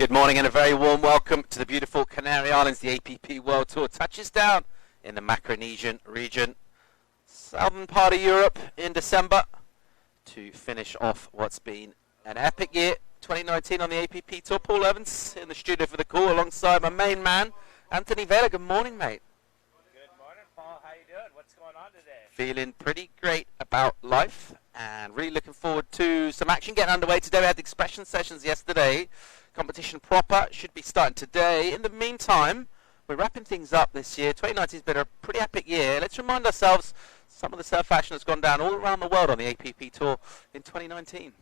Good morning and a very warm welcome to the beautiful Canary Islands. The APP World Tour touches down in the Micronesian region, southern part of Europe, in December to finish off what's been an epic year, 2019 on the APP Tour. Paul Evans in the studio for the call alongside my main man, Anthony Vela. Good morning, mate. Good morning, Paul. How you doing? What's going on today? Feeling pretty great about life and really looking forward to some action getting underway today. We had the expression sessions yesterday. Competition proper should be starting today. In the meantime, we're wrapping things up this year. 2019 has been a pretty epic year. Let's remind ourselves some of the surf action that's gone down all around the world on the APP Tour in 2019.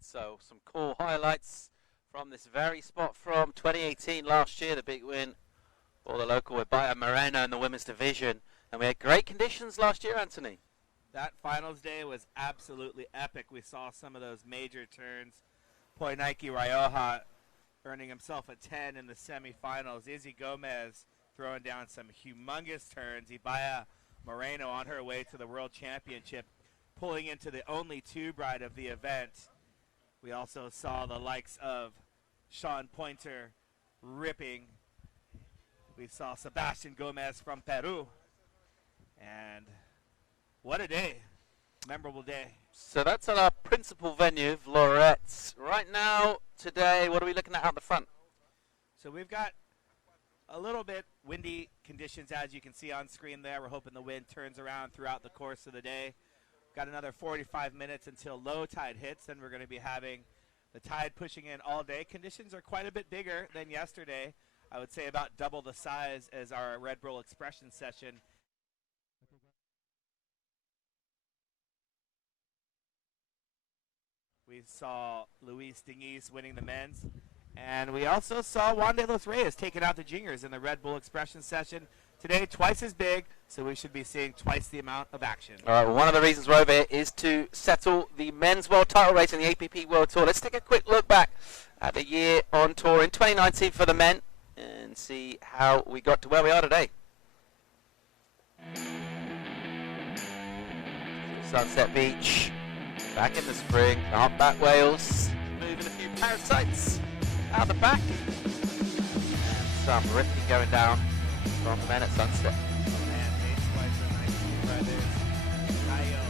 So some cool highlights from this very spot from 2018 last year, the big win for the local with Baia Moreno in the women's division. And we had great conditions last year, Anthony. That finals day was absolutely epic. We saw some of those major turns. Poinaiki Rioja earning himself a 10 in the semifinals. Izzy Gomez throwing down some humongous turns. Ibaya Moreno on her way to the World Championship, pulling into the only tube ride of the event. We also saw the likes of Sean Pointer ripping. We saw Sebastian Gomez from Peru. And what a day. Memorable day. So that's at our principal venue, Vloret. Right now, today, what are we looking at out the front? So we've got a little bit windy conditions, as you can see on screen there. We're hoping the wind turns around throughout the course of the day. Got another 45 minutes until low tide hits, and we're going to be having the tide pushing in all day. Conditions are quite a bit bigger than yesterday. I would say about double the size as our Red Bull Expression session. We saw Luis Diniz winning the men's, and we also saw Juan de los Reyes taking out the juniors in the Red Bull Expression session. Today, twice as big, so we should be seeing twice the amount of action. All right, well, one of the reasons we're over here is to settle the men's world title race in the APP World Tour. Let's take a quick look back at the year on tour in 2019 for the men and see how we got to where we are today. Sunset Beach, back in the spring, humpback whales, moving a few parasites out the back, and some ripping going down from the men at sunset. And base slicer, nice move right there. Kayo,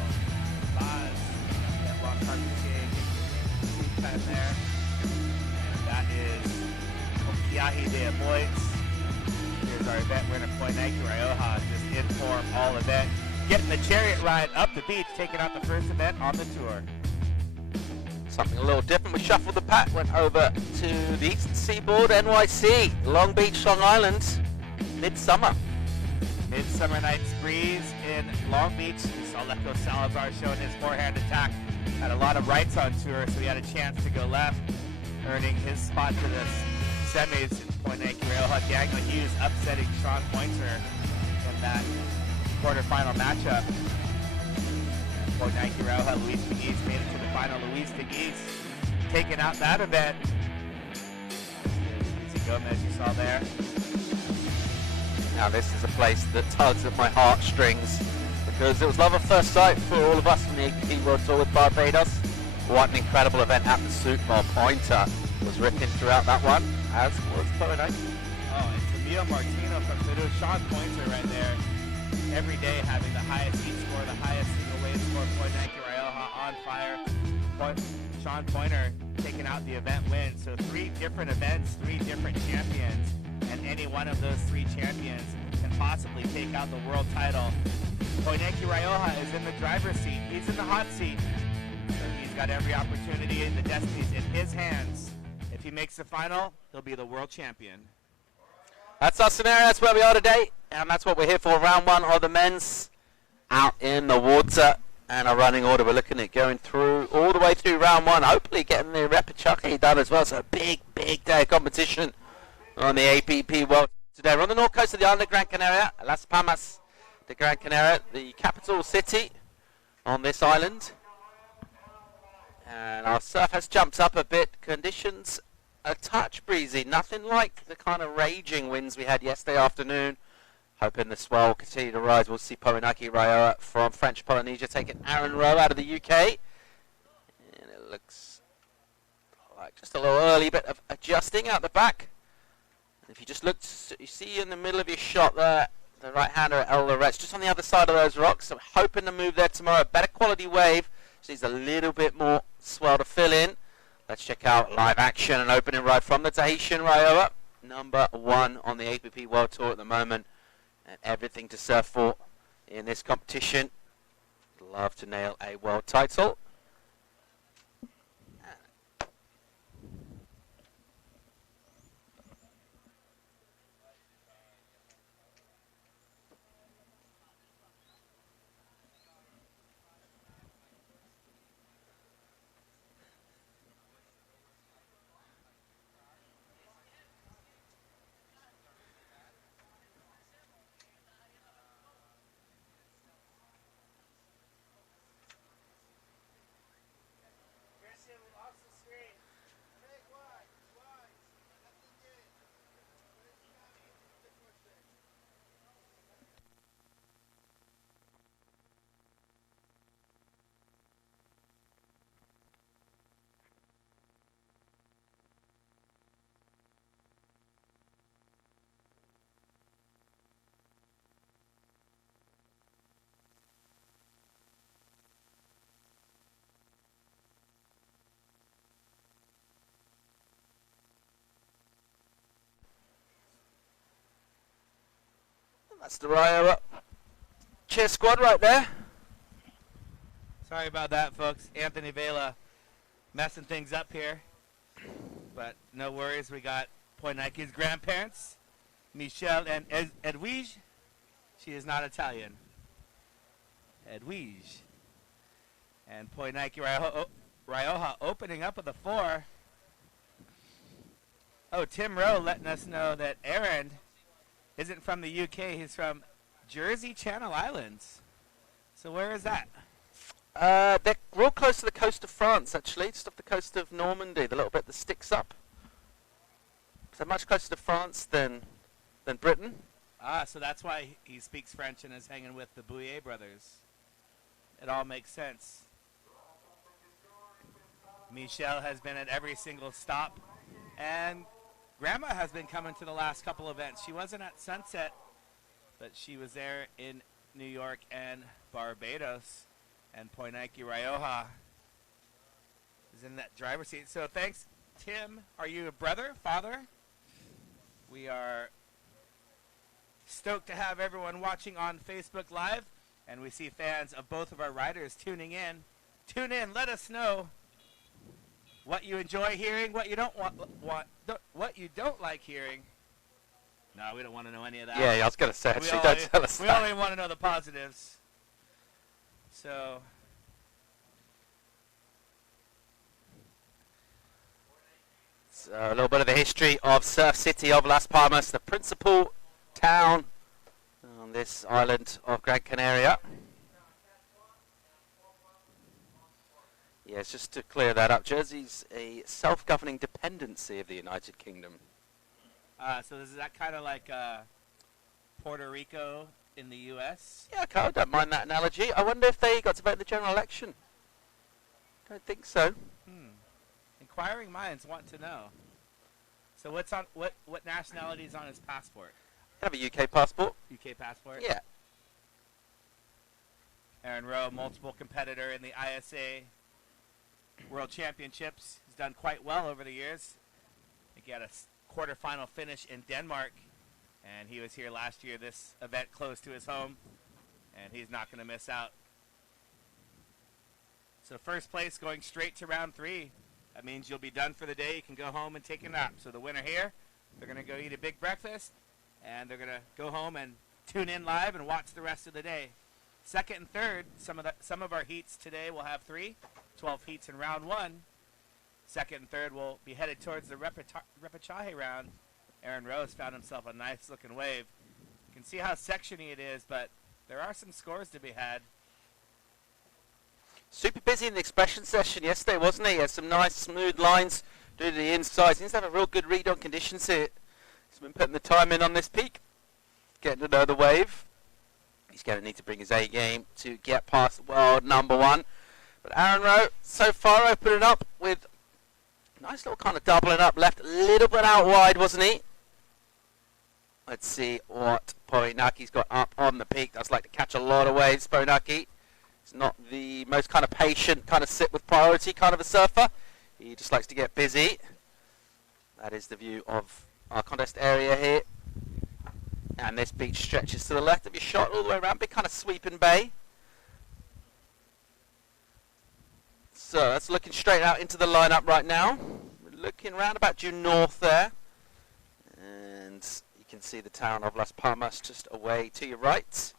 Vaz, and Juan Carpentier, deep time there. And that is Okiahi de Aboits. Here's our event winner, Poinaiki Rioja, just in form all event. Getting the chariot ride up the beach, taking out the first event on the tour. Something a little different. We shuffled the pack, went over to the Eastern Seaboard, NYC, Long Beach, Long Island, midsummer. Midsummer Night's Breeze in Long Beach. We saw Leco Salazar showing his forehand attack. Had a lot of rights on tour, so he had a chance to go left, earning his spot to the semis. Point Nike Rioja, Daniel Hughes upsetting Sean Pointer in that quarterfinal matchup. Point Nike Rioja, Luis Teguise made it to the final. Luis Teguise taking out that event. Easy Gomez, you saw there. Now this is a place that tugs at my heartstrings because it was love at first sight for all of us from the APP World Tour with Barbados. What an incredible event at the Super. Pointer was ripping throughout that one, as was Point Nike. Oh, and Camille Martino from Peru, Sean Pointer right there. Every day having the highest heat score, the highest single weight score. Point Nike Rioja on fire. Sean Pointer taking out the event win. So 3 different events, 3 different champions. And any one of those 3 champions can possibly take out the world title. Point Nike Rioja is in the driver's seat. He's in the hot seat. So he's got every opportunity. The destiny's in his hands. If he makes the final, he'll be the world champion. That's our scenario. That's where we are today. And that's what we're here for. Round 1 of the men's out in the water. And a running order. We're looking at going through all the way through round 1. Hopefully getting the Repêchage Heat done as well. So a big, big day of competition on the APP World today. We're on the north coast of the island of Gran Canaria, Las Palmas de Gran Canaria, the capital city on this island. And our surf has jumped up a bit. Conditions a touch breezy, nothing like the kind of raging winds we had yesterday afternoon. Hoping the swell will continue to rise. We'll see Point Nike Rioja from French Polynesia taking Aaron Rowe out of the UK. And it looks like just a little early bit of adjusting out the back. If you just look, you see in the middle of your shot there, the right-hander El Loretz, just on the other side of those rocks. So hoping to move there tomorrow. Better quality wave. Just needs a little bit more swell to fill in. Let's check out live action and opening ride from the Tahitian Rioja. Number 1 on the APP World Tour at the moment. And everything to surf for in this competition. Love to nail a world title. That's the Rioja cheer squad right there. Sorry about that, folks. Anthony Vela messing things up here. But no worries. We got Point Nike's grandparents, Michelle and Edwige. She is not Italian. Edwige. And Point Nike Rioja opening up with a 4. Oh, Tim Rowe letting us know that Aaron isn't from the UK. He's from Jersey Channel Islands. So where is that? They're real close to the coast of France, actually. Just off the coast of Normandy, the little bit that sticks up. So much closer to France than Britain. Ah, so that's why he speaks French and is hanging with the Bouillet brothers. It all makes sense. Michelle has been at every single stop. And Grandma has been coming to the last couple events. She wasn't at Sunset, but she was there in New York and Barbados. And Point Nike Rioja is in that driver's seat. So thanks, Tim. Are you a brother, father? We are stoked to have everyone watching on Facebook Live. And we see fans of both of our riders tuning in. Tune in. Let us know what you enjoy hearing, what you don't what you don't like hearing. No, we don't want to know any of that. Yeah, I was going to say, actually, We don't only- tell us We that. only want to know the positives. So, So a little bit of the history of Surf City of Las Palmas, the principal town on this island of Gran Canaria. Yes, just to clear that up, Jersey's a self-governing dependency of the United Kingdom. so is that kind of like Puerto Rico in the U.S.? Yeah, okay, I don't mind that analogy. I wonder if they got to vote in the general election. Don't think so. Inquiring minds want to know. So what's on what nationality is on his passport? I have a UK passport. UK passport? Yeah. Aaron Rowe, multiple competitor in the ISA World Championships. He's done quite well over the years. He had a quarterfinal finish in Denmark, and he was here last year. This event close to his home, and he's not going to miss out. So first place going straight to round 3. That means you'll be done for the day. You can go home and take a nap. So the winner here, they're going to go eat a big breakfast, and they're going to go home and tune in live and watch the rest of the day. Second and third, some of our heats today will have 12 heats in round 1. Second and third will be headed towards the Repêchage round. Aaron Rose found himself a nice-looking wave. You can see how sectiony it is, but there are some scores to be had. Super busy in the expression session yesterday, wasn't he? He had some nice smooth lines due to the inside. Seems to have a real good read on conditions here. He's been putting the time in on this peak, getting to know the wave. He's going to need to bring his A game to get past world number 1. But Aaron Rowe, so far, opening up with a nice little kind of doubling up, left a little bit out wide, wasn't he? Let's see what Poinaki's got up on the peak. Does like to catch a lot of waves, Poinaki. He's not the most kind of patient, kind of sit with priority kind of a surfer. He just likes to get busy. That is the view of our contest area here. And this beach stretches to the left of your shot all the way around. Big kind of sweeping bay. So that's looking straight out into the lineup right now. We're looking round about due north there. And you can see the town of Las Palmas just away to your right.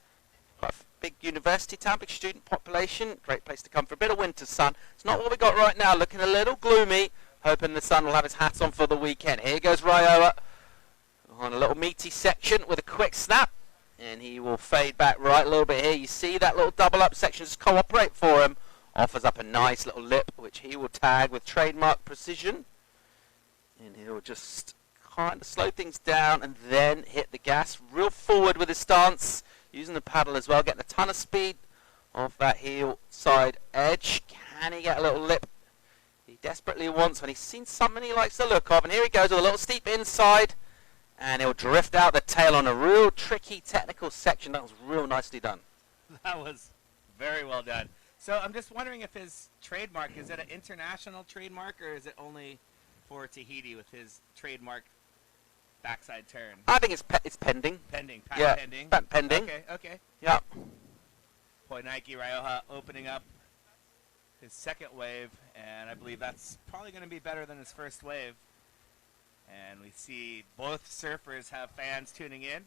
Quite a big university town, big student population. Great place to come for a bit of winter sun. It's not what we got right now. Looking a little gloomy. Hoping the sun will have his hat on for the weekend. Here goes Raiola on a little meaty section with a quick snap. And he will fade back right a little bit here. You see that little double up section just cooperate for him. Offers up a nice little lip, which he will tag with trademark precision. And he'll just kind of slow things down and then hit the gas real forward with his stance. Using the paddle as well, getting a ton of speed off that heel side edge. Can he get a little lip? He desperately wants when he's seen something he likes the look of. And here he goes with a little steep inside. And he'll drift out the tail on a real tricky technical section. That was real nicely done. That was very well done. So I'm just wondering if his trademark, is it an international trademark or is it only for Tahiti with his trademark backside turn? I think it's pending. Pending. Yeah, Pending. pending. Okay. Yeah. Poinaiki Raioha opening up his second wave, and I believe that's probably going to be better than his first wave. And we see both surfers have fans tuning in.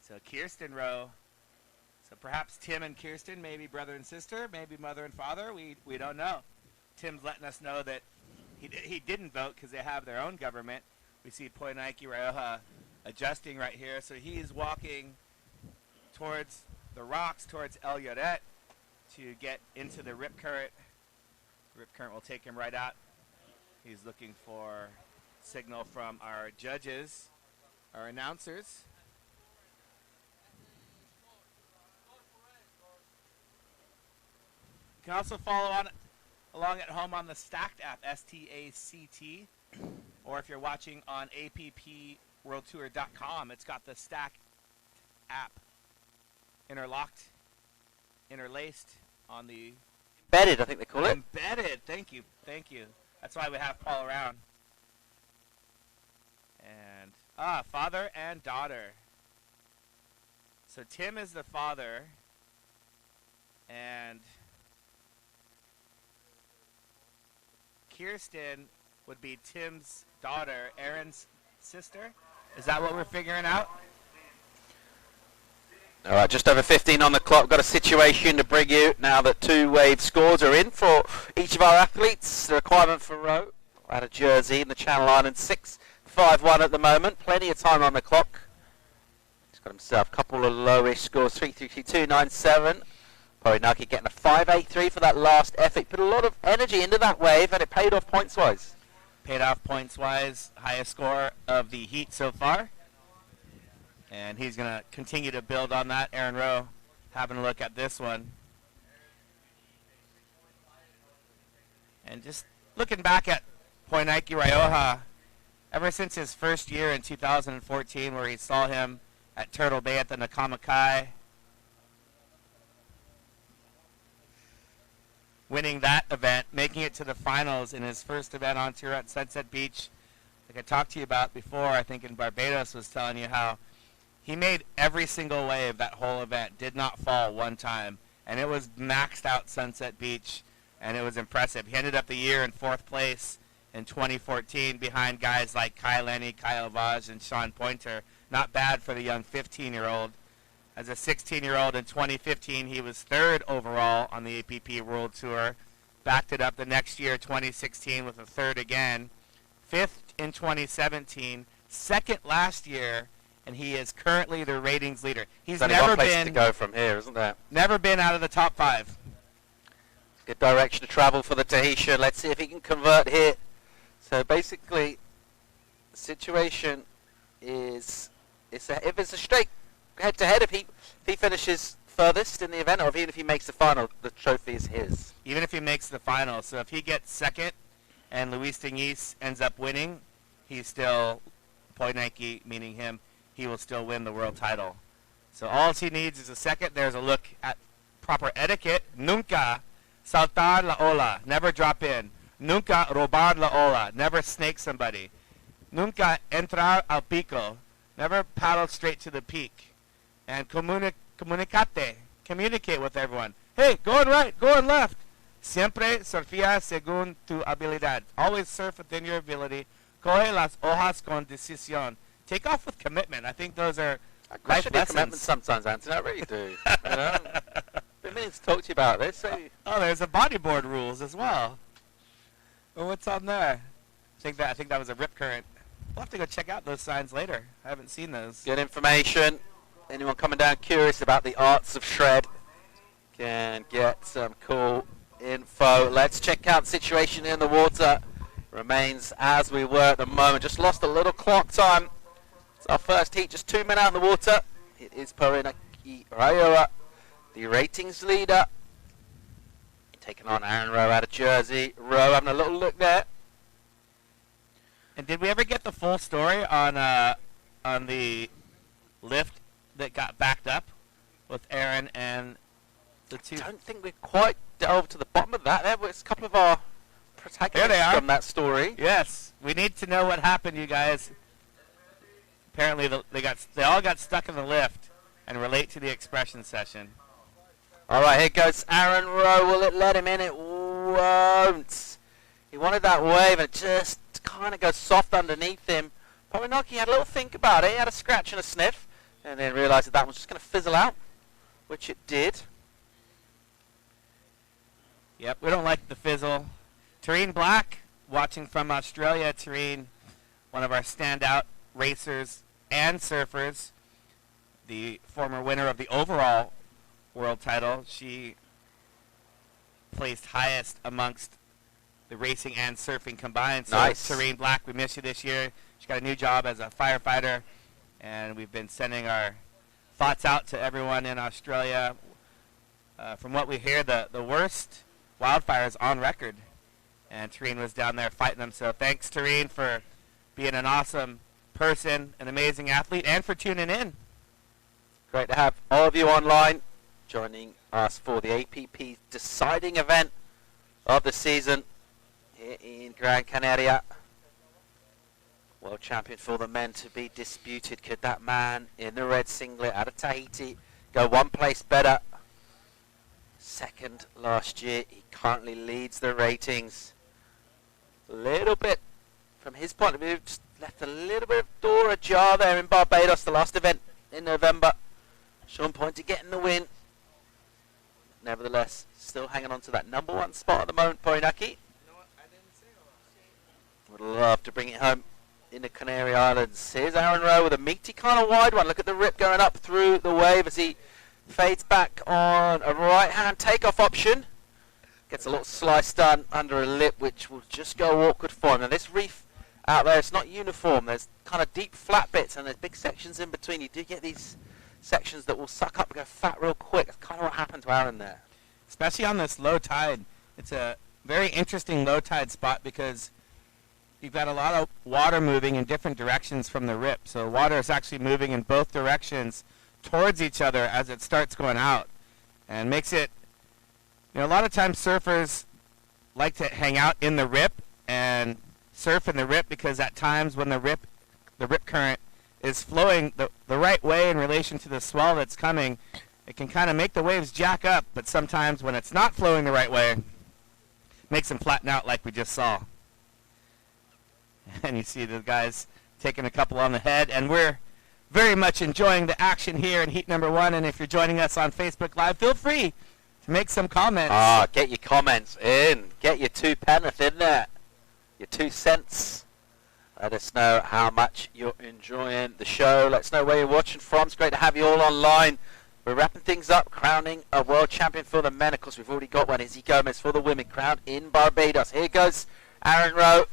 So Kirsten Rowe. So perhaps Tim and Kirsten, maybe brother and sister, maybe mother and father. We don't know. Tim's letting us know that he didn't vote because they have their own government. We see Poinaiki Raioha adjusting right here. So he's walking towards the rocks, towards El Lloret to get into the rip current. Rip current will take him right out. He's looking for signal from our judges, our announcers. You can also follow along at home on the Stacked app, S-T-A-C-T, or if you're watching on appworldtour.com, it's got the Stacked app interlaced on the... Embedded, I think they call it. Embedded, thank you. That's why we have Paul around. And, father and daughter. So Tim is the father, and Kirsten would be Tim's daughter, Aaron's sister. Is that what we're figuring out? All right, just over 15 on the clock. Got a situation to bring you now that 2 wave scores are in for each of our athletes. The requirement for Rowe out of Jersey in the Channel Islands, 6.51 at the moment. Plenty of time on the clock. He's got himself a couple of lowish scores, 3.32.97. Porinaki getting a 5.83 for that last effort. Put a lot of energy into that wave, and it paid off points-wise. Paid off points-wise, highest score of the heat so far. And he's going to continue to build on that. Aaron Rowe having a look at this one. And just looking back at Poinaki Rioja, ever since his first year in 2014 where he saw him at Turtle Bay at the Nakama Kai, winning that event, making it to the finals in his first event on tour at Sunset Beach. Like I talked to you about before, I think in Barbados, was telling you how he made every single wave that whole event, did not fall one time, and it was maxed out Sunset Beach, and it was impressive. He ended up the year in 4th place in 2014 behind guys like Kai Lenny, Kyle Vaj, and Sean Pointer. Not bad for the young 15-year-old. As a 16-year-old in 2015, he was 3rd overall on the APP World Tour. Backed it up the next year, 2016, with a 3rd again. 5th in 2017, 2nd last year, and he is currently the ratings leader. He's There's only never one place been to go from here, isn't there? Never been out of the top 5. Good direction to travel for the Tahitian. Let's see if he can convert here. So basically, the situation is, if it's a straight head-to-head, if he finishes furthest in the event, or even if he makes the final, the trophy is his. Even if he makes the final. So if he gets 2nd and Luis Diniz ends up winning, he's still, Poinaki, meaning him, he will still win the world title. So all he needs is a 2nd. There's a look at proper etiquette. Nunca saltar la ola, never drop in. Nunca robar la ola, never snake somebody. Nunca entrar al pico, never paddle straight to the peak. And comunicate, communicate with everyone. Hey, going right, going left. Siempre surfía según tu habilidad. Always surf within your ability. Coge las hojas con decisión. Take off with commitment. I think those are life lessons. Commitment sometimes, Anthony. I really do. You know? Been meaning to talk to you about this. Oh, there's a bodyboard rules as well. Well, what's on there? I think that was a rip current. We'll have to go check out those signs later. I haven't seen those. Good information. Anyone coming down curious about the arts of shred can get some cool info. Let's check out the situation in the water. Remains as we were at the moment. Just lost a little clock time. It's our first heat, just 2 men out in the water. It is Porinaki Rioja, the ratings leader. Taking on Aaron Rowe out of Jersey. Rowe having a little look there. And did we ever get the full story on the lift that got backed up with Aaron and the two? I don't think we quite delved to the bottom of that. There was a couple of our protagonists from that story. Yes, we need to know what happened, you guys. Apparently, they all got stuck in the lift and relate to the expression session. All right, here goes Aaron Rowe. Will it let him in? It won't. He wanted that wave, and it just kind of goes soft underneath him. Porinaki had a little think about it. He had a scratch and a sniff, and then realized that was just going to fizzle out, which it did. Yep, we don't like the fizzle. Tareen Black, watching from Australia. Tareen, one of our standout racers and surfers, the former winner of the overall world title. She placed highest amongst the racing and surfing combined. So nice. Tareen Black, we miss you this year. She got a new job as a firefighter, and we've been sending our thoughts out to everyone in Australia. From what we hear, the worst wildfires on record, and Tareen was down there fighting them. So thanks, Tareen, for being an awesome person, an amazing athlete, and for tuning in. Great to have all of you online joining us for the APP deciding event of the season here in Gran Canaria. World champion for the men to be disputed. Could that man in the red singlet out of Tahiti go one place better? 2nd last year. He currently leads the ratings. A little bit from his point of view, just left a little bit of door ajar there in Barbados, the last event in November. Sean Pointer getting the win. Nevertheless, still hanging on to that number 1 spot at the moment, Poinaki. Would love to bring it home in the Canary Islands. Here's Aaron Rowe with a meaty kind of wide one. Look at the rip going up through the wave as he fades back on a right-hand takeoff option. Gets a little slice done under a lip, which will just go awkward for him. Now this reef out there, it's not uniform. There's kind of deep flat bits and there's big sections in between. You do get these sections that will suck up and go fat real quick. That's kind of what happened to Aaron there. Especially on this low tide. It's a very interesting low tide spot because you've got a lot of water moving in different directions from the rip. So water is actually moving in both directions towards each other as it starts going out. And makes it, a lot of times surfers like to hang out in the rip and surf in the rip because at times when the rip current is flowing the right way in relation to the swell that's coming, it can kind of make the waves jack up, but sometimes when it's not flowing the right way, it makes them flatten out like we just saw. And you see the guys taking a couple on the head, and we're very much enjoying the action here in heat number 1, and if you're joining us on Facebook Live, feel free to make some comments. Get your comments in. Get your 2 penneth in there. Your 2 cents. Let us know how much you're enjoying the show. Let us know where you're watching from. It's great to have you all online. We're wrapping things up, crowning a world champion for the men. Of course, we've already got one. Izzy Gomez for the women, crowned in Barbados. Here goes Aaron Rowe.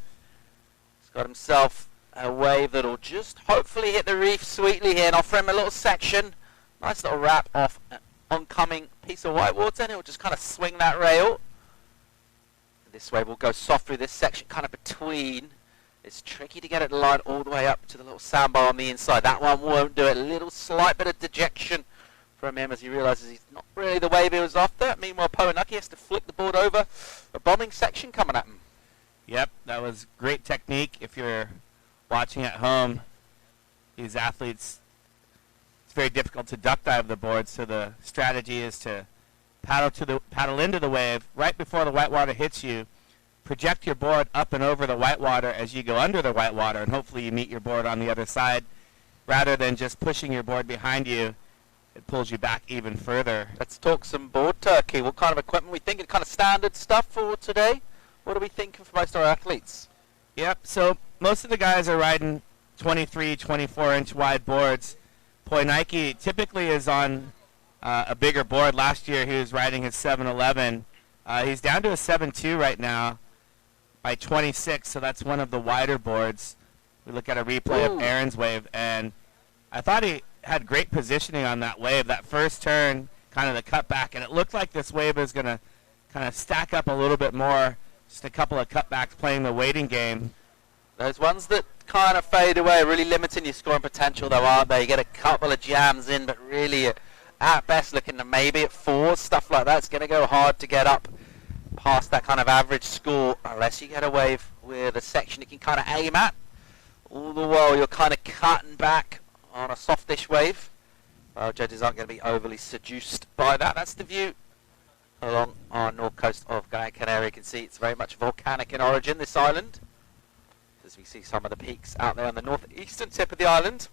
He's got himself a wave that'll just hopefully hit the reef sweetly here and offer him a little section. Nice little wrap off an oncoming piece of white water, and he'll just kind of swing that rail. This wave will go soft through this section, kind of between. It's tricky to get it line all the way up to the little sandbar on the inside. That one won't do it. A little slight bit of dejection from him as he realizes he's not really the wave he was after. Meanwhile, Poanaki has to flick the board over. A bombing section coming at him. Yep, that was great technique. If you're watching at home, these athletes, it's very difficult to duck dive the board, so the strategy is to paddle into the wave right before the whitewater hits you. Project your board up and over the whitewater as you go under the whitewater, and hopefully you meet your board on the other side. Rather than just pushing your board behind you, it pulls you back even further. Let's talk some board turkey. What kind of equipment we thinking? Kind of standard stuff for today? What are we thinking for most of our athletes? Yep, so most of the guys are riding 23, 24-inch wide boards. Poinaki typically is on a bigger board. Last year he was riding his 711. He's down to a 7.2 right now by 26, so that's one of the wider boards. We look at a replay of Aaron's wave, and I thought he had great positioning on that wave. That first turn, kind of the cutback, and it looked like this wave is going to kind of stack up a little bit more. Just a couple of cutbacks playing the waiting game. Those ones that kind of fade away are really limiting your scoring potential, though, aren't they? You get a couple of jams in, but really, at best, looking to maybe at 4s, stuff like that. It's going to go hard to get up past that kind of average score unless you get a wave with a section you can kind of aim at. All the while, you're kind of cutting back on a softish wave. Well, judges aren't going to be overly seduced by that. That's the view along our north coast of Gran Canaria. You can see it's very much volcanic in origin, this island, as we see some of the peaks out there on the northeastern tip of the island,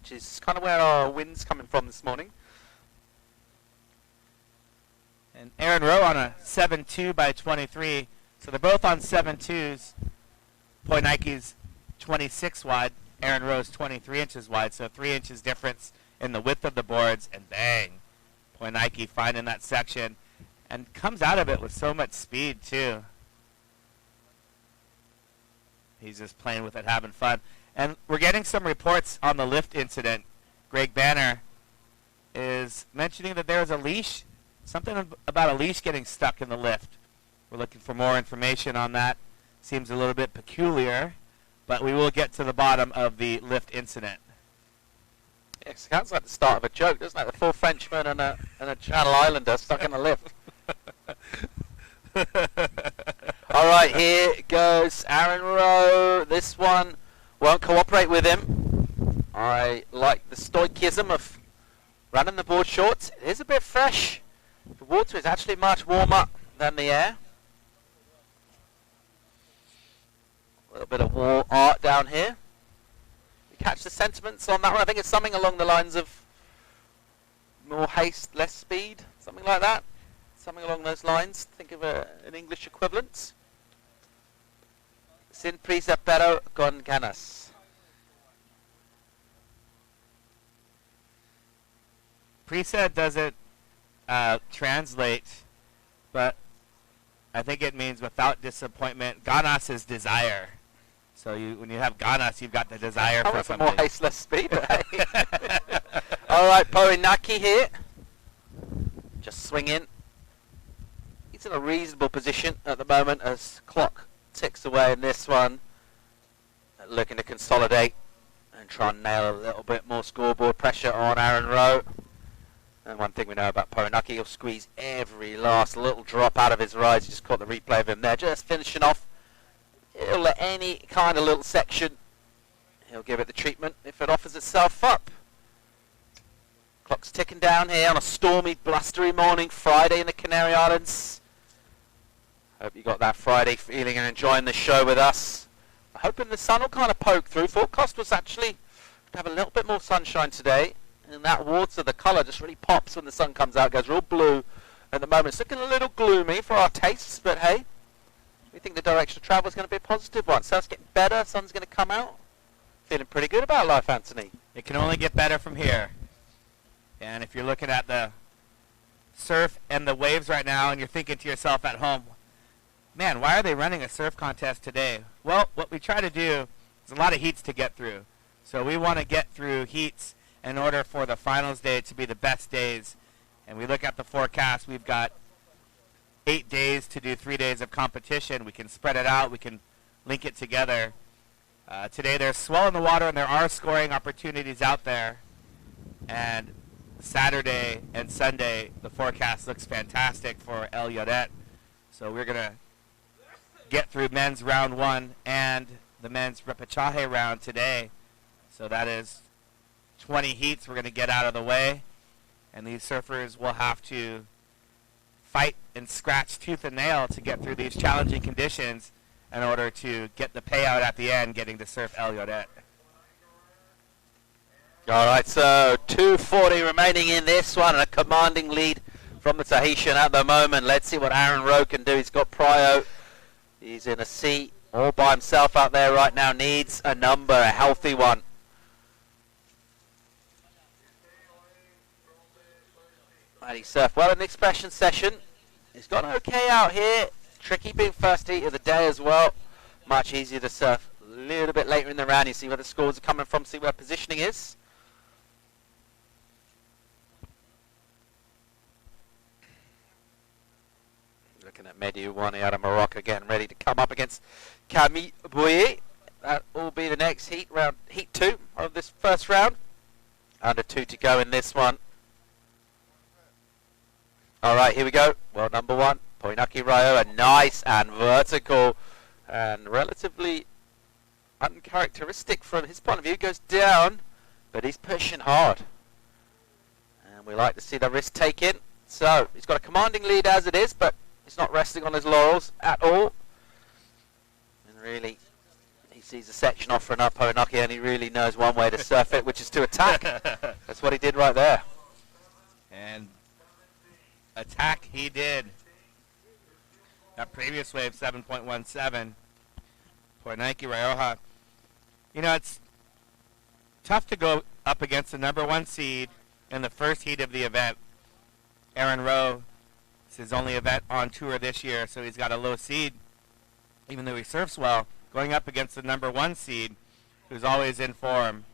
which is kind of where our wind's coming from this morning. And Aaron Rowe on a 7.2 by 23, so they're both on 7.2s. Poinaki's 26 wide, Aaron Rowe's 23 inches wide, so 3 inches difference in the width of the boards, and bang, Poinaki finding that section, and comes out of it with so much speed too. He's just playing with it, having fun. And we're getting some reports on the lift incident. Greg Banner is mentioning that there was a leash, something about a leash getting stuck in the lift. We're looking for more information on that. Seems a little bit peculiar, but we will get to the bottom of the lift incident. Yeah, it sounds like the start of a joke, doesn't it? The 4 Frenchmen and a Channel Islander stuck in a lift. All right, here goes Aaron Rowe. This one won't cooperate with him. I like the stoicism of running the board short. It is a bit fresh. The water is actually much warmer than the air. A little bit of wall art down here. You catch the sentiments on that one? I think it's something along the lines of more haste, less speed, something like that. Something along those lines. Think of an English equivalent. Sin prisa pero con ganas. Prisa doesn't translate, but I think it means without disappointment. Ganas is desire. So when you have ganas, you've got the desire for something. More haste, less speed. All right, Poinaki here. Just swing in. He's in a reasonable position at the moment as clock ticks away in this one. Looking to consolidate and try and nail a little bit more scoreboard pressure on Aaron Rowe. And one thing we know about Poinaki, he'll squeeze every last little drop out of his rides. You just caught the replay of him there, just finishing off. He'll let any kind of little section, he'll give it the treatment if it offers itself up. Clock's ticking down here on a stormy, blustery morning, Friday in the Canary Islands. Hope you got that Friday feeling and enjoying the show with us. Hoping the sun will kind of poke through. Forecast was actually to have a little bit more sunshine today. And that water, the colour just really pops when the sun comes out. It goes real blue. At the moment, it's looking a little gloomy for our tastes, but hey, we think the direction of travel is going to be a positive one. Sun's getting better. Sun's going to come out. Feeling pretty good about life, Anthony. It can only get better from here. And if you're looking at the surf and the waves right now and you're thinking to yourself at home, man, why are they running a surf contest today? Well, what we try to do is a lot of heats to get through. So we want to get through heats in order for the finals day to be the best days. And we look at the forecast. We've got 8 days to do 3 days of competition. We can spread it out. We can link it together. Today there's swell in the water and there are scoring opportunities out there. And Saturday and Sunday, the forecast looks fantastic for El Lloret. So we're going to get through men's round 1 and the men's repêchage round today. So that is 20 heats we're going to get out of the way. And these surfers will have to fight and scratch tooth and nail to get through these challenging conditions in order to get the payout at the end, getting to surf El Lloret. All right, so 2:40 remaining in this one, and a commanding lead from the Tahitian at the moment. Let's see what Aaron Rowe can do. He's got prio. He's in a seat all by himself out there right now. Needs a number, a healthy one. And he surfed well in the expression session. He's got okay out here. Tricky being first heat of the day as well. Much easier to surf a little bit later in the round. You see where the scores are coming from, see where positioning is. Looking at Mediu Wani out of Morocco again, ready to come up against Camille Bouilly. That will be the next heat, round heat 2 of this first round. Under 2 to go in this one. All right, here we go. Well, number 1, Poinaki Ryo, a nice and vertical and relatively uncharacteristic from his point of view. Goes down, but he's pushing hard. And we like to see the risk taken. So he's got a commanding lead as it is, but he's not resting on his laurels at all. And really, he sees a section offering up Poinaki, and he really knows one way to surf it, which is to attack. That's what he did right there. And attack he did. That previous wave, 7.17. Poinaki Rioja. You know, it's tough to go up against the number 1 seed in the first heat of the event. Aaron Rowe, it's his only event on tour this year, so he's got a low seed, even though he surfs well, going up against the number 1 seed, who's always in form.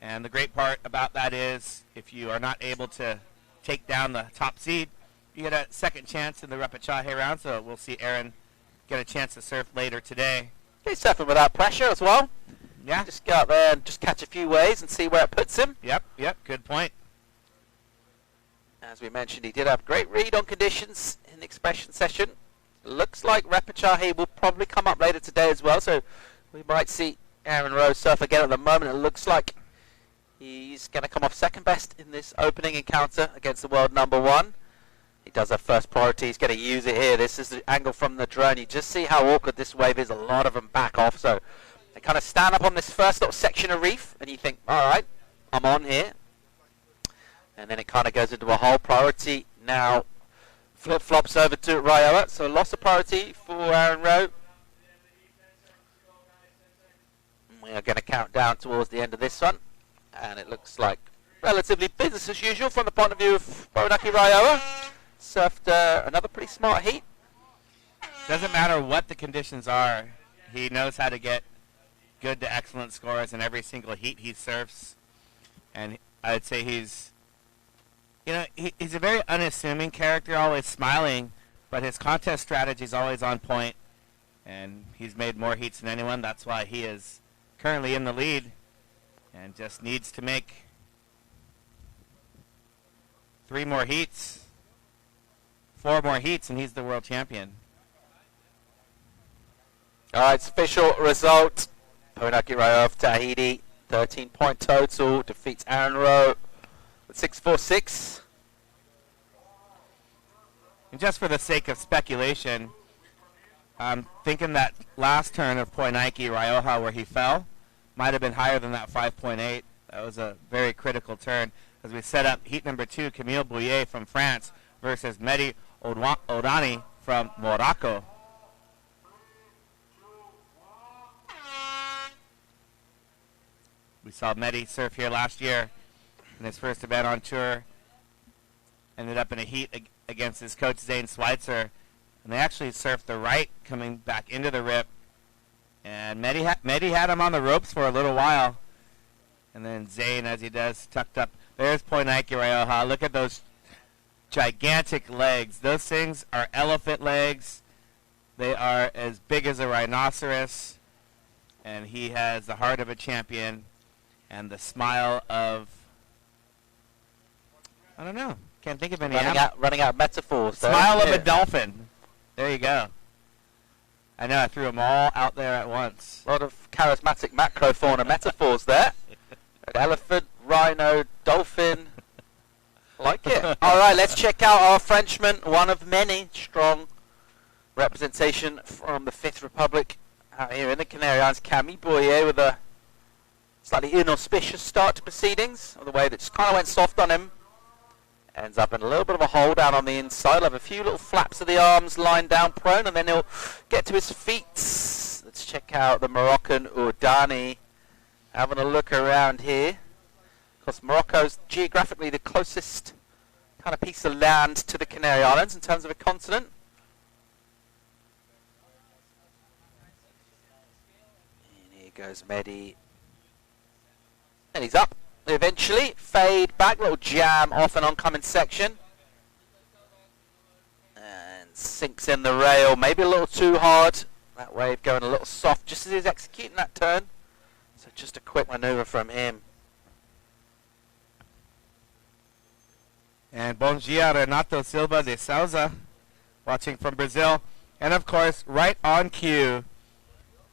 And the great part about that is, if you are not able to take down the top seed, you get a second chance in the repêchage round, so we'll see Aaron get a chance to surf later today. He's surfing without pressure as well. Yeah. Just go out there and just catch a few waves and see where it puts him. Yep, good point. As we mentioned, he did have a great read on conditions in the expression session. Looks like repêchage will probably come up later today as well, so we might see Aaron Rowe surf again. At the moment, it looks like he's going to come off second best in this opening encounter against the world number 1. He does have first priority. He's going to use it here. This is the angle from the drone. You just see how awkward this wave is. A lot of them back off. So they kind of stand up on this first little section of reef, and you think, all right, I'm on here. And then it kind of goes into a whole priority now. Flip-flops over to Raioa, so loss of priority for Aaron Rowe. We are going to count down towards the end of this one. And it looks like relatively business as usual from the point of view of Boronaki Raioa. Surfed another pretty smart heat. Doesn't matter what the conditions are. He knows how to get good to excellent scores in every single heat he surfs. And I'd say he's a very unassuming character, always smiling, but his contest strategy is always on point. And he's made more heats than anyone. That's why he is currently in the lead and just needs to make 3 more heats, 4 more heats, and he's the world champion. All right, it's official result. Boronaki Raioa of Tahiti, 13-point total, defeats Aaron Rowe with 6-4-6. And just for the sake of speculation, I'm thinking that last turn of Poinaiki Raioa where he fell might have been higher than that 5.8. That was a very critical turn as we set up heat number 2, Camille Bouillet from France versus Mehdi Odani from Morocco. We saw Mehdi surf here last year in his first event on tour. Ended up in a heat against his coach Zane Schweitzer. And they actually surfed the right coming back into the rip. And Mehdi had him on the ropes for a little while. And then Zane, as he does, tucked up. There's Poinaiki Raioa. Look at those gigantic legs. Those things are elephant legs. They are as big as a rhinoceros. And he has the heart of a champion and the smile of, I don't know. Can't think of any. Running out of metaphors. Smile of a dolphin. There you go. I know, I threw them all out there at once. A lot of charismatic macrofauna metaphors there. Elephant, rhino, dolphin. Like it. All right, let's check out our Frenchman, one of many strong representation from the Fifth Republic out here in the Canary Islands. Camille Bouillet with a slightly inauspicious start to proceedings, or the way that just kind of went soft on him. Ends up in a little bit of a hold down on the inside. He'll have a few little flaps of the arms lying down prone, and then he'll get to his feet. Let's check out the Moroccan Oudani. Having a look around here. Of course, Morocco's geographically the closest kind of piece of land to the Canary Islands in terms of a continent. And here goes Mehdi. And he's up. Eventually, fade back, little jam off an oncoming section. And sinks in the rail, maybe a little too hard. That wave going a little soft just as he's executing that turn. So just a quick maneuver from him. And bom dia, Renato Silva de Souza, watching from Brazil. And of course, right on cue,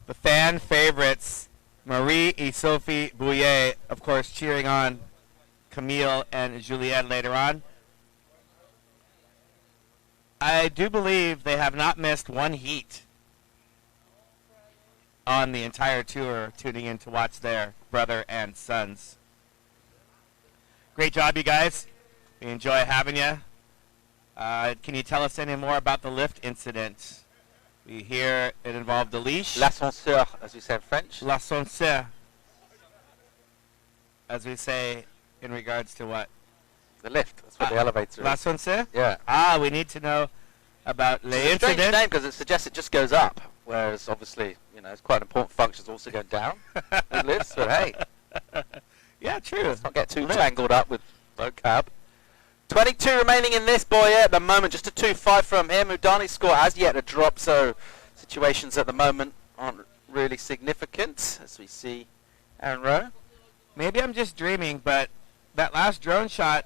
the fan favorites, Marie and Sophie Bouillet, of course, cheering on Camille and Juliette later on. I do believe they have not missed one heat on the entire tour, tuning in to watch their brother and sons. Great job, you guys. We enjoy having you. Can you tell us any more about the lift incident? We hear it involved a leash. L'ascenseur, as we say in French. L'ascenseur, as we say in regards to what? The lift. That's what the elevator is. L'ascenseur? Yeah. We need to know about the It's a strange incident. name because it suggests it just goes up, whereas obviously, you know, it's quite an important function. It's also going down with lifts, but hey. Yeah, true. Let's not get too tangled up with vocab. 22 remaining in this boy at the moment. Just a 2-5 from him. Udani's score has yet to drop, so situations at the moment aren't really significant, as we see Aaron Rowe. Maybe I'm just dreaming, but that last drone shot,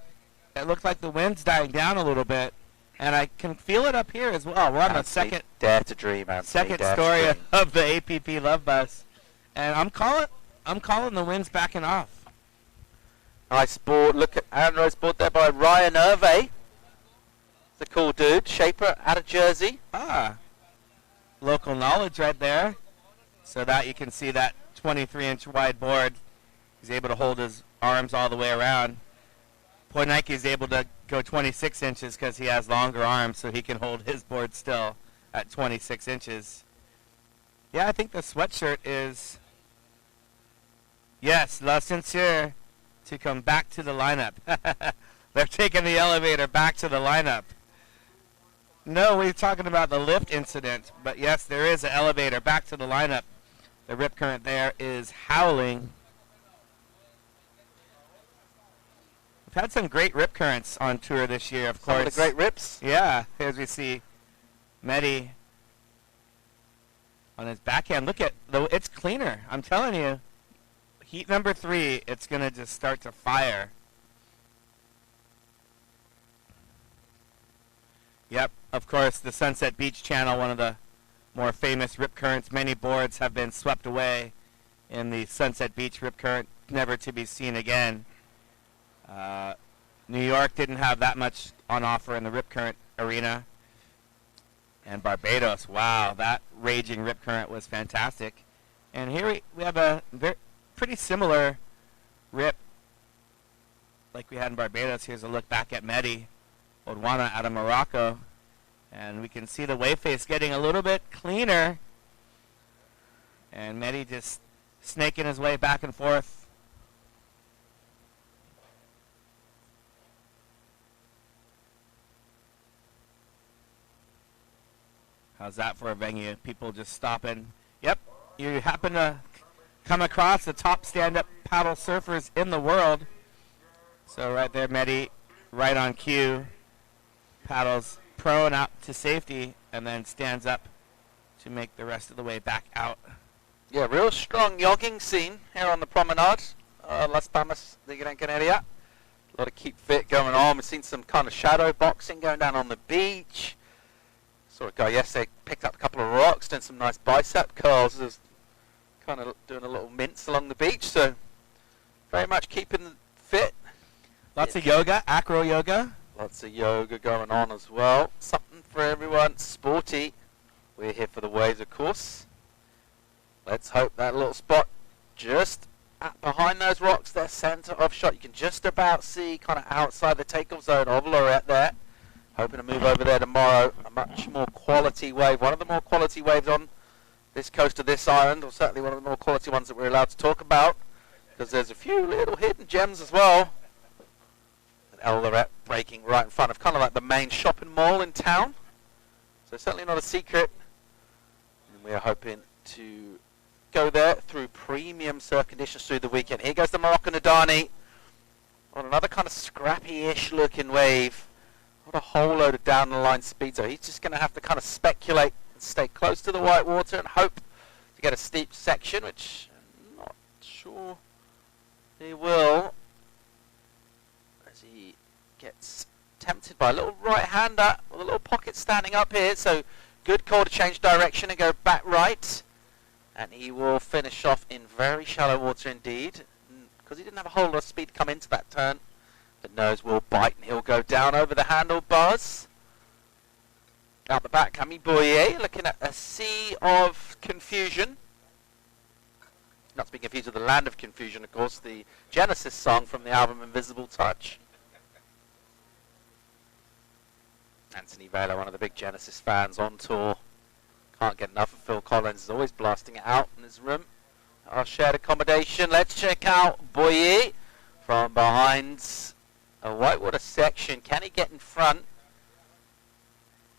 it looked like the wind's dying down a little bit, and I can feel it up here as well. We're on the second Dare to dream, Anthony. second story of the APP Love Bus, and I'm calling the wind's backing off. Nice board. Look at Aaron Rowe's board there by Ryan Hervé. The cool dude. Shaper out of Jersey. Local knowledge right there. So that you can see that 23-inch wide board. He's able to hold his arms all the way around. Poinike is able to go 26 inches because he has longer arms, so he can hold his board still at 26 inches. Yeah, I think the sweatshirt is, yes, La Ceinture to come back to the lineup. They're taking the elevator back to the lineup. No, we're talking about the lift incident, but yes, there is an elevator back to the lineup. The rip current there is howling. We've had some great rip currents on tour this year, of course. Some of the great rips. Yeah, as we see Mehdi on his backhand. Look at, it's cleaner. I'm telling you. Heat number 3, it's going to just start to fire. Yep, of course, the Sunset Beach Channel, one of the more famous rip currents. Many boards have been swept away in the Sunset Beach rip current, never to be seen again. New York didn't have that much on offer in the rip current arena. And Barbados, wow, that raging rip current was fantastic. And here we have a pretty similar rip like we had in Barbados. Here's a look back at Mehdi Odwana out of Morocco. And we can see the wave face getting a little bit cleaner. And Mehdi just snaking his way back and forth. How's that for a venue? People just stopping. Yep, you happen to come across the top stand-up paddle surfers in the world. So right there, Mehdi, right on cue, paddles prone out to safety, and then stands up to make the rest of the way back out. Yeah, real strong yogging scene here on the promenade, Las Palmas de Gran Canaria. A lot of keep fit going on. We've seen some kind of shadow boxing going down on the beach. Saw a guy yesterday, picked up a couple of rocks, doing some nice bicep curls, just kind of doing a little mince along the beach. So very much keeping fit. Lots of yoga, acro yoga. Lots of yoga going on as well. Something for everyone, sporty. We're here for the waves, of course. Let's hope that little spot just behind those rocks, their center of shot, you can just about see kind of outside the takeoff zone of Lorette there. Hoping to move over there tomorrow. A much more quality wave. One of the more quality waves on this coast of this island, or certainly one of the more quality ones that we're allowed to talk about, because there's a few little hidden gems as well. And El Lorette breaking right in front of kind of like the main shopping mall in town. So certainly not a secret. And we are hoping to go there through premium surf conditions through the weekend. Here goes the Moroccan Adani on another kind of scrappy-ish looking wave. Not a whole load of down the line speed, so he's just going to have to kind of speculate and stay close to the white water and hope to get a steep section, which I'm not sure he will, as he gets tempted by a little right-hander with a little pocket standing up here. So good call to change direction and go back right, and he will finish off in very shallow water indeed, because he didn't have a whole lot of speed to come into that turn. The nose will bite and he'll go down over the handlebars. Out the back, Camille Boyer, looking at a sea of confusion. Not to be confused with the Land of Confusion, of course, the Genesis song from the album Invisible Touch. Anthony Vela, one of the big Genesis fans on tour. Can't get enough of Phil Collins, is always blasting it out in his room. Our shared accommodation. Let's check out Boyer from behind a whitewater section. Can he get in front?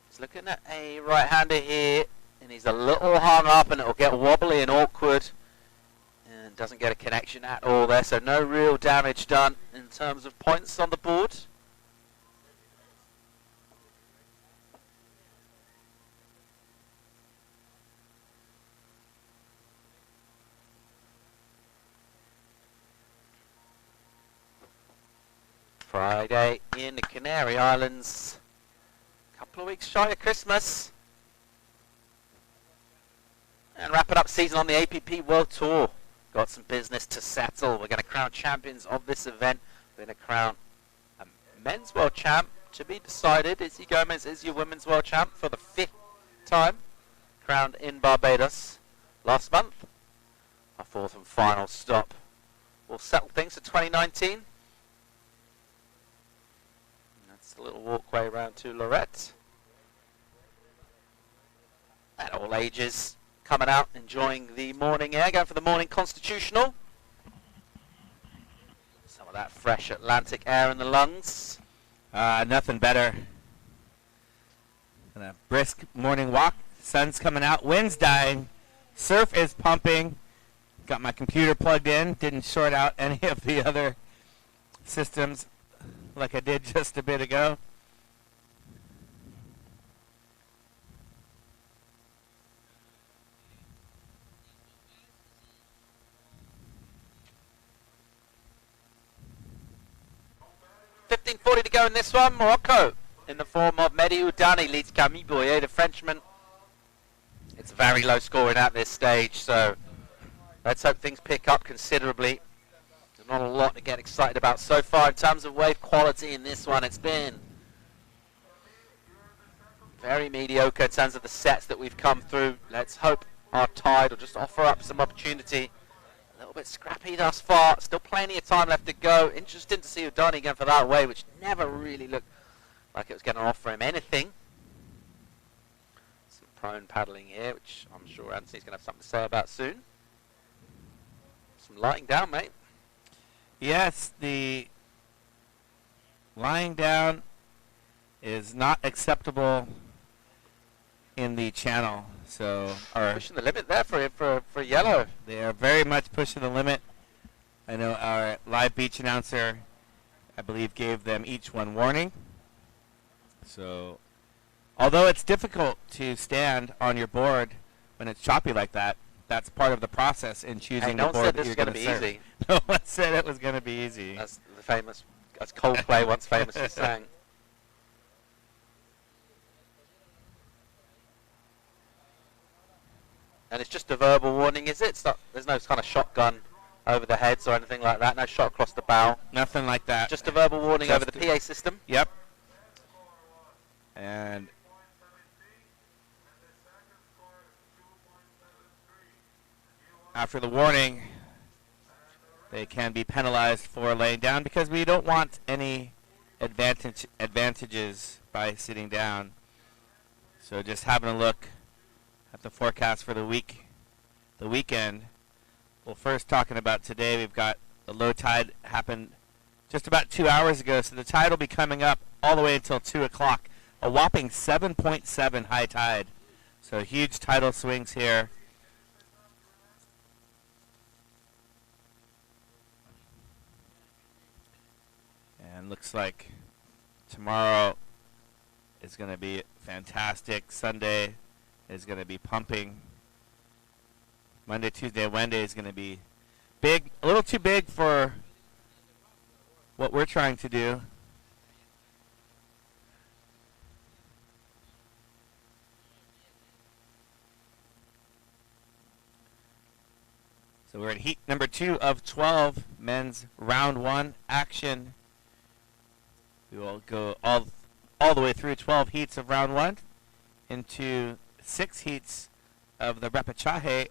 He's looking at a right-hander here, and he's a little hung up, and it'll get wobbly and awkward, and doesn't get a connection at all there, so no real damage done in terms of points on the board. Friday in the Canary Islands. A couple of weeks shy of Christmas. And wrapping up season on the APP World Tour. Got some business to settle. We're going to crown champions of this event. We're going to crown a men's world champ to be decided. Izzy Gomez is your women's world champ for the 5th time. Crowned in Barbados last month. Our 4th and final stop. We'll settle things for 2019. Just a little walkway around to Lorette. And all ages coming out, enjoying the morning air, going for the morning constitutional. Some of that fresh Atlantic air in the lungs. Nothing better than a brisk morning walk. Sun's coming out, wind's dying, surf is pumping. Got my computer plugged in, didn't short out any of the other systems like I did just a bit ago. .15:40 to go in this one. Morocco in the form of Mehdi Oudani leads Camille Boyer, the Frenchman. It's very low scoring at this stage, so let's hope things pick up considerably. There's not a lot to get excited about so far in terms of wave quality in this one. It's been very mediocre in terms of the sets that we've come through. Let's hope our tide will just offer up some opportunity. A little bit scrappy thus far. Still plenty of time left to go. Interesting to see Oudani going for that wave, which never really looked like it was going to offer him anything. Some prone paddling here, which I'm sure Anthony's going to have something to say about soon. Some lighting down, mate. Yes, the lying down is not acceptable in the channel. So pushing the limit there for yellow. They are very much pushing the limit. I know our live beach announcer, I believe, gave them each one warning. So although it's difficult to stand on your board when it's choppy like that, that's part of the process in choosing the board that you're going to serve. Easy. No one said it was going to be easy. That's the famous, as Coldplay once famously sang. And it's just a verbal warning, is it? It's not, there's no kind of shotgun over the heads or anything like that. No shot across the bow. Nothing like that. Just a verbal warning Just over the PA system. Yep. And after the warning, they can be penalized for laying down because we don't want any advantages by sitting down. So just having a look at the forecast for the weekend. Well, first talking about today, we've got the low tide happened just about 2 hours ago, so the tide will be coming up all the way until 2 o'clock. A whopping 7.7 high tide. So huge tidal swings here. And looks like tomorrow is going to be fantastic. Sunday is going to be pumping. Monday, Tuesday, Wednesday is going to be big, a little too big for what we're trying to do. So we're in heat number 2 of 12, men's round 1 action. We will go all the way through 12 heats of round 1 into 6 heats of the Repêchage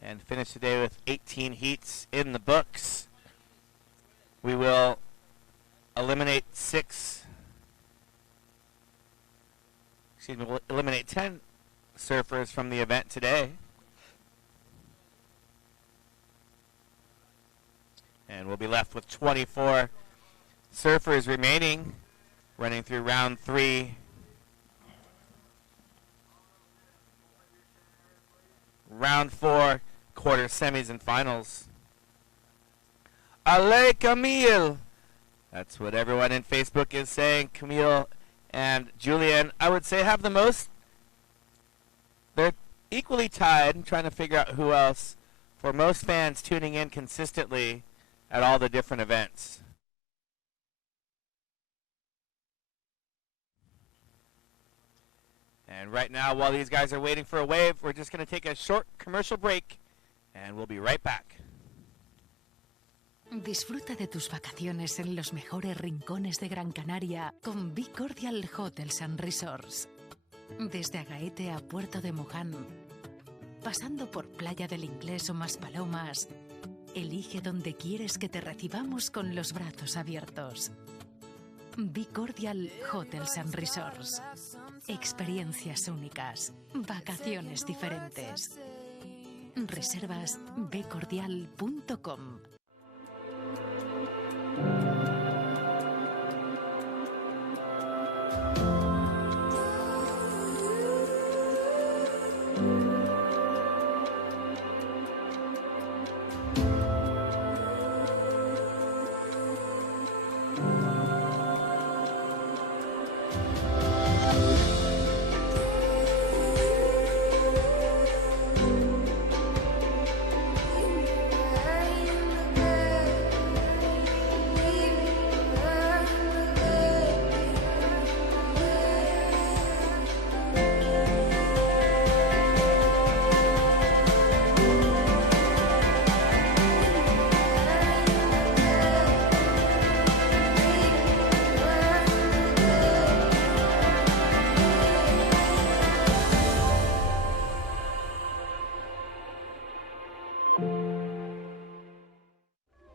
and finish today with 18 heats in the books. We will eliminate 10 surfers from the event today. And we'll be left with 24 surfers remaining, running through round 3. Round 4, quarter semis and finals. Allez, Camille! That's what everyone in Facebook is saying. Camille and Julian, I would say, have the most. They're equally tied. I'm trying to figure out who else. For most fans tuning in consistently at all the different events. And right now, while these guys are waiting for a wave, we're just going to take a short commercial break, and we'll be right back. Disfruta de tus vacaciones en los mejores rincones de Gran Canaria con Be Cordial Hotels and Resorts. Desde Agaete a Puerto de Moján, pasando por Playa del Inglés o Maspalomas, elige donde quieres que te recibamos con los brazos abiertos. Be Cordial Hotels and Resorts. Experiencias únicas, vacaciones diferentes. Reservas becordial.com.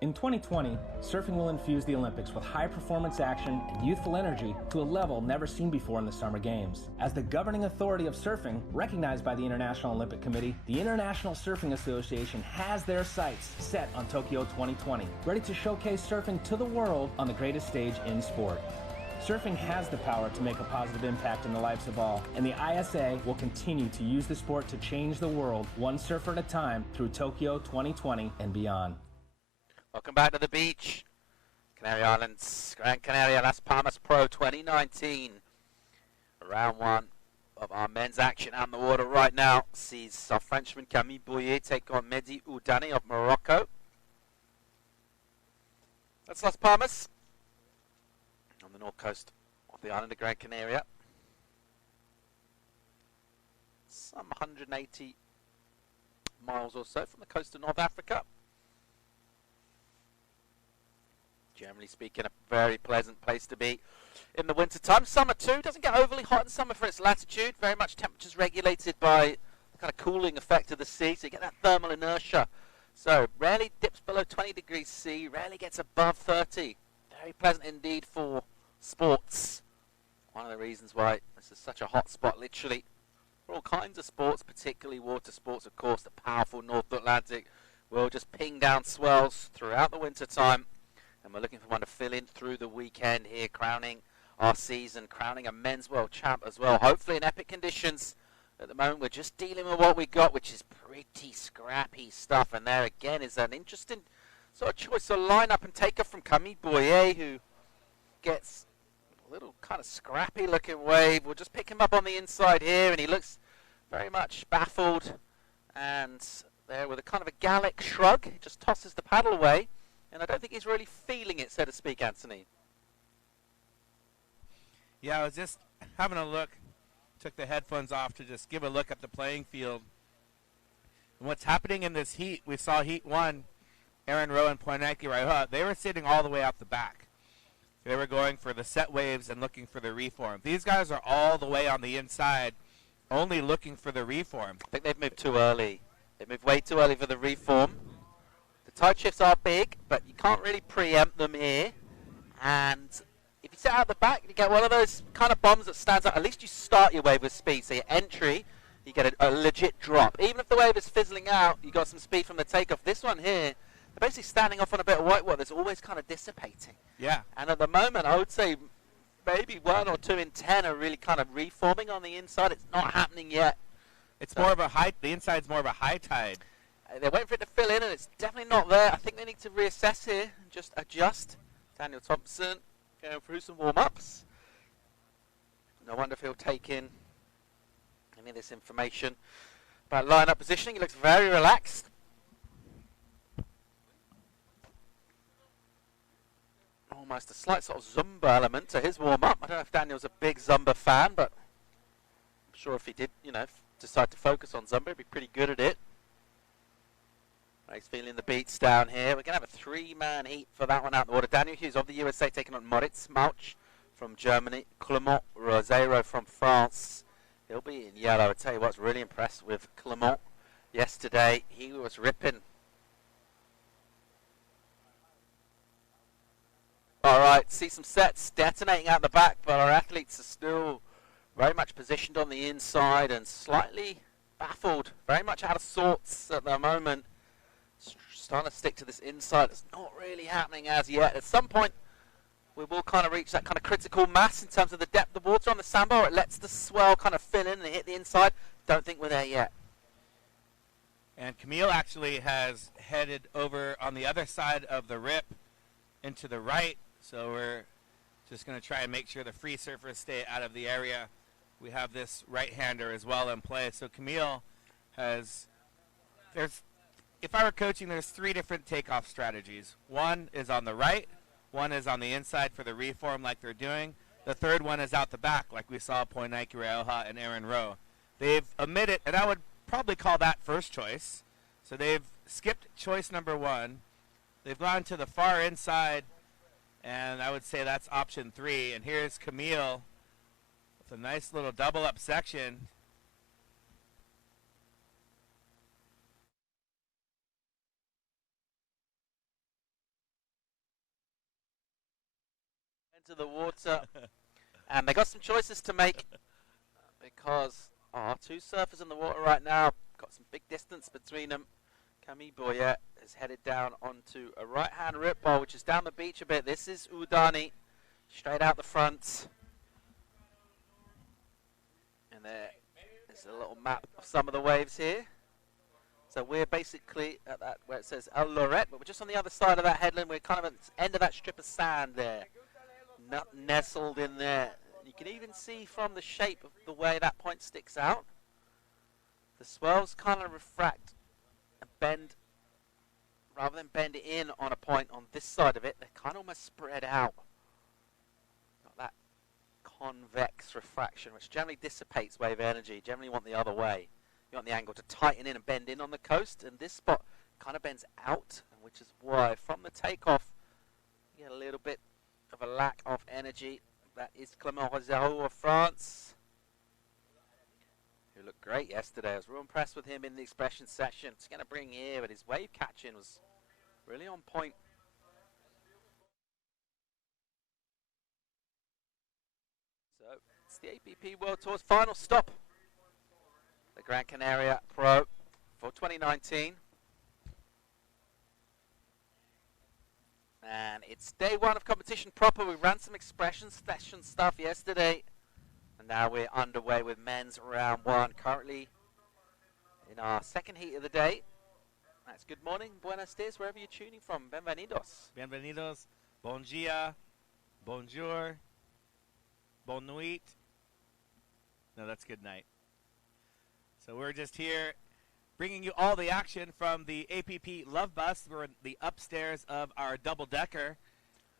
In 2020, surfing will infuse the Olympics with high-performance action and youthful energy to a level never seen before in the Summer Games. As the governing authority of surfing, recognized by the International Olympic Committee, the International Surfing Association has their sights set on Tokyo 2020, ready to showcase surfing to the world on the greatest stage in sport. Surfing has the power to make a positive impact in the lives of all, and the ISA will continue to use the sport to change the world one surfer at a time through Tokyo 2020 and beyond. Welcome back to the beach. Canary Islands, Gran Canaria, Las Palmas Pro 2019. Round one of our men's action out in the water right now sees our Frenchman Camille Boyer take on Mehdi Oudani of Morocco. That's Las Palmas on the north coast of the island of Gran Canaria. Some 180 miles or so from the coast of North Africa. Generally speaking, a very pleasant place to be in the winter time. Summer too, doesn't get overly hot in summer for its latitude. Very much temperatures regulated by the kind of cooling effect of the sea, so you get that thermal inertia. So rarely dips below 20 degrees C, rarely gets above 30. Very pleasant indeed for sports. One of the reasons why this is such a hot spot, literally, for all kinds of sports, particularly water sports, of course. The powerful North Atlantic will just ping down swells throughout the winter time. And we're looking for one to fill in through the weekend here, crowning our season, crowning a men's world champ as well. Hopefully in epic conditions. At the moment, we're just dealing with what we got, which is pretty scrappy stuff. And there again is an interesting sort of choice of lineup and take-off from Camille Boyer, who gets a little kind of scrappy looking wave. We'll just pick him up on the inside here, and he looks very much baffled. And there with a kind of a Gallic shrug, he just tosses the paddle away. And I don't think he's really feeling it, so to speak, Anthony. Yeah, I was just having a look. Took the headphones off to just give a look at the playing field. And what's happening in this heat, we saw Heat 1, Aaron Rowe and Poinaki Raihoa, they were sitting all the way out the back. They were going for the set waves and looking for the reform. These guys are all the way on the inside, only looking for the reform. I think they've moved too early. They moved way too early for the reform. Tide shifts are big, but you can't really preempt them here. And if you sit out the back, you get one of those kind of bombs that stands out. At least you start your wave with speed. So your entry, you get a legit drop. Even if the wave is fizzling out, you got some speed from the takeoff. This one here, they're basically standing off on a bit of whitewater that's always kind of dissipating. Yeah. And at the moment, I would say maybe 1 or 2 in 10 are really kind of reforming on the inside. It's not happening yet. It's more of a high, the inside's more of a high tide. They're waiting for it to fill in, and it's definitely not there. I think they need to reassess here and just adjust. Daniel Thompson going through some warm-ups. No wonder if he'll take in any of this information about line-up positioning. He looks very relaxed. Almost a slight sort of Zumba element to his warm-up. I don't know if Daniel's a big Zumba fan, but I'm sure if he did, decide to focus on Zumba, he'd be pretty good at it. He's feeling the beats down here. We're going to have a 3-man heat for that one out in the water. Daniel Hughes of the USA taking on Moritz Mauch from Germany. Clement Rosero from France. He'll be in yellow. I tell you what's really impressed with Clement yesterday. He was ripping. All right, see some sets detonating out the back, but our athletes are still very much positioned on the inside and slightly baffled, very much out of sorts at the moment. Starting to stick to this inside. It's not really happening as yet. At some point, we will kind of reach that kind of critical mass in terms of the depth of water on the sandbar. It lets the swell kind of fill in and hit the inside. Don't think we're there yet. And Camille actually has headed over on the other side of the rip into the right. So we're just going to try and make sure the free surfers stay out of the area. We have this right-hander as well in play. So Camille has, if I were coaching, there's 3 different takeoff strategies. One is on the right. One is on the inside for the reform like they're doing. The third one is out the back like we saw Poinike Rioja and Aaron Rowe. They've omitted, and I would probably call that first choice. So they've skipped choice number 1. They've gone to the far inside, and I would say that's option 3. And here's Camille with a nice little double up section. Into the water, and they got some choices to make because our 2 surfers in the water right now got some big distance between them. Camille Boyet is headed down onto a right-hand rip bar, which is down the beach a bit. This is Udani, straight out the front. And there's a little map of some of the waves here. So we're basically at that where it says El Lorette, but we're just on the other side of that headland. We're kind of at the end of that strip of sand there, nestled in there. You can even see from the shape of the way that point sticks out, the swells kind of refract and bend, rather than bend in on a point on this side of it, they're kind of almost spread out. Got that convex refraction, which generally dissipates wave energy. Generally want the other way. You want the angle to tighten in and bend in on the coast, and this spot kind of bends out, which is why from the takeoff you get a little bit of a lack of energy. That is Clément Rozereau of France, who looked great yesterday. I was real impressed with him in the expression session. It's going to bring here, but his wave catching was really on point. So it's the APP World Tour's final stop, the Gran Canaria Pro for 2019. And it's day 1 of competition proper. We ran some expression session stuff yesterday, and now we're underway with men's round 1. Currently in our second heat of the day. That's good morning, buenos dias, wherever you're tuning from. Bienvenidos. Bienvenidos, bon dia, bonjour, bonne nuit. No, that's good night. So we're just here bringing you all the action from the APP Love Bus. We're in the upstairs of our double-decker,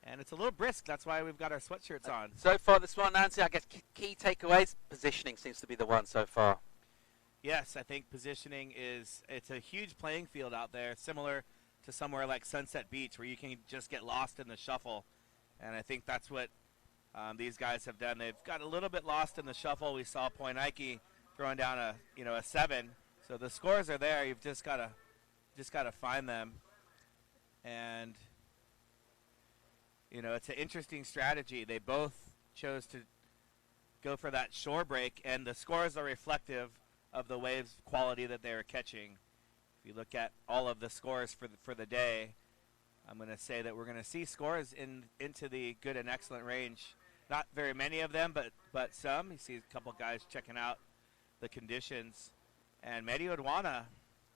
and it's a little brisk. That's why we've got our sweatshirts on. So far this one, Nancy, I guess key takeaways, positioning seems to be the one so far. Yes, I think positioning it's a huge playing field out there, similar to somewhere like Sunset Beach where you can just get lost in the shuffle. And I think that's what these guys have done. They've got a little bit lost in the shuffle. We saw Poinike throwing down a 7. So the scores are there. You've just got to find them. And it's an interesting strategy. They both chose to go for that shore break, and the scores are reflective of the waves quality that they were catching. If you look at all of the scores for the day, I'm going to say that we're going to see scores into the good and excellent range. Not very many of them, but some. You see a couple guys checking out the conditions. And Medio Aduana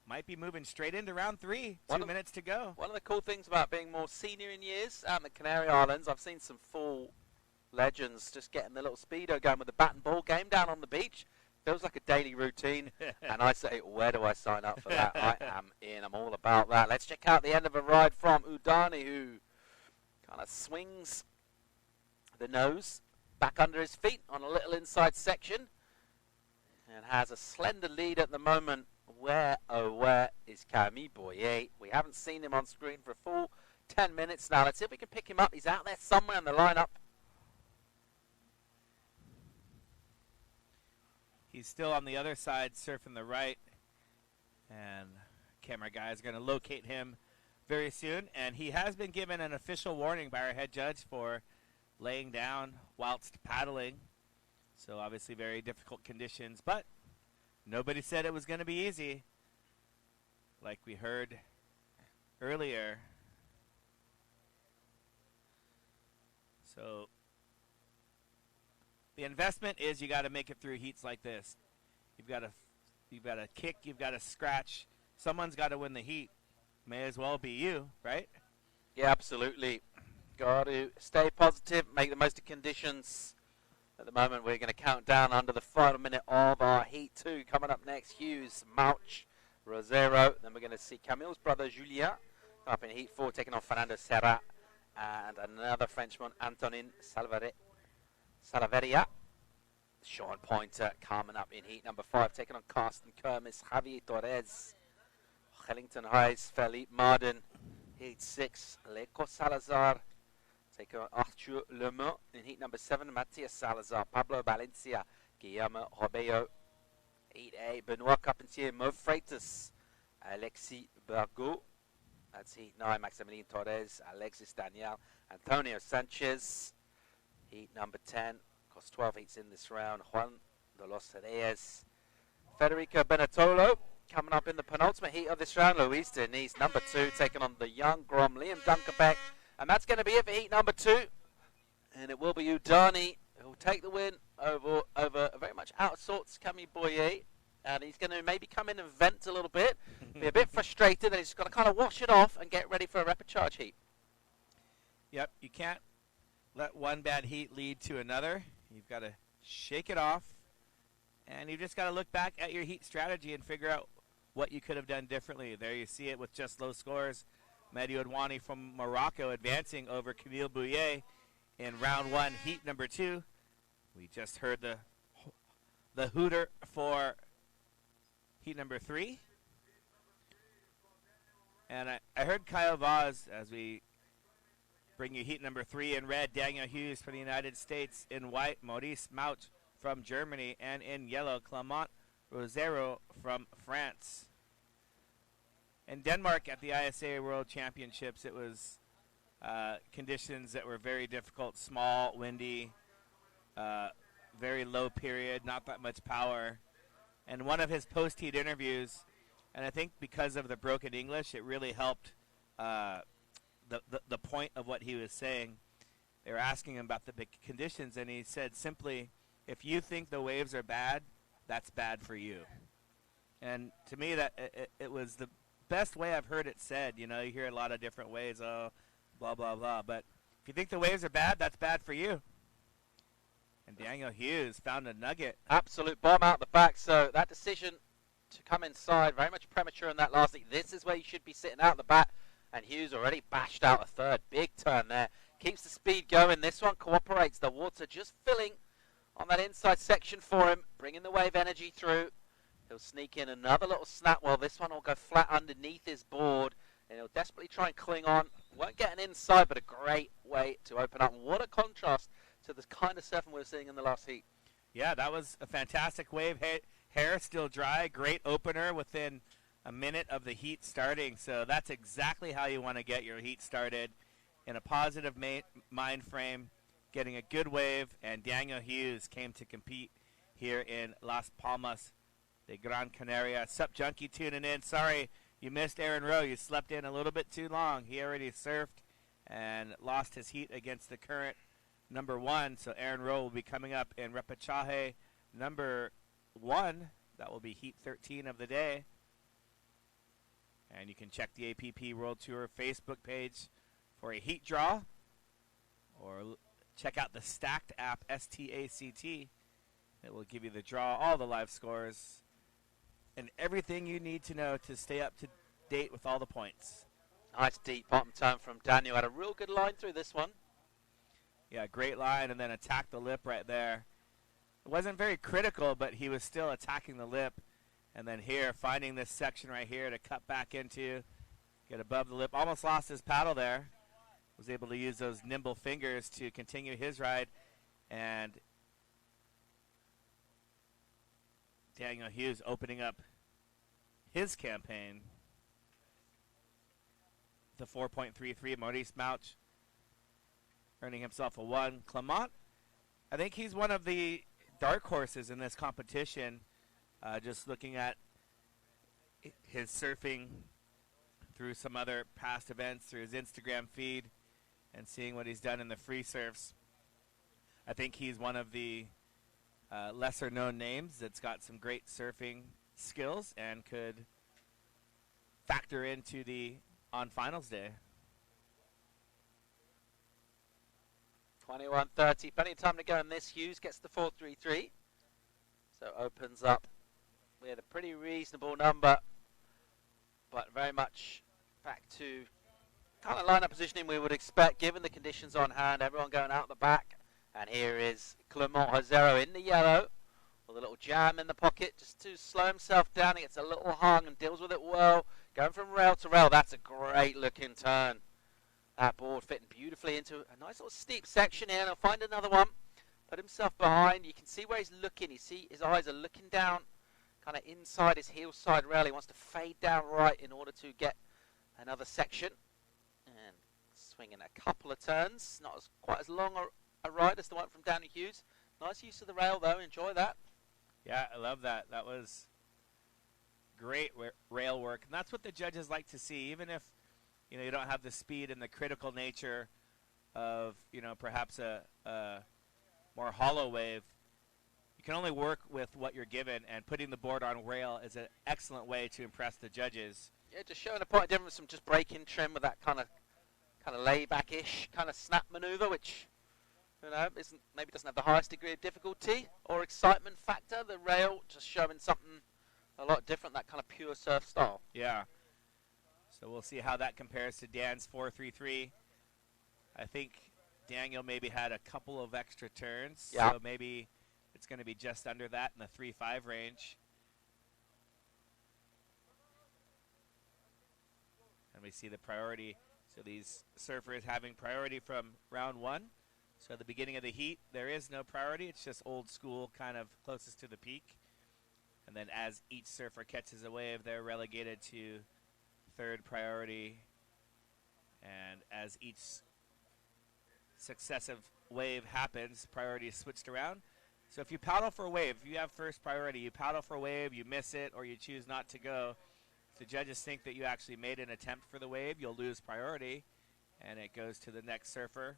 might be moving straight into round 3. 2 minutes to go. One of the cool things about being more senior in years out in the Canary Islands, I've seen some full legends just getting the little speedo going with the bat and ball game down on the beach. Feels like a daily routine. And I say, where do I sign up for that? I am in. I'm all about that. Let's check out the end of a ride from Udani, who kind of swings the nose back under his feet on a little inside section. And has a slender lead at the moment. Where, oh, where is Camille Boyet? We haven't seen him on screen for a full 10 minutes now. Let's see if we can pick him up. He's out there somewhere in the lineup. He's still on the other side, surfing the right. And camera guy is going to locate him very soon. And he has been given an official warning by our head judge for laying down whilst paddling. So obviously very difficult conditions, but nobody said it was going to be easy, like we heard earlier. So the investment is you got to make it through heats like this. You've got to kick, you've got to scratch. Someone's got to win the heat. May as well be you, right? Yeah, absolutely. Got to stay positive, make the most of conditions. At the moment, we're going to count down under the final minute of our Heat 2. Coming up next, Hughes, Mauch, Rosero. Then we're going to see Camille's brother, Julien, up in Heat 4, taking on Fernando Serra. And another Frenchman, Antonin Salaveria. Sean Pointer coming up in Heat number 5, taking on Carsten Kermis, Javier Torres. Hellington Hayes, Felipe Marden. Heat 6, Leco Salazar. Taking on Arthur Lemont in Heat number 7, Matias Salazar, Pablo Valencia, Guillermo Robello. Heat 8, Benoit Carpentier, Mo Freitas, Alexis Bergot. That's Heat 9, Maximilian Torres, Alexis Daniel, Antonio Sanchez. Heat number 10, cost 12 heats in this round, Juan de los Reyes. Federico Benetolo coming up in the penultimate heat of this round, Luis Denise, number 2, taking on the young Grom, Liam Dunkerbeck. And that's going to be it for Heat number 2. And it will be Udani who will take the win over a very much out of sorts Camille Boyer. And he's going to maybe come in and vent a little bit, be a bit frustrated, and he's got to kind of wash it off and get ready for a repechage heat. Yep, you can't let one bad heat lead to another. You've got to shake it off, and you've just got to look back at your heat strategy and figure out what you could have done differently. There you see it with just low scores. Mehdi Odwani from Morocco advancing over Camille Bouillet in round 1, heat number 2. We just heard the hooter for heat number 3. And I heard Kyle Vaz as we bring you heat number 3 in red, Daniel Hughes from the United States, in white, Maurice Mauch from Germany, and in yellow, Clement Rosero from France. In Denmark at the ISA World Championships, it was conditions that were very difficult, small, windy, very low period, not that much power. And one of his post-heat interviews, and I think because of the broken English, it really helped the point of what he was saying. They were asking him about the big conditions, and he said simply, if you think the waves are bad, that's bad for you. And to me, that it was the best way I've heard it said. You know, you hear a lot of different ways, oh, blah, blah, blah. But if you think the waves are bad, that's bad for you. And Daniel Hughes found a nugget. Absolute bomb out the back. So that decision to come inside, very much premature in that last league. This is where you should be sitting out the back. And Hughes already bashed out a third. Big turn there. Keeps the speed going. This one cooperates. The water just filling on that inside section for him, bringing the wave energy through. He'll sneak in another little snap. Well, this one will go flat underneath his board, and he'll desperately try and cling on. Won't get an inside, but a great way to open up. What a contrast to the kind of surfing we were seeing in the last heat. Yeah, that was a fantastic wave. Hair still dry. Great opener within a minute of the heat starting. So that's exactly how you want to get your heat started, in a positive mind frame, getting a good wave. And Daniel Hughes came to compete here in Las Palmas de Gran Canaria. Sup, Junkie, tuning in. Sorry you missed Aaron Rowe. You slept in a little bit too long. He already surfed and lost his heat against the current number 1. So Aaron Rowe will be coming up in Repechage number 1. That will be heat 13 of the day. And you can check the APP World Tour Facebook page for a heat draw, or check out the Stacked app, S-T-A-C-T. It will give you the draw, all the live scores, and everything you need to know to stay up to date with all the points. Nice deep bottom turn from Daniel. Had a real good line through this one. Yeah, great line, and then attacked the lip right there. It wasn't very critical, but he was still attacking the lip. And then here, finding this section right here to cut back into, get above the lip. Almost lost his paddle there. Was able to use those nimble fingers to continue his ride. And Daniel Hughes opening up his campaign the 4.33. Maurice Mouch earning himself a 1. Clement, I think he's one of the dark horses in this competition. Just looking at his surfing through some other past events, through his Instagram feed, and seeing what he's done in the free surfs. I think he's one of the lesser known names that's got some great surfing skills and could factor into the on finals day. 21:30, plenty of time to go in this. Hughes gets the 4.33, so opens up with a pretty reasonable number, but very much back to kind of lineup positioning we would expect given the conditions on hand. Everyone going out the back, and here is Clement Hozero in the yellow with a little jam in the pocket just to slow himself down. He gets a little hung and deals with it well. Going from rail to rail, that's a great looking turn. That board fitting beautifully into a nice little steep section here, and he'll find another one. Put himself behind. You can see where he's looking. You see his eyes are looking down kind of inside his heel side rail. He wants to fade down right in order to get another section. And swinging a couple of turns. Not quite as long a ride as the one from Danny Hughes. Nice use of the rail though. Enjoy that. Yeah, I love that. That was great rail work. And that's what the judges like to see. Even if you don't have the speed and the critical nature of perhaps a more hollow wave, you can only work with what you're given, and putting the board on rail is an excellent way to impress the judges. Yeah, just showing a point of difference from just break-in trim with that kind of lay-back-ish kind of snap maneuver, which maybe doesn't have the highest degree of difficulty or excitement factor. The rail just showing something a lot different, that kind of pure surf style. Yeah. So we'll see how that compares to Dan's 4.33. I think Daniel maybe had a couple of extra turns, yeah. So maybe it's going to be just under that in the 3.5 range. And we see the priority. So these surfers having priority from round 1. So at the beginning of the heat, there is no priority. It's just old school, kind of closest to the peak. And then as each surfer catches a wave, they're relegated to 3rd priority. And as each successive wave happens, priority is switched around. So if you paddle for a wave, if you have first priority, you paddle for a wave, you miss it, or you choose not to go. If the judges think that you actually made an attempt for the wave, you'll lose priority, and it goes to the next surfer.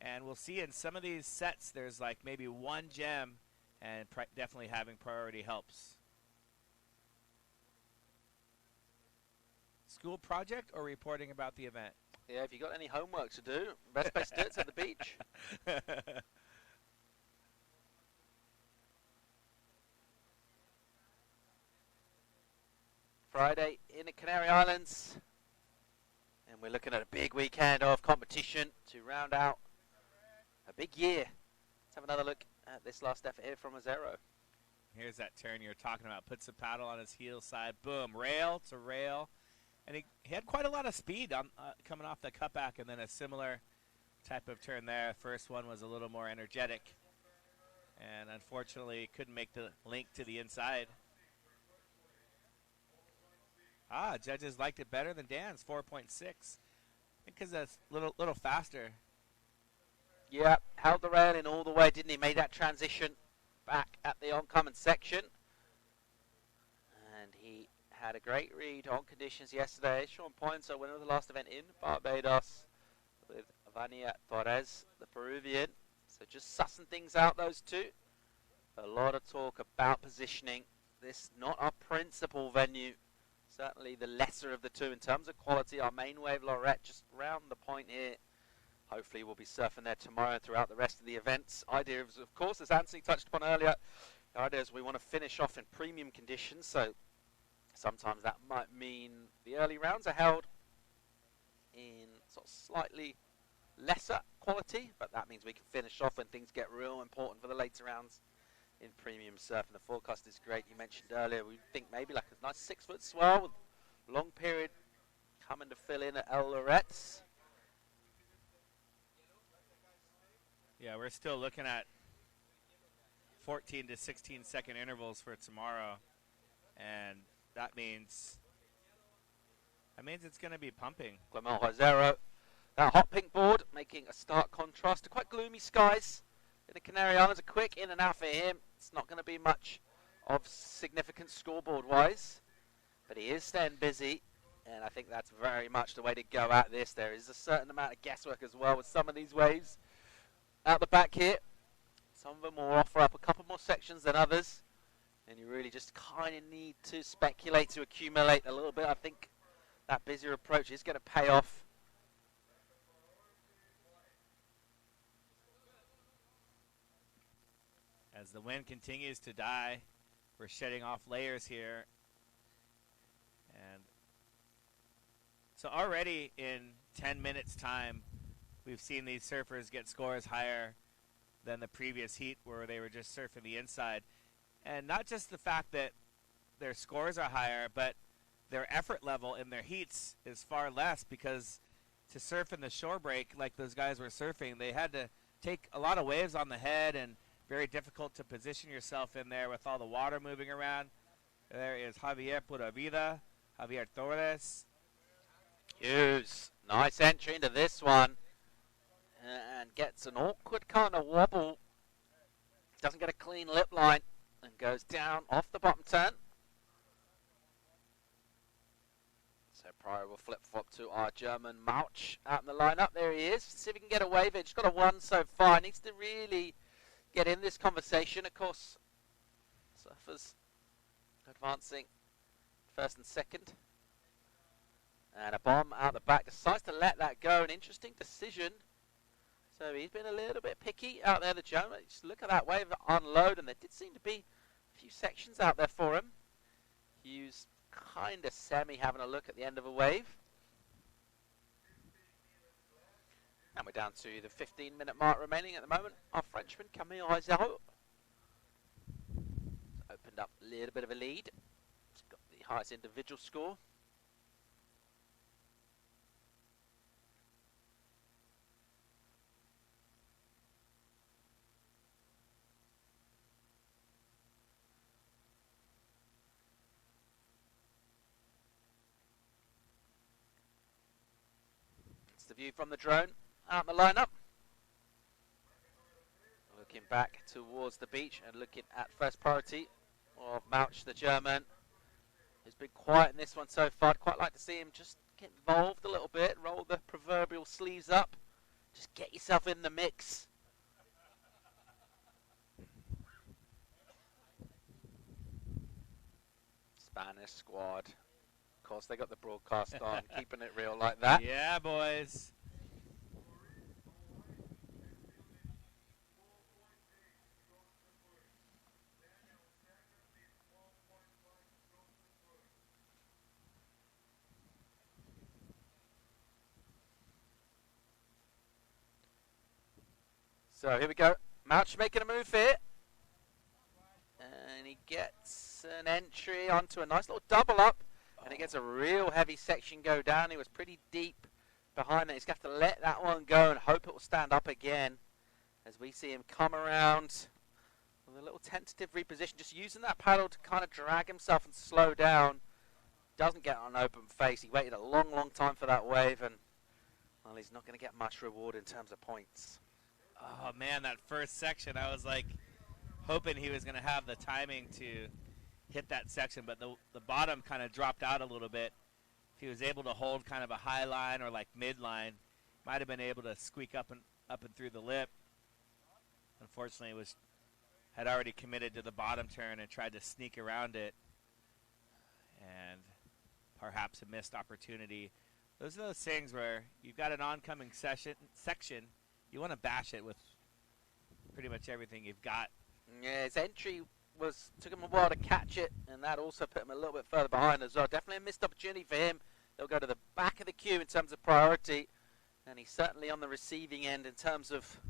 And we'll see in some of these sets, there's like maybe one gem, and definitely having priority helps. School project or reporting about the event? Yeah, if you got any homework to do, best place to do it's at the beach. Friday in the Canary Islands, and we're looking at a big weekend of competition to round out a big year. Let's have another look at this last effort here from Hozero. Here's that turn you're talking about. Puts the paddle on his heel side. Boom, rail to rail. And he had quite a lot of speed on coming off the cutback, and then a similar type of turn there. First one was a little more energetic, and unfortunately couldn't make the link to the inside. Judges liked it better than Dan's 4.6. I think because that's a little faster. Yeah, held the rail in all the way, didn't he? Made that transition back at the oncoming section. And he had a great read on conditions yesterday. Sean Pointer, winner of the last event in Barbados, with Vania Torres, the Peruvian. So just sussing things out, those two. A lot of talk about positioning. This not our principal venue. Certainly the lesser of the two in terms of quality. Our main wave, Lorette, just round the point here. Hopefully we'll be surfing there tomorrow and throughout the rest of the events. Idea is, of course, as Anthony touched upon earlier, the idea is we want to finish off in premium conditions. So sometimes that might mean the early rounds are held in sort of slightly lesser quality, but that means we can finish off when things get real important for the later rounds in premium surf. And the forecast is great. You mentioned earlier, we think maybe like a nice 6-foot swell with long period coming to fill in at El Loretz. Yeah, we're still looking at 14 to 16 second intervals for tomorrow, and that means That means it's going to be pumping. Clement Hozero. That hot pink board making a stark contrast to quite gloomy skies in the Canary Islands. A quick in and out for him. It's not going to be much of significance scoreboard-wise, but he is staying busy, and I think that's very much the way to go at this. There is a certain amount of guesswork as well with some of these waves out the back here. Some of them will offer up a couple more sections than others, and you really just kind of need to speculate to accumulate a little bit. I think that busier approach is going to pay off. As the wind continues to die, we're shedding off layers here. And so already in 10 minutes time, we've seen these surfers get scores higher than the previous heat where they were just surfing the inside. And not just the fact that their scores are higher, but their effort level in their heats is far less, because to surf in the shore break like those guys were surfing, they had to take a lot of waves on the head, and very difficult to position yourself in there with all the water moving around. There is Javier Pura Vida, Javier Torres. Hughes, nice entry into this one, and gets an awkward kind of wobble. Doesn't get a clean lip line and goes down off the bottom turn. So Pryor will flip-flop to our German Mauch out in the lineup. There he is. See if he can get a wave. He's got a 1 so far. Needs to really get in this conversation. Of course, surfers advancing first and second. And a bomb out the back. Decides to let that go. An interesting decision. So he's been a little bit picky out there, the German. Just look at that wave unload, and there did seem to be a few sections out there for him. Hughes kind of semi having a look at the end of a wave. And we're down to the 15-minute mark remaining at the moment. Our Frenchman, Camille Hozero, opened up a little bit of a lead. He's got the highest individual score. It's the view from the drone. Out in the lineup. Looking back towards the beach and looking at first priority of Mauch, the German, who's been quiet in this one so far. I'd quite like to see him just get involved a little bit, roll the proverbial sleeves up, just get yourself in the mix. Spanish squad. Of course, they got the broadcast on, keeping it real like that. Yeah, boys. So here we go. Mauch making a move here. And he gets an entry onto a nice little double up. And he gets a real heavy section go down. He was pretty deep behind that. He's going to have to let that one go and hope it will stand up again. As we see him come around with a little tentative reposition. Just using that paddle to kind of drag himself and slow down. Doesn't get on open face. He waited a long, long time for that wave. And, well, he's not going to get much reward in terms of points. Oh, man, that first section, I was like hoping he was going to have the timing to hit that section, but the bottom kind of dropped out a little bit. If he was able to hold kind of a high line or like mid line, might have been able to squeak up and through the lip. Unfortunately, had already committed to the bottom turn and tried to sneak around it, and perhaps a missed opportunity. Those are those things where you've got an oncoming section, you want to bash it with pretty much everything you've got. Yeah, his entry took him a while to catch it, and that also put him a little bit further behind as well. Definitely a missed opportunity for him. They'll go to the back of the queue in terms of priority, and he's certainly on the receiving end in terms of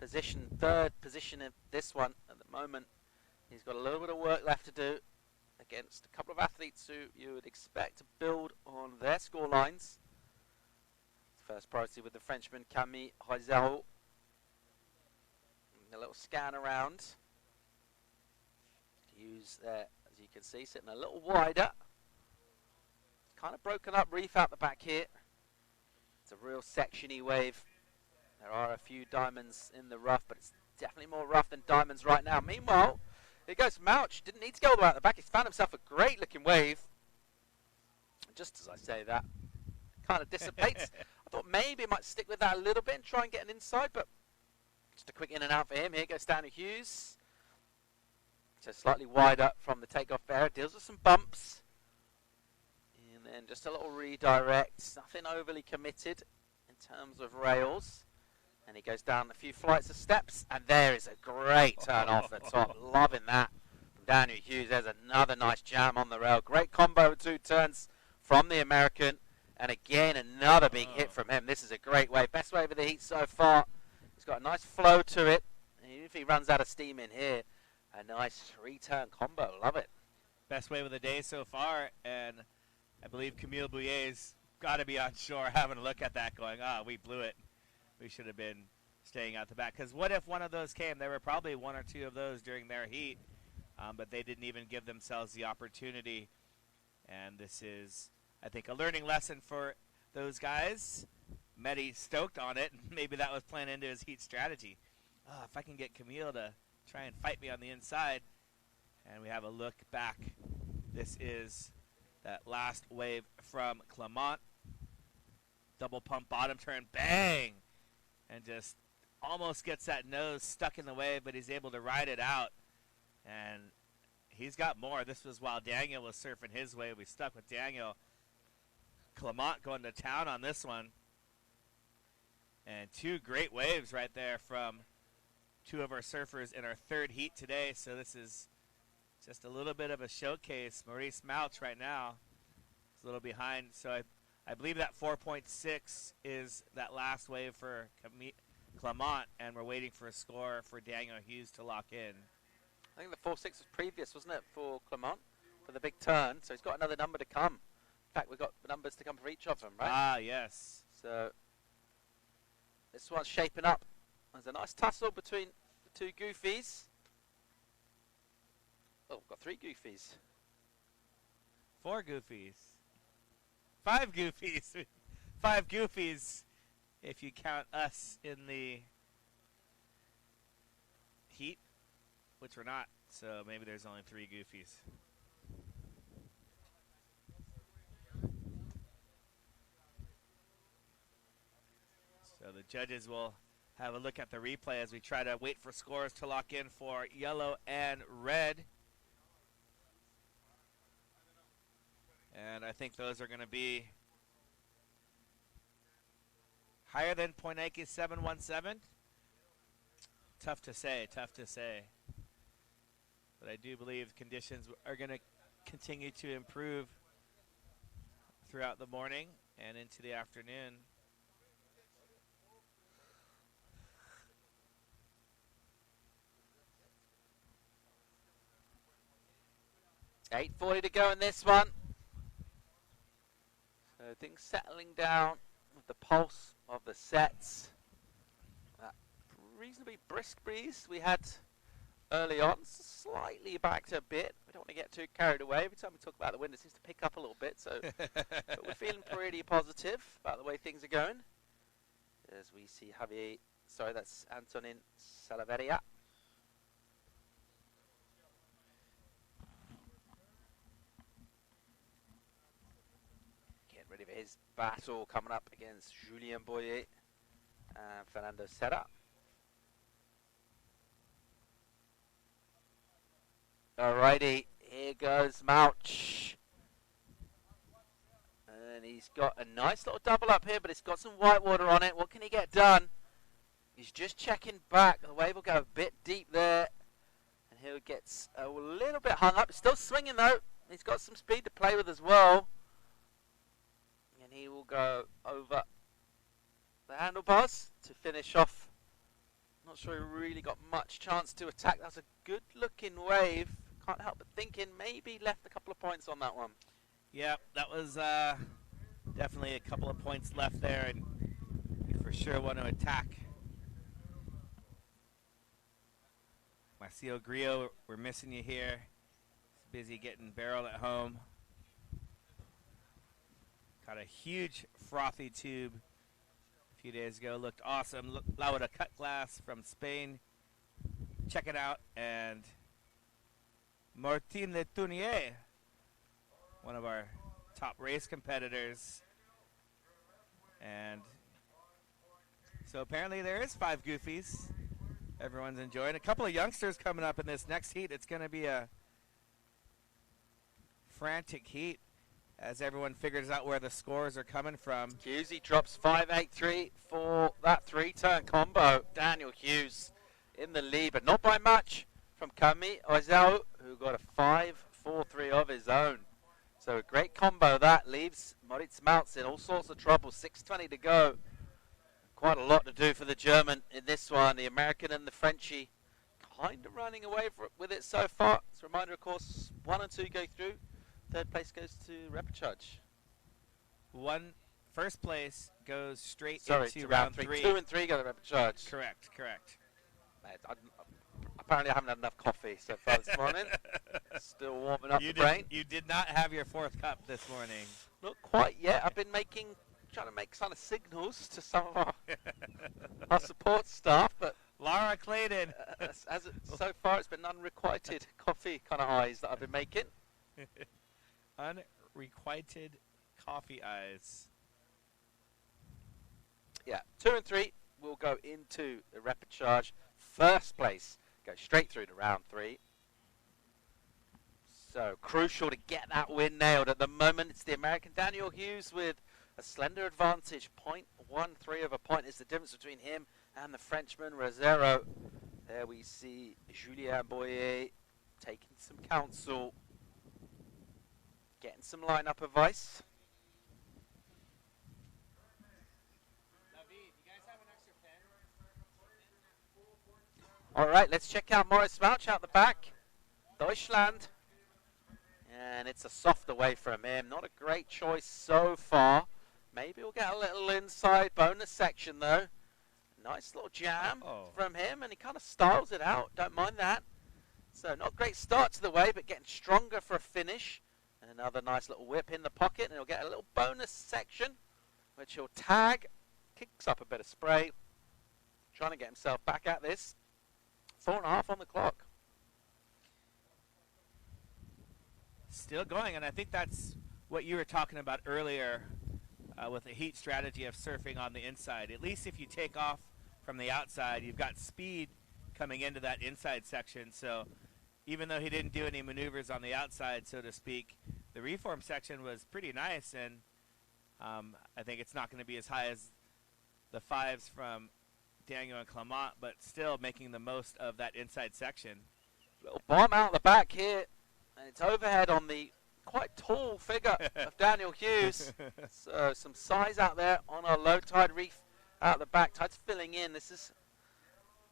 position, third position in this one at the moment. He's got a little bit of work left to do against a couple of athletes who you would expect to build on their score lines. First priority with the Frenchman Camille Hozero. A little scan around. Hughes there, as you can see, sitting a little wider. kind of broken up reef out the back here. It's a real sectiony wave. There are a few diamonds in the rough, but it's definitely more rough than diamonds right now. Meanwhile, here goes Mouch. Didn't need to go all the way out the back. He's found himself a great looking wave. Just as I say that, kind of dissipates. I thought maybe he might stick with that a little bit and try and get an inside, but just a quick in and out for him. Here goes Daniel Hughes. So slightly wider from the takeoff area. Deals with some bumps. And then just a little redirect. Nothing overly committed in terms of rails. And he goes down a few flights of steps. And there is a great turn off the top. Loving that from Daniel Hughes. There's another nice jam on the rail. Great combo of 2 turns from the American. And again, another big hit from him. This is a great wave. Best wave of the heat so far. He's got a nice flow to it. And even if he runs out of steam in here, a nice 3-turn combo. Love it. Best wave of the day so far. And I believe Camille Bouillet's got to be on shore having a look at that going, we blew it. We should have been staying out the back. Because what if one of those came? There were probably 1 or 2 of those during their heat, but they didn't even give themselves the opportunity. And this is, I think, a learning lesson for those guys. Mehdi stoked on it, and maybe that was playing into his heat strategy. If I can get Camille to try and fight me on the inside. And we have a look back. This is that last wave from Clement. Double pump bottom turn, bang! And just almost gets that nose stuck in the wave, but he's able to ride it out. And he's got more. This was while Daniel was surfing his wave. We stuck with Daniel. Clement going to town on this one. And 2 great waves right there from 2 of our surfers in our 3rd heat today. So this is just a little bit of a showcase. Maurice Mouch right now is a little behind. So I believe that 4.6 is that last wave for Clement, and we're waiting for a score for Daniel Hughes to lock in. I think the 4.6 was previous, wasn't it, for Clement, for the big turn. So he's got another number to come. In fact, we've got numbers to come for each of them, right? Yes. So this one's shaping up. There's a nice tussle between the 2 goofies. Oh, we've got 3 goofies. 4 goofies. 5 goofies. 5 goofies if you count us in the heat, which we're not. So maybe there's only 3 goofies. So the judges will have a look at the replay as we try to wait for scores to lock in for yellow and red. And I think those are going to be higher than Poinike's 717. Tough to say, tough to say. But I do believe conditions are going to continue to improve throughout the morning and into the afternoon. 8:40 to go in this one. So things settling down with the pulse of the sets. That reasonably brisk breeze we had early on, slightly backed a bit. We don't want to get too carried away. Every time we talk about the wind, it seems to pick up a little bit. So but we're feeling pretty positive about the way things are going. As we see that's Antonin Salaveria. Getting ready for his battle coming up against Julien Boyer and Fernando Serra. Alrighty, here goes Mouch. And he's got a nice little double up here, but it's got some white water on it. What can he get done? He's just checking back. The wave will go a bit deep there. And he gets a little bit hung up. He's still swinging though. He's got some speed to play with as well. And he will go over the handlebars to finish off. Not sure he really got much chance to attack. That's a good looking wave. Can't help but thinking maybe left a couple of points on that one. Yeah, that was definitely a couple of points left there, and you for sure want to attack. Marcio Grillo, we're missing you here. He's busy getting barreled at home. Got a huge frothy tube a few days ago. Looked awesome. Laura cut glass from Spain. Check it out. And Martin Letunier, one of our top race competitors. And so apparently there is 5 goofies. Everyone's enjoying. A couple of youngsters coming up in this next heat. It's going to be a frantic heat as everyone figures out where the scores are coming from. Hughesy drops 5.83 for that 3-turn combo. Daniel Hughes in the lead, but not by much from Kami Oizao, who got a 5.43 of his own. So a great combo that leaves Moritz Maltz in all sorts of trouble. 6:20 to go. Quite a lot to do for the German in this one. The American and the Frenchie kind of running away with it so far. As a reminder, of course, 1 and 2 go through. 3rd place goes to repechage. First place goes straight Sorry, into to round 3. 3. 2 and 3 go to repechage. Correct. Apparently I haven't had enough coffee so far this morning. Still warming up the brain. You did not have your 4th cup this morning. Not quite yet. I've been trying to make kind of signals to some of our support staff, but Laura Clayton. So far it's been unrequited coffee kind of eyes that I've been making. Unrequited coffee eyes. Yeah, 2 and 3 will go into the repechage. First place goes straight through to round 3. So crucial to get that win nailed. At the moment, it's the American Daniel Hughes with a slender advantage. 0.13 of a point is the difference between him and the Frenchman Rosero. There we see Julien Boyer taking some counsel, getting some lineup advice. All right, let's check out Moritz Maltz out the back. Deutschland. And it's a soft away from him. Not a great choice so far. Maybe we'll get a little inside bonus section, though. Nice little jam from him, and he kind of styles it out. Don't mind that. So not a great start to the way, but getting stronger for a finish. And another nice little whip in the pocket, and he'll get a little bonus section, which he'll tag. Kicks up a bit of spray. Trying to get himself back at this. 4.5 on the clock. Still going, and I think that's what you were talking about earlier with the heat strategy of surfing on the inside. At least if you take off from the outside, you've got speed coming into that inside section. So even though he didn't do any maneuvers on the outside, so to speak, the reform section was pretty nice, and I think it's not going to be as high as the 5s from Daniel and Clement, but still making the most of that inside section. Little bomb out the back here, and it's overhead on the quite tall figure of Daniel Hughes. So some size out there on our low tide reef out the back. Tide's filling in. This is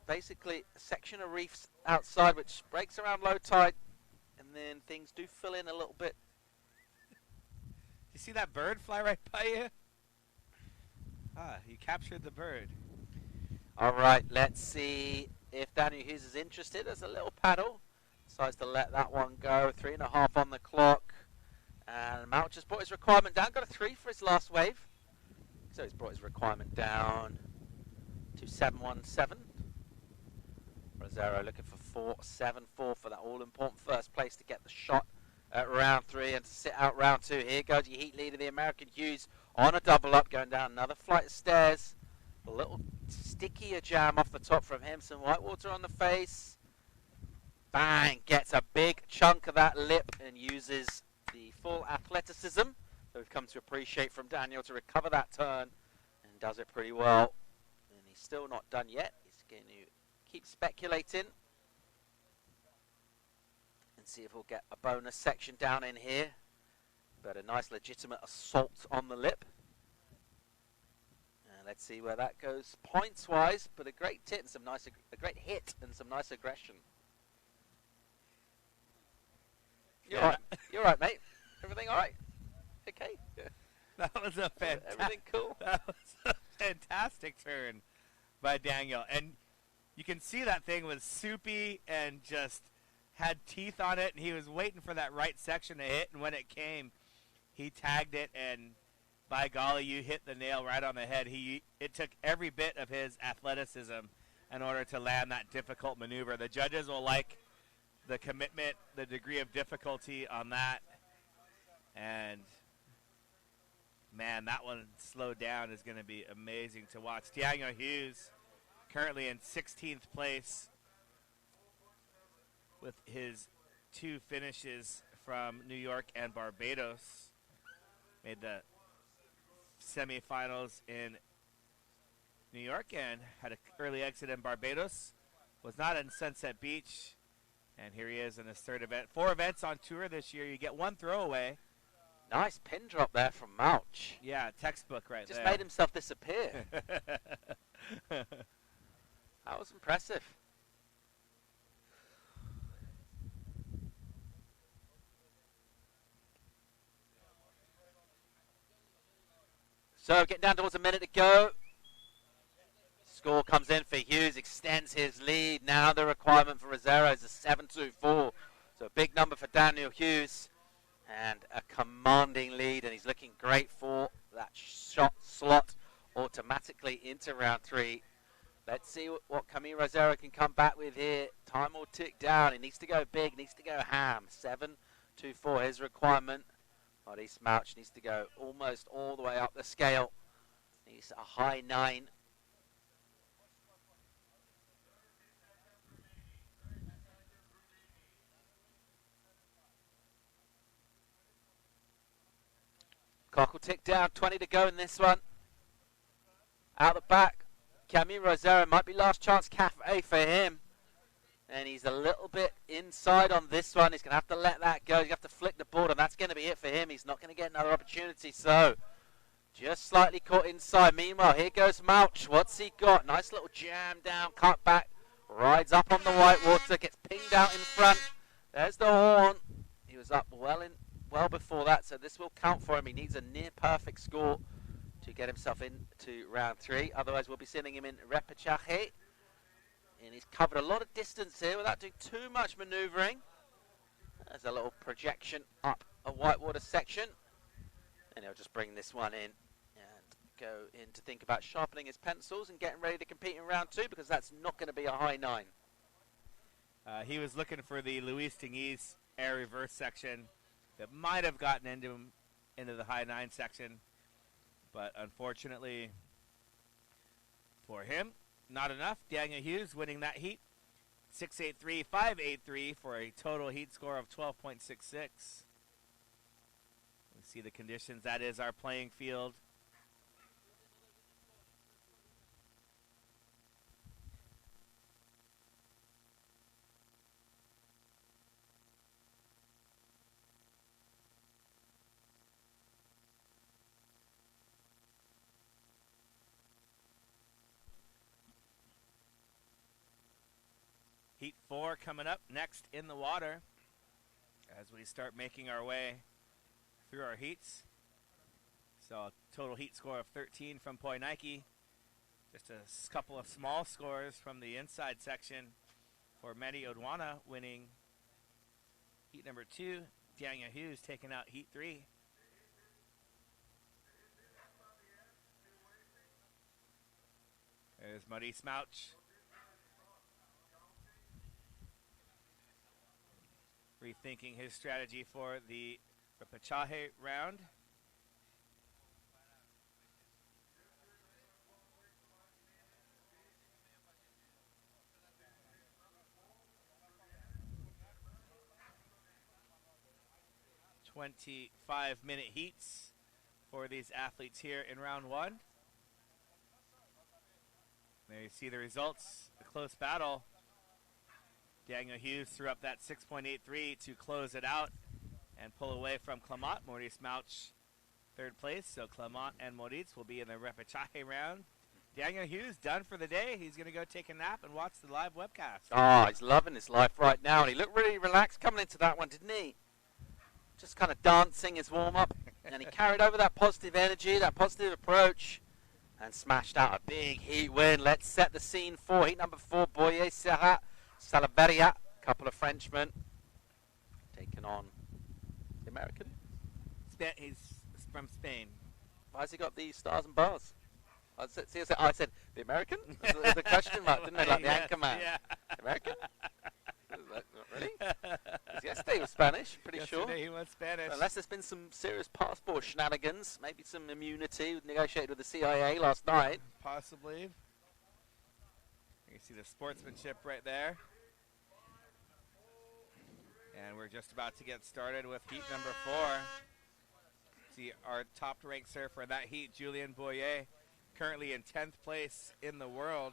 basically a section of reefs outside which breaks around low tide, and then things do fill in a little bit. You see that bird fly right by you? Ah, you captured the bird. All right, let's see if Daniel Hughes is interested. There's a little paddle. Decides to let that one go. 3.5 on the clock. And Maltz just brought his requirement down. Got a 3 for his last wave. So he's brought his requirement down to 7.17. Rosero looking for 4.74 for that all-important first place to get the shot at round 3 and to sit out round 2. Here goes your heat leader, the American Hughes, on a double up, going down another flight of stairs. A little stickier jam off the top from him. Some white water on the face. Bang! Gets a big chunk of that lip and uses the full athleticism that we've come to appreciate from Daniel to recover that turn, and does it pretty well. And he's still not done yet. He's going to keep speculating and see if we'll get a bonus section down in here. But a nice legitimate assault on the lip. And let's see where that goes points-wise, but a great hit and some nice, a great hit and some nice aggression. You're right. You're right, mate. Everything all right? Okay. That was a fantastic. Everything cool. That was a fantastic turn by Daniel, and you can see that thing was soupy and just had teeth on it, and he was waiting for that right section to hit, and when it came, he tagged it and by golly, you hit the nail right on the head. It took every bit of his athleticism in order to land that difficult maneuver. The judges will like the commitment, the degree of difficulty on that. And, man, that one slowed down is going to be amazing to watch. Daniel Hughes currently in 16th place with his 2 finishes from New York and Barbados. Made the semifinals in New York and had an early exit in Barbados. Was not in Sunset Beach. And here he is in his 3rd event. 4 events on tour this year. You get 1 throwaway. Nice pin drop there from Mouch. Yeah, textbook right Just there. made himself disappear. That was impressive. So getting down towards a minute to go. Score comes in for Hughes, extends his lead. Now the requirement for Rosero is a 7-2-4. So a big number for Daniel Hughes. And a commanding lead, and he's looking great for that shot slot automatically into round 3. Let's see what Camille Rosero can come back with here. Time will tick down. He needs to go big, needs to go ham. 7-2-4, his requirement. Maurice Mouch needs to go almost all the way up the scale. He's a high 9. Clock will tick down, 20 to go in this one. Out the back, Camille Rosero might be last chance cafe for him. And he's a little bit inside on this one. He's going to have to let that go. He's going to have to flick the board, and that's going to be it for him. He's not going to get another opportunity. So, just slightly caught inside. Meanwhile, here goes Mouch. What's he got? Nice little jam down, cut back. Rides up on the white water, gets pinged out in front. There's the horn. He was up well before that, so this will count for him. He needs a near perfect score to get himself into round 3. Otherwise, we'll be sending him in Repêchage Heat. And he's covered a lot of distance here without doing too much maneuvering. There's a little projection up a whitewater section. And he'll just bring this one in and go in to think about sharpening his pencils and getting ready to compete in round 2, because that's not going to be a high 9. He was looking for the Luis Tinguis air reverse section that might have gotten into the high 9 section, but unfortunately for him, not enough. Daniel Hughes winning that heat, 6.83, 5.83 for a total heat score of 12.66. We see the conditions. That is our playing field. Heat 4 coming up next in the water as we start making our way through our heats. So a total heat score of 13 from Poinaiki. Just a couple of small scores from the inside section for Mehdi Odwana winning heat number 2. Daniel Hughes taking out heat 3. There's Maurice Mouch. Rethinking his strategy for the Repêchage round. "25-minute heats for these athletes here in round 1. There you see the results, a close battle. Daniel Hughes threw up that 6.83 to close it out and pull away from Clement. Maurice Mouch, 3rd place. So Clement and Maurice will be in the Repêchage round. Daniel Hughes done for the day. He's going to go take a nap and watch the live webcast. Oh, he's loving his life right now. And he looked really relaxed coming into that one, didn't he? Just kind of dancing his warm-up. And he carried over that positive energy, that positive approach, and smashed out a big heat win. Let's set the scene for heat number 4, Boyer Serrat. Salaberria, a couple of Frenchmen, taking on the American. He's from Spain. Why has he got the stars and bars? I said the American? Was the question mark, didn't I? Like the anchor man. Yeah. American? Not really? Yesterday he was Spanish, pretty sure. Yesterday he was Spanish. Unless there's been some serious passport shenanigans, maybe some immunity negotiated with the CIA last night. Possibly. You see the sportsmanship right there. And we're just about to get started with heat number 4. See our top-ranked surfer in that heat, Julien Boyer, currently in 10th place in the world.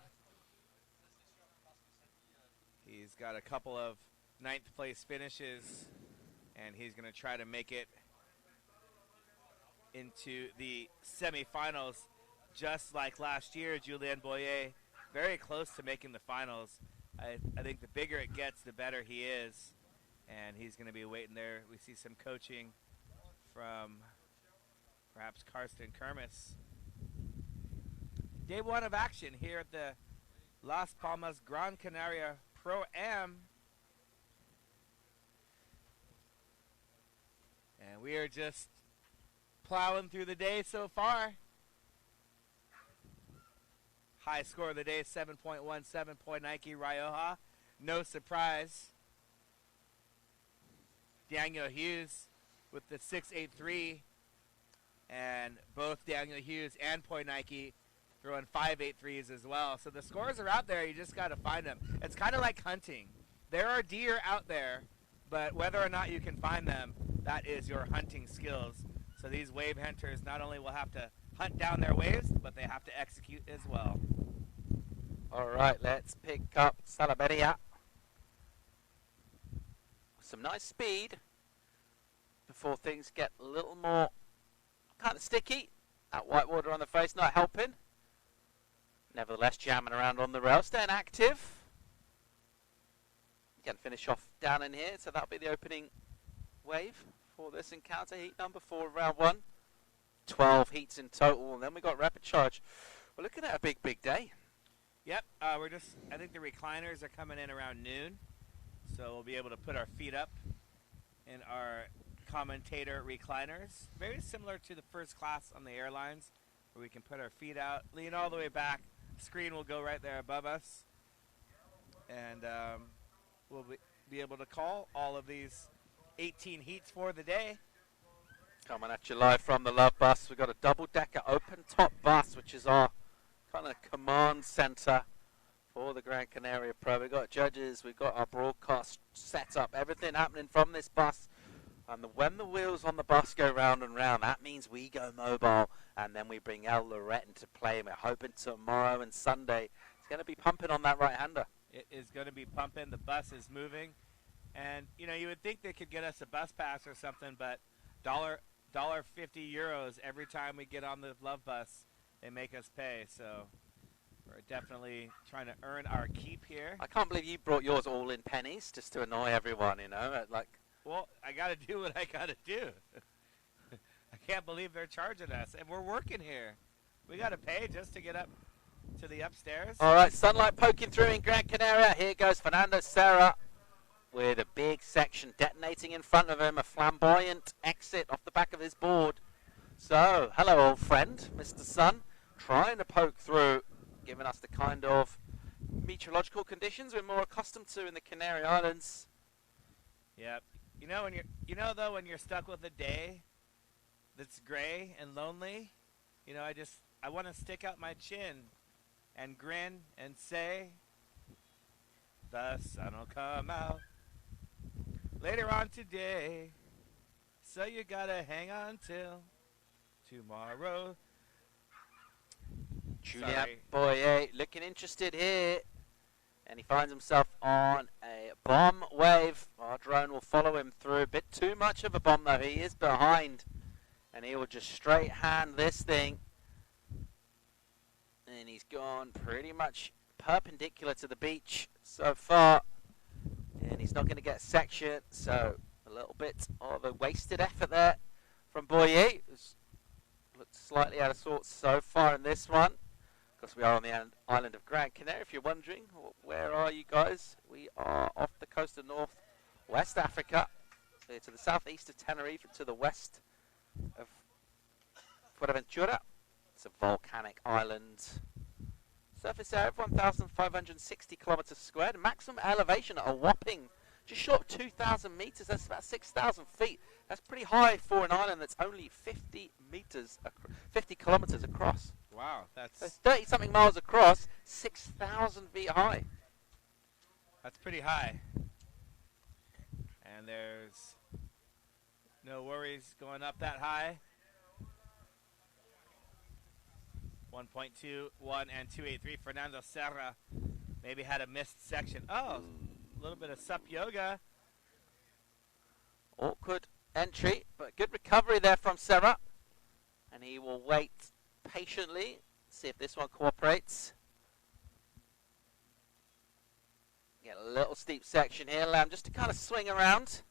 He's got a couple of 9th place finishes, and he's going to try to make it into the semifinals just like last year. Julien Boyer, very close to making the finals. I think the bigger it gets, the better he is, and he's going to be waiting there. We see some coaching from perhaps Karsten Kermis. Day 1 of action here at the Las Palmas Gran Canaria Pro-Am. And we are just plowing through the day so far. High score of the day, 7.17 point Nike Rioja. No surprise. Daniel Hughes with the 6.83. And both Daniel Hughes and Point Nike throwing 5.83s as well. So the scores are out there. You just got to find them. It's kind of like hunting. There are deer out there, but whether or not you can find them, that is your hunting skills. So these wave hunters not only will have to hunt down their waves, but they have to execute as well. All right, let's pick up Salameria. Some nice speed before things get a little more kind of sticky. That white water on the face not helping. Nevertheless, jamming around on the rail, staying active. Can finish off down in here, so that'll be the opening wave for this encounter. Heat number 4 of round 1. 12 heats in total, and then we got Repêchage. We're looking at a big, big day. Yep, I think the recliners are coming in around noon, so we'll be able to put our feet up in our commentator recliners. Very similar to the first class on the airlines, where we can put our feet out, lean all the way back. Screen will go right there above us, and we'll be able to call all of these 18 heats for the day. Coming at you live from the Love Bus. We've got a double-decker open-top bus, which is our kind of command center for the Gran Canaria Pro. We've got judges, we've got our broadcast set up, everything happening from this bus. And when the wheels on the bus go round and round, that means we go mobile, and then we bring El Lorette into play, and we're hoping tomorrow and Sunday it's going to be pumping on that right-hander. It is going to be pumping. The bus is moving. And, you know, you would think they could get us a bus pass or something, but $1.50 every time we get on the Love Bus, they make us pay. So we're definitely trying to earn our keep here. I can't believe you brought yours all in pennies just to annoy everyone, you know. Well, I got to do what I got to do. I can't believe they're charging us. And we're working here. We got to pay just to get up to the upstairs. All right, sunlight poking through in Gran Canaria. Here goes Fernando Serra with a big section detonating in front of him. A flamboyant exit off the back of his board. So, hello, old friend, Mr. Sun. Trying to poke through, giving us the kind of meteorological conditions we're more accustomed to in the Canary Islands. Yep. You know though when you're stuck with a day that's gray and lonely, you know, I want to stick out my chin and grin and say, the sun will come out later on today, so you gotta hang on till tomorrow. Julien Boyer looking interested here. And he finds himself on a bomb wave. Our drone will follow him through. A bit too much of a bomb, though. He is behind. And he will just straight hand this thing. And he's gone pretty much perpendicular to the beach so far. And he's not going to get a section. So a little bit of a wasted effort there from Boyer. Looks slightly out of sorts so far in this one. Because we are on the island of Gran Canaria. If you're wondering, where are you guys? We are off the coast of West Africa, to the southeast of Tenerife, to the west of Fuerteventura. It's a volcanic island. Surface area of 1,560 kilometers squared. Maximum elevation at a whopping just short of 2,000 meters. That's about 6,000 feet. That's pretty high for an island that's only 50 kilometers across. Wow, that's So 30-something miles across, 6,000 feet high. That's pretty high. And there's no worries going up that high. 1.21 and 283. Fernando Serra maybe had a missed section. Oh, a little bit of sup yoga. Awkward entry, but good recovery there from Serra. And he will wait patiently, see if this one cooperates. Get a little steep section here, allow him just to kind of swing around.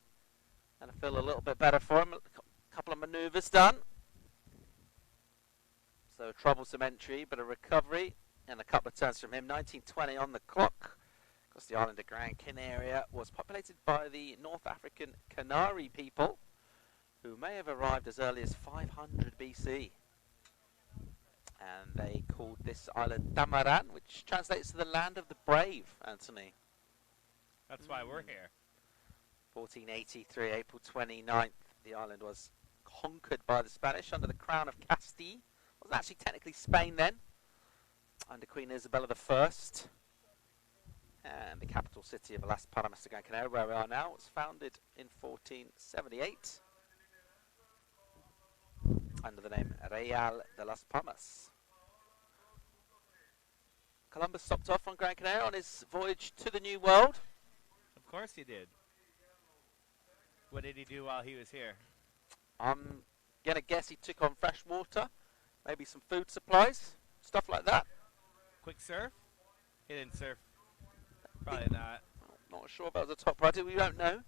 And I feel a little bit better for him. A couple of maneuvers done. So troublesome entry, but a recovery and a couple of turns from him. 19:20 on the clock. Because the island of Gran Canaria was populated by the North African Canary people, who may have arrived as early as 500 BC. And they called this island Damaran, which translates to the land of the brave, Anthony. That's why we're here. 1483, April 29th, the island was conquered by the Spanish under the crown of Castile. It wasn't actually technically Spain then, under Queen Isabella I. And the capital city of Las Palmas de Gran Canaria, where we are now, was founded in 1478 under the name Real de las Palmas. Columbus stopped off on Gran Canaria on his voyage to the New World. Of course he did. What did he do while he was here? I'm going to guess he took on fresh water, maybe some food supplies, stuff like that. Quick surf? He didn't surf. Probably not. Not sure if that was a top priority, we don't know.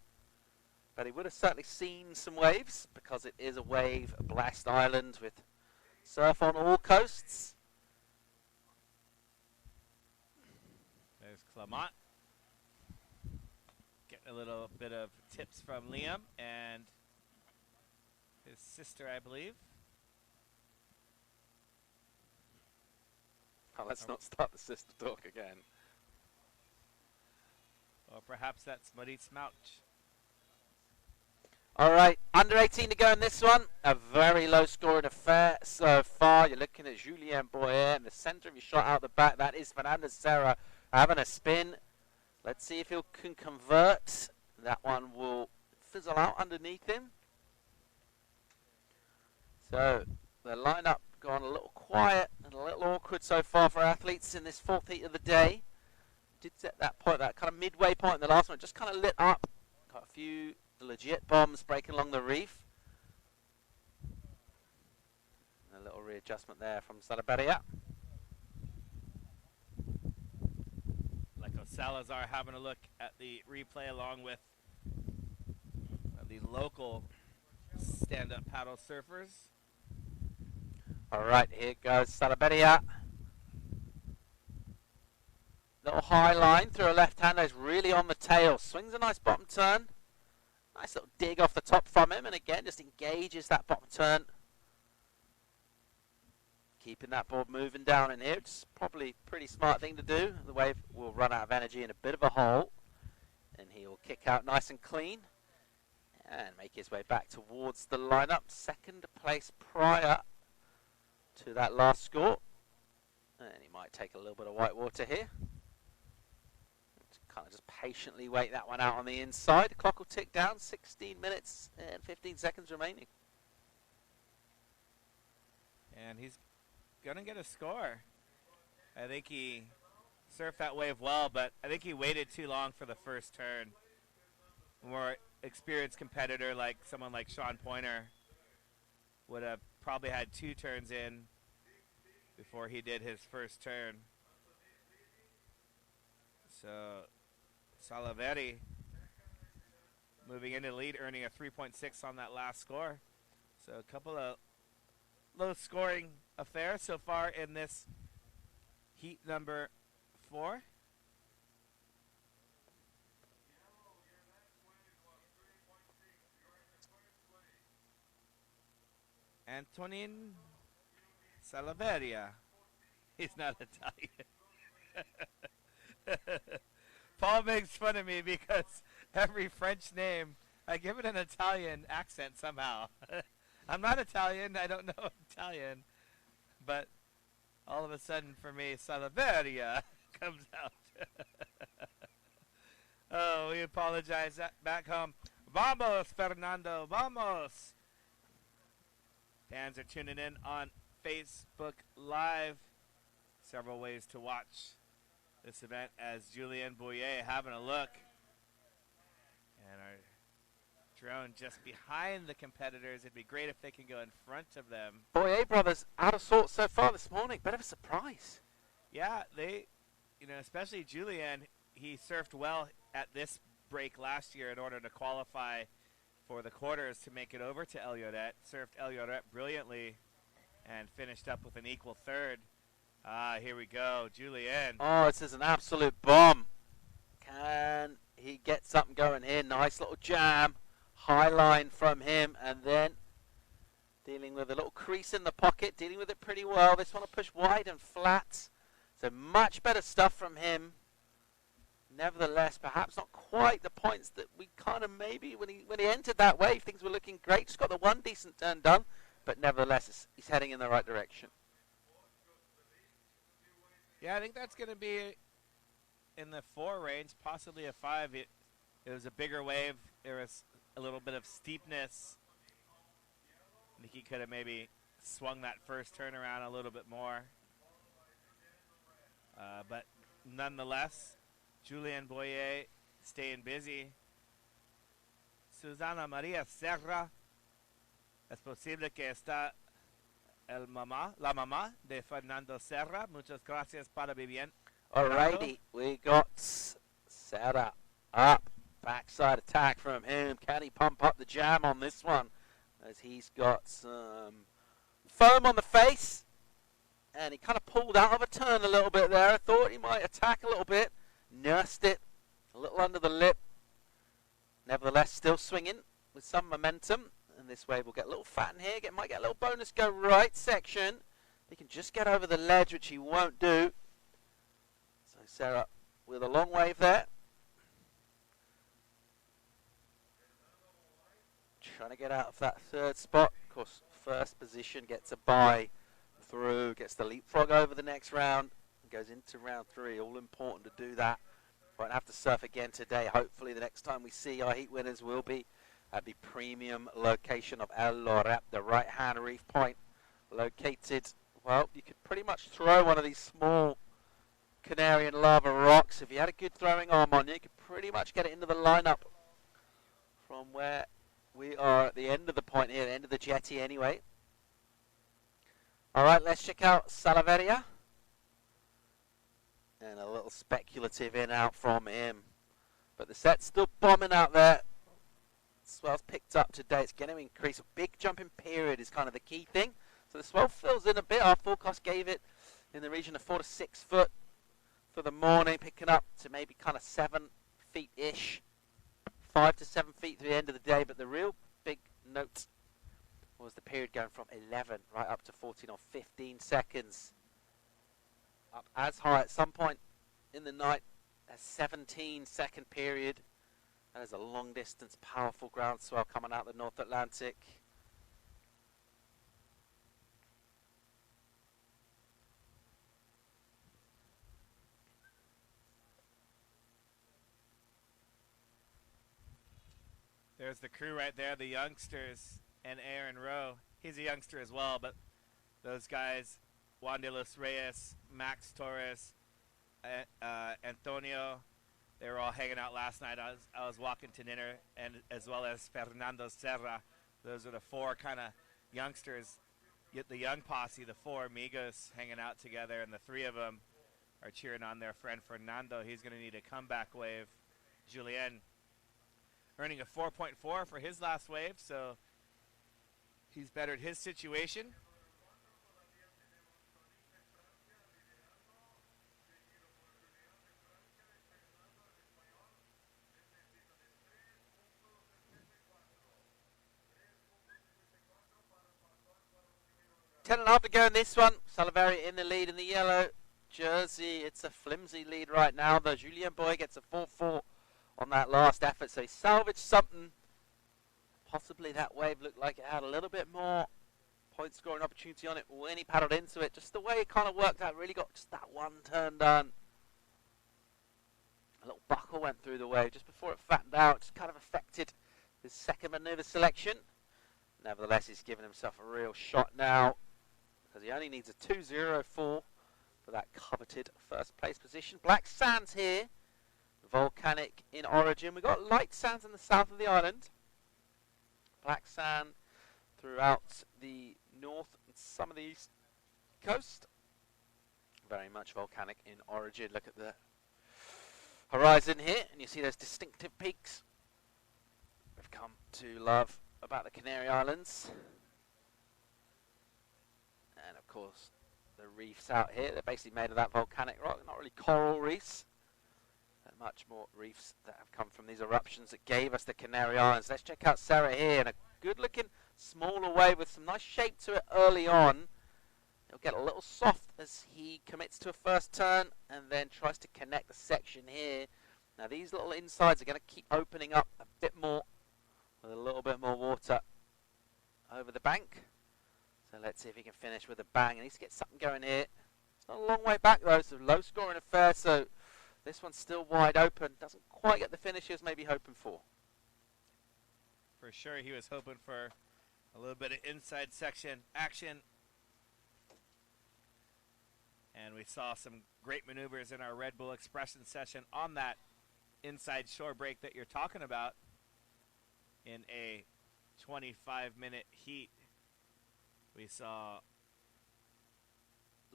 But he would have certainly seen some waves, because it is a wave-blessed island with surf on all coasts. There's Clement. Getting a little bit of tips from Liam and his sister, I believe. Oh, let's not start the sister talk again. Or perhaps that's Maurice Mouch. All right, under 18 to go in this one. A very low-scoring affair so far. You're looking at Julien Boyer in the center of your shot out the back. That is Fernando Serra having a spin. Let's see if he can convert. That one will fizzle out underneath him. So the lineup gone a little quiet and a little awkward so far for athletes in this fourth heat of the day. Did set that point, that kind of midway point in the last one, just kind of lit up. Got a few legit bombs breaking along the reef. And a little readjustment there from Salaberria. Leco Salazar having a look at the replay along with the local stand-up paddle surfers. All right, here goes Salaberria. Little high line through a left hander is really on the tail. Swings a nice bottom turn. Nice little dig off the top from him, and again just engages that bottom turn. Keeping that board moving down in here. It's probably a pretty smart thing to do. The wave will run out of energy in a bit of a hole, and he will kick out nice and clean and make his way back towards the lineup. Second place prior to that last score, and he might take a little bit of white water here. Kind of just patiently wait that one out on the inside. The clock will tick down. 16 minutes and 15 seconds remaining. And he's going to get a score. I think he surfed that wave well, but I think he waited too long for the first turn. A more experienced competitor like someone like Sean Pointer would have probably had 2 turns in before he did his first turn. So Salaveri moving into the lead, earning a 3.6 on that last score. So a couple of low-scoring affairs so far in this heat number 4. Antonin Salaveria. He's not Italian. Paul makes fun of me because every French name, I give it an Italian accent somehow. I'm not Italian. I don't know Italian. But all of a sudden for me, Salaveria comes out. Oh, we apologize. Back home. Vamos, Fernando. Vamos. Fans are tuning in on Facebook Live. Several ways to watch this event as Julien Bouyer having a look. And our drone just behind the competitors. It'd be great if they can go in front of them. Bouyer brothers out of sorts so far this morning. Bit of a surprise. Yeah, they, especially Julien, he surfed well at this break last year in order to qualify for the quarters to make it over to El Lloret. Surfed El Lloret brilliantly and finished up with an equal third. Here we go, Julien. Oh, this is an absolute bomb. Can he get something going here? Nice little jam. High line from him, and then dealing with a little crease in the pocket, dealing with it pretty well. This one will push wide and flat. So much better stuff from him. Nevertheless, perhaps not quite the points that we kind of maybe when he entered that wave, things were looking great. Just got the one decent turn done, but nevertheless, he's heading in the right direction. Yeah, I think that's going to be in the 4 range, possibly a 5. It was a bigger wave. There was a little bit of steepness. I think he could have maybe swung that first turn around a little bit more. But nonetheless, Julien Bouyer staying busy. Susana Maria Serra. Es posible que está la mamá de Fernando Serra. Muchas gracias para bien. Alrighty, we got Serra up. Backside attack from him. Can he pump up the jam on this one? As he's got some foam on the face. And he kind of pulled out of a turn a little bit there. I thought he might attack a little bit. Nursed it a little under the lip. Nevertheless, still swinging with some momentum. And this wave will get a little fat in here. Might get a little bonus go right section. He can just get over the ledge, which he won't do. So Serra with a long wave there. Trying to get out of that third spot. Of course, first position gets a bye through, gets the leapfrog over the next round, and goes into round 3. All important to do that. Won't have to surf again today. Hopefully the next time we see our heat winners will be at the premium location of El Lloret, the right-hand reef point, located, well, you could pretty much throw one of these small Canarian lava rocks. If you had a good throwing arm on you, you could pretty much get it into the lineup from where we are at the end of the point here, the end of the jetty anyway. All right, let's check out Salaveria. And a little speculative in-out from him. But the set's still bombing out there. Swell's picked up today. It's going to increase. A big jumping period is kind of the key thing. So the swell fills in a bit. Our forecast gave it in the region of 4 to 6 foot for the morning, picking up to maybe kind of 7 feet-ish. 5 to 7 feet to the end of the day. But the real big note was the period going from 11 right up to 14 or 15 seconds. Up as high at some point in the night, a 17-second period. That is a long-distance, powerful ground swell coming out the North Atlantic. There's the crew right there, the youngsters, and Aaron Rowe. He's a youngster as well, but those guys, Juan de los Reyes, Max Torres, Antonio, they were all hanging out last night. I was walking to dinner, and as well as Fernando Serra. Those are the 4 kind of youngsters. Yet the young posse, the 4 amigos hanging out together, and the 3 of them are cheering on their friend Fernando. He's going to need a comeback wave. Julien earning a 4.4 for his last wave, so he's bettered his situation. 10.5 to go in this one. Salaveri in the lead in the yellow jersey. It's a flimsy lead right now, though. Julien Boy gets a 4-4 on that last effort, so he salvaged something. Possibly that wave looked like it had a little bit more point scoring opportunity on it when he paddled into it. Just the way it kind of worked out, really got just that one turn done. A little buckle went through the wave just before it flattened out. Just kind of affected his second manoeuvre selection. Nevertheless, he's given himself a real shot now because he only needs a 2.04 for that coveted first place position. Black sands here, volcanic in origin. We've got light sands in the south of the island. Black sand throughout the north and some of the east coast. Very much volcanic in origin. Look at the horizon here, and you see those distinctive peaks we've come to love about the Canary Islands. And of course, the reefs out here, they're basically made of that volcanic rock, not really coral reefs. They're much more reefs that have come from these eruptions that gave us the Canary Islands. Let's check out Sarah here, and a good looking smaller wave with some nice shape to it early on. It'll get a little soft as he commits to a first turn and then tries to connect the section here. Now these little insides are going to keep opening up a bit more with a little bit more water over the bank. So let's see if he can finish with a bang. He needs to get something going here. It's not a long way back though, so low scoring affair, so this one's still wide open. Doesn't quite get the finish he was maybe hoping for. For sure, he was hoping for a little bit of inside section action. And we saw some great maneuvers in our Red Bull Expression session on that inside shore break that you're talking about in a 25-minute heat. We saw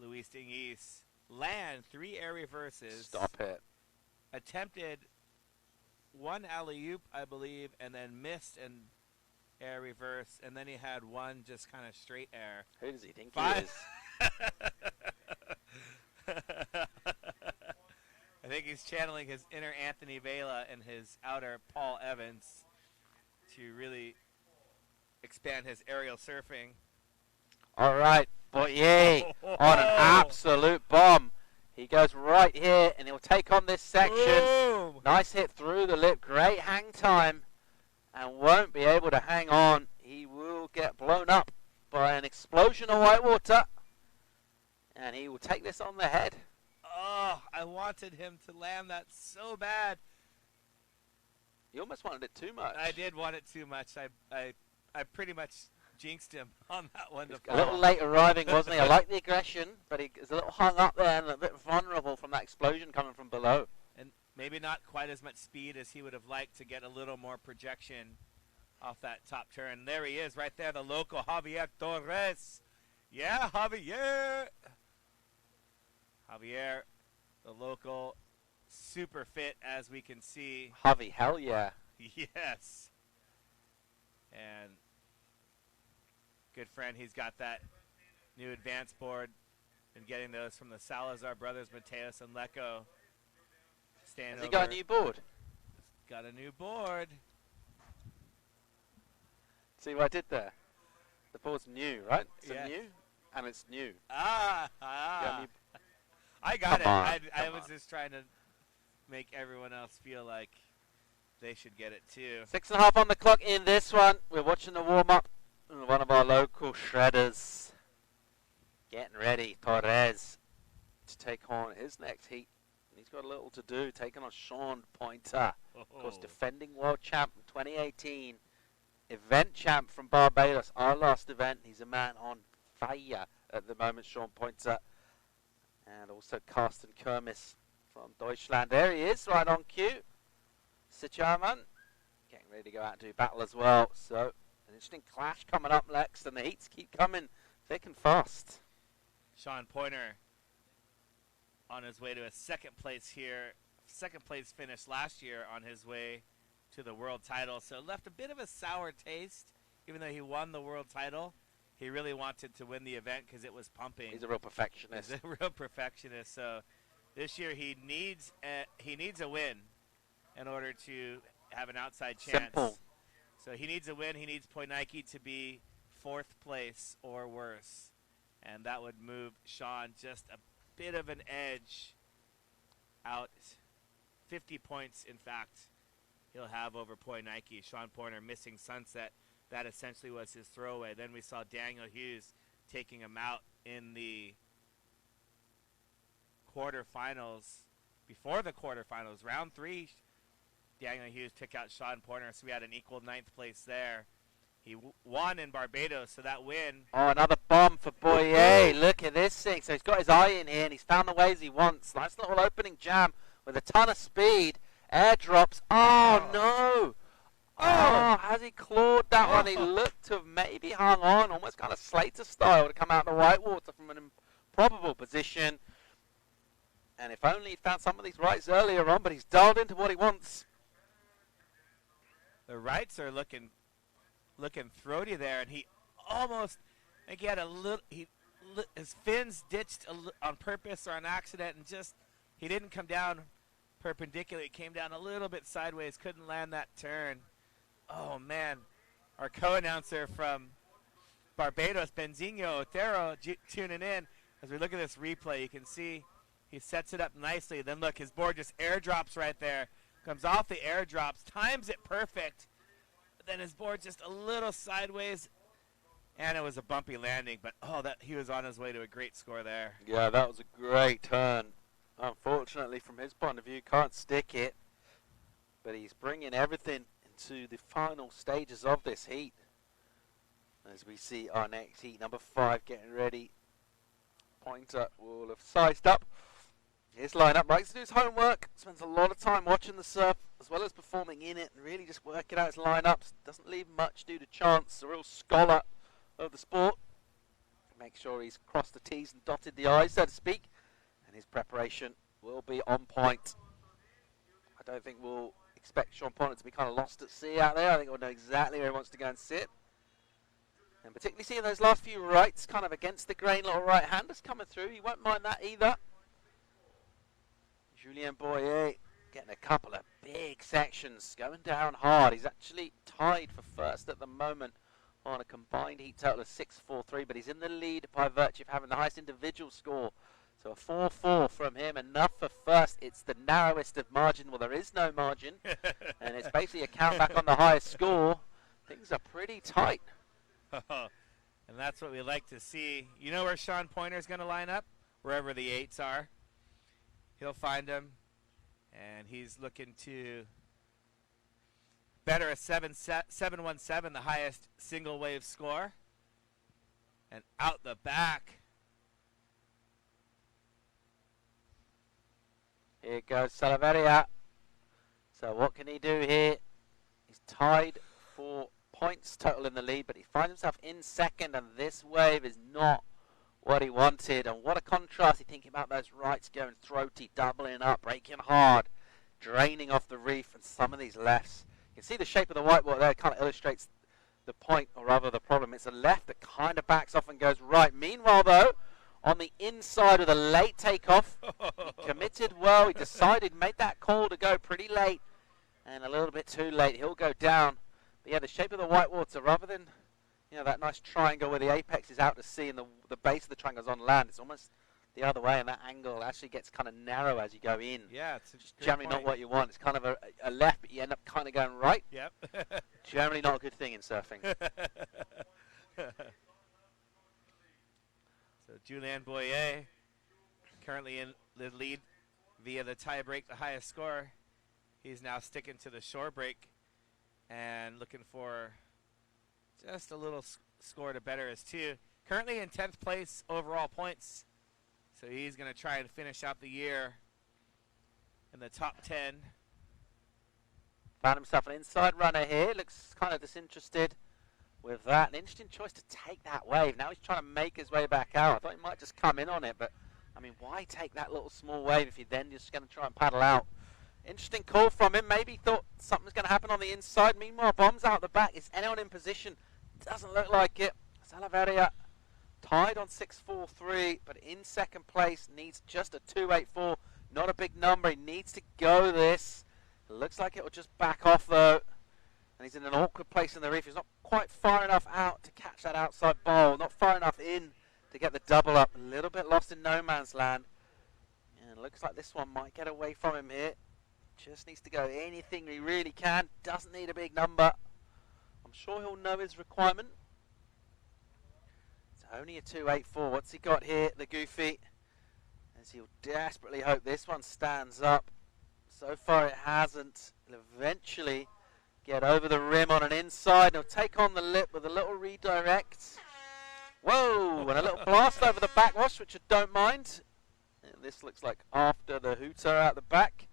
Luis Dingis land 3 air reverses. Stop it. Attempted one alley-oop, I believe, and then missed an air reverse, and then he had one just kind of straight air. Who does he think he is? I think he's channeling his inner Anthony Vela and his outer Paul Evans to really expand his aerial surfing. All right, Boyer on an absolute bomb. He goes right here, and he'll take on this section. Boom. Nice hit through the lip, great hang time, and won't be able to hang on. He will get blown up by an explosion of white water, and he will take this on the head. Oh, I wanted him to land that so bad. You almost wanted it too much. I did want it too much. I pretty much jinxed him on that one. A little late arriving, wasn't he? I like the aggression, but he is a little hung up there and a bit vulnerable from that explosion coming from below. And maybe not quite as much speed as he would have liked to get a little more projection off that top turn. There he is right there, the local Javier Torres. Yeah, Javier. Javier, the local, super fit as we can see. Javi, hell yeah. Yes. And good friend, he's got that new advance board and getting those from the Salazar brothers, Mateus and Lecco. Has he got a new board? Got a new board. See what I did there? The board's new, right? It's Yes. new, and it's new. Ah. Got a new- I got Come it. on, I come was on. just trying to make everyone else feel like they should get it too. 6.5 on the clock in this one. We're watching the warm-up. One of our local shredders getting ready, Torres, to take on his next heat. And he's got a little to do, taking on Sean Pointer. Of course, defending world champ from 2018. Event champ from Barbados, our last event. He's a man on fire at the moment, Sean Pointer. And also Carsten Kermis from Deutschland. There he is, right on cue. Sichaman getting ready to go out and do battle as well. So, an interesting clash coming up next, and the heats keep coming thick and fast. Sean Pointer on his way to a second place finish last year on his way to the world title. So left a bit of a sour taste, even though he won the world title. He really wanted to win the event because it was pumping. He's a real perfectionist. He's a real perfectionist. So this year he needs a win in order to have an outside chance. Simple. So he needs a win. He needs Poinike to be 4th place or worse and that would move Sean just a bit of an edge out. 50 points, in fact, he'll have over Nike. Sean Pointer missing sunset. That essentially was his throwaway. Then we saw Daniel Hughes taking him out in the quarterfinals. Before the quarterfinals, round 3, Daniel Hughes took out Sean Pointer, so we had an equal 9th place there. He won in Barbados, so that win. Oh, another bomb for Boyer. Look at this thing. So he's got his eye in here, and he's found the ways he wants. Nice little opening jam with a ton of speed. Air drops. Oh, no. Oh, has he clawed that one? He looked to have maybe hung on, almost kind of Slater style, to come out in the white water from an improbable position. And if only he'd found some of these rights earlier on, but he's dialed into what he wants. The rights are looking throaty there, and he almost, I think he had a little, his fins ditched on purpose or on accident, and just, he didn't come down perpendicular. He came down a little bit sideways, couldn't land that turn. Oh, man. Our co-announcer from Barbados, Benzinho Otero, tuning in. As we look at this replay, you can see he sets it up nicely. Then look, his board just airdrops right there. Comes off the airdrops, times it perfect. But then his board just a little sideways, and it was a bumpy landing. But, oh, that he was on his way to a great score there. Yeah, that was a great turn. Unfortunately, from his point of view, can't stick it. But he's bringing everything into the final stages of this heat. As we see our next heat, number 5, getting ready. Pointer will have sized up his lineup, likes to do his homework, spends a lot of time watching the surf as well as performing in it and really just working out his lineups. Doesn't leave much due to chance, a real scholar of the sport. Make sure he's crossed the T's and dotted the I's, so to speak, and his preparation will be on point. I don't think we'll expect Sean Pointer to be kind of lost at sea out there. I think we'll know exactly where he wants to go and sit. And particularly seeing those last few rights kind of against the grain, little right-handers coming through. He won't mind that either. Julien Boyer getting a couple of big sections, going down hard. He's actually tied for first at the moment on a combined heat total of 6.43, but he's in the lead by virtue of having the highest individual score. So a 4.4 from him, enough for first. It's the narrowest of margin. Well, there is no margin, and it's basically a count back on the highest score. Things are pretty tight. And that's what we like to see. You know where Sean Pointer's going to line up? Wherever the 8s are. He'll find them, and he's looking to better a 717, the highest single wave score. And out the back. Here goes Salaveria. So what can he do here? He's tied for points total in the lead, but he finds himself in second, and this wave is not what he wanted. And what a contrast. He's thinking about those rights going throaty, doubling up, breaking hard, draining off the reef, and some of these lefts. You can see the shape of the whiteboard there. It kind of illustrates the point, or rather the problem. It's a left that kind of backs off and goes right. Meanwhile, though, on the inside with a late takeoff, he committed well. He decided, made that call to go pretty late, and a little bit too late. He'll go down. But yeah, the shape of the whitewater, rather than, you know, that nice triangle where the apex is out to sea and the base of the triangle is on land, it's almost the other way, and that angle actually gets kind of narrow as you go in. Yeah, it's just generally not what you want. It's kind of a left, but you end up kind of going right. Yep. Generally not a good thing in surfing. So Julien Boyer currently in the lead via the tie break, the highest score. He's now sticking to the shore break and looking for just a little score to better his 2. Currently in 10th place overall points. So he's going to try and finish out the year in the top 10. Found himself an inside runner here. Looks kind of disinterested with that. An interesting choice to take that wave. Now he's trying to make his way back out. I thought he might just come in on it, but I mean, why take that little small wave if you're then just going to try and paddle out? Interesting call from him. Maybe thought something's going to happen on the inside. Meanwhile, bombs out the back. Is anyone in position? Doesn't look like it. Salaveria tied on 6.43, but in second place. Needs just a 2.84. Not a big number. He needs to go this. It looks like it will just back off, though. And he's in an awkward place in the reef. He's not quite far enough out to catch that outside bowl. Not far enough in to get the double up. A little bit lost in no man's land. And looks like this one might get away from him here. Just needs to go anything he really can. Doesn't need a big number. I'm sure he'll know his requirement. It's only a 2.84. What's he got here, the Goofy? As he'll desperately hope this one stands up. So far it hasn't. He'll eventually get over the rim on an inside. He'll take on the lip with a little redirect. Whoa! And a little blast over the backwash, which I don't mind. And this looks like after the hooter out the back.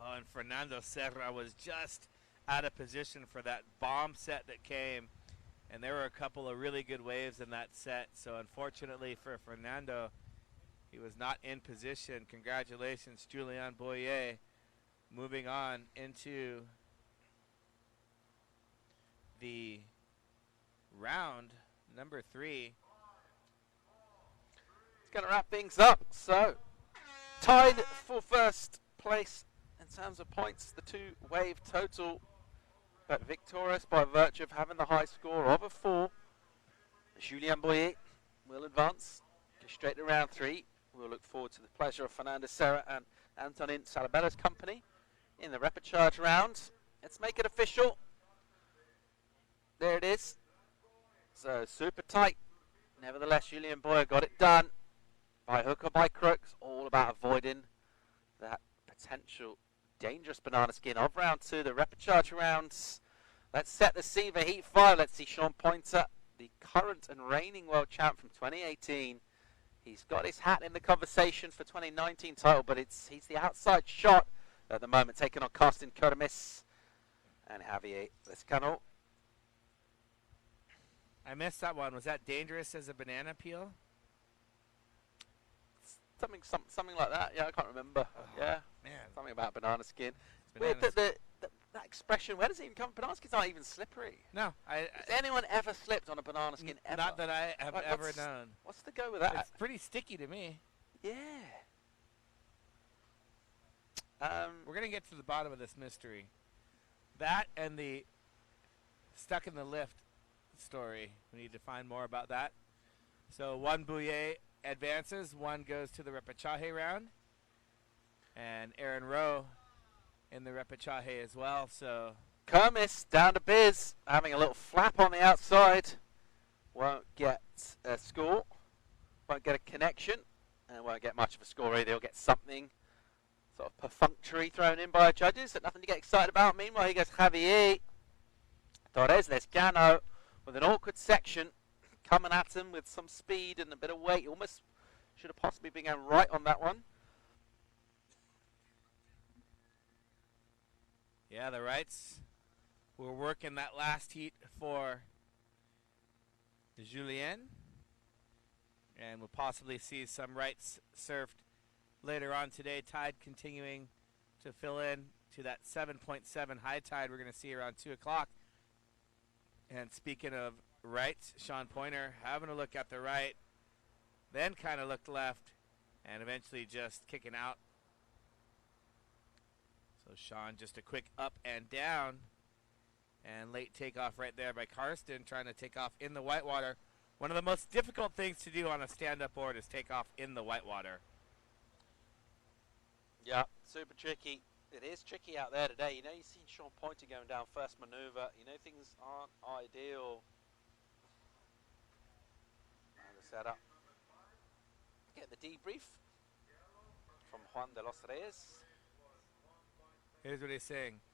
Oh, and Fernando Serra was just out of position for that bomb set that came. And there were a couple of really good waves in that set. So unfortunately for Fernando, he was not in position. Congratulations, Julien Boyer, moving on into the round number 3. It's going to wrap things up. So, tied for first place in terms of points, the 2-wave total, but victorious by virtue of having the high score of a 4. Julien Boyer will advance, go straight to round 3. We'll look forward to the pleasure of Fernando Serra and Antonin Salabella's company in the repechage round. Let's make it official. There it is. So super tight. Nevertheless, Julien Boyer got it done by hook or by crook. It's all about avoiding that potential dangerous banana skin of round 2, the repechage rounds. Let's set the scene for Heat 5. Let's see Sean Pointer, the current and reigning world champ from 2018. He's got his hat in the conversation for 2019 title, but he's the outside shot at the moment, taking on Carsten Kurtemis and Javier Lescano. I missed that one. Was that dangerous as a banana peel? Something like that. Yeah, I can't remember. Oh, yeah, man. something about banana skin. Banana Weird that that expression. Where does it even come? Banana skin's not even slippery. No, Has anyone ever slipped on a banana skin ever? Not that I have Like, ever known. What's the go with that? It's pretty sticky to me. Yeah. We're going to get to the bottom of this mystery. That and the stuck in the lift story. We need to find more about that. So one Bouillet advances, one goes to the repechage round, and Aaron Rowe in the repechage as well. So Kermis down to Biz, having a little flap on the outside. Won't get a score, won't get a connection, and won't get much of a score either. He'll get something sort of perfunctory thrown in by judges, but nothing to get excited about. Meanwhile, he goes Javier Torres Lescano with an awkward section coming at him with some speed and a bit of weight. Almost should have possibly been going right on that one. yeah, the rights were working that last heat for Julien, and we'll possibly see some rights served later on today. Tide continuing to fill in to that 7.7 high tide we're going to see around 2 o'clock. And speaking of rights, Sean Pointer having a look at the right, then kind of looked left, and eventually just kicking out. So Sean just a quick up and down, and late takeoff right there by Karsten, trying to take off in the whitewater. One of the most difficult things to do on a stand-up board is take off in the whitewater. Yeah, super tricky. It is tricky out there today. You know, you've seen Sean Pointer going down first maneuver. You know, things aren't ideal. And the setup. Get the debrief from Juan de los Reyes. Here's what he's saying.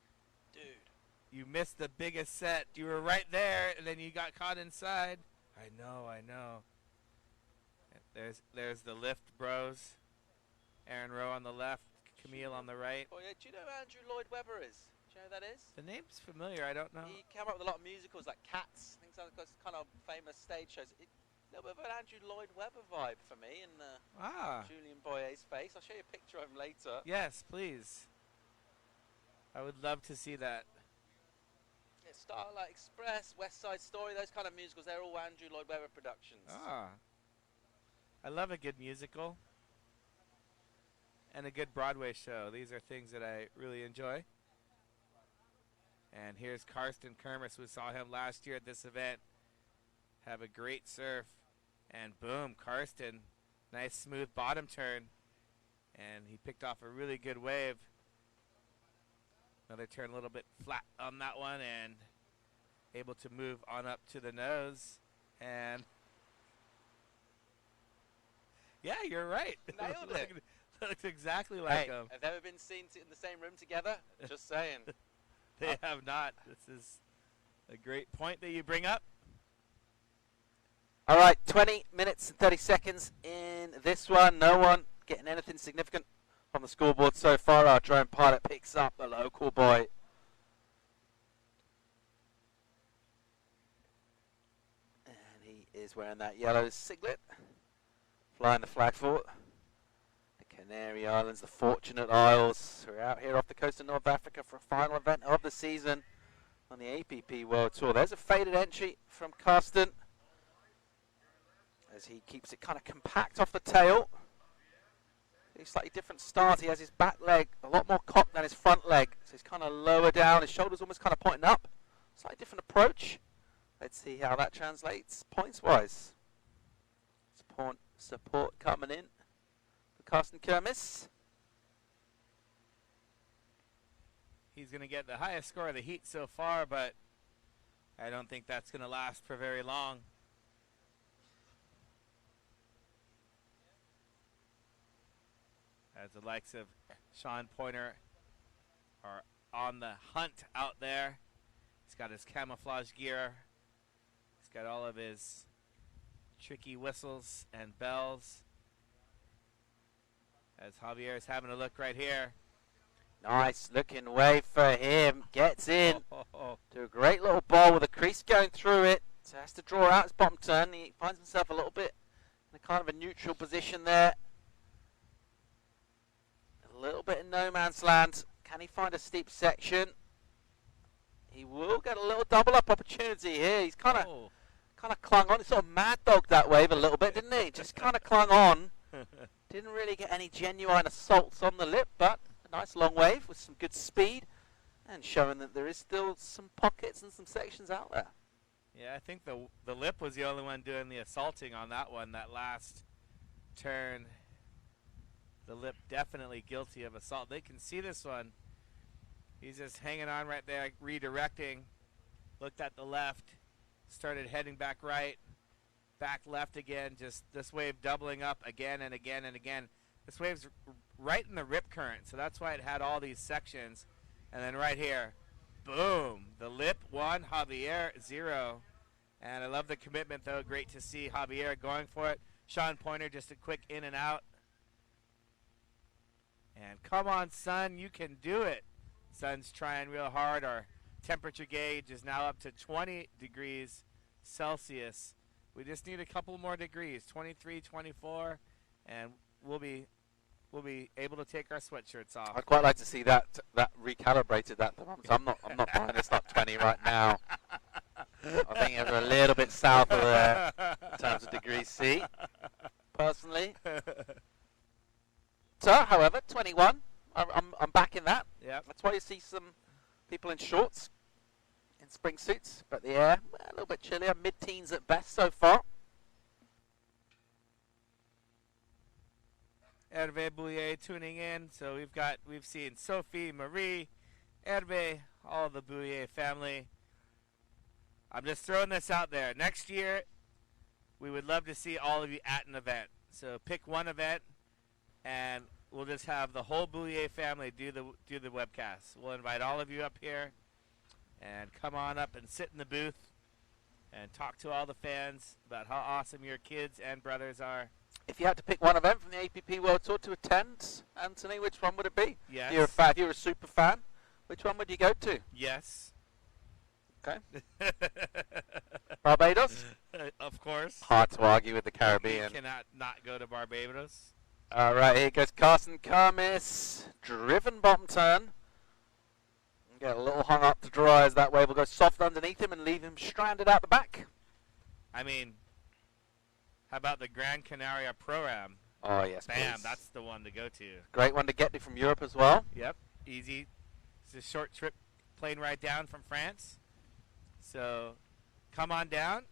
Dude. You missed the biggest set. You were right there, and then you got caught inside. I know. There's the lift bros. Aaron Rowe on the left, Camille on the right. Oh yeah, do you know who Andrew Lloyd Webber is? Do you know who that is? The name's familiar, I don't know. He came up with a lot of musicals like Cats, things like those kind of famous stage shows. A little bit of an Andrew Lloyd Webber vibe for me in Julien Boyer's face. I'll show you a picture of him later. Yes, please. I would love to see that. Yeah, Starlight Express, West Side Story, those kind of musicals, they're all Andrew Lloyd Webber productions. I love a good musical and a good Broadway show. These are things that I really enjoy. And here's Karsten Kermis. We saw him last year at this event. have a great surf. And boom, Karsten, nice smooth bottom turn. And he picked off a really good wave. Another turn a little bit flat on that one and able to move on up to the nose. And yeah, you're right. Nailed it. Looks exactly like him. Have they ever been seen in the same room together? Just saying. They have not. This is a great point that you bring up. All right, 20 minutes and 30 seconds in this one. No one getting anything significant on the scoreboard so far. Our drone pilot picks up the local boy. And he is wearing that yellow singlet, flying the flag forward. The Canary Islands, the Fortunate Isles, who are out here off the coast of North Africa for a final event of the season on the APP World Tour. There's a faded entry from Karsten as he keeps it kind of compact off the tail. A slightly different start. He has his back leg a lot more cocked than his front leg, so he's kind of lower down. His shoulders almost kind of pointing up. Slightly different approach. Let's see how that translates points-wise. Support coming in for Karsten Kermis. He's going to get the highest score of the heat so far, but I don't think that's going to last for very long. As the likes of Sean Pointer are on the hunt out there. He's got his camouflage gear. He's got all of his tricky whistles and bells. As Javier is having a look right here. Nice looking wave for him. Gets in to a great little ball with a crease going through it. So has to draw out his bottom turn. He finds himself a little bit in a kind of a neutral position there. A little bit in no man's land. Can he find a steep section? He will get a little double up opportunity here. He's kind of clung on. He sort of mad dogged that wave a little bit, didn't he? Just kind of clung on. Didn't really get any genuine assaults on the lip, but a nice long wave with some good speed and showing that there is still some pockets and some sections out there. Yeah, I think the lip was the only one doing the assaulting on that one, that last turn. The lip definitely guilty of assault. They can see this one. He's just hanging on right there, redirecting. Looked at the left, started heading back right, back left again. Just this wave doubling up again and again and again. This wave's right in the rip current, so that's why it had all these sections. And then right here, boom, the lip 1, Javier 0. And I love the commitment, though. Great to see Javier going for it. Sean Pointer, just a quick in and out. And come on, son, you can do it. Sun's trying real hard. Our temperature gauge is now up to 20 degrees Celsius. We just need a couple more degrees, 23, 24, and we'll be able to take our sweatshirts off. I'd quite like to see that recalibrated that thermometer. I'm not buying it's not 20 right now. I think we're a little bit south of there in terms of degrees C, personally. So, however, 21. I'm backing that. Yep. That's why you see some people in shorts, in spring suits, but the air a little bit chillier, mid-teens at best so far. Hervé Bouillet tuning in. So we've seen Sophie, Marie, Hervé, all the Bouillet family. I'm just throwing this out there. Next year, we would love to see all of you at an event. So pick one event, and we'll just have the whole Bouillet family do the webcast. We'll invite all of you up here, and come on up and sit in the booth, and talk to all the fans about how awesome your kids and brothers are. If you had to pick one event from the APP World Tour to attend, Anthony, which one would it be? Yes. If you're a super fan, which one would you go to? Yes. Okay. Barbados? Of course. Hard to argue with the Caribbean. We cannot not go to Barbados. All right, here goes Karsten Kermis. Driven bottom turn. Get a little hung up to dry as that wave will go soft underneath him and leave him stranded out the back. I mean, how about the Gran Canaria Pro-Am? Oh, yes, Bam, please. that's the one to go to. Great one to get to from Europe as well. Yep, easy. It's a short trip, plane ride down from France. So come on down.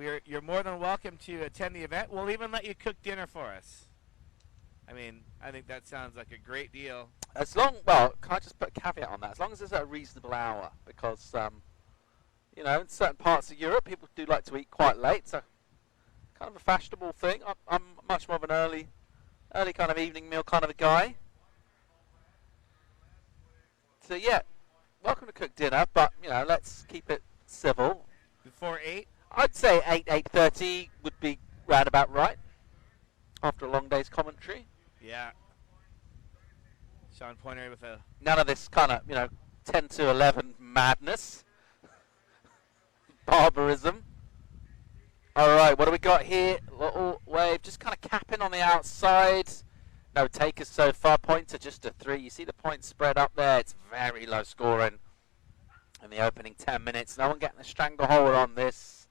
you're more than welcome to attend the event. We'll even let you cook dinner for us. I mean, I think that sounds like a great deal. As long, well, can I just put a caveat on that? As long as it's at a reasonable hour, because you know, in certain parts of Europe, people do like to eat quite late. So, kind of a fashionable thing. I'm much more of an early kind of evening meal kind of a guy. So yeah, welcome to cook dinner, but you know, let's keep it civil. Before 8? I'd say 8:30 would be round about right after a long day's commentary. Yeah. Sean Pointer with a... None of this kind of, you know, 10 to 11 madness. Barbarism. All right, what do we got here? Little wave, just kind of capping on the outside. No takers so far. Pointer just a 3. You see the point spread up there. It's very low scoring in the opening 10 minutes. No one getting a stranglehold on this.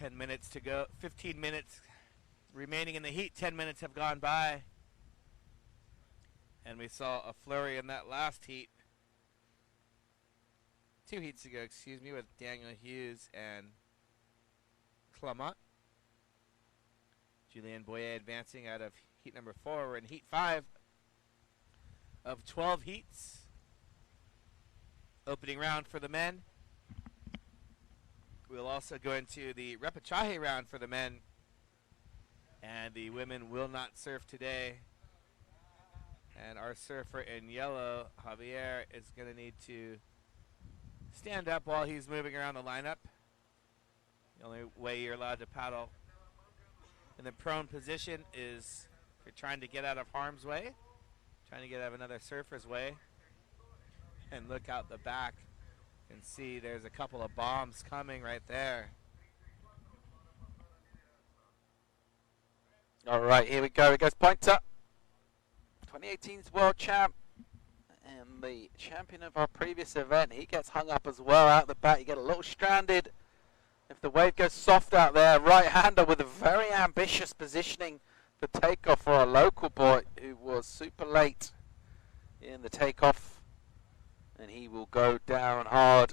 10 minutes to go. 15 minutes remaining in the heat. 10 minutes have gone by. And we saw a flurry in that last heat. 2 heats ago, excuse me, with Daniel Hughes and Clement. Julien Boyer advancing out of heat number 4. We're in heat 5 of 12 heats. Opening round for the men. We'll also go into the repêchage round for the men. And the women will not surf today. And our surfer in yellow, Javier, is going to need to stand up while he's moving around the lineup. The only way you're allowed to paddle in the prone position is if you're trying to get out of harm's way, trying to get out of another surfer's way. And look out the back and see there's a couple of bombs coming right there. All right, here we go. Here goes Pointer. 2018's world champ and the champion of our previous event. He gets hung up as well out the back. You get a little stranded if the wave goes soft out there. Right-hander with a very ambitious positioning for takeoff for a local boy who was super late in the takeoff. And he will go down hard.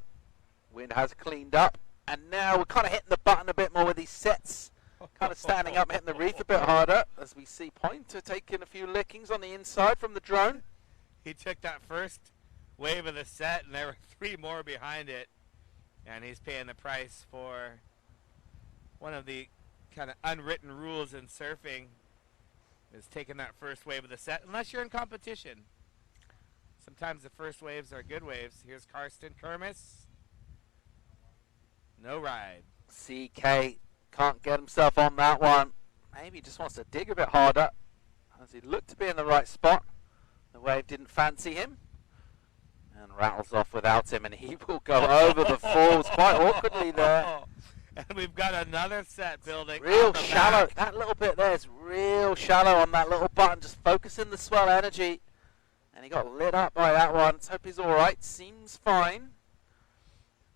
Wind has cleaned up. And now we're kind of hitting the button a bit more with these sets. Kind of standing up, hitting the reef a bit harder. As we see Pointer taking a few lickings on the inside from the drone. He took that first wave of the set, and there were 3 more behind it. And he's paying the price for one of the kind of unwritten rules in surfing is taking that first wave of the set, unless you're in competition. Sometimes the first waves are good waves. Here's Karsten Kermis. No ride. CK can't get himself on that one. Maybe he just wants to dig a bit harder as he looked to be in the right spot. The wave didn't fancy him and rattles off without him, and he will go over the falls quite awkwardly there. And we've got another set building. Real shallow. That little bit there is real shallow on that little button, just focusing the swell energy. And he got lit up by that one. Let's hope he's all right. Seems fine.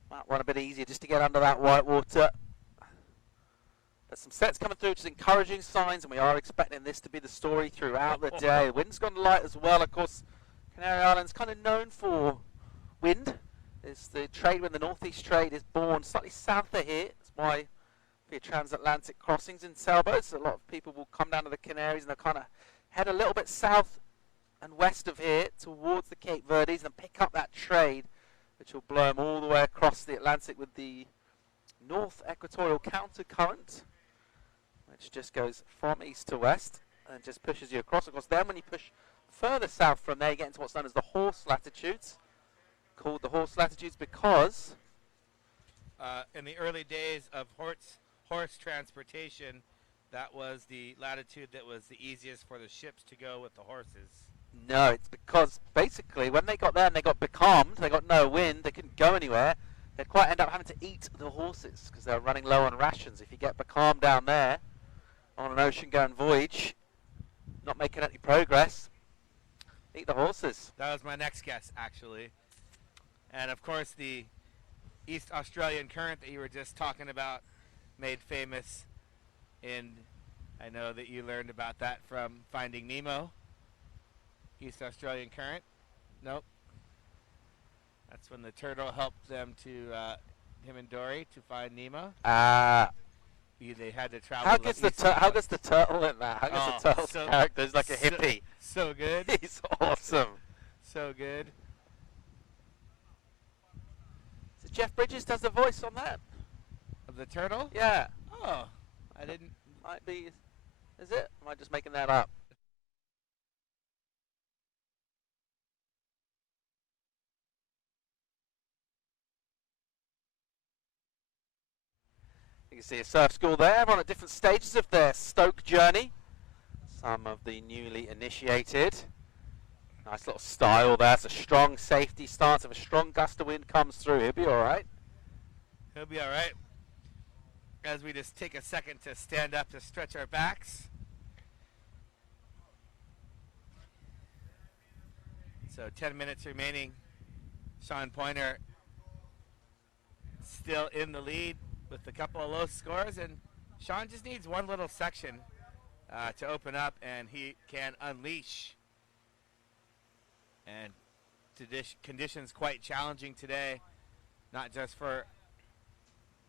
That one a bit easier just to get under that white water. There's some sets coming through, which is encouraging signs, and we are expecting this to be the story throughout the day. Wind's gone light as well. Of course, Canary Islands kind of known for wind. It's the trade when the northeast trade is born slightly south of here. That's why for your transatlantic crossings in sailboats, a lot of people will come down to the Canaries and they'll kind of head a little bit south and west of here towards the Cape Verdes and pick up that trade, which will blow them all the way across the Atlantic with the north equatorial countercurrent, which just goes from east to west and just pushes you across. Of course, then when you push further south from there, you get into what's known as the horse latitudes, called the horse latitudes because in the early days of horse transportation, that was the latitude that was the easiest for the ships to go with the horses. No, it's because basically when they got there and they got becalmed, they got no wind, they couldn't go anywhere, they'd quite end up having to eat the horses because they were running low on rations. If you get becalmed down there on an ocean-going voyage, not making any progress, eat the horses. That was my next guess, actually. And, of course, the East Australian current that you were just talking about, made famous in, I know that you learned about that from Finding Nemo. East Australian current. Nope. That's when the turtle helped them to, him and Dory, to find Nemo. They had to travel. How gets the turtle in that? How gets the turtle's character? He's like a hippie. So good. He's awesome. So good. So Jeff Bridges does the voice on that. Of the turtle? Yeah. Oh, I didn't. Might be. Is it? Am I just making that up? You can see a surf school there. Everyone at different stages of their Stoke journey. Some of the newly initiated. Nice little style there. It's a strong safety stance. If a strong gust of wind comes through, he'll be all right. He'll be all right. As we just take a second to stand up to stretch our backs. So 10 minutes remaining. Sean Pointer still in the lead with a couple of low scores, and Sean just needs one little section to open up, and he can unleash. And conditions quite challenging today, not just for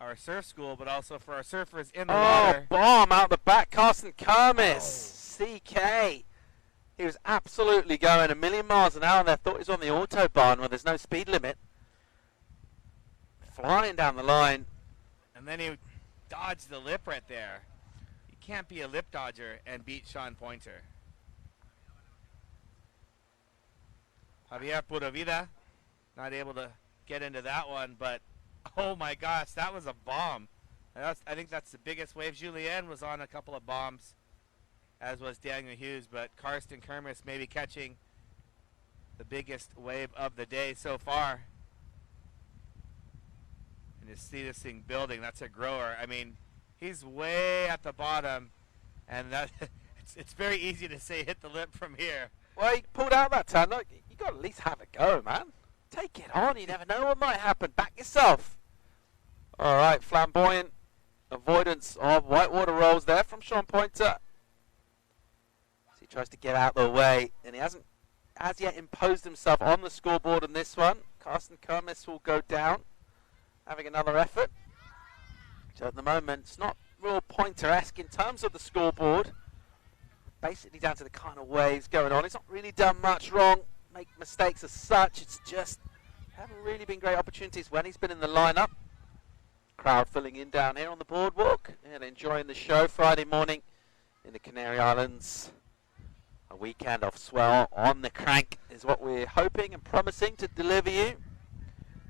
our surf school, but also for our surfers in the water. Bomb out the back, Carsten Kermis, CK. He was absolutely going a million miles an hour there. Thought he was on the Autobahn where there's no speed limit. Flying down the line. And then he dodged the lip right there. You can't be a lip dodger and beat Sean Pointer. Javier Pura Vida not able to get into that one, but oh my gosh, that was a bomb. I think that's the biggest wave. Julien was on a couple of bombs, as was Daniel Hughes, but Carsten Kermis maybe catching the biggest wave of the day so far. And you see this thing building. That's a grower. I mean, he's way at the bottom, and that it's very easy to say hit the lip from here. Well, he pulled out that time. Look, you got to at least have a go, man. Take it on. You never know what might happen. Back yourself. All right, flamboyant avoidance of whitewater rolls there from Sean Pointer. He tries to get out of the way, and he hasn't as yet imposed himself on the scoreboard in this one. Carsten Kermis will go down, having another effort. So at the moment, it's not real Pointer-esque in terms of the scoreboard. Basically down to the kind of waves going on. He's not really done much wrong, make mistakes as such. It's just haven't really been great opportunities when he's been in the lineup. Crowd filling in down here on the boardwalk and enjoying the show Friday morning in the Canary Islands. A weekend of swell on the crank is what we're hoping and promising to deliver you.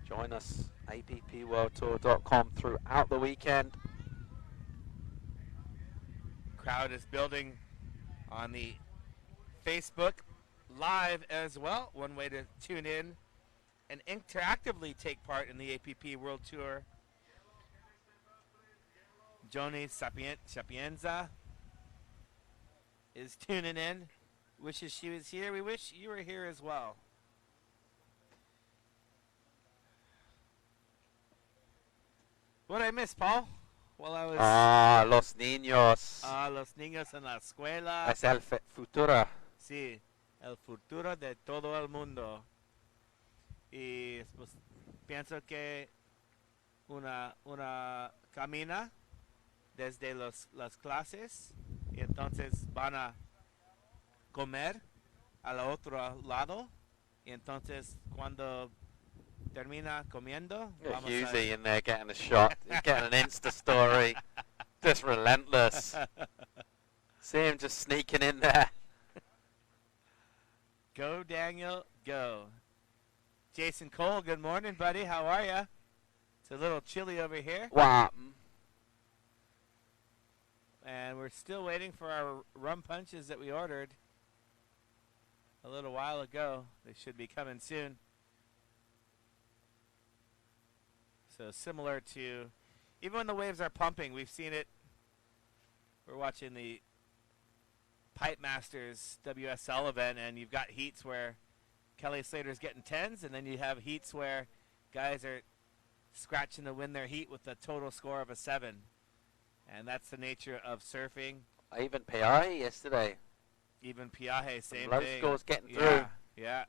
Join us, appworldtour.com, throughout the weekend. Crowd is building on the Facebook Live as well. One way to tune in and interactively take part in the APP World Tour. Joni Sapienza is tuning in. Wishes she was here. We wish you were here as well. What did I miss, Paul? While I was... los niños. Los niños en la escuela. Es el futuro. Sí, el futuro de todo el mundo. Y pues, pienso que una camina desde las clases y entonces van a comer al otro lado y entonces cuando termina comiendo Hughesy in there getting a shot. He's getting an Insta story. Just relentless. See him just sneaking in there. Go Daniel, go. Jason Cole, good morning, buddy. How are you? It's a little chilly over here. Wow. And we're still waiting for our rum punches that we ordered a little while ago. They should be coming soon. So similar to, even when the waves are pumping, we've seen it. We're watching the Pipe Masters WSL event, and you've got heats where Kelly Slater's getting 10s, and then you have heats where guys are scratching to win their heat with a total score of a 7. And that's the nature of surfing. Even Piahi yesterday. Even Piahi, same low thing. scores getting through. Yeah.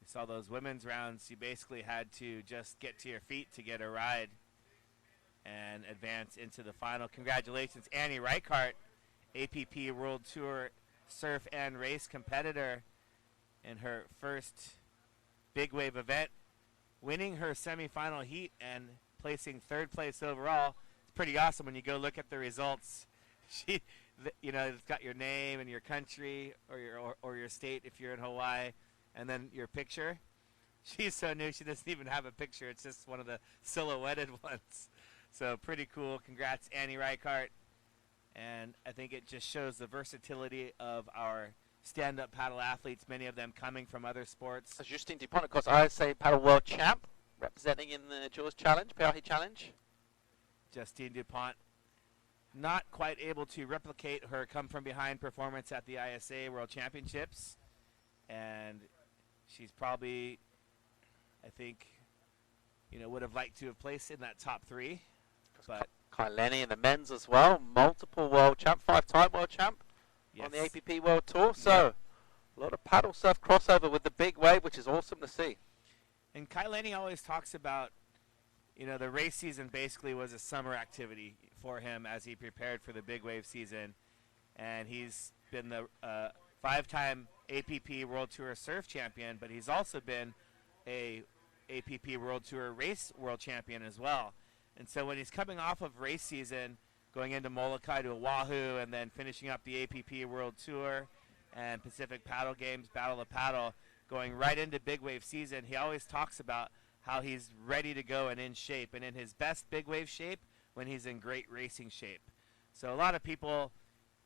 You We saw those women's rounds. You basically had to just get to your feet to get a ride and advance into the final. Congratulations, Annie Reichart, APP World Tour surf and race competitor in her first big wave event, winning her semifinal heat and placing third place overall. It's pretty awesome when you go look at the results. She, you know, it's got your name and your country or your state if you're in Hawaii, and then your picture. She's so new she doesn't even have a picture. It's just one of the silhouetted ones. So pretty cool. Congrats, Annie Reichart. And I think it just shows the versatility of our stand-up paddle athletes, many of them coming from other sports. Justine Dupont, of course, ISA Paddle World Champ, representing in the Jaws Challenge, Peahi Challenge. Justine Dupont not quite able to replicate her come-from-behind performance at the ISA World Championships. And she's probably, I think, you know, would have liked to have placed in that top three. But Kai Lenny in the men's as well, multiple world champ, 5-time world champ. yes. On the APP World Tour, so a lot of paddle surf crossover with the big wave, which is awesome to see. And Kai Lenny always talks about, you know, the race season basically was a summer activity for him as he prepared for the big wave season. And he's been the 5-time APP World Tour surf champion, but he's also been a APP World Tour race world champion as well. And so when he's coming off of race season, going into Molokai to Oahu, and then finishing up the APP World Tour and Pacific Paddle Games, Battle of Paddle, going right into big wave season, he always talks about how he's ready to go and in shape, and in his best big wave shape when he's in great racing shape. So a lot of people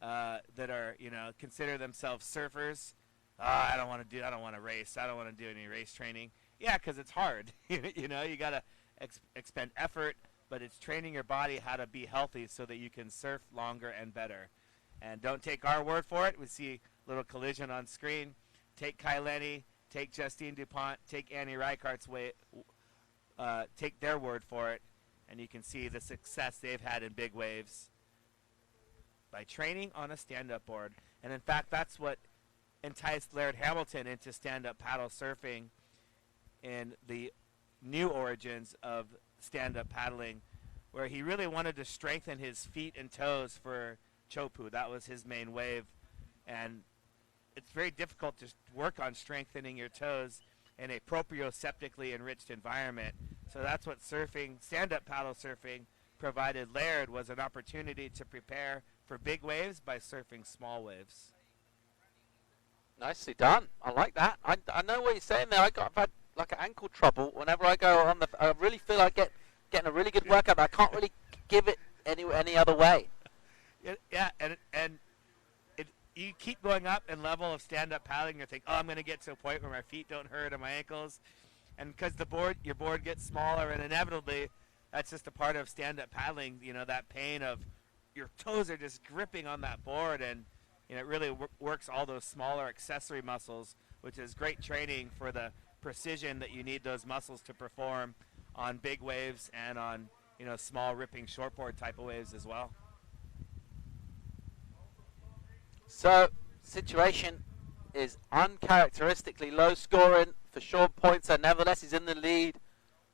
that are, you know, consider themselves surfers, I don't want to race, I don't want to do any race training. Yeah, because it's hard. You know, you got to expend effort, but it's training your body how to be healthy so that you can surf longer and better. And don't take our word for it. We see a little collision on screen. Take Kai Lenny, take Justine Dupont, take Annie Reichardt's take their word for it, and you can see the success they've had in big waves by training on a stand-up board. And in fact, that's what enticed Laird Hamilton into stand-up paddle surfing in the new origins of stand-up paddling, where he really wanted to strengthen his feet and toes for Chopu. That was his main wave, and it's very difficult to work on strengthening your toes in a proprioceptically enriched environment. So that's what surfing, stand-up paddle surfing, provided Laird, was an opportunity to prepare for big waves by surfing small waves. Nicely done. I like that. I know what you're saying there. I've had like ankle trouble whenever I go on the. I really feel like getting a really good workout. I can't really give it any other way. Yeah, and you keep going up in level of stand-up paddling. You think, oh, I'm going to get to a point where my feet don't hurt and my ankles, and because your board gets smaller, and inevitably, that's just a part of stand-up paddling. You know, that pain of your toes are just gripping on that board, and you know, it really works all those smaller accessory muscles, which is great training for the precision that you need those muscles to perform on big waves and on, you know, small ripping shortboard type of waves as well. So situation is uncharacteristically low scoring for Sean Pointer. Nevertheless, he's in the lead.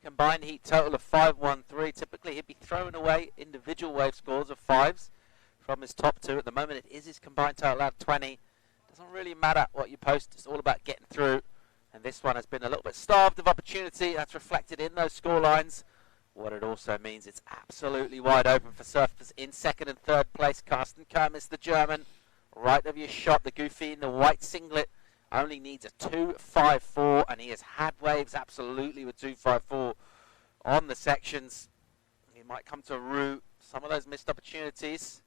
Combined heat total of 5-1-3. Typically he'd be throwing away individual wave scores of 5s from his top two. At the moment it is his combined total at 20. Doesn't really matter what you post, it's all about getting through. And this one has been a little bit starved of opportunity. That's reflected in those score lines. What it also means, it's absolutely wide open for surfers in second and third place. Carsten Kermis, the German, right of your shot. The Goofy in the white singlet only needs a 2.54, and he has had waves absolutely with 2.54 on the sections. He might come to rue some of those missed opportunities.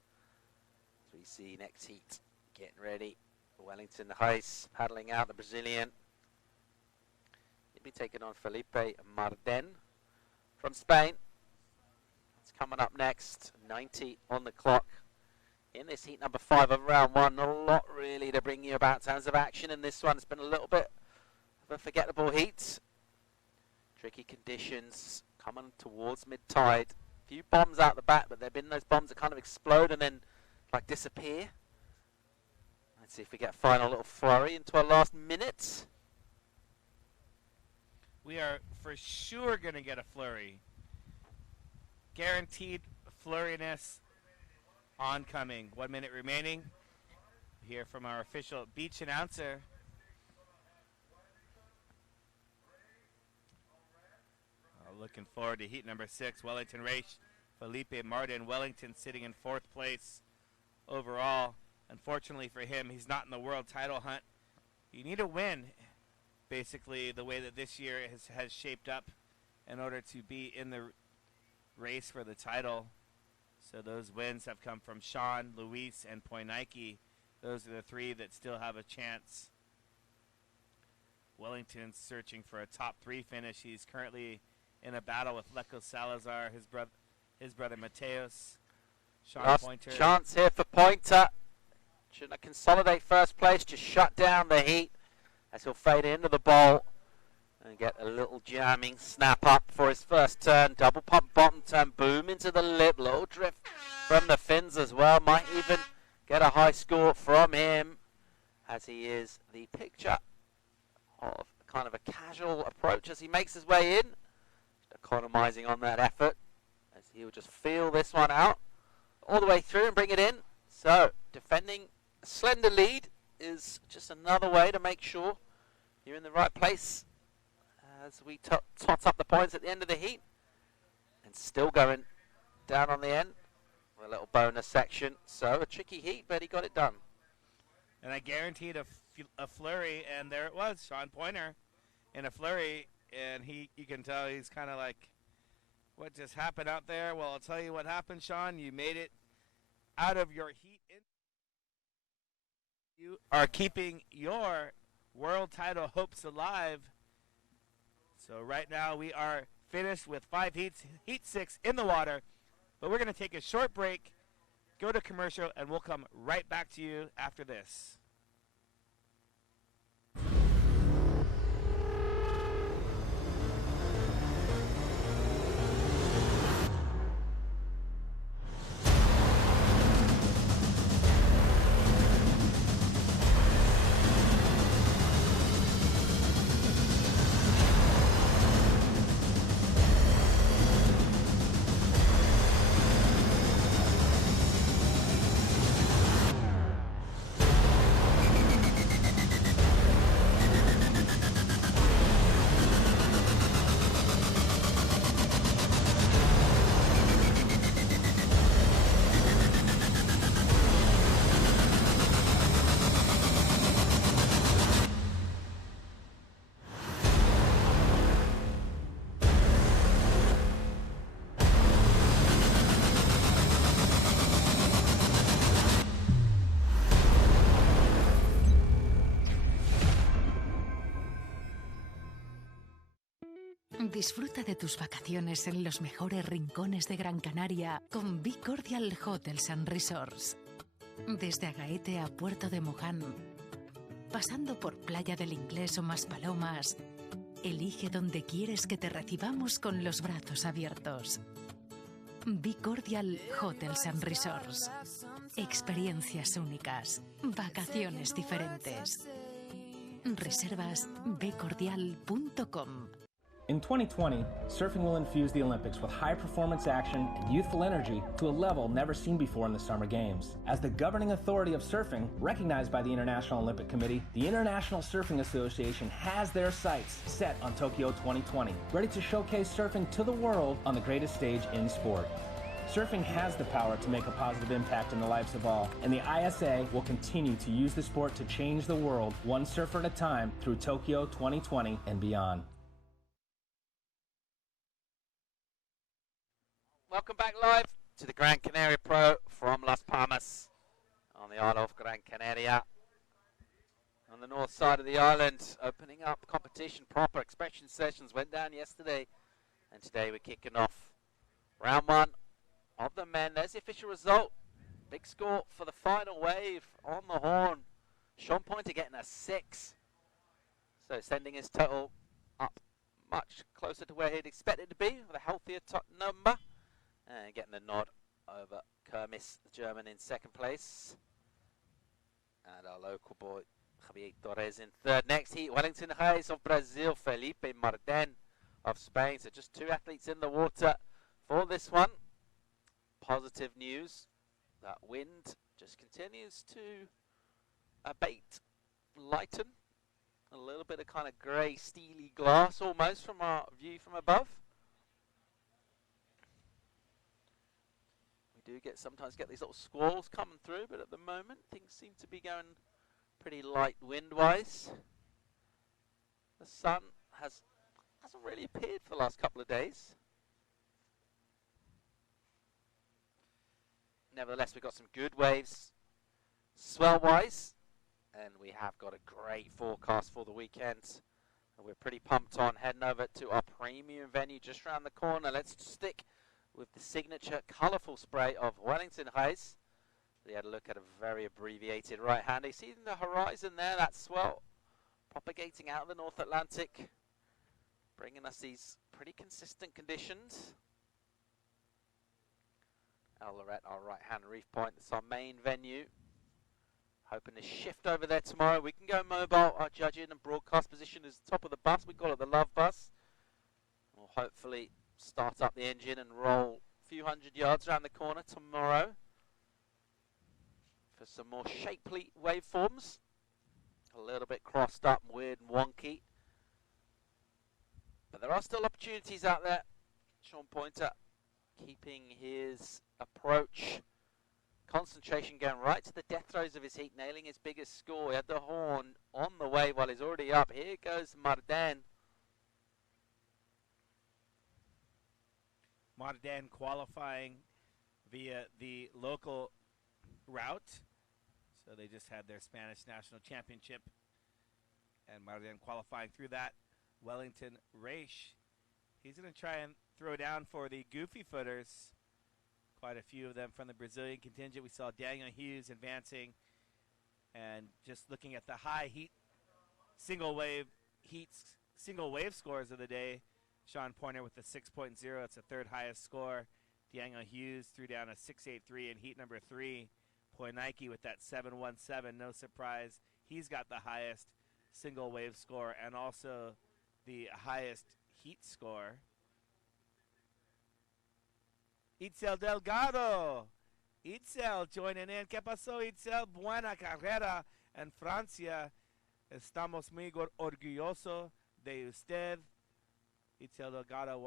As we see next heat, getting ready. Wellington Reis paddling out, the Brazilian. He'll be taking on Felipe Marden from Spain. That's coming up next. 90 on the clock in this heat number 5 of round 1. Not a lot really to bring you about in terms of action in this one. It's been a little bit of a forgettable heat. Tricky conditions coming towards mid-tide. A few bombs out the back, but there have been those bombs that kind of explode and then like disappear. Let's see if we get a final little flurry into our last minute. we are for sure going to get a flurry. Guaranteed flurriness oncoming. 1 minute remaining. Hear from our official beach announcer. Looking forward to heat number 6. Wellington Race, Felipe Martin. Wellington sitting in 4th place overall. Unfortunately for him, he's not in the world title hunt. You need a win, basically, the way that this year has shaped up in order to be in the race for the title. So those wins have come from Sean, Luis, and Poinike. Those are the 3 that still have a chance. Wellington's searching for a top 3 finish. He's currently in a battle with Leco Salazar, his brother Mateos. Sean Last Pointer. chance here for Pointer. Should not consolidate first place, just shut down the heat as he'll fade into the bowl and get a little jamming snap up for his first turn. Double pump bottom turn, boom into the lip, low drift from the fins as well. Might even get a high score from him as he is the picture of kind of a casual approach as he makes his way in. Economizing on that effort as he'll just feel this one out all the way through and bring it in. So defending a slender lead is just another way to make sure you're in the right place as we tot up the points at the end of the heat, and still going down on the end with a little bonus section. So a tricky heat, but he got it done. And I guaranteed a flurry, and there it was, Sean Pointer in a flurry. And you can tell he's kind of like, what just happened out there? Well, I'll tell you what happened, Sean. You made it out of your heat. You are keeping your world title hopes alive. So right now we are finished with 5 heats, heat 6 in the water. But we're going to take a short break, go to commercial, and we'll come right back to you after this. Disfruta de tus vacaciones en los mejores rincones de Gran Canaria con Be Cordial Hotels and Resorts. Desde Agaete a Puerto de Moján, pasando por Playa del Inglés o Maspalomas, elige donde quieres que te recibamos con los brazos abiertos. Be Cordial Hotels and Resorts. Experiencias únicas, vacaciones diferentes. Reservas becordial.com. In 2020, surfing will infuse the Olympics with high-performance action and youthful energy to a level never seen before in the Summer Games. As the governing authority of surfing, recognized by the International Olympic Committee, the International Surfing Association has their sights set on Tokyo 2020, ready to showcase surfing to the world on the greatest stage in sport. Surfing has the power to make a positive impact in the lives of all, and the ISA will continue to use the sport to change the world one surfer at a time through Tokyo 2020 and beyond. Welcome back live to the Gran Canaria Pro from Las Palmas on the Isle of Gran Canaria. On the north side of the island, opening up competition, proper expression sessions went down yesterday, and today we're kicking off round 1 of the men. There's the official result. Big score for the final wave on the horn. Sean Pointer getting a 6. So sending his total up much closer to where he'd expect it to be with a healthier top number. And getting the nod over Kermis, the German, in second place. And our local boy, Javier Torres in third. Next heat, Wellington Hayes of Brazil, Felipe Marden of Spain. So just two athletes in the water for this one. Positive news, that wind just continues to abate, lighten. A little bit of kind of grey, steely glass almost from our view from above. We do sometimes get these little squalls coming through, but at the moment things seem to be going pretty light wind-wise. The sun hasn't really appeared for the last couple of days. Nevertheless, we've got some good waves swell-wise, and we have got a great forecast for the weekend. And we're pretty pumped on heading over to our premium venue just around the corner. Let's stick with the signature colourful spray of Wellington Hayes. We had a look at a very abbreviated right-hander. You see in the horizon there, that swell propagating out of the North Atlantic, bringing us these pretty consistent conditions. El Lorette, our right-hand reef point. That's our main venue. Hoping to shift over there tomorrow. We can go mobile. Our judging and broadcast position is top of the bus. We call it the Love Bus. We'll hopefully start up the engine and roll a few hundred yards around the corner tomorrow for some more shapely waveforms. A little bit crossed up, weird and wonky. But there are still opportunities out there. Sean Pointer keeping his approach, concentration going right to the death throes of his heat, nailing his biggest score. He had the horn on the way while he's already up. Here goes Marden. Marden qualifying via the local route. So they just had their Spanish National Championship, and Marden qualifying through that. Wellington Reish, he's going to try and throw down for the goofy footers. Quite a few of them from the Brazilian contingent. We saw Daniel Hughes advancing, and just looking at the high heat single wave scores of the day. Sean Pointer with the 6.0. It's the third highest score. Daniel Hughes threw down a 6.83 in heat number 3. Poinike with that 7.17. No surprise, he's got the highest single wave score and also the highest heat score. Itzel Delgado. Itzel joining in. ¿Qué pasó, Itzel? Buena carrera en Francia. Estamos muy orgullosos de usted. Itzel Delgado,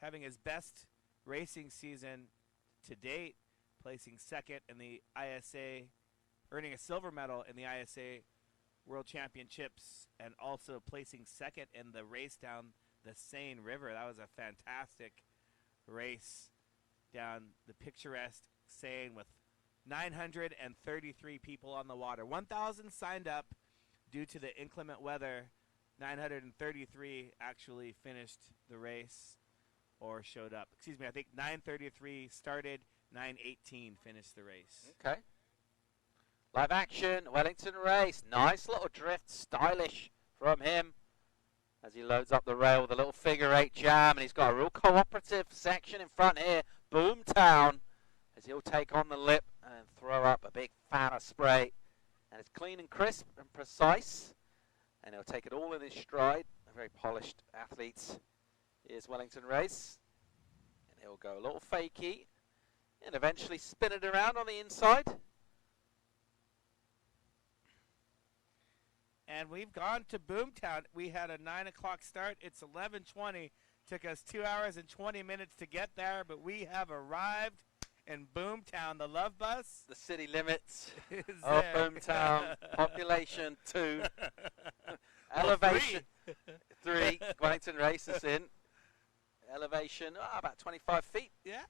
having his best racing season to date, placing second in the ISA, earning a silver medal in the ISA World Championships, and also placing second in the race down the Seine River. That was a fantastic race down the picturesque Seine with 933 people on the water. 1,000 signed up due to the inclement weather. 933 actually finished the race or showed up. Excuse me, I think 933 started, 918 finished the race. Okay. Live action, Wellington race. Nice little drift, stylish from him as he loads up the rail with a little figure 8 jam, and he's got a real cooperative section in front here. Boomtown, as he'll take on the lip and throw up a big fan of spray. And it's clean and crisp and precise, and he'll take it all in his stride. A very polished athlete. Here's Wellington race, and he'll go a little fakie and eventually spin it around on the inside. And we've gone to Boomtown. We had a 9 o'clock start. It's 11:20. Took us 2 hours and 20 minutes to get there, but we have arrived in Boomtown. The Love Bus. The city limits of Boomtown. Population 2. Elevation 3. Wellington race is in. Elevation about 25 feet. Yeah.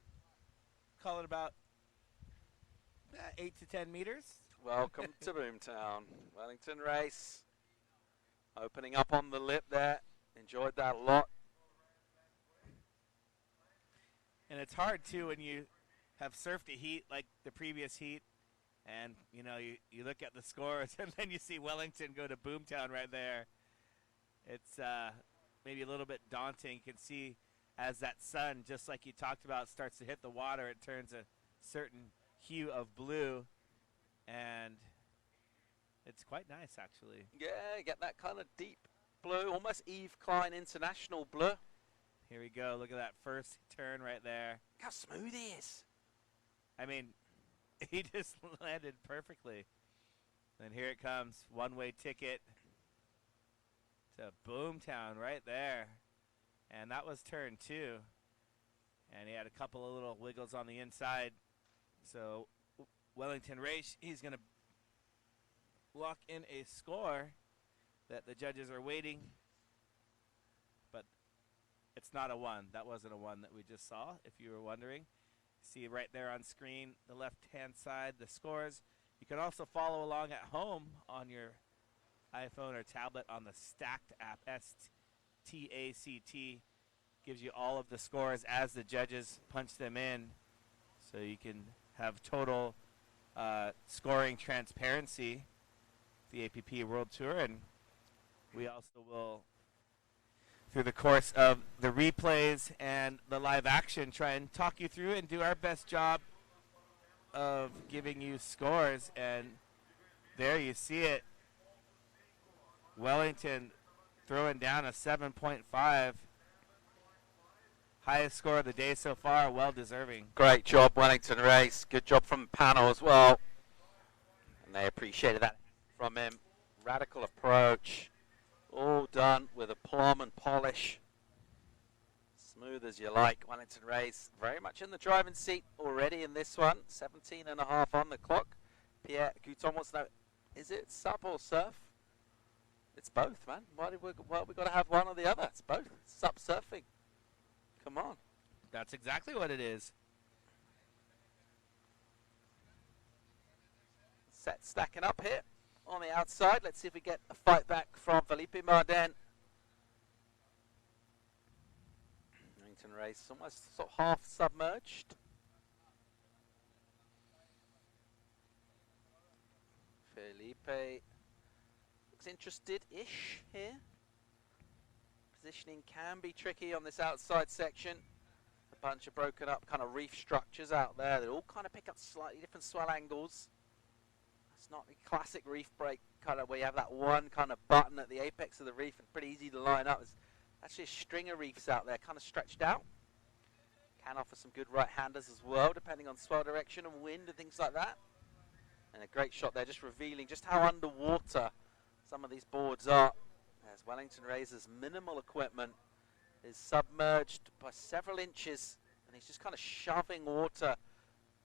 Call it about 8 to 10 meters. Welcome to Boomtown. Wellington race. Opening up on the lip there. Enjoyed that a lot. And it's hard, too, when you have surfed a heat like the previous heat, and, you know, you look at the scores, and then you see Wellington go to Boomtown right there. It's maybe a little bit daunting. You can see as that sun, just like you talked about, starts to hit the water, it turns a certain hue of blue. And It's quite nice, actually. Yeah, get that kind of deep blue, almost Eve Klein International blue. Here we go. Look at that first turn right there. Look how smooth he is. I mean, he just landed perfectly. And here it comes. One-way ticket to Boomtown right there. And that was turn 2. And he had a couple of little wiggles on the inside. So Wellington Race, he's going to lock in a score that the judges are waiting. But it's not a 1. That wasn't a 1 that we just saw, if you were wondering. See right there on screen, the left-hand side, the scores. You can also follow along at home on your iPhone or tablet on the Stacked app, STACT. Gives you all of the scores as the judges punch them in, so you can have total scoring transparency, the APP World Tour. And we also will, through the course of the replays and the live action, try and talk you through and do our best job of giving you scores. And there you see it. Wellington throwing down a 7.5. Highest score of the day so far, well deserving. Great job, Wellington Race. Good job from the panel as well. And they appreciated that from him. Radical approach. All done with aplomb and polish. Smooth as you like. Wellington Race very much in the driving seat already in this one. 17.5 on the clock. Pierre Gouton wants to know, is it sub or surf? It's both, man. Why we got to have one or the other? It's both. Sub surfing. Come on. That's exactly what it is. Set stacking up here on the outside. Let's see if we get a fight back from Felipe Marden. Wellington Race almost sort of half submerged. Felipe looks interested-ish here. Positioning can be tricky on this outside section. A bunch of broken up kind of reef structures out there. They all kind of pick up slightly different swell angles. It's not the classic reef break kind of where you have that one kind of button at the apex of the reef and pretty easy to line up. There's actually a string of reefs out there kind of stretched out. Can offer some good right-handers as well, depending on swell direction and wind and things like that. And a great shot there, just revealing just how underwater some of these boards are. As Wellington Race's minimal equipment is submerged by several inches, and he's just kind of shoving water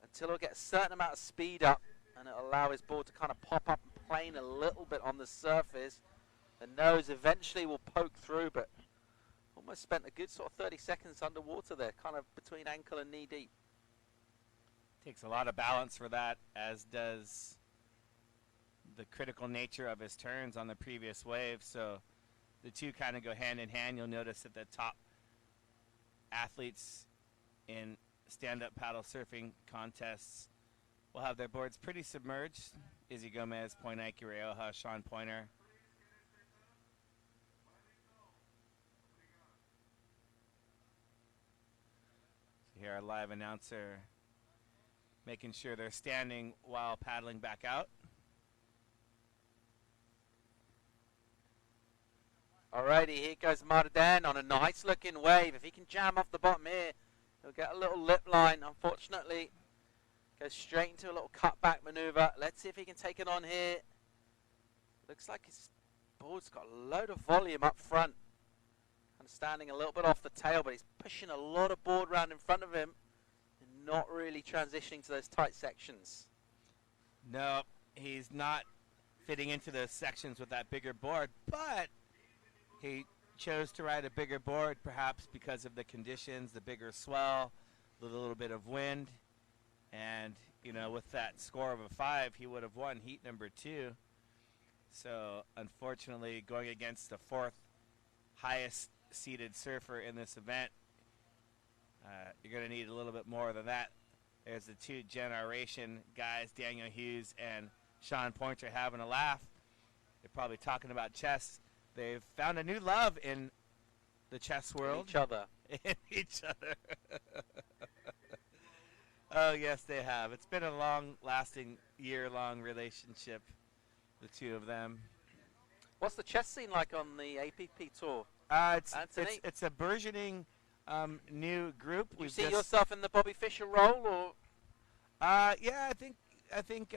until he'll get a certain amount of speed up, and it'll allow his board to kind of pop up and plane a little bit on the surface. The nose eventually will poke through, but almost spent a good sort of 30 seconds underwater there, kind of between ankle and knee deep. Takes a lot of balance for that, as does the critical nature of his turns on the previous wave. So the two kind of go hand in hand. You'll notice that the top athletes in stand-up paddle surfing contests will have their boards pretty submerged. Izzy Gomez, Poinike Rioja, Sean Pointer. So here our live announcer making sure they're standing while paddling back out. Alrighty, here goes Marden on a nice looking wave. If he can jam off the bottom here, he'll get a little lip line. Unfortunately, goes straight into a little cutback maneuver. Let's see if he can take it on here. Looks like his board's got a load of volume up front. Kind of standing a little bit off the tail, but he's pushing a lot of board round in front of him and not really transitioning to those tight sections. No, he's not fitting into those sections with that bigger board, but he chose to ride a bigger board, perhaps because of the conditions, the bigger swell, the little bit of wind. And, you know, with that score of a 5, he would have won heat number 2. So, unfortunately, going against the 4th highest seeded surfer in this event, you're going to need a little bit more than that. There's the 2 generation guys, Daniel Hughes and Sean Pointer, having a laugh. They're probably talking about chess. They've found a new love in the chess world. Each other. In each other. Oh, yes, they have. It's been a long-lasting, year-long relationship. the two of them. What's the chess scene like on the APP tour? It's a burgeoning new group. You see yourself in the Bobby Fischer role, or? Yeah, I think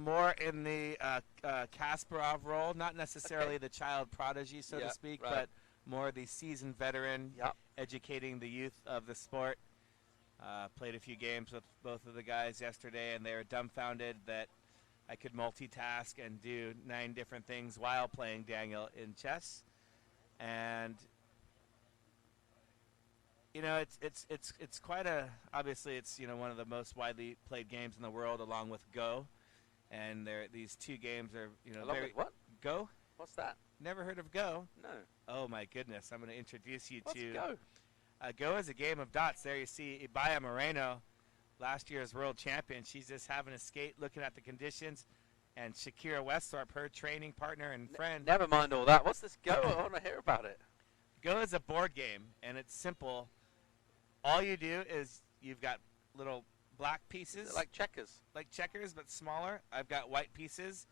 more in the Kasparov role, not necessarily the child prodigy, so to speak, but more the seasoned veteran, educating the youth of the sport. Played a few games with both of the guys yesterday, and they were dumbfounded that I could multitask and do 9 different things while playing Daniel in chess. And it's quite obviously it's one of the most widely played games in the world, along with Go. And these two games are along with what? Go. What's that? Never heard of Go? No. Oh my goodness! I'm going to introduce you What's to Go. Go is a game of dots. There you see Ibaya Moreno, last year's world champion. She's just having a skate, looking at the conditions, and Shakira Westhorpe, her training partner and friend. Never mind all that. What's this Go? I want to hear about it. Go is a board game, and it's simple. All you do is you've got little black pieces. Is it like checkers? Like checkers, but smaller. I've got white pieces,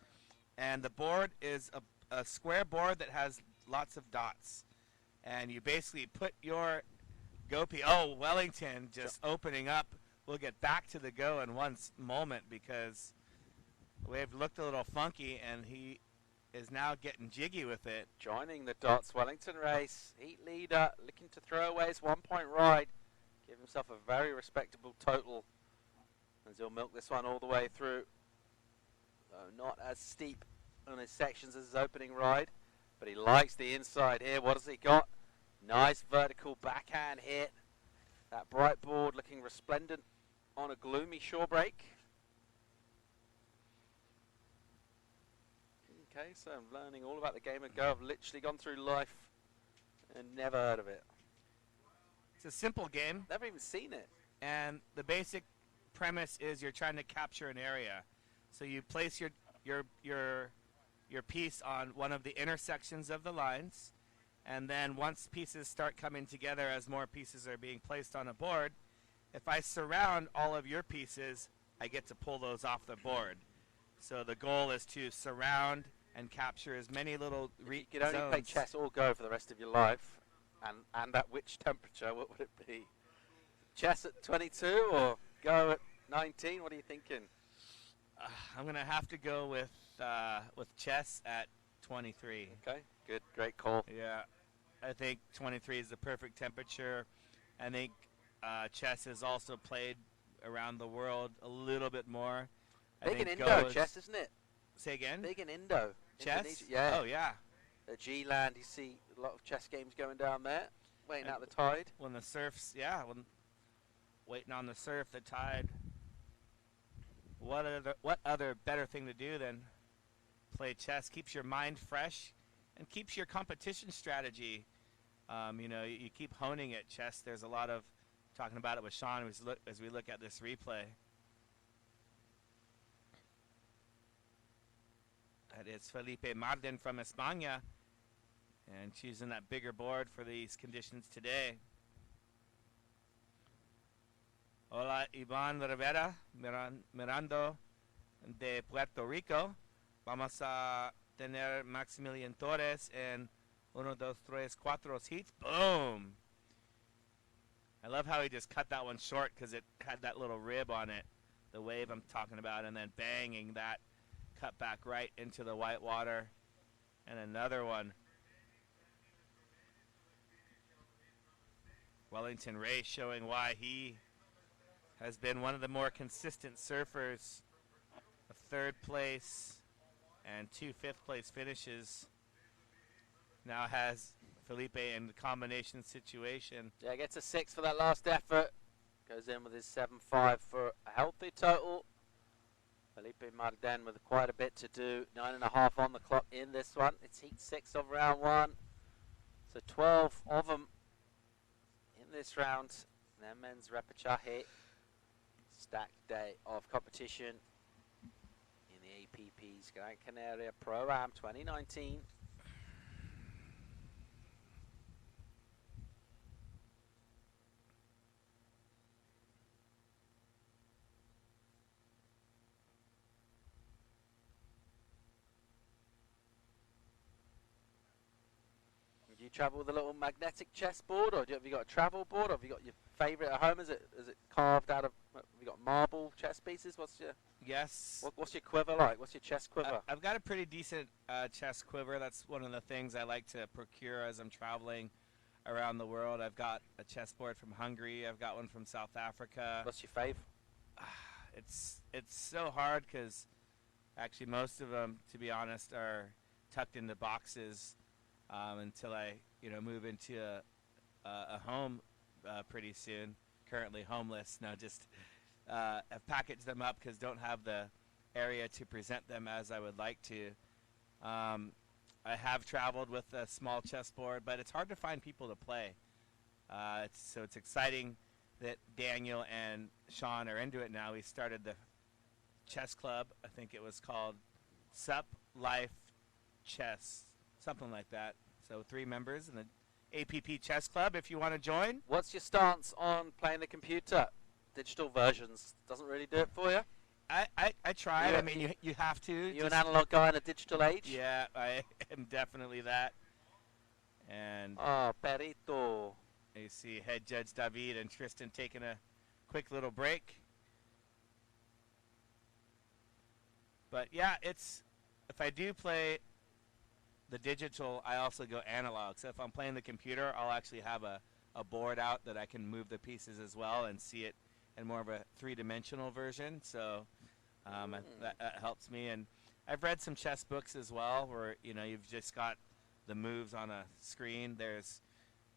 and the board is a square board that has lots of dots. And you basically put your Go piece. Oh, Wellington just opening up. We'll get back to the Go in one moment because we've looked a little funky, and he is now getting jiggy with it. Joining the dots Wellington race. Heat leader, looking to throw away his 1 point ride. Give himself a very respectable total as he'll milk this one all the way through. Though not as steep on his sections as his opening ride, but he likes the inside here. What has he got? Nice vertical backhand hit. That bright board looking resplendent on a gloomy shore break. Okay, so I'm learning all about the game of Go. I've literally gone through life and never heard of it. It's a simple game. Never even seen it. And the basic premise is you're trying to capture an area. So you place your piece on one of the intersections of the lines, and then once pieces start coming together as more pieces are being placed on a board, if I surround all of your pieces, I get to pull those off the board. So the goal is to surround and capture as many little You could only play chess or Go for the rest of your life, and at which temperature, what would it be? Chess at 22 or Go at 19? What are you thinking? I'm going to have to go with chess at 23. Okay, good, great call. Yeah, I think 23 is the perfect temperature. I think chess is also played around the world a little bit more. Big in Indo chess, isn't it? Say again? Big in Indo. Chess? Indonesia, yeah. Oh, yeah. The G-Land, you see a lot of chess games going down there, waiting out the tide. When the surf's, waiting on the surf, the tide. What other better thing to do than play chess? Keeps your mind fresh and keeps your competition strategy. You keep honing it. Chess, there's a lot of talking about it with Sean as we look at this replay. That is Felipe Marden from España, and choosing that bigger board for these conditions today. Hola, Iván Rivera, mirando de Puerto Rico. Vamos a tener Maximilian Torres en 1, 2, 3, 4 heats. Boom! I love how he just cut that one short because it had that little rib on it, the wave I'm talking about, and then banging that cut back right into the white water. And another one. Wellington Ray showing why he has been one of the more consistent surfers. A 3rd place and 2 5th place finishes. Now has Felipe in the combination situation. Yeah, gets a 6 for that last effort. Goes in with his 7.5 for a healthy total. Felipe Marden with quite a bit to do. 9.5 on the clock in this one. It's heat 6 of round 1. So 12 of them in this round. Then men's Repêchage Heat. Stacked day of competition in the APP's Gran Canaria Pro-Am 2019. travel with a little magnetic chessboard, or have you got a travel board, or have you got your favourite at home? Is it carved out of? Have you got marble chess pieces? What's your What's your quiver like? What's your chess quiver? I've got a pretty decent chess quiver. That's one of the things I like to procure as I'm traveling around the world. I've got a chessboard from Hungary. I've got one from South Africa. What's your fave? It's so hard because actually most of them, to be honest, are tucked into boxes until I move into a home pretty soon. Currently homeless. No, just have packaged them up because don't have the area to present them as I would like to. I have traveled with a small chessboard, but it's hard to find people to play. So it's exciting that Daniel and Sean are into it now. We started the chess club. I think it was called Sup Life Chess, something like that. So 3 members in the APP Chess Club if you want to join. What's your stance on playing the computer? Digital versions doesn't really do it for you? I tried. I mean, you have to. You're an analog guy in a digital age? Yeah, I am definitely that. And Perito. you see head judge David and Tristan taking a quick little break. But yeah, if I do play the digital, I also go analog. So if I'm playing the computer, I'll actually have a board out that I can move the pieces as well and see it in more of a 3-dimensional version. So that helps me. And I've read some chess books as well where, you've just got the moves on a screen. There's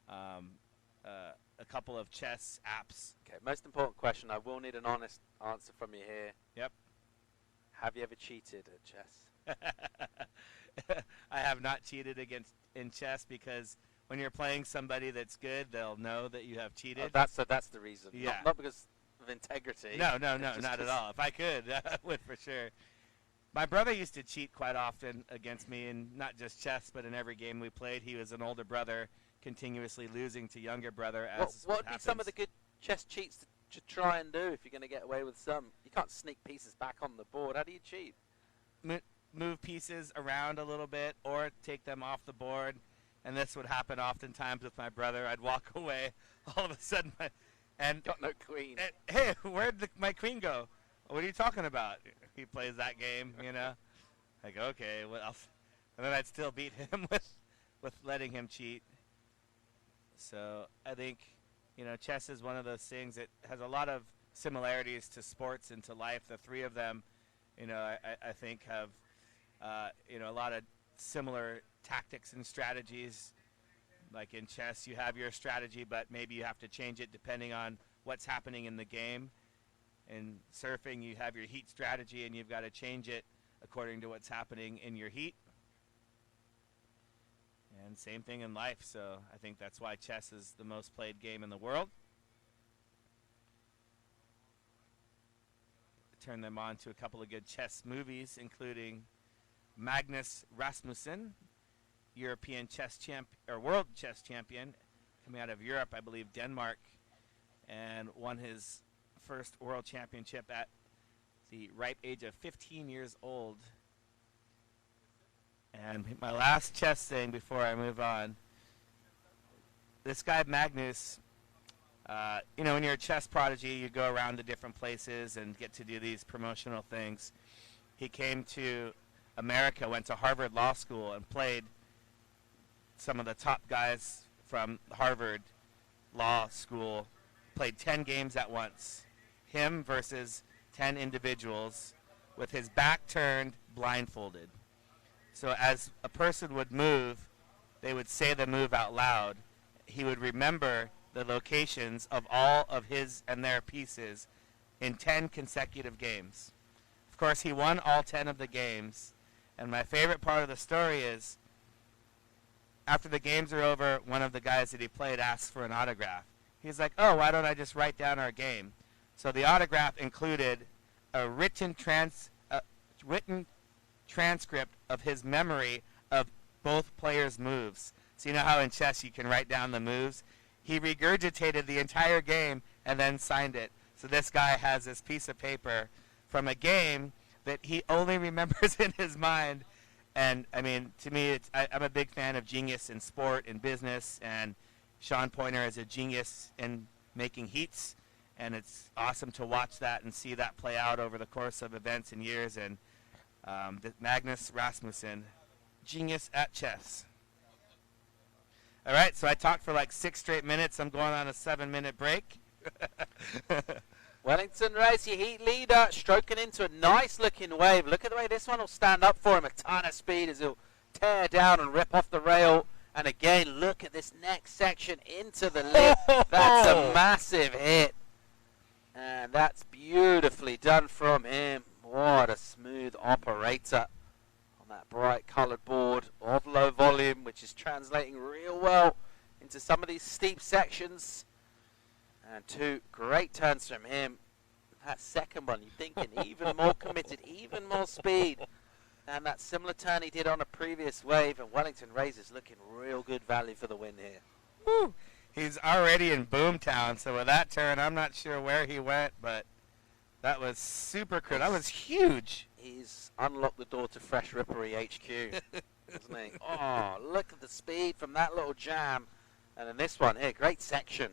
a couple of chess apps. Okay, most important question. I will need an honest answer from you here. Yep. Have you ever cheated at chess? I have not cheated in chess because when you're playing somebody that's good, they'll know that you have cheated. That's the reason. Yeah. Not because of integrity. No, not at all. If I could, I would for sure. My brother used to cheat quite often against me, in not just chess, but in every game we played. He was an older brother, continuously losing to younger brother. What would be some of the good chess cheats to try and do if you're going to get away with some? You can't sneak pieces back on the board. How do you cheat? Move pieces around a little bit or take them off the board. And this would happen oftentimes with my brother. I'd walk away. All of a sudden, got no queen. Hey, where'd my queen go? What are you talking about? He plays that game, Like, okay, what else? And then I'd still beat him with letting him cheat. So I think, chess is one of those things that has a lot of similarities to sports and to life. The 3 of them, I think have, a lot of similar tactics and strategies. Like in chess, you have your strategy, but maybe you have to change it depending on what's happening in the game. In surfing, you have your heat strategy, and you've got to change it according to what's happening in your heat. And same thing in life, so I think that's why chess is the most played game in the world. Turn them on to a couple of good chess movies, including Magnus Rasmussen, European chess champ or world chess champion, coming out of Europe, I believe Denmark, and won his first world championship at the ripe age of 15 years old. And my last chess thing before I move on, this guy Magnus, when you're a chess prodigy, you go around to different places and get to do these promotional things. He came to America, went to Harvard Law School, and played some of the top guys from Harvard Law School, played 10 games at once. Him versus 10 individuals with his back turned, blindfolded. So as a person would move, they would say the move out loud. He would remember the locations of all of his and their pieces in 10 consecutive games. Of course, he won all 10 of the games. And my favorite part of the story is, after the games are over, one of the guys that he played asks for an autograph. He's like, oh, why don't I just write down our game? So the autograph included a written transcript of his memory of both players' moves. So you know how in chess you can write down the moves? He regurgitated the entire game and then signed it. So this guy has this piece of paper from a game that he only remembers in his mind, And, I mean, to me, I'm a big fan of genius in sport and business, and Sean Pointer is a genius in making heats, and it's awesome to watch that and see that play out over the course of events and years. And Magnus Rasmussen, genius at chess. All right, so I talked for like 6 straight minutes. I'm going on a 7-minute break. Wellington Race, your heat leader, stroking into a nice-looking wave. Look at the way this one will stand up for him. A ton of speed as he'll tear down and rip off the rail. And again, look at this next section into the lip. That's a massive hit. And that's beautifully done from him. What a smooth operator on that bright coloured board of low volume, which is translating real well into some of these steep sections. And 2 great turns from him. That second one, you're thinking even more committed, even more speed. And that similar turn he did on a previous wave. And Wellington Race is looking real good value for the win here. Woo. He's already in Boomtown, so with that turn, I'm not sure where he went, but that was super cool. That was huge. He's unlocked the door to Fresh Rippery HQ, hasn't he? Oh, look at the speed from that little jam. And then this one here, great section.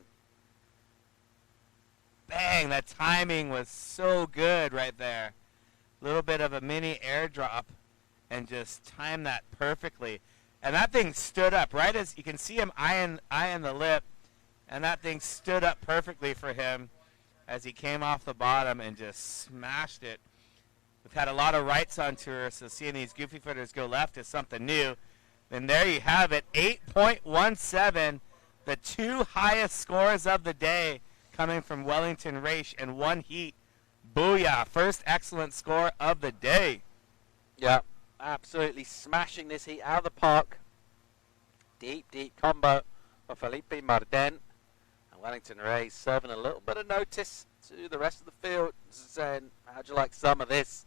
Bang, that timing was so good right there. A little bit of a mini airdrop and just timed that perfectly. And that thing stood up right as you can see him eyeing the lip. And that thing stood up perfectly for him as he came off the bottom and just smashed it. We've had a lot of rights on tour, so seeing these goofy footers go left is something new. And there you have it, 8.17, the 2 highest scores of the day coming from Wellington Race in one heat. Booyah, first excellent score of the day. Yeah, absolutely smashing this heat out of the park. Deep, deep combo for Felipe Marden. And Wellington Race serving a little bit of notice to the rest of the field, saying, how'd you like some of this?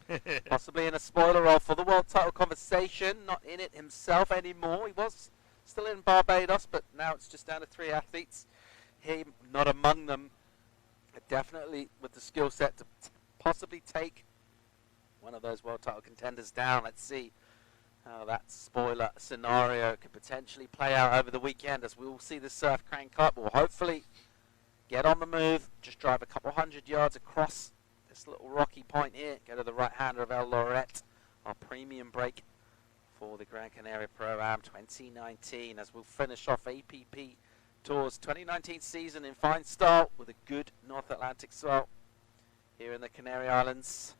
Possibly in a spoiler role for the world title conversation. Not in it himself anymore. He was still in Barbados, but now it's just down to 3 athletes. Him not among them. Definitely with the skill set to possibly take one of those world title contenders down. Let's see how that spoiler scenario could potentially play out over the weekend as we will see the surf crank up. We'll hopefully get on the move, just drive a couple 100 yards across this little rocky point here, go to the right-hander of El Lorette, our premium break for the Gran Canaria Pro-Am 2019 as we'll finish off APP Tour's 2019 season in fine style with a good North Atlantic swell here in the Canary Islands.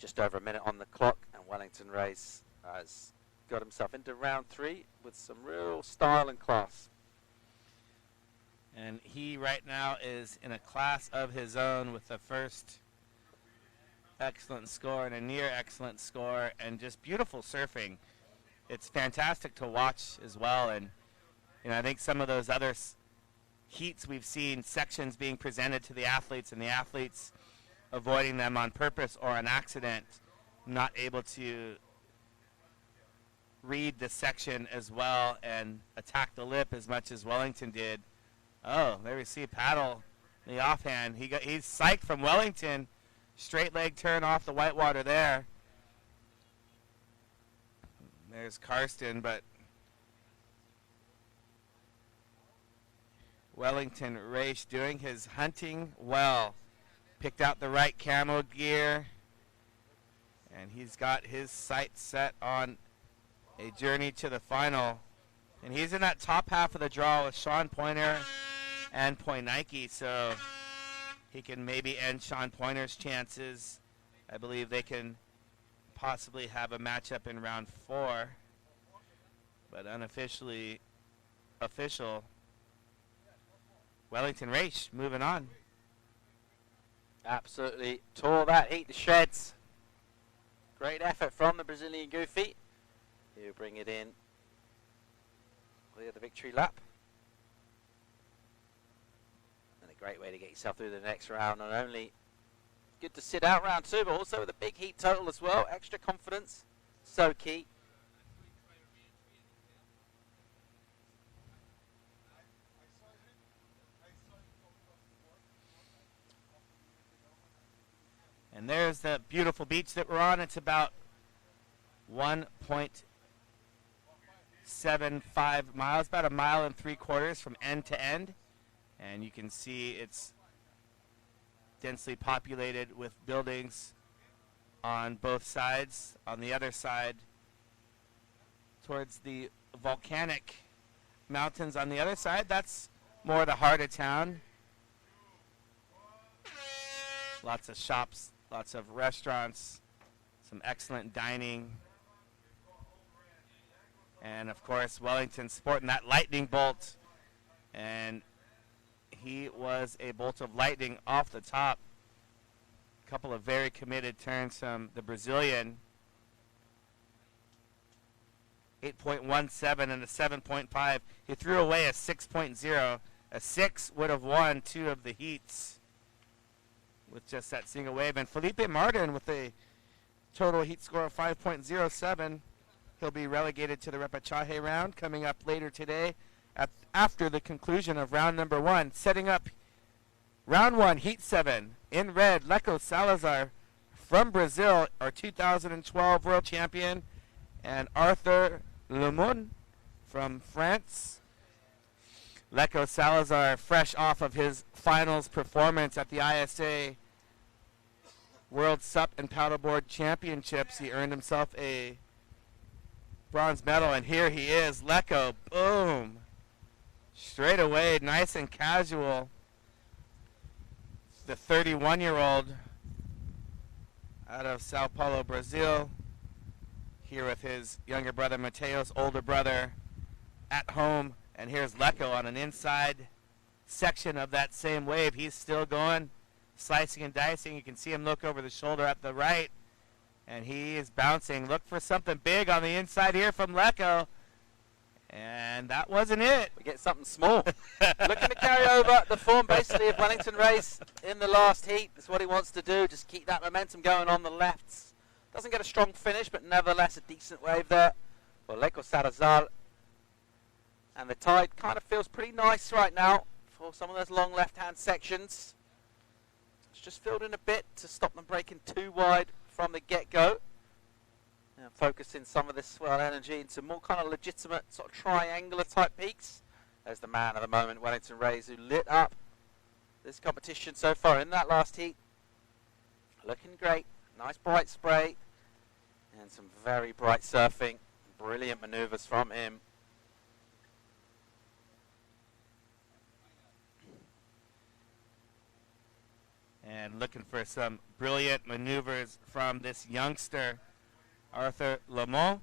Just over a minute on the clock, and Wellington Race has got himself into round 3 with some real style and class. And he right now is in a class of his own with the first excellent score and a near excellent score and just beautiful surfing. It's fantastic to watch as well. And I think some of those other heats we've seen sections being presented to the athletes and the athletes avoiding them on purpose or an accident, not able to read the section as well and attack the lip as much as Wellington did. Oh, there we see paddle in the offhand. He's psyched from Wellington. Straight leg turn off the whitewater there. There's Karsten, but Wellington Race doing his hunting well. Picked out the right camo gear, and he's got his sights set on a journey to the final. And he's in that top half of the draw with Sean Pointer and Poinike, so he can maybe end Sean Pointer's chances. I believe they can possibly have a matchup in round 4, but unofficially official. Wellington Race moving on. Absolutely tore that heat to shreds. Great effort from the Brazilian Goofy. He'll bring it in clear the victory lap. And a great way to get yourself through the next round. Not only good to sit out round 2, but also with a big heat total as well. Extra confidence, so key. And there's the beautiful beach that we're on. It's about 1.75 miles, about 1.75 miles from end to end. And you can see it's densely populated with buildings on both sides. On the other side, towards the volcanic mountains on the other side, that's more the heart of town. Lots of shops, lots of restaurants, some excellent dining. And of course, Wellington sporting that lightning bolt. And he was a bolt of lightning off the top. A couple of very committed turns from the Brazilian. 8.17 and a 7.5. He threw away a 6.0. A 6 would have won 2 of the heats with just that single wave. And Felipe Martin with a total heat score of 5.07. He'll be relegated to the Repêchage round coming up later today after the conclusion of round number 1. Setting up round 1, heat 7. In red, Leco Salazar from Brazil, our 2012 world champion, and Arthur Lemon from France. Leco Salazar, fresh off of his finals performance at the ISA World Sup and Paddleboard Championships. He earned himself a bronze medal, and here he is, Leco, boom. Straight away, nice and casual. The 31-year-old out of Sao Paulo, Brazil, here with his younger brother Mateo's older brother at home. And here's Leco on an inside section of that same wave. He's still going, slicing and dicing. You can see him look over the shoulder at the right, and he is bouncing. Look for something big on the inside here from Leco. And that wasn't it. We get something small. Looking to carry over the form basically of Wellington Race in the last heat. That's what he wants to do, just keep that momentum going on the lefts. Doesn't get a strong finish, but nevertheless a decent wave there for Leco Salazar. And the tide kind of feels pretty nice right now for some of those long left-hand sections. It's just filled in a bit to stop them breaking too wide from the get-go. And focusing some of this swell energy into more kind of legitimate sort of triangular type peaks. There's the man of the moment, Wellington Rays, who lit up this competition so far in that last heat. Looking great. Nice bright spray. And some very bright surfing. Brilliant maneuvers from him. And looking for some brilliant maneuvers from this youngster, Arthur Lemon.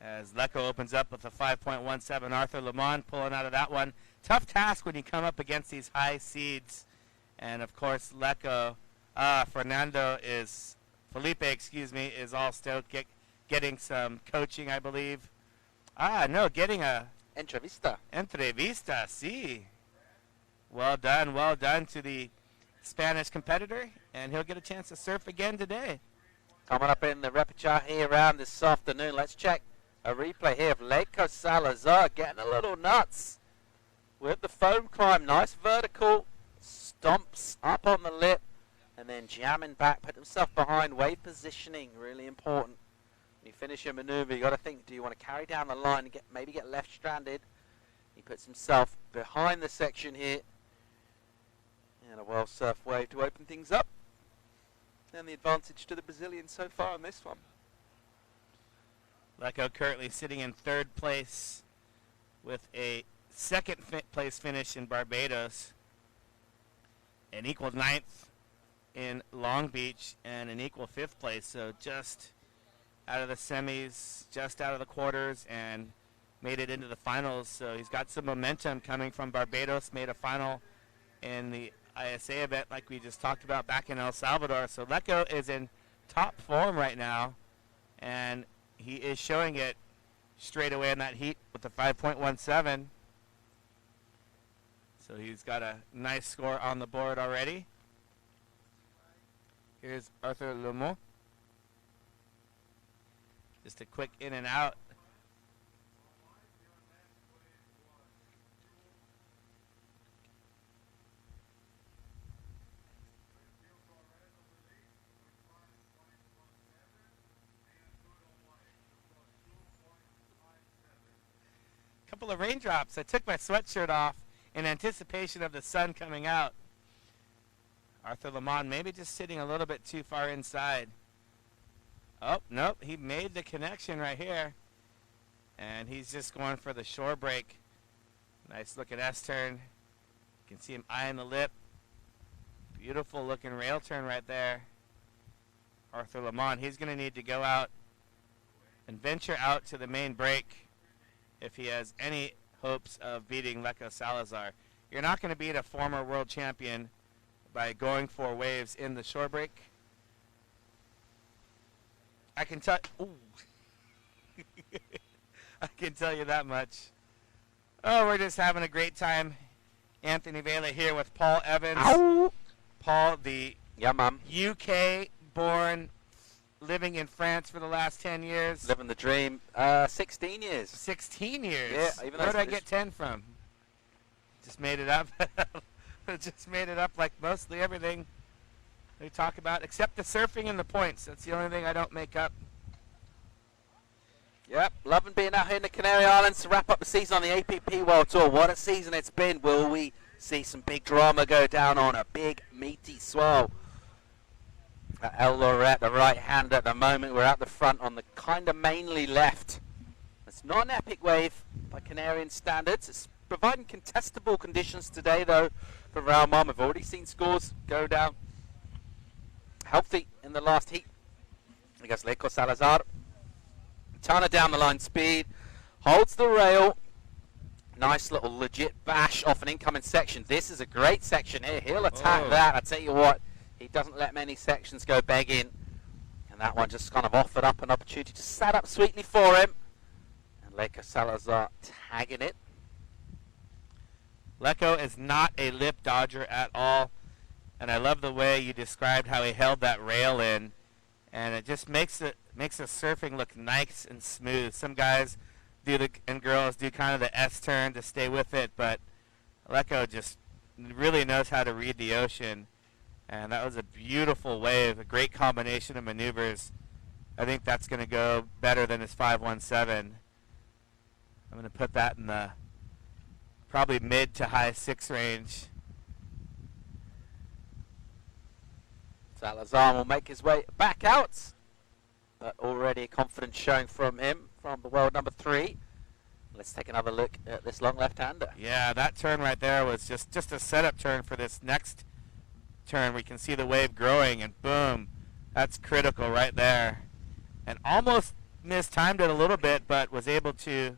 As Leco opens up with a 5.17, Arthur Lemon pulling out of that one. Tough task when you come up against these high seeds. And of course, Leco, Felipe, is all stoked, getting some coaching, I believe. Getting a Entrevista, sí. Well done to the Spanish competitor, and he'll get a chance to surf again today. Coming up in the Repêchage here around this afternoon, let's check a replay here of Leco Salazar getting a little nuts with the foam climb. Nice vertical, stomps up on the lip, and then jamming back, put himself behind. Wave positioning, really important. When you finish your maneuver, you got to think, do you want to carry down the line and maybe get left stranded? He puts himself behind the section here. And a well-surfed wave to open things up. And the advantage to the Brazilian so far on this one. Leco currently sitting in 3rd place with a 2nd place finish in Barbados, an equal 9th in Long Beach, and an equal 5th place. So just out of the semis, just out of the quarters, and made it into the finals. So he's got some momentum coming from Barbados, made a final in the ISA event like we just talked about back in El Salvador. So Leco is in top form right now, and he is showing it straight away in that heat with a 5.17. So he's got a nice score on the board already. Here's Arthur Lemon. Just a quick in and out. couple of raindrops. I took my sweatshirt off in anticipation of the sun coming out. Arthur Lamont maybe just sitting a little bit too far inside. Oh, nope, he made the connection right here. And he's just going for the shore break. Nice looking S-turn. You can see him eyeing the lip. Beautiful looking rail turn right there. Arthur Lamont, he's going to need to go out and venture out to the main break if he has any hopes of beating Lecco Salazar. You're not going to beat a former world champion by going for waves in the shore break. I can tell. I can tell you that much. Oh, we're just having a great time. Anthony Vela here with Paul Evans. Ow. Paul, the Mum. UK-born, living in France for the last 10 years. Living the dream. 16 years. 16 years. Yeah, even though Where did I get 10 from? Just made it up. Just made it up like mostly everything we talk about, except the surfing and the points. That's the only thing I don't make up. Yep, loving being out here in the Canary Islands to wrap up the season on the APP World Tour. What a season it's been. Will we see some big drama go down on a big, meaty swell? El Lorette, the right hand at the moment. We're at the front on the kind of mainly left. It's not an epic wave by Canarian standards. It's providing contestable conditions today, though, for Real Mom. We've already seen scores go down healthy in the last heat. Here goes Lecco Salazar. Ton of down the line speed. Holds the rail. Nice little legit bash off an incoming section. This is a great section here. He'll attack that. I tell you what, he doesn't let many sections go begging. And that one just kind of offered up an opportunity to set up sweetly for him. And Lecco Salazar tagging it. Lecco is not a lip dodger at all. And I love the way you described how he held that rail in. And it just makes the surfing look nice and smooth. Some guys and girls do kind of the S-turn to stay with it, but Lecco just really knows how to read the ocean. And that was a beautiful wave, a great combination of maneuvers. I think that's going to go better than his 517. I'm going to put that in the probably mid to high 6 range. Salazar will make his way back out. But already a confidence showing from him from the world number 3. Let's take another look at this long left-hander. Yeah, that turn right there was just a setup turn for this next turn. We can see the wave growing, and boom, that's critical right there. And almost mistimed it a little bit, but was able to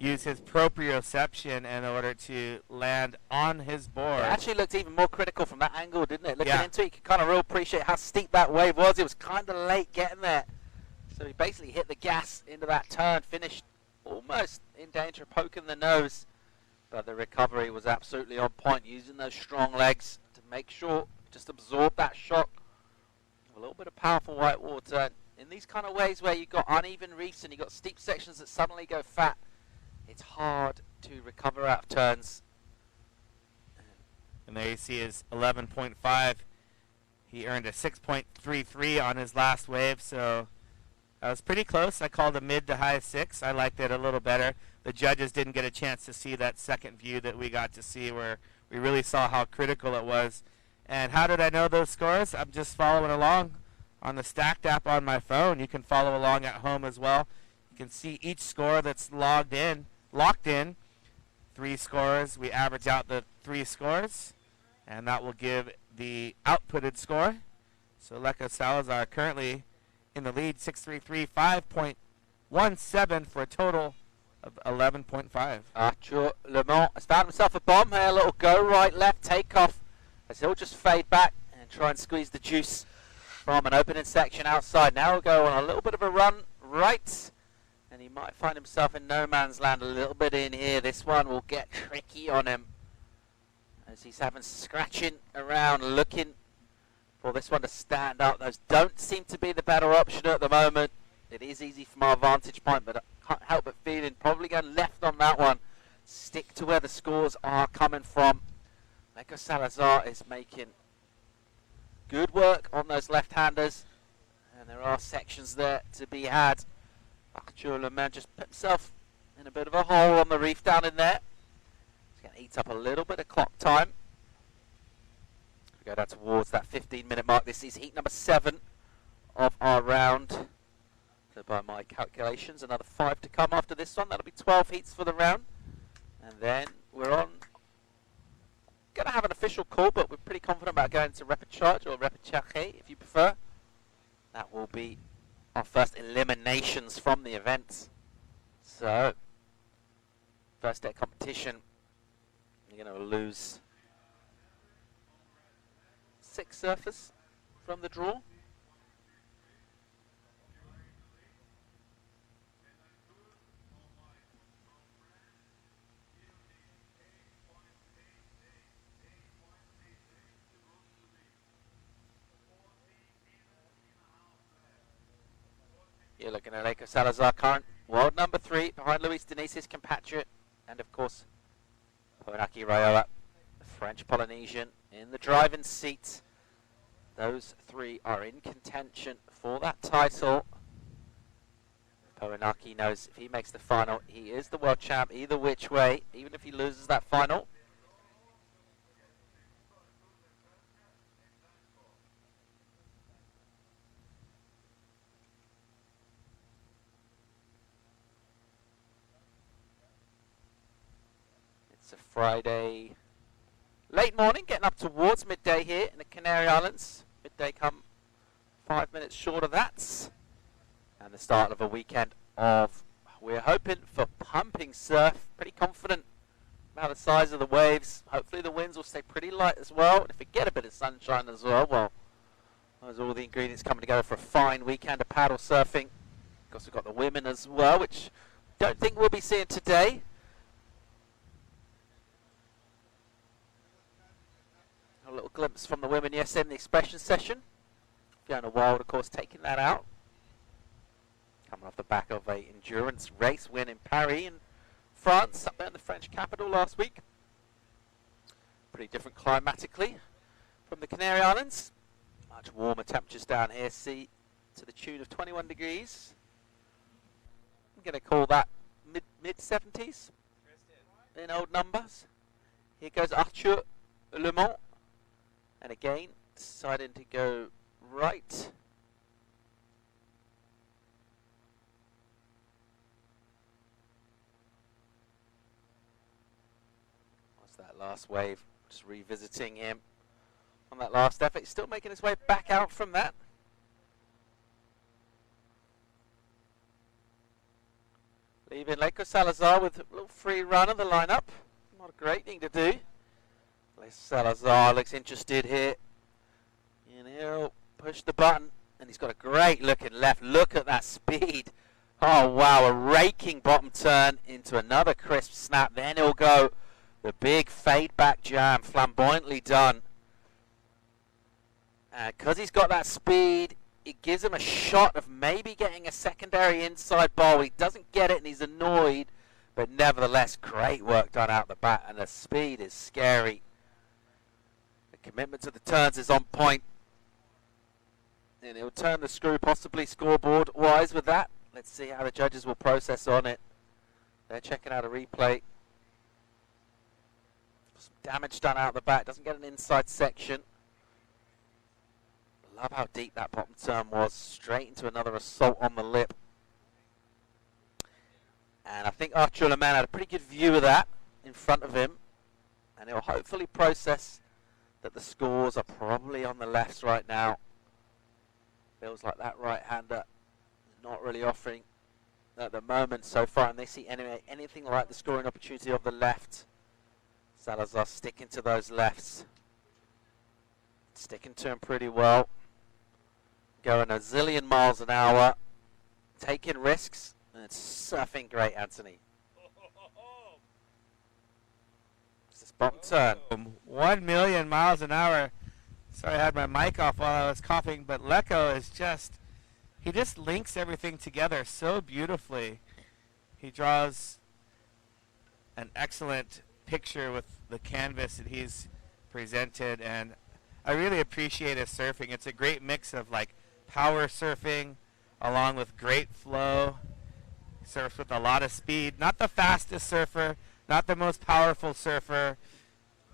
use his proprioception in order to land on his board. It actually looked even more critical from that angle, didn't it? Looking Yeah. into it, you could kind of really appreciate how steep that wave was. It was kind of late getting there. So he basically hit the gas into that turn, finished almost in danger of poking the nose. But the recovery was absolutely on point, using those strong legs to make sure, just absorb that shock. A little bit of powerful white water. In these kind of waves where you've got uneven reefs and you've got steep sections that suddenly go fat, it's hard to recover out of turns. And there you see his 11.5. He earned a 6.33 on his last wave, so that was pretty close. I called a mid to high 6. I liked it a little better. The judges didn't get a chance to see that second view that we got to see, where we really saw how critical it was. And how did I know those scores? I'm just following along on the Stacked app on my phone. You can follow along at home as well. You can see each score that's locked in. 3 scores. We average out the 3 scores, and that will give the outputted score. So Lecco Salazar currently in the lead, 6.33, 5.17 for a total of 11.5. Arthur Lamont has found himself a bomb here. A little go right, left takeoff as he'll just fade back and try and squeeze the juice from an opening section outside. Now he'll go on a little bit of a run right, and he might find himself in no man's land a little bit in here. This one will get tricky on him as he's having scratching around, looking for this one to stand up. Those don't seem to be the better option at the moment. It is easy from our vantage point, but I can't help but feeling probably going left on that one. Stick to where the scores are coming from. Lecco Salazar is making good work on those left-handers, and there are sections there to be had. Arthur Lamont just put himself in a bit of a hole on the reef down in there. It's going to eat up a little bit of clock time. We go down towards that 15-minute mark. This is heat number 7 of our round. So by my calculations, another 5 to come after this one. That'll be 12 heats for the round. And then we're on. Going to have an official call, but we're pretty confident about going to Repêchage or Repêchage if you prefer. That will be our first eliminations from the event. So, first day competition, you're going to lose 6 surfers from the draw. You're looking at Leiko Salazar, current world number 3, behind Luis Denise's compatriot, and of course, Poenaki Raiola, the French Polynesian, in the driving seat. Those 3 are in contention for that title. Poenaki knows if he makes the final, he is the world champ either which way, even if he loses that final. It's a Friday late morning, getting up towards midday here in the Canary Islands. Midday come 5 minutes short of that. And the start of a weekend of, we're hoping for pumping surf. Pretty confident about the size of the waves. Hopefully the winds will stay pretty light as well. And if we get a bit of sunshine as well, there's all the ingredients coming together for a fine weekend of paddle surfing. Of course, we've got the women as well, which I don't think we'll be seeing today. A little glimpse from the women yesterday in the expression session. Fiona Wild, of course, taking that out. Coming off the back of a endurance race win in Paris in France, up there in the French capital last week. Pretty different climatically from the Canary Islands. Much warmer temperatures down here, see, to the tune of 21 degrees. I'm going to call that mid-70s in old numbers. Here goes Arthur Le Mans. And again, deciding to go right. What's that last wave? Just revisiting him on that last effort. He's still making his way back out from that. Leaving Leiko Salazar with a little free run of the lineup. Not a great thing to do. Salazar looks interested here, and he'll push the button, and he's got a great looking left. Look at that speed. Oh wow, a raking bottom turn into another crisp snap. Then he'll go the big fade back jam, flamboyantly done. And because he's got that speed, it gives him a shot of maybe getting a secondary inside bowl. He doesn't get it and he's annoyed, but nevertheless, great work done out the back, and the speed is scary. Commitment to the turns is on point, and he'll turn the screw possibly scoreboard wise with that. Let's see how the judges will process on it. They're checking out a replay. Some damage done out the back, doesn't get an inside section. Love how deep that bottom turn was, straight into another assault on the lip. And I think Arthur Le Mans had a pretty good view of that in front of him, and he'll hopefully process that the scores are probably on the lefts right now. Feels like that right-hander is not really offering at the moment so far, and they see anything like the scoring opportunity of the left. Salazar sticking to those lefts. Sticking to him pretty well. Going a zillion miles an hour. Taking risks, and it's surfing great, Anthony. Bottom turn. 1 million miles an hour. Sorry, I had my mic off while I was coughing, but Leiko is he just links everything together so beautifully. He draws an excellent picture with the canvas that he's presented, and I really appreciate his surfing. It's a great mix of like power surfing along with great flow. Surfs with a lot of speed. Not the fastest surfer, not the most powerful surfer,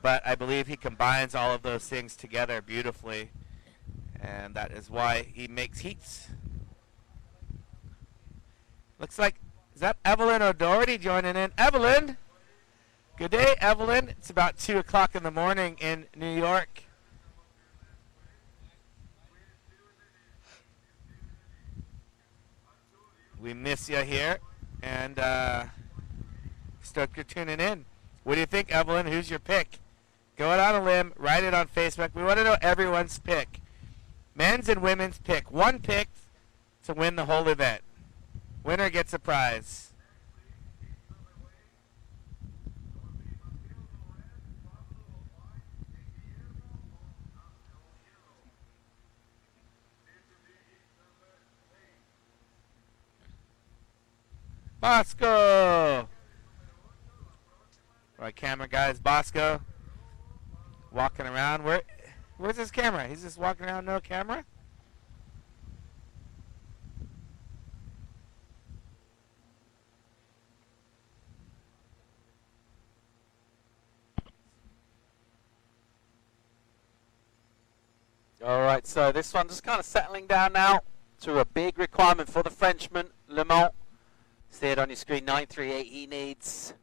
but I believe he combines all of those things together beautifully. And that is why he makes heats. Looks like, is that Evelyn O'Doherty joining in? Evelyn! Good day, Evelyn. It's about 2 o'clock in the morning in New York. We miss you here, and stoked you're tuning in. What do you think, Evelyn? Who's your pick? Go out on a limb, write it on Facebook. We want to know everyone's pick. Men's and women's pick. One pick to win the whole event. Winner gets a prize. Bosco! Right, camera guys, Bosco. Walking around. Where's his camera? He's just walking around, no camera? All right, so this one just kind of settling down now to a big requirement for the Frenchman, Le Mans. See it on your screen, 938 he needs.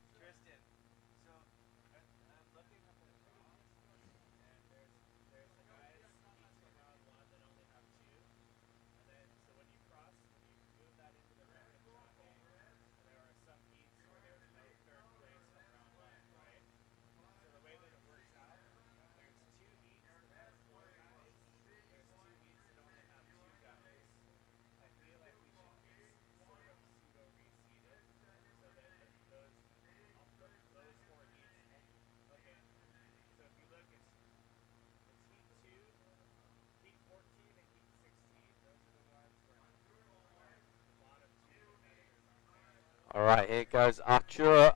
All right, here goes Arthur.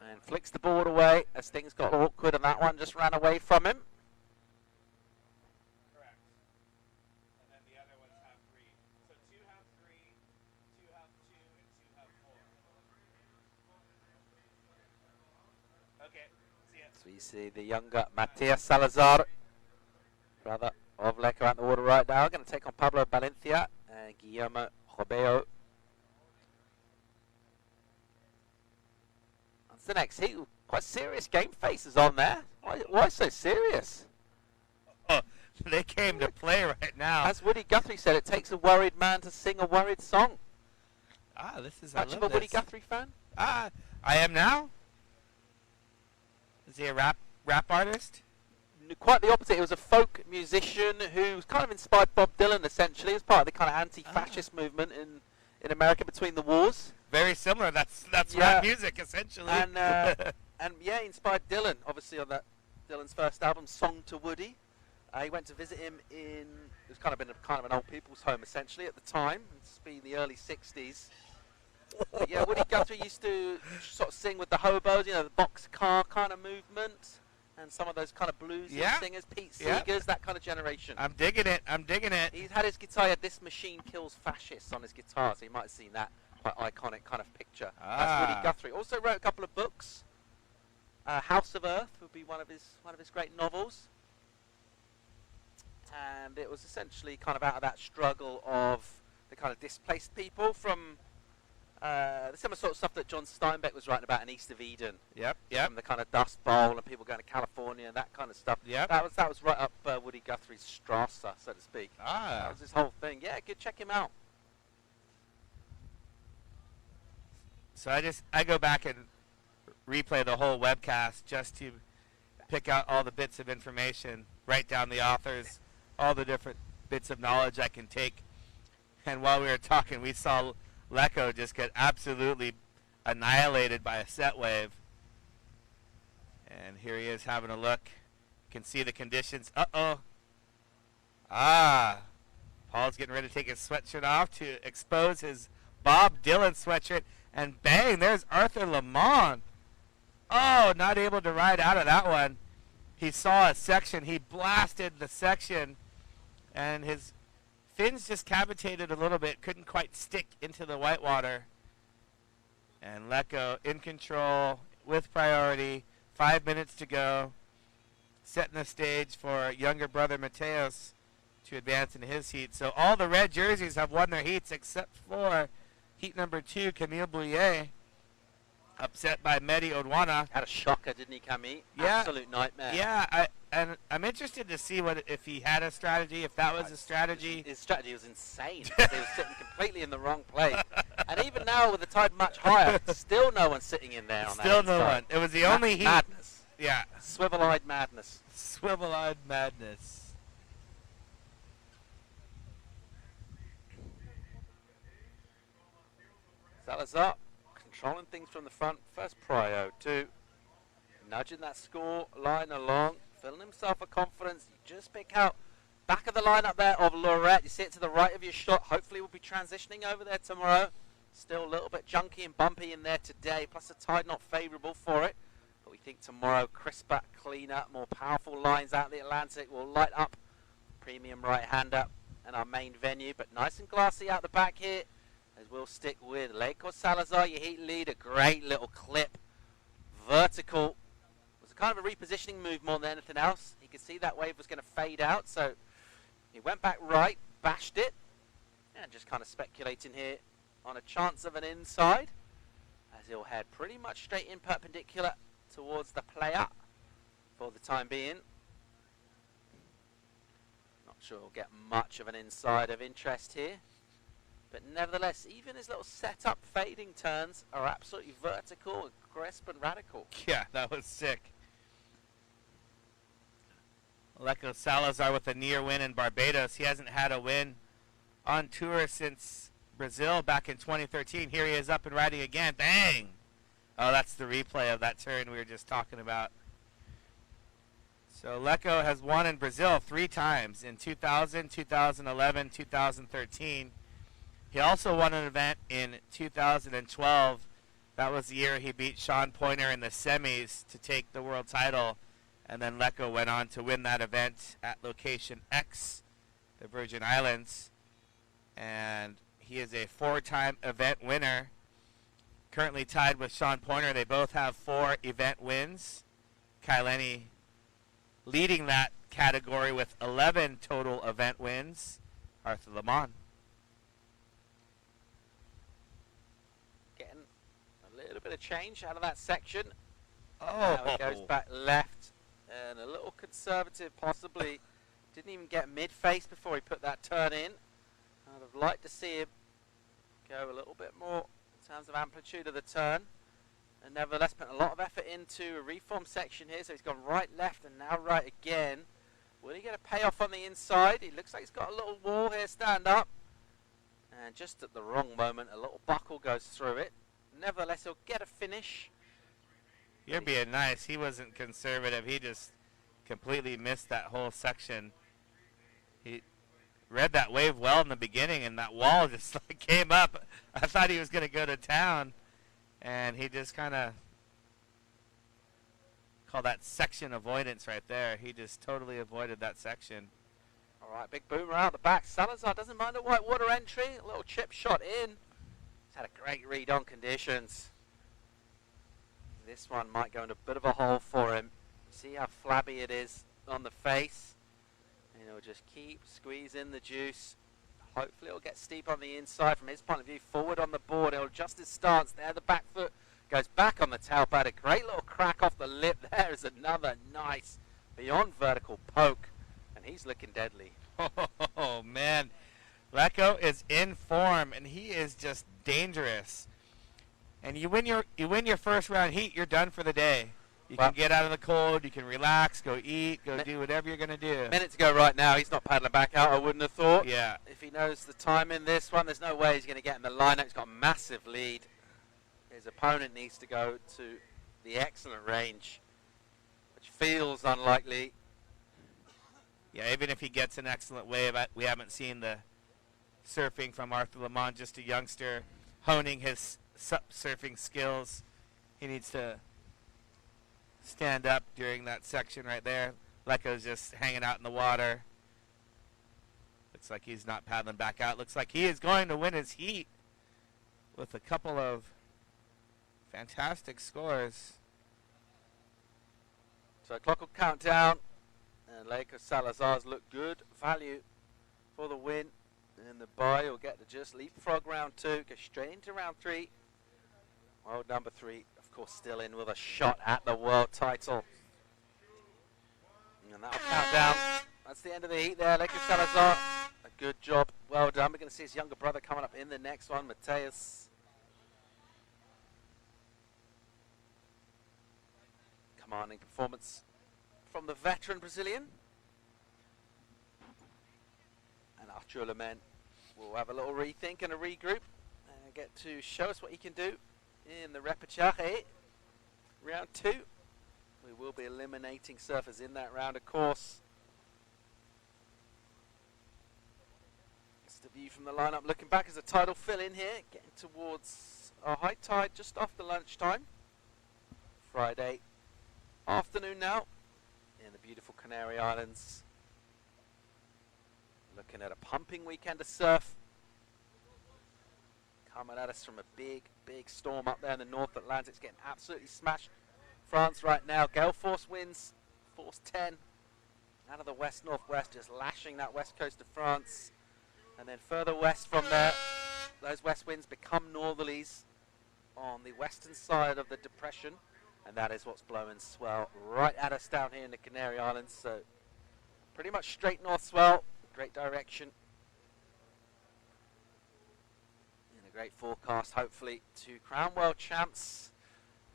And flicks the board away as things got awkward, and that one just ran away from him. Correct. And then the other ones have 3. So 2 have 3, 2 have 2, and 2 have 4. Okay, see ya. So you see the younger Matias Salazar, brother of Leco, out in the water right now. Going to take on Pablo Valencia and Guillermo Robeo. The next heat, quite serious game faces on there. Why so serious? Oh, they came to play right now. As Woody Guthrie said, it takes a worried man to sing a worried song. This is Much of a Woody Guthrie fan? I am now. Is he a rap artist? Quite the opposite. He was a folk musician who kind of inspired Bob Dylan, essentially. He was part of the kind of anti-fascist movement in America between the wars. Very similar. That's rap music, essentially. And yeah, he inspired Dylan, obviously, on Dylan's first album, Song to Woody. He went to visit him it was kind of an old people's home, essentially, at the time. It's been the early 60s. But yeah, Woody Guthrie used to sort of sing with the hobos, you know, the boxcar kind of movement, and some of those kind of bluesy singers, Pete Seegers, that kind of generation. I'm digging it. He's had his guitar, he had This Machine Kills Fascists on his guitar, so you might have seen that. Quite iconic kind of picture. That's Woody Guthrie. Also wrote a couple of books. House of Earth would be one of his great novels. And it was essentially kind of out of that struggle of the kind of displaced people from the similar sort of stuff that John Steinbeck was writing about in East of Eden. Yep. From the kind of Dust Bowl and people going to California and that kind of stuff. Yep. That was right up Woody Guthrie's Strasse, so to speak. That was his whole thing. Yeah, good, check him out. So I go back and replay the whole webcast just to pick out all the bits of information, write down the authors, all the different bits of knowledge I can take. And while we were talking, we saw Leco just get absolutely annihilated by a set wave. And here he is having a look. You can see the conditions. Paul's getting ready to take his sweatshirt off to expose his Bob Dylan sweatshirt. And bang, there's Arthur Lamont. Oh, not able to ride out of that one. He saw a section. He blasted the section. And his fins just cavitated a little bit, couldn't quite stick into the whitewater. And Lecco in control with priority. 5 minutes to go. Setting the stage for younger brother Mateos to advance in his heat. So all the red jerseys have won their heats except for heat number 2, Camille Bouillet. Upset by Mehdi Odwana. Had a shocker, didn't he, Camille? Yeah. Absolute nightmare. Yeah, I'm interested to see if he had a strategy, if that was a strategy. His strategy was insane. He was sitting completely in the wrong place. And even now, with the tide much higher, still no one sitting in there on that Still no inside. one. It was the only heat. Madness. Yeah. Swivel-eyed madness. Swivel-eyed madness. Salazar controlling things from the front. First prio, 2. Nudging that score line along. Filling himself with confidence. You just pick out back of the line up there of Lorette. You see it to the right of your shot. Hopefully we'll be transitioning over there tomorrow. Still a little bit junky and bumpy in there today. Plus the tide not favourable for it. But we think tomorrow crisper, cleaner, more powerful lines out of the Atlantic will light up premium right-hander and our main venue. But nice and glassy out the back here. As we'll stick with Leco Salazar, your heat lead, a great little clip. Vertical. It was a kind of a repositioning move more than anything else. He could see that wave was going to fade out, so he went back right, bashed it, and just kind of speculating here on a chance of an inside, as he'll head pretty much straight in perpendicular towards the player for the time being. Not sure we'll get much of an inside of interest here. But nevertheless, even his little setup fading turns are absolutely vertical, crisp and radical. Yeah, that was sick. Leco Salazar with a near win in Barbados. He hasn't had a win on tour since Brazil back in 2013. Here he is up and riding again. Bang! Oh, that's the replay of that turn we were just talking about. So Leco has won in Brazil 3 times, in 2000, 2011, 2013. He also won an event in 2012. That was the year he beat Sean Pointer in the semis to take the world title. And then Leco went on to win that event at location X, the Virgin Islands. And he is a 4-time event winner. Currently tied with Sean Pointer. They both have 4 event wins. Kaileni leading that category with 11 total event wins. Arthur Lamont. Getting a little bit of change out of that section. Oh, Now he goes back left and a little conservative possibly. Didn't even get mid-face before he put that turn in. I'd have liked to see him go a little bit more in terms of amplitude of the turn. And nevertheless put a lot of effort into a reform section here. So he's gone right, left and now right again. Will he get a payoff on the inside? He looks like he's got a little wall here, stand up. And just at the wrong moment, a little buckle goes through it. Nevertheless, he'll get a finish. You're being nice. He wasn't conservative. He just completely missed that whole section. He read that wave well in the beginning, and that wall just like came up. I thought he was going to go to town, and he just kind of call that section avoidance right there. He just totally avoided that section. All right, big boomer out the back. Salazar doesn't mind a white water entry. A little chip shot in. He's had a great read on conditions. This one might go in a bit of a hole for him. See how flabby it is on the face. And he'll just keep squeezing the juice. Hopefully it'll get steep on the inside from his point of view. Forward on the board. He'll adjust his stance there. The back foot goes back on the tail pad. A great little crack off the lip. There is another nice beyond vertical poke. And he's looking deadly. Oh, man. Leco is in form, and he is just dangerous. And you win your first round heat, you're done for the day. You can get out of the cold, you can relax, go eat, go do whatever you're going to do. Minute to go right now. He's not paddling back out, I wouldn't have thought. Yeah. If he knows the time in this one, there's no way he's going to get in the lineup. He's got a massive lead. His opponent needs to go to the excellent range, which feels unlikely. Yeah, even if he gets an excellent wave, we haven't seen the surfing from Arthur Lamont, just a youngster honing his surfing skills. He needs to stand up during that section right there. Leco's just hanging out in the water. Looks like he's not paddling back out. Looks like he is going to win his heat with a couple of fantastic scores. So clock will count down, and Lakers Salazar's look good value for the win. And the buy will get to just leapfrog round 2, go straight into round 3. World number 3, of course, still in with a shot at the world title. And that'll count down. That's the end of the heat there. Lakers Salazar, a good job. Well done. We're going to see his younger brother coming up in the next one, Mateus. Commanding performance from the veteran Brazilian. And Arthur Lemaine will have a little rethink and a regroup and get to show us what he can do in the Repêchage Heat round 2. We will be eliminating surfers in that round, of course. It's the view from the lineup. Looking back as a tidal fill in here, getting towards our high tide just after lunchtime. Friday afternoon now in the beautiful Canary Islands. Looking at a pumping weekend of surf. Coming at us from a big, big storm up there in the North Atlantic. It's getting absolutely smashed. France right now, gale force winds, force 10. Out of the west-northwest, just lashing that west coast of France. And then further west from there, those west winds become northerlies on the western side of the depression. And that is what's blowing swell right at us down here in the Canary Islands. So pretty much straight north swell, great direction. And a great forecast, hopefully, to crown world champs.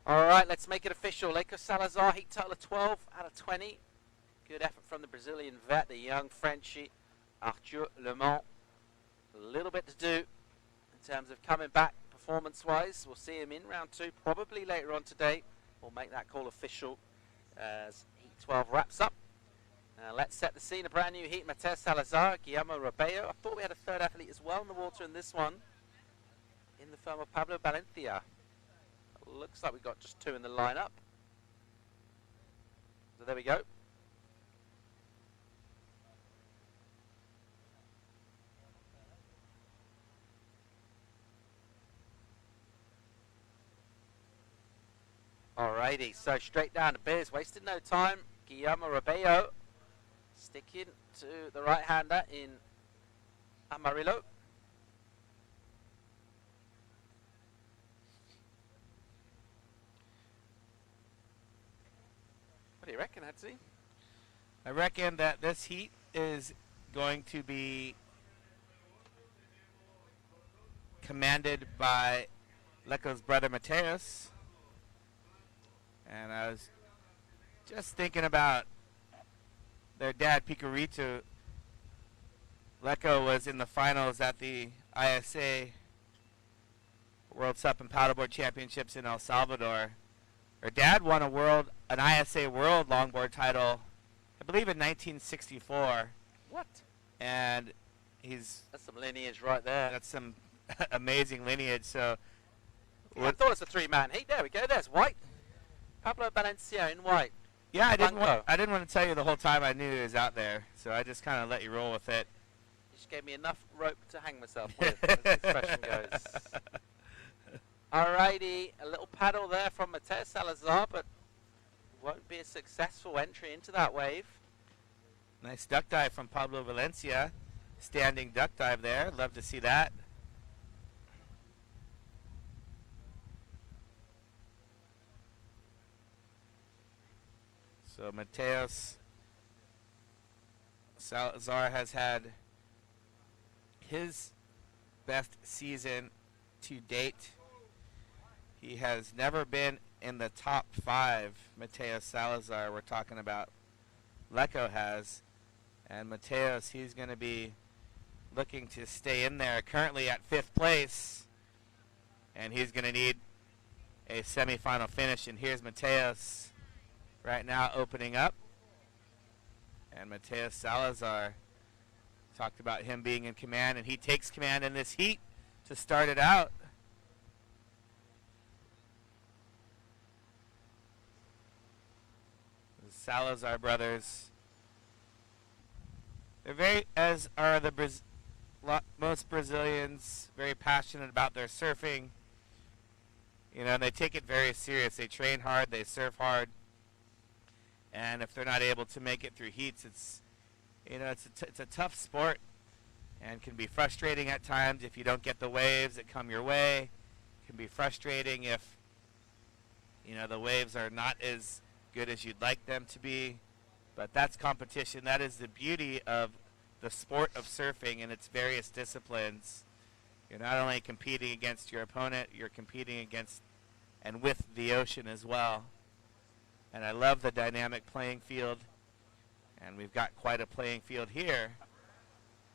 All right, let's make it official. Lakers Salazar, heat total of 12 out of 20. Good effort from the Brazilian vet, the young Frenchie, Arthur Lemaine. A little bit to do in terms of coming back performance-wise. We'll see him in round 2, probably later on today. We'll make that call official as Heat 12 wraps up. Let's set the scene. A brand new heat. Mateus Salazar, Guillermo Rebello. I thought we had a third athlete as well in the water in this one, in the firm of Pablo Valencia. Looks like we've got just 2 in the lineup. So there we go. Alrighty, so straight down to Beers, wasted no time. Guillermo Rebello sticking to the right-hander in Amarillo. What do you reckon, Hatsi? I reckon that this heat is going to be commanded by Leko's brother Mateus. And I was just thinking about their dad, Picorito. Leko was in the finals at the ISA World Sup and Paddleboard Championships in El Salvador. Her dad won an ISA World Longboard title, I believe in 1964. What? And that's some lineage right there. That's some amazing lineage. So I thought it's a 3-man heat. There we go. There's white. Pablo Valencia in white. Yeah, I didn't want to tell you the whole time I knew he was out there, so I just kind of let you roll with it. You just gave me enough rope to hang myself with, as the expression goes. Alrighty, a little paddle there from Mateus Salazar, but won't be a successful entry into that wave. Nice duck dive from Pablo Valencia. Standing duck dive there. Love to see that. So Mateus Salazar has had his best season to date. He has never been in the top 5, Mateus Salazar. We're talking about Leko has. And Mateus, he's going to be looking to stay in there, currently at 5th place. And he's going to need a semifinal finish. And here's Mateus right now opening up. And Mateus Salazar, talked about him being in command, and he takes command in this heat to start it out. The Salazar brothers They're very, as are the most Brazilians, very passionate about their surfing. You know, and they take it very serious. They train hard, they surf hard, and if they're not able to make it through heats, it's, you know, it's a tough sport, and can be frustrating at times if you don't get the waves that come your way. It can be frustrating if, you know, the waves are not as good as you'd like them to be. But that's competition. That is the beauty of the sport of surfing and its various disciplines. You're not only competing against your opponent, you're competing against and with the ocean as well. And I love the dynamic playing field. And we've got quite a playing field here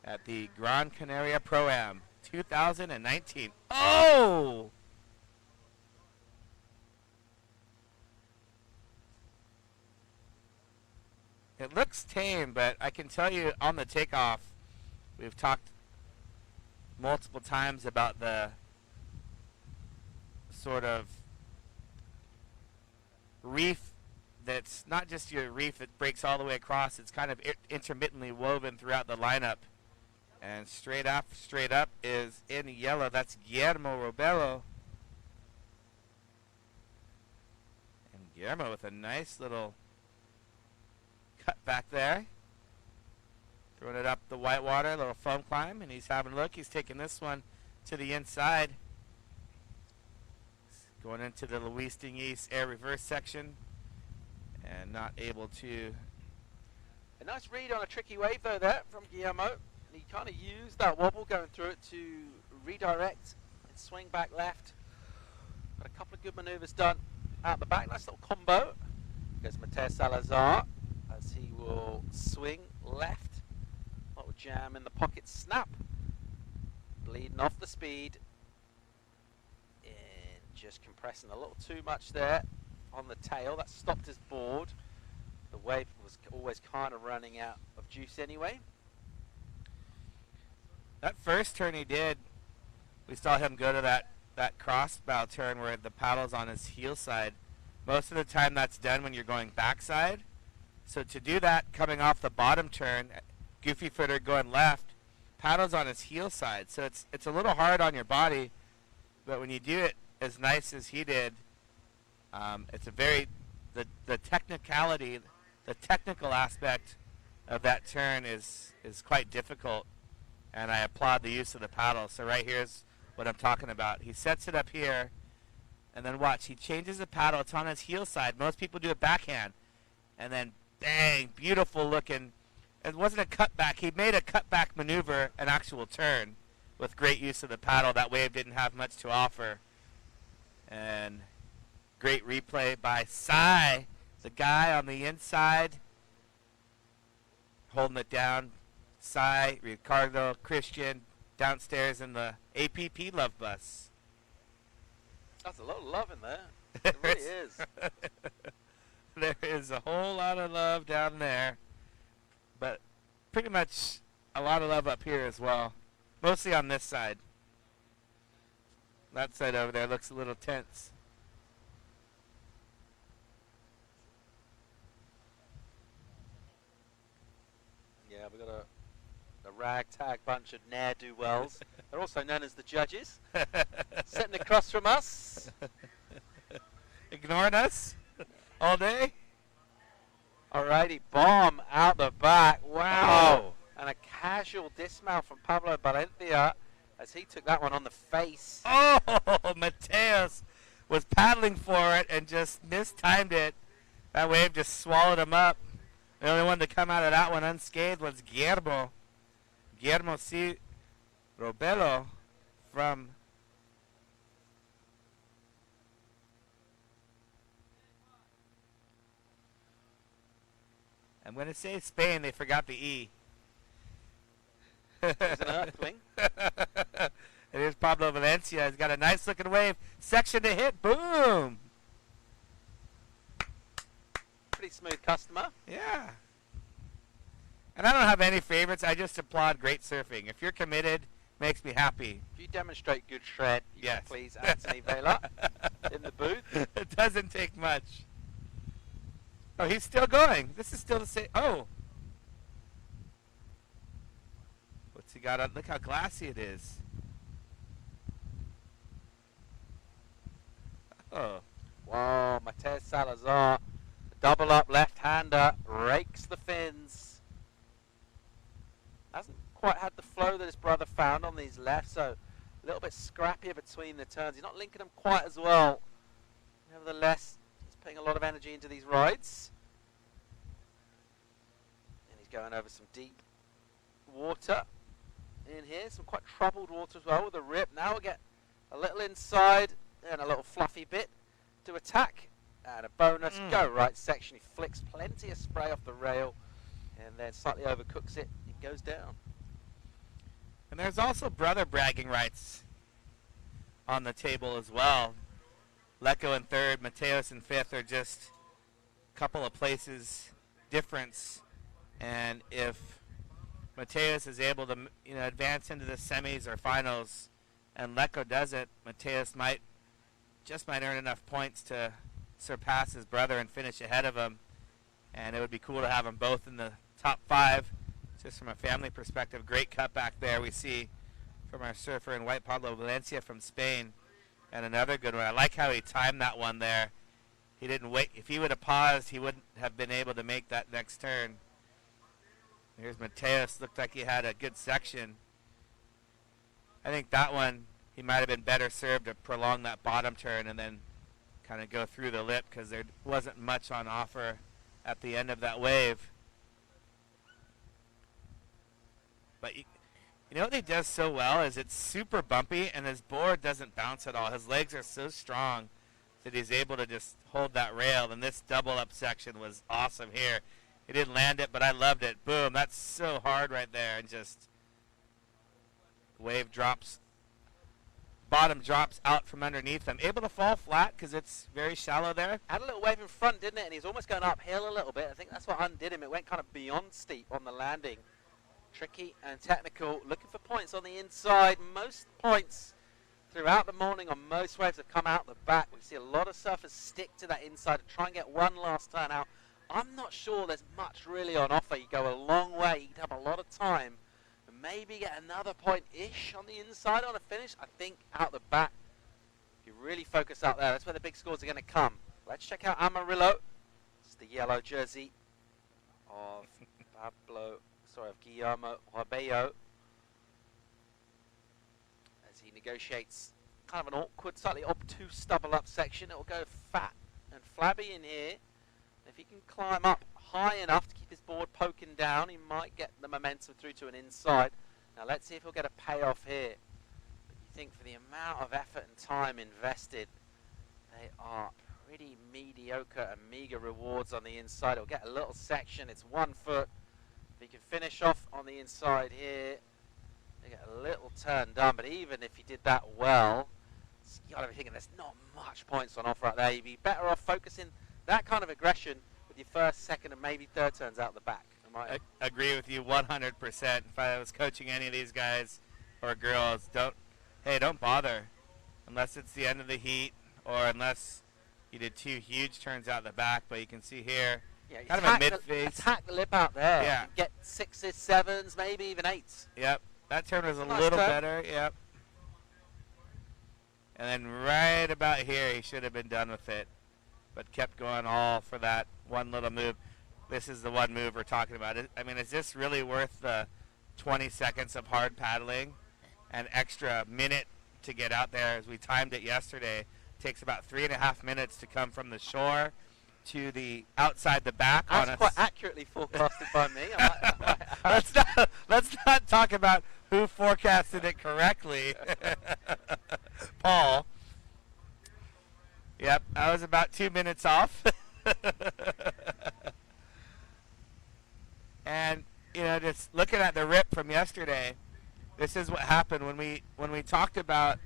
at the Gran Canaria Pro-Am 2019. Oh! It looks tame, but I can tell you on the takeoff, we've talked multiple times about the sort of reef that's not just your reef that breaks all the way across. It's kind of intermittently woven throughout the lineup. And straight up is in yellow. That's Guillermo Robelo. And Guillermo with a nice little cut back there. Throwing it up the whitewater, a little foam climb, and he's having a look. He's taking this one to the inside. Going into the Luis Diniz air reverse section. And not able to. A nice read on a tricky wave though there from Guillermo. And he kind of used that wobble going through it to redirect and swing back left. Got a couple of good maneuvers done out the back. Nice little combo. Goes Mateus Salazar as he will swing left. Little jam in the pocket snap. Bleeding off the speed. And just compressing a little too much there on the tail. That stopped his board. The wave was always kind of running out of juice anyway. That first turn he did, we saw him go to that crossbow turn where the paddle's on his heel side. Most of the time that's done when you're going backside. So to do that coming off the bottom turn, goofy footer going left, paddle's on his heel side. So it's a little hard on your body, but when you do it as nice as he did, it's a very, the technicality, the technical aspect of that turn is quite difficult, and I applaud the use of the paddle. So right here's what I'm talking about. He sets it up here, and then watch, he changes the paddle. It's on his heel side. Most people do it backhand, and then bang, beautiful looking. It wasn't a cutback. He made a cutback maneuver, an actual turn, with great use of the paddle. That wave didn't have much to offer, and great replay by Sai, the guy on the inside, holding it down. Sai, Ricardo, Christian, downstairs in the APP Love Bus. That's a lot of love in there. It really is. There is a whole lot of love down there, but pretty much a lot of love up here as well. Mostly on this side. That side over there looks a little tense. Yeah, we've got a ragtag bunch of ne'er-do-wells. They're also known as the judges. Sitting across from us. Ignoring us all day. Alrighty, bomb out the back. Wow. And a casual dismount from Pablo Valencia as he took that one on the face. Oh, Mateus was paddling for it and just mistimed it. That wave just swallowed him up. The only one to come out of that one unscathed was Guillermo. Guillermo C. Robelo from I'm going to say Spain. They forgot the E. There's an earthling. And here's Pablo Valencia. He's got a nice looking wave. Section to hit. Boom. Pretty smooth customer. Yeah. And I don't have any favorites. I just applaud great surfing. If you're committed, makes me happy. If you demonstrate good shred, you yes. can please Anthony Vela in the booth. It doesn't take much. Oh, he's still going. This is still the same. Oh. actually got it. Look how glassy it is. Oh. Wow, Mateus Salazar, double up left-hander, rakes the fins. Hasn't quite had the flow that his brother found on these left, so a little bit scrappier between the turns. He's not linking them quite as well. Nevertheless, he's putting a lot of energy into these rides. And he's going over some deep water in here, some quite troubled water as well with a rip. Now we'll get a little inside and a little fluffy bit to attack, and a bonus go right section. He flicks plenty of spray off the rail and then slightly overcooks it. It goes down. And there's also brother bragging rights on the table as well. Lecco in third, Mateus in fifth are just a couple of places difference, and if Mateus is able to advance into the semis or finals and Lecco does it, Mateus might earn enough points to surpass his brother and finish ahead of him. And it would be cool to have them both in the top 5. Just from a family perspective, great cutback there we see from our surfer in white, Pablo Valencia from Spain. And another good one. I like how he timed that one there. He didn't wait. If he would have paused, he wouldn't have been able to make that next turn. Here's Mateus. Looked like he had a good section. I think that one, he might have been better served to prolong that bottom turn and then kind of go through the lip, because there wasn't much on offer at the end of that wave. But you know what he does so well is it's super bumpy and his board doesn't bounce at all. His legs are so strong that he's able to just hold that rail. And this double up section was awesome here. He didn't land it, but I loved it. Boom, that's so hard right there. And just wave drops. Bottom drops out from underneath them. Able to fall flat because it's very shallow there. Had a little wave in front, didn't it? And he's almost going uphill a little bit. I think that's what undid him. It went kind of beyond steep on the landing. Tricky and technical. Looking for points on the inside. Most points throughout the morning on most waves have come out the back. We see a lot of surfers stick to that inside and try and get one last turn out. I'm not sure there's much really on offer. You go a long way. You'd have a lot of time. Maybe get another point-ish on the inside on a finish. I think out the back, if you really focus out there, that's where the big scores are going to come. Let's check out Amarillo. It's the yellow jersey of Guillermo Robello, as he negotiates kind of an awkward, slightly obtuse double up section. It will go fat and flabby in here. If he can climb up high enough to keep his board poking down, he might get the momentum through to an inside. Now let's see if he'll get a payoff here. But you think for the amount of effort and time invested, they are pretty mediocre and meager rewards on the inside. It'll get a little section. It's 1 foot. If he can finish off on the inside here, they get a little turn done. But even if he did that well, you got to be thinking there's not much points on offer out there. You'd be better off focusing that kind of aggression with your first, second, and maybe third turns out the back. I agree with you 100%. If I was coaching any of these guys or girls, don't bother unless it's the end of the heat or unless you did 2 huge turns out the back. But you can see here, kind of a mid-face. Attack the lip out there. Yeah. Get 6s, 7s, maybe even 8s. Yep. That turn was a Nice little turn. better. Yep. And then right about here, he should have been done with it, but kept going all for that one little move. This is the one move we're talking about. I mean, is this really worth the 20 seconds of hard paddling and extra minute to get out there? As we timed it yesterday, it takes about 3.5 minutes to come from the shore to the outside the back. That's quite accurately forecasted by me. Let's not talk about who forecasted it correctly. Paul. Yep, I was about 2 minutes off. And just looking at the rip from yesterday, this is what happened when we talked about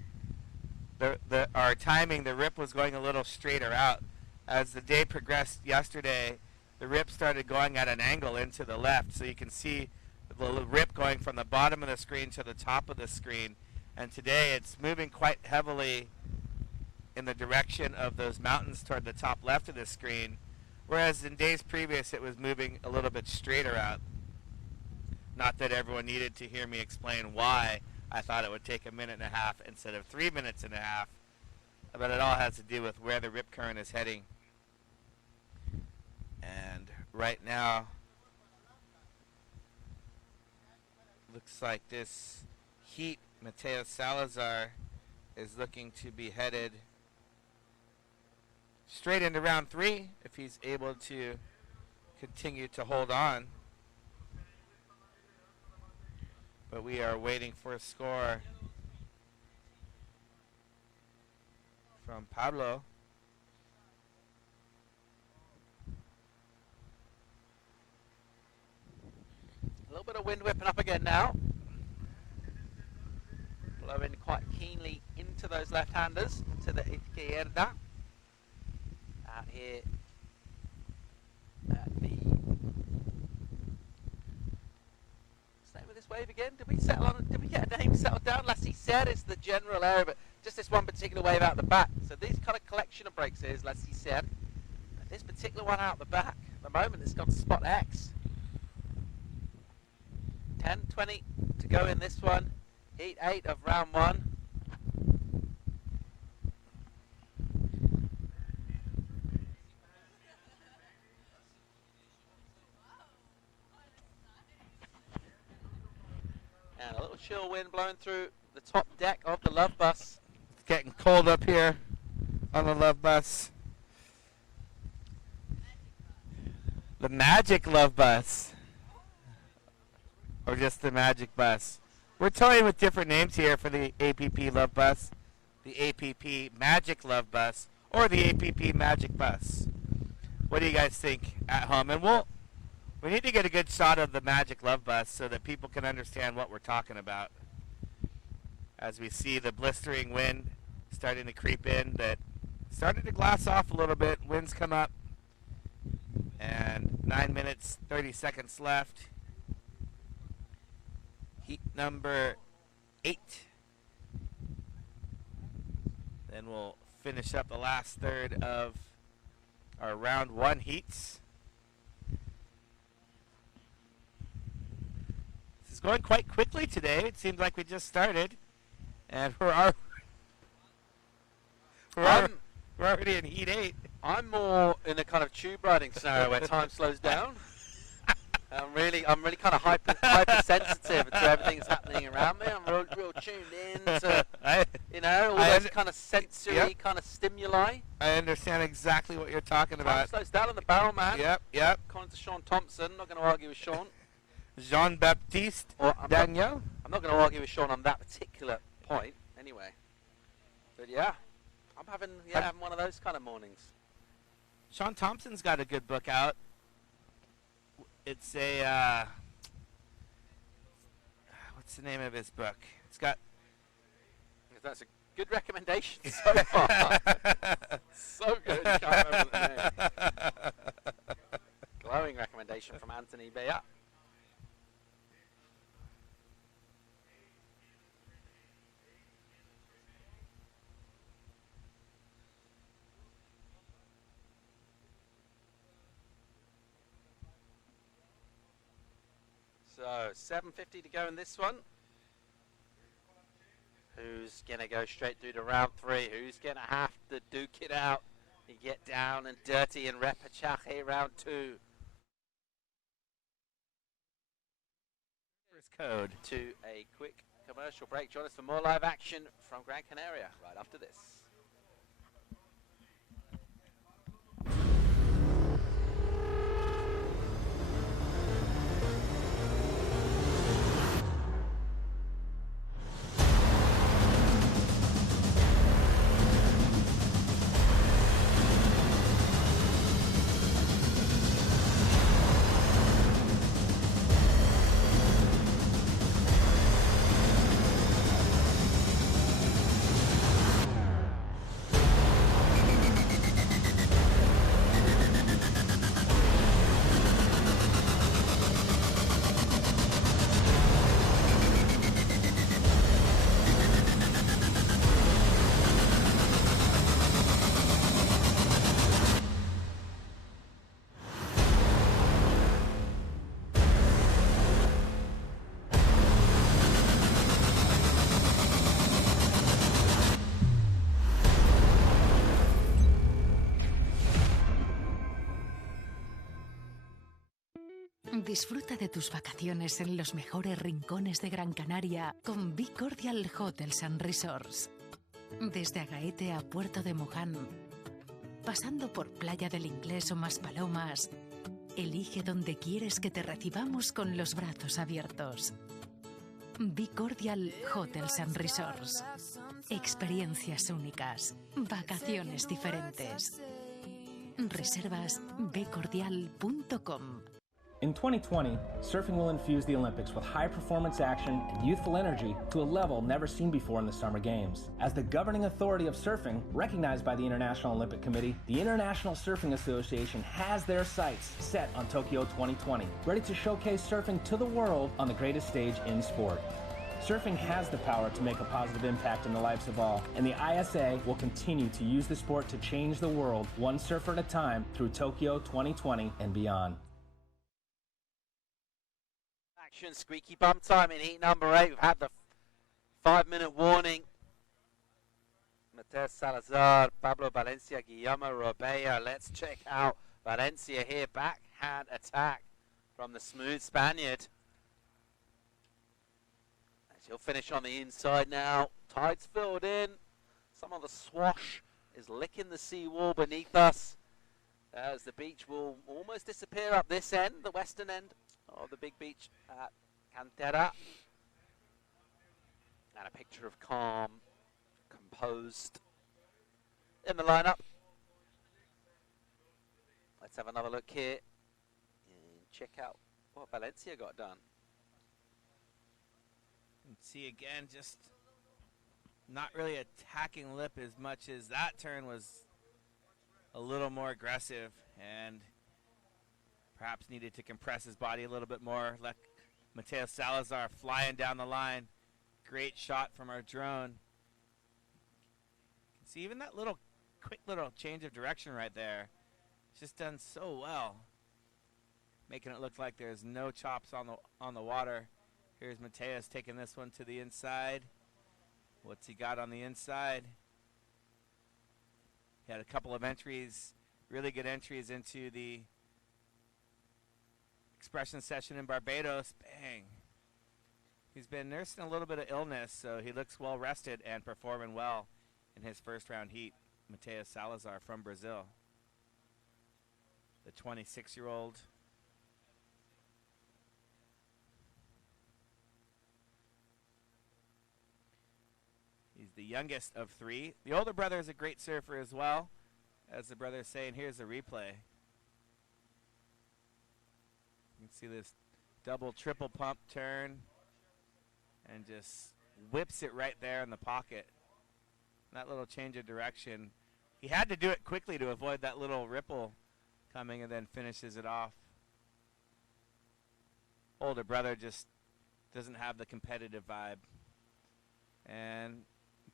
our timing. The rip was going a little straighter out. As the day progressed yesterday, the rip started going at an angle into the left, so you can see the rip going from the bottom of the screen to the top of the screen. And today it's moving quite heavily in the direction of those mountains toward the top left of the screen, whereas in days previous it was moving a little bit straighter out. Not that everyone needed to hear me explain why I thought it would take a minute and a half instead of 3 minutes and a half, but it all has to do with where the rip current is heading. And right now, looks like this Heat, Mateo Salazar, is looking to be headed straight into round 3 if he's able to continue to hold on. But we are waiting for a score from Pablo. A little bit of wind whipping up again now. Blowing quite keenly into those left-handers, to the izquierda. Out here at the... Stay with this wave again. Did we settle on? Did we get a name settled down? Lassie said it's the general area, but just this one particular wave out the back. So these kind of collection of breaks here is Lassie said. This particular one out the back, at the moment it's got spot X. 10:20 to go in this one. Heat 8 of round 1. And a little chill wind blowing through the top deck of the Love Bus. It's getting cold up here on the Love Bus. The Magic Love Bus. Or just the Magic Bus. We're toying with different names here for the APP Love Bus. The APP Magic Love Bus. Or the APP Magic Bus. What do you guys think at home? And we need to get a good shot of the Magic Love Bus so that people can understand what we're talking about. As we see the blistering wind starting to creep in, that started to glass off a little bit. Winds come up. And 9 minutes, 30 seconds left. Heat number 8. Then we'll finish up the last third of our round 1 heats. This is going quite quickly today. It seems like we just started. And we're already in Heat 8. I'm more in a kind of tube riding scenario where time slows down. I'm really kind of hypersensitive to everything that's happening around me. I'm real tuned in to, all those kind of sensory kind of stimuli. I understand exactly what you're talking about. Time slows down on the barrel, man. Yep. According to Sean Thompson, not going to argue with Sean. Jean-Baptiste Daniel. I'm not going to argue with Sean on that particular point, anyway. But yeah, I'm having one of those kind of mornings. Sean Thompson's got a good book out. It's a, what's the name of his book? It's got... That's a good recommendation so far. So good, you can't remember the name. Glowing recommendation from Anthony Bea. So 7:50 to go in this one. Who's going to go straight through to round 3? Who's going to have to duke it out and get down and dirty in Repêchage round 2? Code to a quick commercial break. Join us for more live action from Gran Canaria right after this. Disfruta de tus vacaciones en los mejores rincones de Gran Canaria con Be Cordial Hotels and Resorts. Desde Agaete a Puerto de Moján, pasando por Playa del Inglés o Maspalomas, elige donde quieres que te recibamos con los brazos abiertos. Be Cordial Hotels and Resorts. Experiencias únicas, vacaciones diferentes. Reservas becordial.com. In 2020, surfing will infuse the Olympics with high-performance action and youthful energy to a level never seen before in the Summer Games. As the governing authority of surfing, recognized by the International Olympic Committee, the International Surfing Association has their sights set on Tokyo 2020, ready to showcase surfing to the world on the greatest stage in sport. Surfing has the power to make a positive impact in the lives of all, and the ISA will continue to use the sport to change the world one surfer at a time through Tokyo 2020 and beyond. Action, squeaky bump time in heat number 8. We've had the 5-minute warning. Mateus Salazar, Pablo Valencia, Guillermo Robea. Let's check out Valencia here. Backhand attack from the smooth Spaniard. As he'll finish on the inside now. Tide's filled in. Some of the swash is licking the seawall beneath us. As the beach will almost disappear up this end, the western end of the big beach at Canaria. And a picture of calm, composed in the lineup. Let's have another look here and check out what Valencia got done. And see again, just not really attacking lip as much as that turn was a little more aggressive and perhaps needed to compress his body a little bit more. Let Mateus Salazar flying down the line. Great shot from our drone. See, even that little quick little change of direction right there, it's just done so well, making it look like there's no chops on the water. Here's Mateus taking this one to the inside. What's he got on the inside? He had a couple of entries, really good entries into the expression session in Barbados. Bang. He's been nursing a little bit of illness, so he looks well rested and performing well in his first round heat. Mateus Salazar from Brazil, the 26-year-old. He's the youngest of three. The older brother is a great surfer as well, as the brother's saying. Here's the replay. You can see this double, triple pump turn and just whips it right there in the pocket. That little change of direction. He had to do it quickly to avoid that little ripple coming, and then finishes it off. Older brother just doesn't have the competitive vibe. And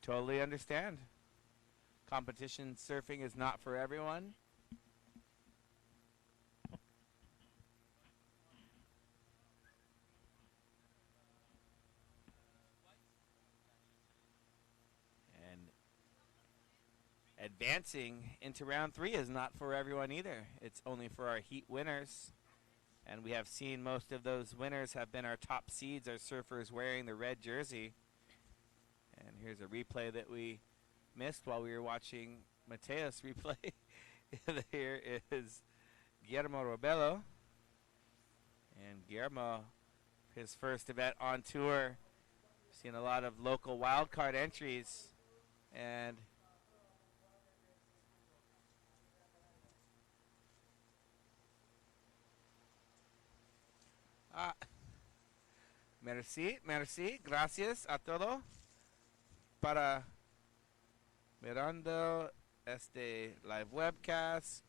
totally understand. Competition surfing is not for everyone. Advancing into round 3 is not for everyone either. It's only for our heat winners. And we have seen most of those winners have been our top seeds, our surfers wearing the red jersey. And here's a replay that we missed while we were watching Mateus replay. Here is Guillermo Robelo. And Guillermo, his first event on tour, seen a lot of local wildcard entries. And merci, gracias a todo para mirando este live webcast.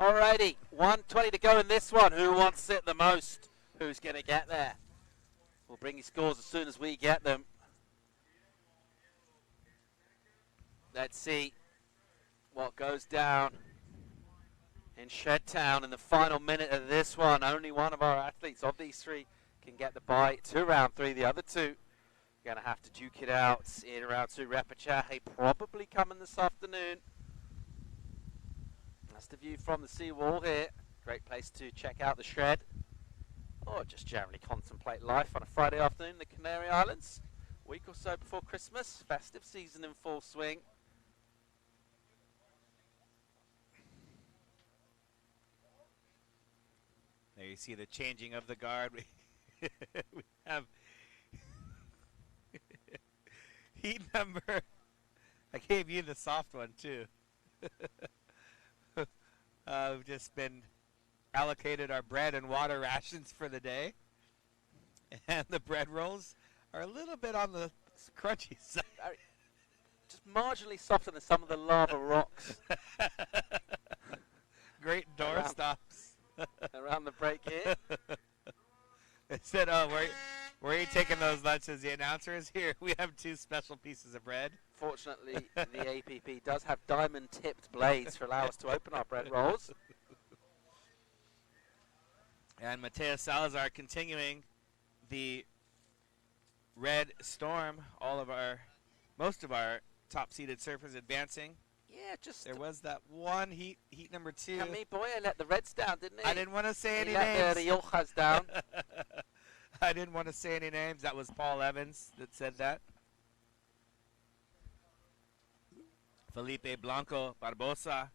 Alrighty, 1:20 to go in this one. Who wants it the most? Who's going to get there? We'll bring you scores as soon as we get them. Let's see what goes down in Shedtown in the final minute of this one. Only one of our athletes of these three can get the bye to round 3. The other two going to have to duke it out in round 2. Repêchage probably coming this afternoon. That's the view from the seawall here. Great place to check out the shred, or just generally contemplate life on a Friday afternoon in the Canary Islands. A week or so before Christmas, festive season in full swing. There you see the changing of the guard. We have heat number. I gave you the soft one too. We've just been allocated our bread and water rations for the day, and the bread rolls are a little bit on the crunchy side. Just marginally softer than some of the lava rocks. Great door stops around the break here. They said, "Oh, where are you taking those lunches?" The announcer is here. We have 2 special pieces of bread. Fortunately, the APP does have diamond-tipped blades to allow us to open our bread rolls. And Mateus Salazar continuing the red storm. Most of our top-seeded surfers advancing. Yeah, just there was that one heat number 2. Camille Boyer let the Reds down, didn't he? I didn't want to say any he names. let the Riojas down. I didn't want to say any names. That was Paul Evans that said that. Felipe Blanco Barbosa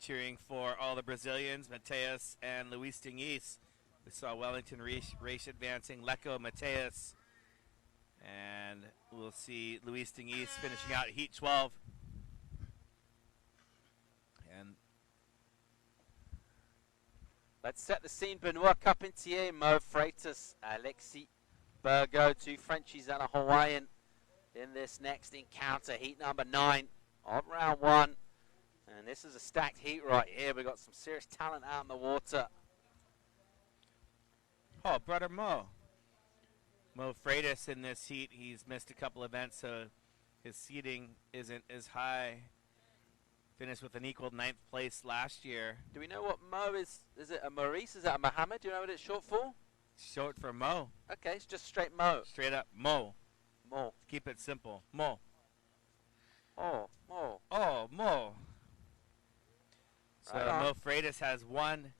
cheering for all the Brazilians, Mateus and Luis Tinguis. We saw Wellington Race advancing, Leco, Mateus, and we'll see Luis Tinguis finishing out Heat 12. And let's set the scene. Benoit Carpentier, Mo Freitas, Alexis Burgo, 2 Frenchies and a Hawaiian in this next encounter, heat number 9 of round 1. And this is a stacked heat right here. We've got some serious talent out in the water. Oh, brother Mo Freitas in this heat. He's missed a couple events, so his seeding isn't as high. Finished with an equal 9th place last year. Do we know what Mo is? Is it a Maurice? Is that a Mohammed? Do you know what it's short for? Short for Mo. Okay, it's just straight Mo. Straight up Mo. Mo. Keep it simple. Mo. Oh, Mo. Oh, Mo. So Right Mo Freitas has 1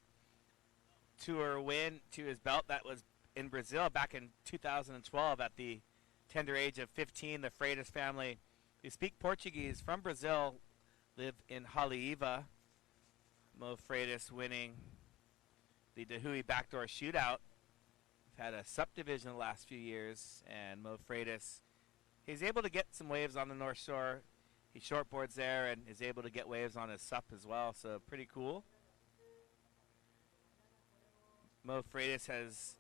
tour win to his belt. That was in Brazil back in 2012 at the tender age of 15. The Freitas family, who speak Portuguese, from Brazil, live in Haleiwa. Mo Freitas winning the Dahui backdoor shootout. We've had a subdivision the last few years, and Mo Freitas, he's able to get some waves on the North Shore. He shortboards there and is able to get waves on his sup as well, so pretty cool. Mo Freitas has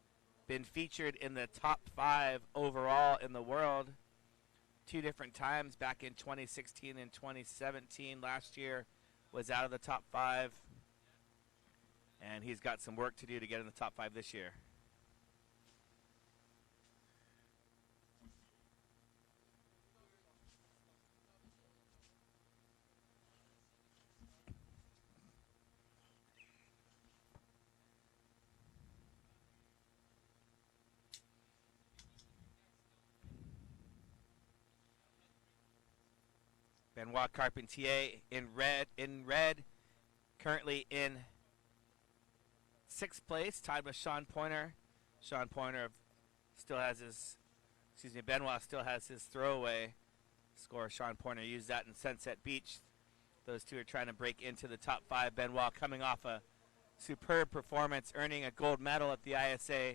been featured in the top 5 overall in the world 2 different times, back in 2016 and 2017. Last year was out of the top 5, and he's got some work to do to get in the top 5 this year. Benoit Carpentier in red, currently in 6th place, tied with Sean Pointer. Sean Pointer still has his, Benoit still has his throwaway score. Sean Pointer used that in Sunset Beach. Those two are trying to break into the top 5. Benoit coming off a superb performance, earning a gold medal at the ISA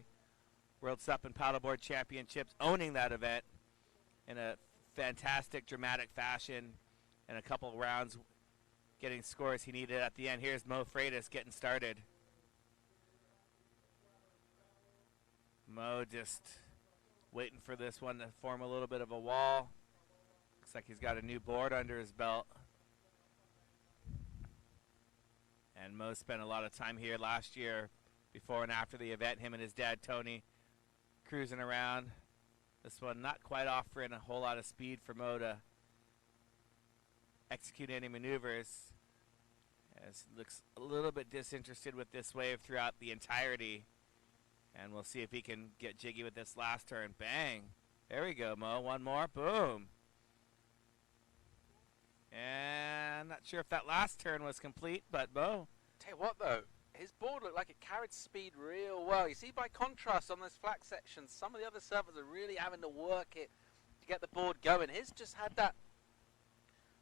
World Sup and Paddleboard Championships, owning that event in a fantastic, dramatic fashion, and a couple rounds getting scores he needed at the end. Here's Mo Freitas getting started. Mo just waiting for this one to form a little bit of a wall. Looks like he's got a new board under his belt. And Mo spent a lot of time here last year before and after the event, him and his dad, Tony, cruising around. This one not quite offering a whole lot of speed for Mo to execute any maneuvers. As looks a little bit disinterested with this wave throughout the entirety. And we'll see if he can get jiggy with this last turn. Bang. There we go, Mo. One more. Boom. And not sure if that last turn was complete, but Mo. Tell you what, though, his board looked like it carried speed real well. You see, by contrast, on those flat sections, some of the other servers are really having to work it to get the board going. His just had that,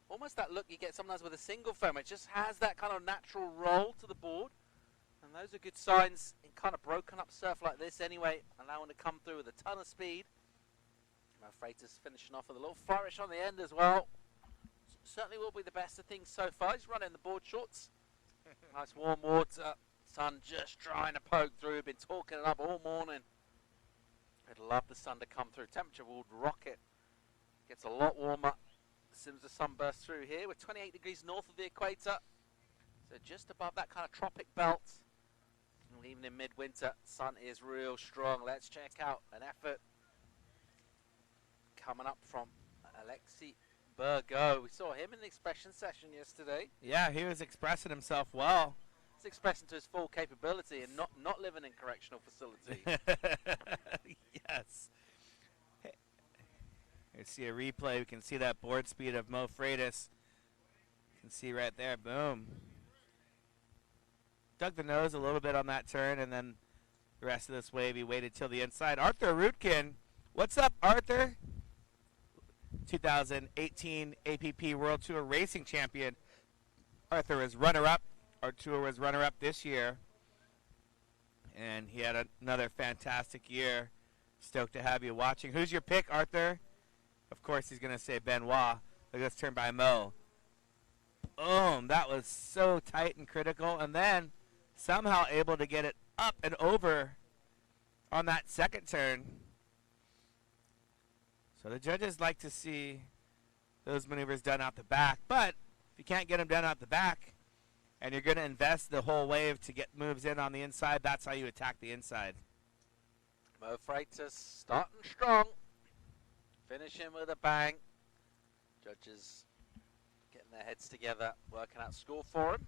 almost that look you get sometimes with a single foam. It just has that kind of natural roll to the board. And those are good signs in kind of broken up surf like this anyway, allowing to come through with a ton of speed. Mo Freitas finishing off with a little flourish on the end as well. Certainly will be the best of things so far. He's running the board shorts. Nice warm water. Sun just trying to poke through. Been talking it up all morning. I'd love the sun to come through. Temperature will rocket. Gets a lot warmer as soon as the sun bursts through here. We're 28 degrees north of the equator. So just above that kind of tropic belt. And even in midwinter, sun is real strong. Let's check out an effort coming up from Alexi Burgo. We saw him in the expression session yesterday. Yeah, he was expressing himself well. He's expressing to his full capability and not living in correctional facility. Yes. You see a replay. We can see that board speed of Mo Freitas. You can see right there. Boom. Dug the nose a little bit on that turn, and then the rest of this wave, he waited till the inside. Arthur Rutkin. What's up, Arthur? 2018 APP World Tour Racing Champion. Arthur was runner-up. Artur was runner-up this year. And he had another fantastic year. Stoked to have you watching. Who's your pick, Arthur? Of course, he's going to say Benoit. Look at this turn by Mo. Boom. That was so tight and critical. And then somehow able to get it up and over on that second turn. So the judges like to see those maneuvers done out the back. But if you can't get them done out the back and you're going to invest the whole wave to get moves in on the inside, that's how you attack the inside. Mo Freitas starting strong. Finishing with a bang. Judges getting their heads together, working out score for him.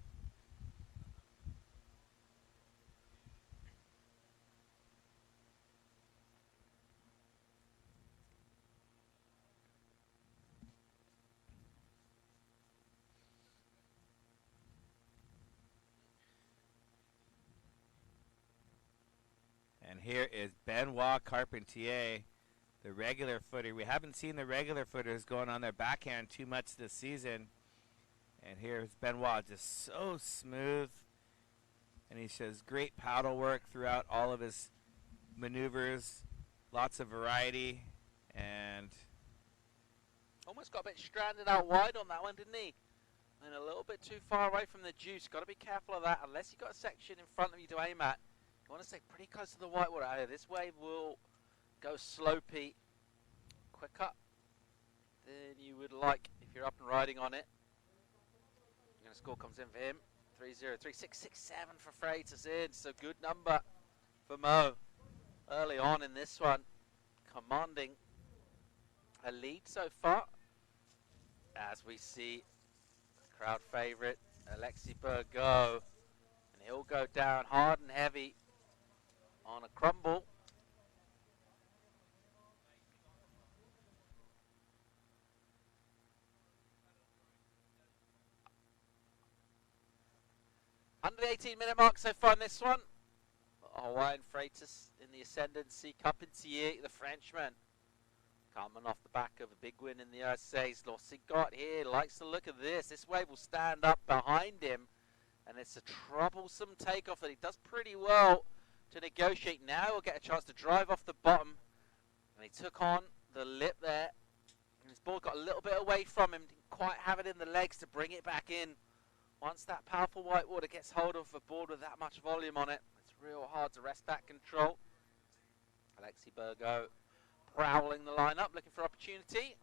And here is Benoit Carpentier, the regular footer. We haven't seen the regular footers going on their backhand too much this season. And here's Benoit, just so smooth. And he shows great paddle work throughout all of his maneuvers. Lots of variety. And almost got a bit stranded out wide on that one, didn't he? And a little bit too far away from the juice. Got to be careful of that. Unless you've got a section in front of you to aim at, you want to stay pretty close to the whitewater area. This wave will go slopey quicker than you would like if you're up and riding on it. And the score comes in for him. 3-0, 3-6-6-7 for Freitas in. So good number for Mo early on in this one. Commanding a lead so far. As we see crowd favourite Alexi Burgo. And he'll go down hard and heavy on a crumble. Under the 18-minute mark so far in this one. Hawaiian Freitas in the ascendancy. Carpentier, the Frenchman, coming off the back of a big win in the USA's. Lorsigot here likes the look of this. This wave will stand up behind him. And it's a troublesome takeoff that he does pretty well to negotiate. Now he'll get a chance to drive off the bottom. And he took on the lip there. And his ball got a little bit away from him. Didn't quite have it in the legs to bring it back in. Once that powerful whitewater gets hold of a board with that much volume on it, it's real hard to wrest that control. Alexi Burgo prowling the lineup, looking for opportunity.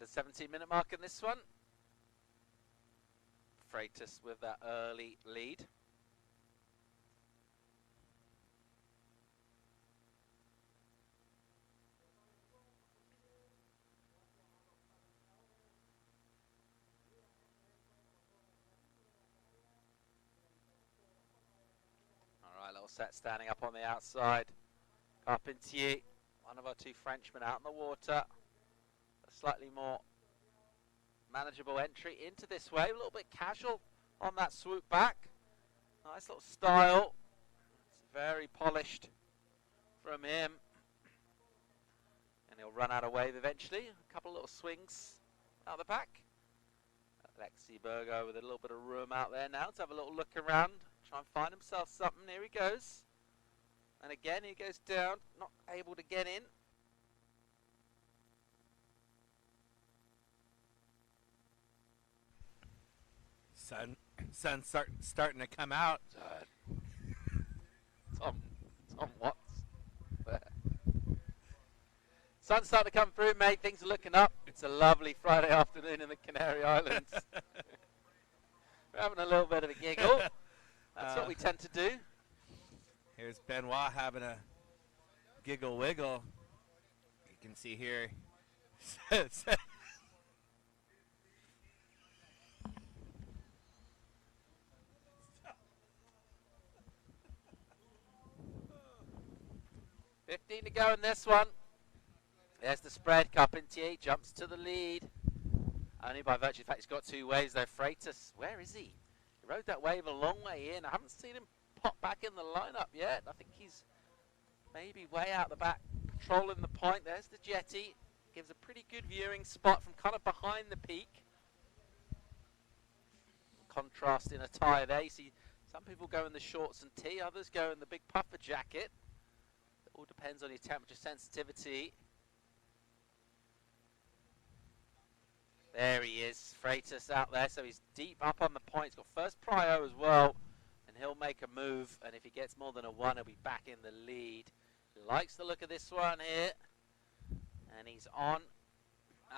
Under 17-minute mark in this one. Freitas with that early lead. All right, little set standing up on the outside. Carpentier, one of our two Frenchmen out in the water. A slightly more manageable entry into this wave, a little bit casual on that swoop back. Nice little style. It's very polished from him. And he'll run out of wave eventually. A couple of little swings out the back. Alexi Burgo with a little bit of room out there now to have a little look around, try and find himself something. Here he goes. And again, he goes down, not able to get in. Sun's starting to come out. Tom Watts. Sun's starting to come through, mate. Things are looking up. It's a lovely Friday afternoon in the Canary Islands. We're having a little bit of a giggle. That's what we tend to do. Here's Benoit having a giggle wiggle. You can see here. 15 to go in this one. There's the spread. Carpentier jumps to the lead. Only by virtue of the fact he's got two waves though. Freitas, where is he? He rode that wave a long way in. I haven't seen him pop back in the lineup yet. I think he's maybe way out the back, patrolling the point. There's the jetty. Gives a pretty good viewing spot from kind of behind the peak. Contrast in attire there. You see some people go in the shorts and tee, others go in the big puffer jacket. It all depends on your temperature sensitivity. There he is, Freitas out there, so he's deep up on the point. He's got first prio as well, and he'll make a move, and if he gets more than a one, he'll be back in the lead. He likes the look of this one here, and he's on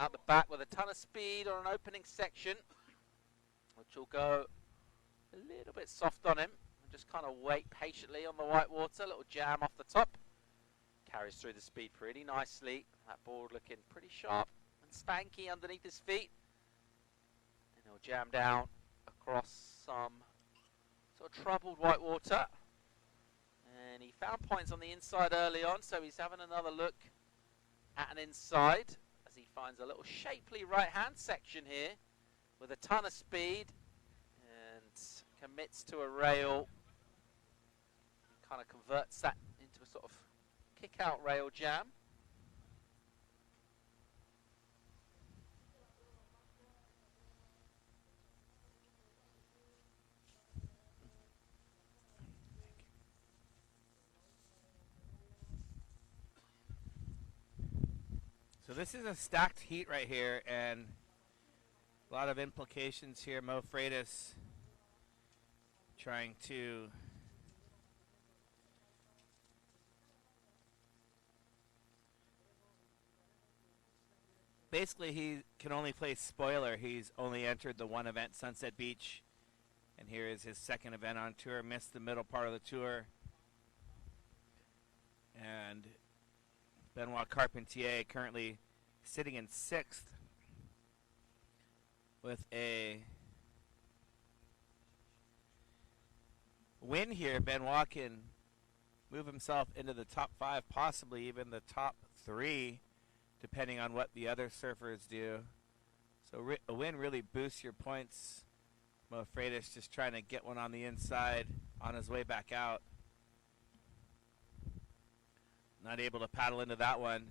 out the back with a ton of speed on an opening section, which will go a little bit soft on him, and just kind of wait patiently on the white water, a little jam off the top. Carries through the speed pretty nicely, that board looking pretty sharp. Spanky underneath his feet, and he'll jam down across some sort of troubled white water, and he found points on the inside early on, so he's having another look at an inside as he finds a little shapely right hand section here with a ton of speed and commits to a rail and kind of converts that into a sort of kick out rail jam. So this is a stacked heat right here, and a lot of implications here. Mo Freitas trying to basically, he can only play spoiler. He's only entered the one event, Sunset Beach, and here is his second event on tour. Missed the middle part of the tour, and Benoit Carpentier currently sitting in 6th with a win here. Benoit can move himself into the top 5, possibly even the top 3, depending on what the other surfers do. So a win really boosts your points. Mo Freitas just trying to get one on the inside on his way back out. Not able to paddle into that one.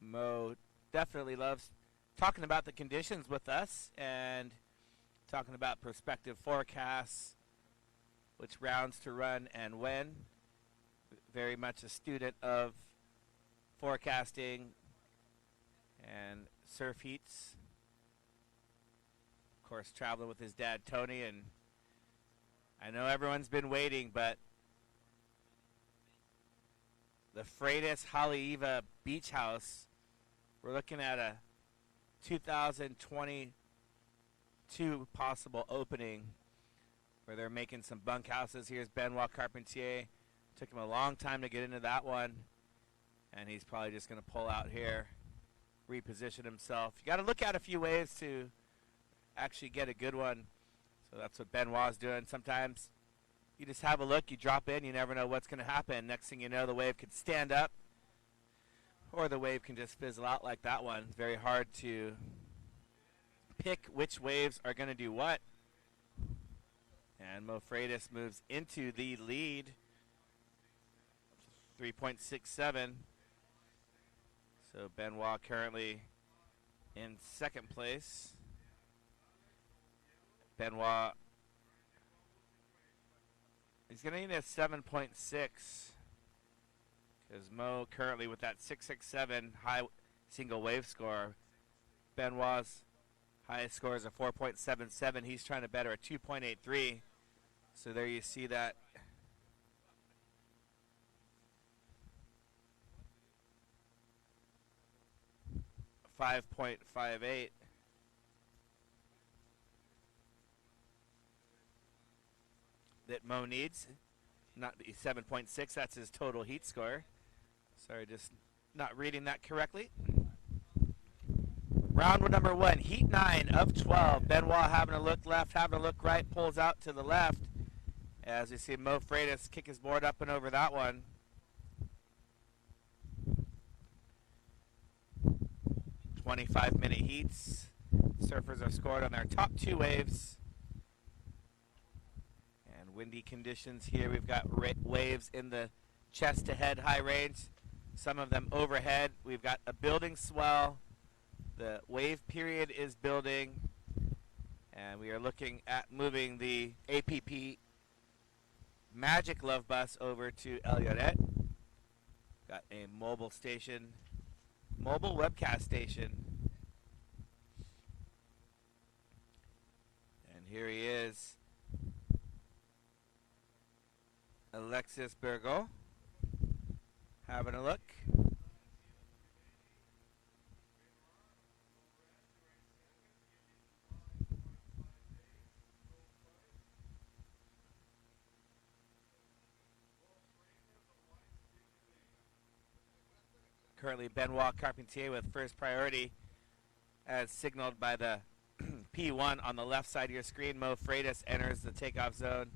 Mo definitely loves talking about the conditions with us and talking about prospective forecasts, which rounds to run and when. Very much a student of forecasting and surf heats. Of course, traveling with his dad, Tony, and I know everyone's been waiting, but the Freitas Haleiwa Beach House We're looking at a 2022 possible opening where they're making some bunkhouses. Here's Benoit Carpentier. Took him a long time to get into that one, and he's probably just going to pull out here, reposition himself. You got to look at a few ways to actually get a good one. So that's what Benoit's doing. Sometimes you just have a look, you drop in, you never know what's going to happen. Next thing you know, the wave could stand up, or the wave can just fizzle out like that one. It's very hard to pick which waves are going to do what. And Mo Freitas moves into the lead, 3.67. So Benoit currently in second place. Benoit, he's going to need a 7.6 because Mo currently with that 667 high single wave score. Benoit's highest score is a 4.77. He's trying to better a 2.83. So there you see that. .58 that Mo needs, not the 7.6. That's his total heat score. Sorry, just not reading that correctly. Round number 1, heat 9 of 12. Benoit having a look left, having a look right, pulls out to the left. As you see Mo Freitas kick his board up and over that one. 25-minute heats. Surfers are scored on their top 2 waves. And windy conditions here. We've got waves in the chest to head high range. Some of them overhead. We've got a building swell. The wave period is building. And we are looking at moving the APP Magic Love Bus over to El Lloret. Got a mobile station. Mobile webcast station. And here he is. Alexis Bergo. Having a look. Currently Benoit Carpentier with first priority as signaled by the P1 on the left side of your screen. Mo Freitas enters the takeoff zone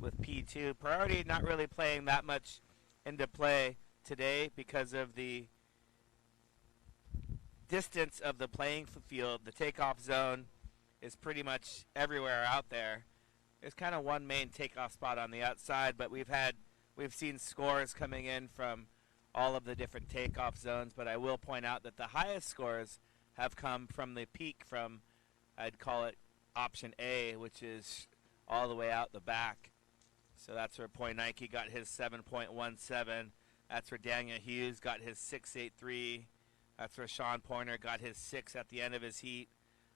with P2. Priority not really playing that much into play today because of the distance of the playing field. The takeoff zone is pretty much everywhere out there. There's kind of one main takeoff spot on the outside, but we've seen scores coming in from all of the different takeoff zones, but I will point out that the highest scores have come from the peak from, I'd call it option A, which is all the way out the back. So that's where Poinike got his 7.17. That's where Daniel Hughes got his 6.83. That's where Sean Pointer got his 6 at the end of his heat.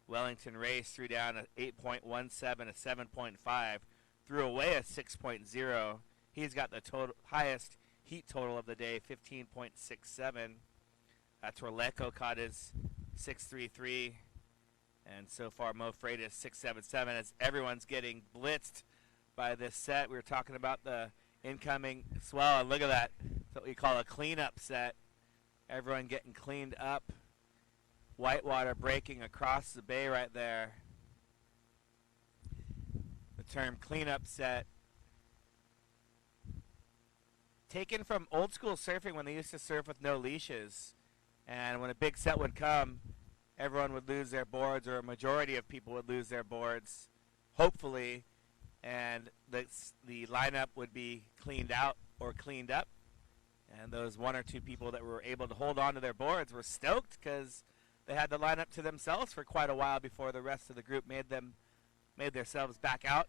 Wellington Race threw down an 8.17, a 7.5, threw away a 6.0. He's got the total highest heat total of the day, 15.67. That's where Lecco caught his 6.33. And so far, Mo Freitas 6.77 as everyone's getting blitzed by this set. We were talking about the incoming swell, and look at that. That's what we call a cleanup set. Everyone getting cleaned up. Whitewater breaking across the bay right there. The term cleanup set taken from old school surfing when they used to surf with no leashes. And when a big set would come, everyone would lose their boards, or a majority of people would lose their boards, hopefully, and the lineup would be cleaned out or cleaned up. And those 1 or 2 people that were able to hold on to their boards were stoked because they had the lineup to themselves for quite a while before the rest of the group made themselves back out.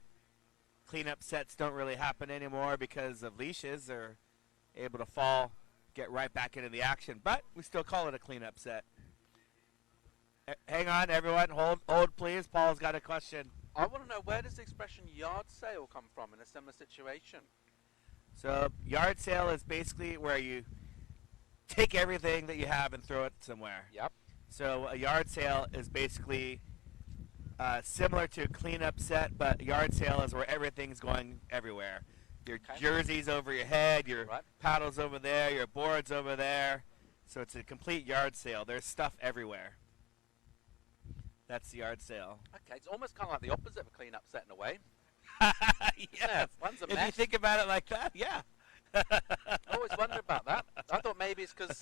Cleanup sets don't really happen anymore because of leashes. They're able to fall, get right back into the action, but we still call it a cleanup set. Hang on, everyone. Hold, please. Paul's got a question. I want to know, where does the expression yard sale come from in a similar situation? So yard sale is basically where you take everything that you have and throw it somewhere. Yep. So a yard sale is basically similar to a cleanup set, but a yard sale is where everything's going everywhere. Your jerseys over your head, your paddles over there, your boards over there. So it's a complete yard sale. There's stuff everywhere. That's the yard sale. Okay, it's almost kind of like the opposite of a clean-up set in a way. Yes. One's a If mess. you think about it like that, yeah. I always wondered about that. I thought maybe it's because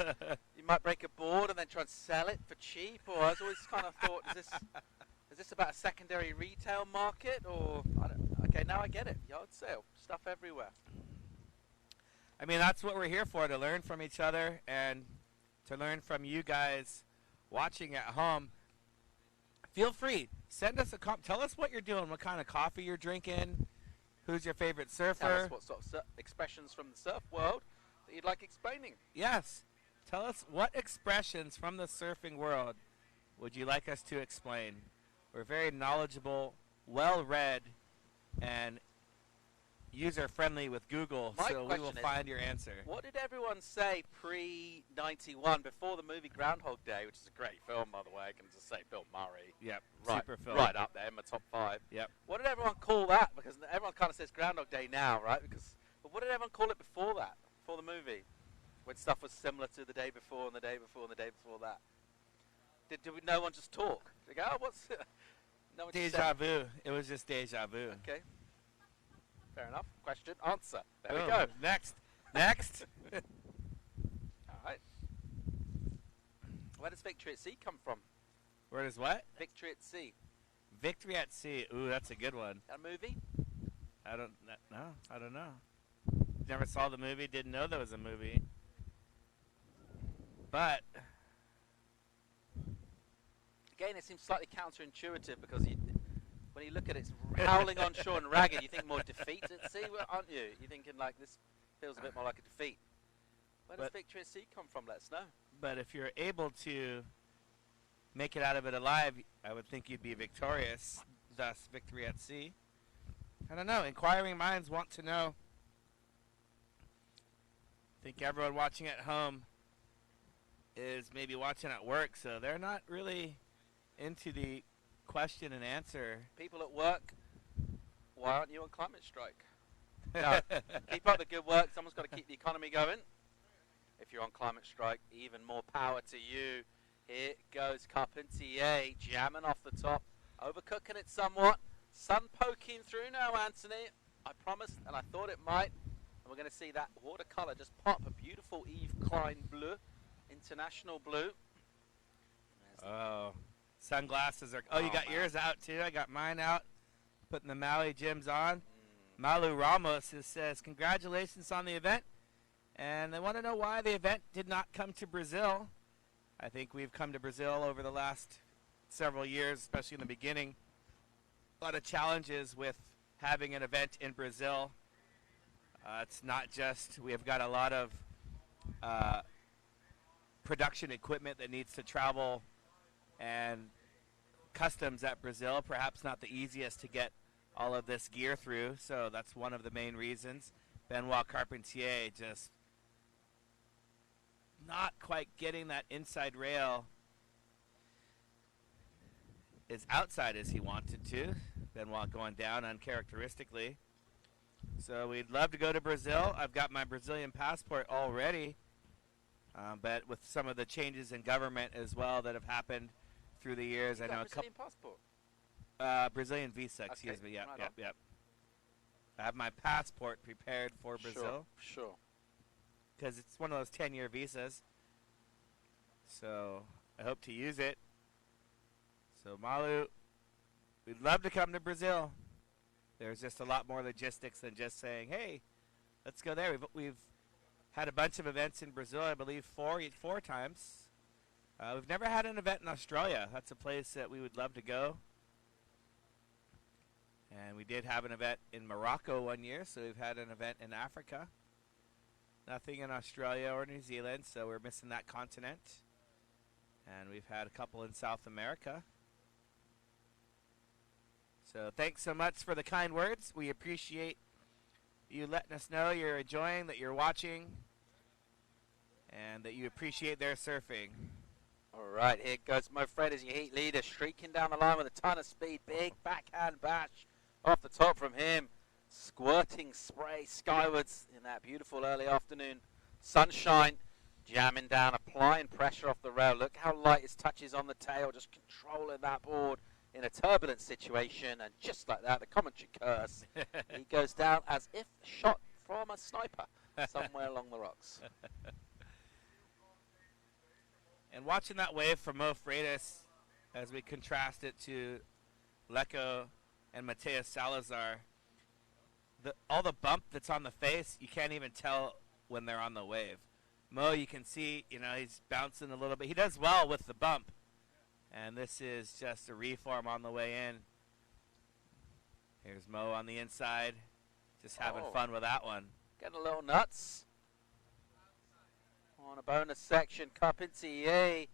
you might break a board and then try and sell it for cheap, or I was always kind of thought, is this about a secondary retail market, or okay, now I get it. Yard sale, stuff everywhere. I mean, that's what we're here for, to learn from each other and to learn from you guys watching at home. Feel free, send us a tell us what you're doing, what kind of coffee you're drinking, who's your favorite surfer. Tell us what sort of expressions from the surf world that you'd like explaining. Yes, tell us what expressions from the surfing world would you like us to explain. We're very knowledgeable, well-read, and user-friendly with Google, so we will find your answer. What did everyone say pre-91, before the movie Groundhog Day, which is a great film, by the way? I can just say Bill Murray. Yep, right, super film. Right up there in my top 5. Yep. What did everyone call that? Because everyone kind of says Groundhog Day now, right? But what did everyone call it before that, before the movie? When stuff was similar to the day before and the day before and the day before that? Did no one just talk? They go, oh, what's it? No one just Deja said, vu. It was just deja vu. okay. Fair enough. Question, answer. There we Boom. go. Next. Next. All right. Where does Victory at Sea come from? Where does what? Victory at Sea. Victory at Sea. Ooh, that's a good one. A movie? I don't know. Never saw the movie, didn't know there was a movie. But again, it seems slightly counterintuitive because when you look at it, it's howling on shore and ragged. You think more defeat at sea, aren't you? You're thinking like this feels a bit more like a defeat. Where does Victory at Sea come from? Let us know. But if you're able to make it out of it alive, I would think you'd be victorious. Thus, Victory at Sea. I don't know. Inquiring minds want to know. I think everyone watching at home is maybe watching at work, so they're not really into the question and answer. People at work, why aren't you on climate strike? No. Keep up the good work. Someone's got to keep the economy going. If you're on climate strike, even more power to you. Here goes Carpentier, jamming off the top, overcooking it somewhat. Sun poking through now, Anthony. I promised, and I thought it might. And we're going to see that watercolor just pop. A beautiful Yves Klein blue, international blue. Oh, sunglasses are. Oh, you got yours out too. I got mine out. Putting the Maui gyms on. Malu Ramos says, congratulations on the event. And they want to know why the event did not come to Brazil. I think we've come to Brazil over the last several years, especially in the beginning. A lot of challenges with having an event in Brazil. It's not just, we have got a lot of production equipment that needs to travel, and customs at Brazil, perhaps not the easiest to get all of this gear through, so that's one of the main reasons. Benoit Carpentier just not quite getting that inside rail as outside as he wanted to. Benoit going down uncharacteristically. So we'd love to go to Brazil. I've got my Brazilian passport already, but with some of the changes in government as well that have happened through the years, You I got know a Brazilian passport? Brazilian visa, excuse Okay, me. Yep, right yep, on. yep. I have my passport prepared for Brazil Sure. because it's one of those 10-year visas. So I hope to use it. So Malu, we'd love to come to Brazil. There's just a lot more logistics than just saying, hey, let's go there. We've had a bunch of events in Brazil, I believe four times. We've never had an event in Australia. That's a place that we would love to go. And we did have an event in Morocco one year, so we've had an event in Africa. Nothing in Australia or New Zealand, so we're missing that continent. And we've had a couple in South America. So thanks so much for the kind words. We appreciate you letting us know you're enjoying, that you're watching. and that you appreciate their surfing. All right, here goes Mo Fred as your heat leader, streaking down the line with a ton of speed. Big backhand bash off the top from him. Squirting spray skywards in that beautiful early afternoon sunshine. Jamming down, applying pressure off the rail. Look how light his touch is on the tail, just controlling that board in a turbulent situation. And just like that, the commentary curse, he goes down as if shot from a sniper somewhere along the rocks. And watching that wave from Mo Freitas as we contrast it to Lecco and Mateus Salazar, all the bump that's on the face, you can't even tell when they're on the wave. Mo, you can see, he's bouncing a little bit. He does well with the bump. And this is just a reform on the way in. Here's Mo on the inside, just having fun with that one. Getting a little nuts. On a bonus section, Cup into EA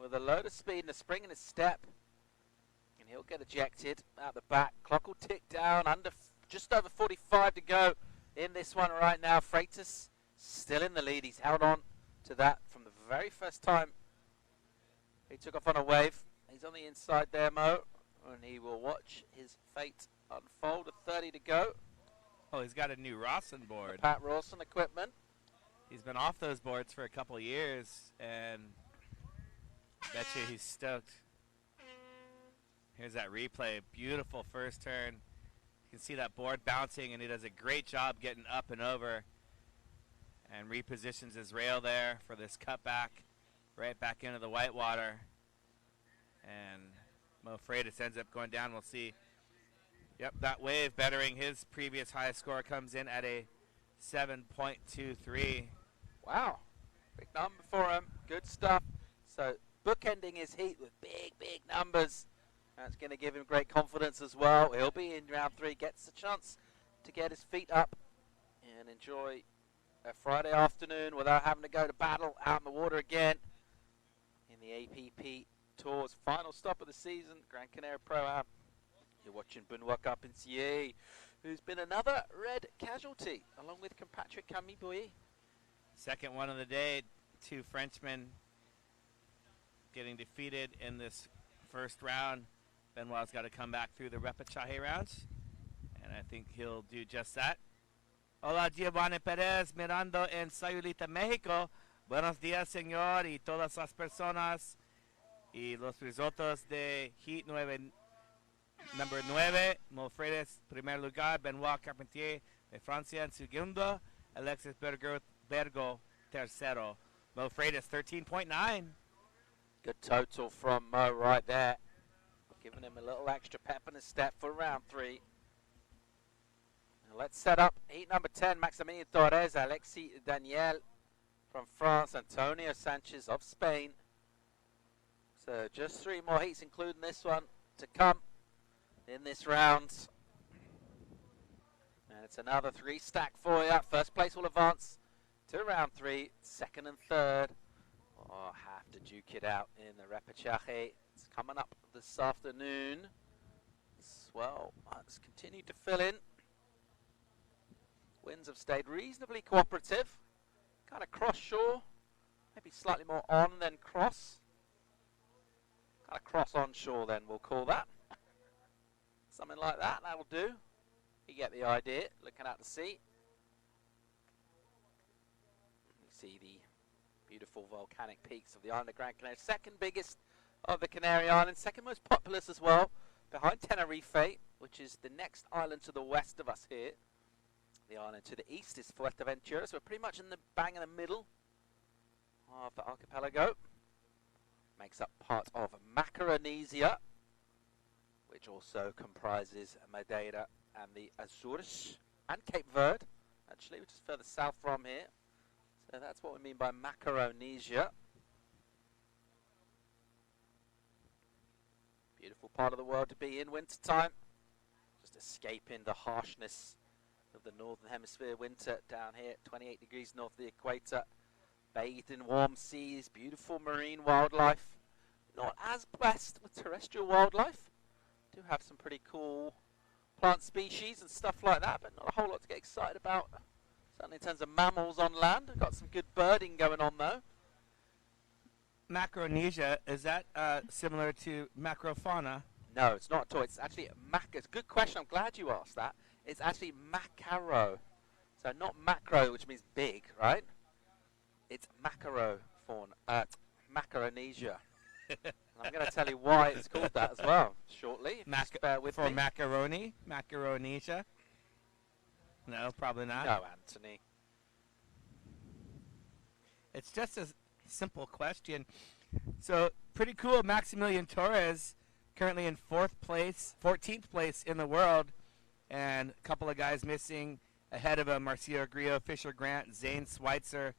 with a load of speed and a spring in his step. And he'll get ejected out the back. Clock will tick down, just over 45 to go in this one right now. Freitas still in the lead. He's held on to that from the very first time he took off on a wave. He's on the inside there, Mo, and he will watch his fate unfold. 30 to go. Oh, he's got a new Rawson board. Pat Rawson equipment. He's been off those boards for a couple years, and bet you he's stoked. Here's that replay. Beautiful first turn. You can see that board bouncing, and he does a great job getting up and over and repositions his rail there for this cutback right back into the whitewater. And Mo Freitas ends up going down. We'll see. Yep, that wave bettering his previous highest score comes in at a 7.23. Wow, big number for him. Good stuff. So bookending his heat with big numbers. That's going to give him great confidence as well. He'll be in round 3, gets a chance to get his feet up and enjoy a Friday afternoon without having to go to battle out in the water again in the APP Tour's final stop of the season, Gran Canaria Pro-Am. You're watching Benoit Carpentier, who's been another red casualty, along with compatriot Camille Boyer. Second one of the day, 2 Frenchmen getting defeated in this first round. Benoit's got to come back through the repechage rounds, and I think he'll do just that. Hola, Giovanni Perez, mirando en Sayulita, México. Buenos días, señor, y todas las personas. Y los resultados de Heat 9, number 9, Mo Freitas, primer lugar, Benoit Carpentier de Francia en segundo, Alexis Bergo, tercero. Mo Freitas, 13.9. Good total from Mo right there. Giving him a little extra pep in his step for round 3. Now let's set up heat number 10, Maximilian Torres, Alexis Daniel from France, Antonio Sanchez of Spain. So just 3 more heats, including this one, to come in this round. And it's another 3 stack for you. First place will advance to round 3. Second and third have to duke it out in the repechage. It's coming up this afternoon. Well, it's continued to fill in. Winds have stayed reasonably cooperative. Kind of cross shore. Maybe slightly more on than cross. Kind of cross on shore then, we'll call that. Something like that, that'll do. You get the idea, looking out to sea. You see the beautiful volcanic peaks of the island of Gran Canaria. Second biggest of the Canary Islands, second most populous as well, behind Tenerife, which is the next island to the west of us here. The island to the east is Fuerteventura, so we're pretty much in the bang in the middle of the archipelago. Makes up part of Macaronesia, which also comprises Madeira and the Azores, and Cape Verde, actually, which is further south from here. So that's what we mean by Macaronesia. Beautiful part of the world to be in winter time. Just escaping the harshness of the northern hemisphere winter down here, 28 degrees north of the equator. Bathed in warm seas, beautiful marine wildlife. Not as blessed with terrestrial wildlife. Do have some pretty cool plant species and stuff like that, but not a whole lot to get excited about Certainly in terms of mammals on land, got some good birding going on though. Macronesia, is that similar to macrofauna? No, it's not at all. It's actually it's a good question. I'm glad you asked that. It's actually macaro. So not macro, which means big, right? It's macaro fauna, Macaronesia. And I'm going to tell you why it's called that as well shortly. If you just bear with for me. macaroni, Macaronesia? No, probably not. No, Anthony. It's just a simple question. So pretty cool. Maximilian Torres currently in 14th place in the world, and a couple of guys missing ahead of him: Marcio Grillo, Fisher Grant, Zane Schweitzer,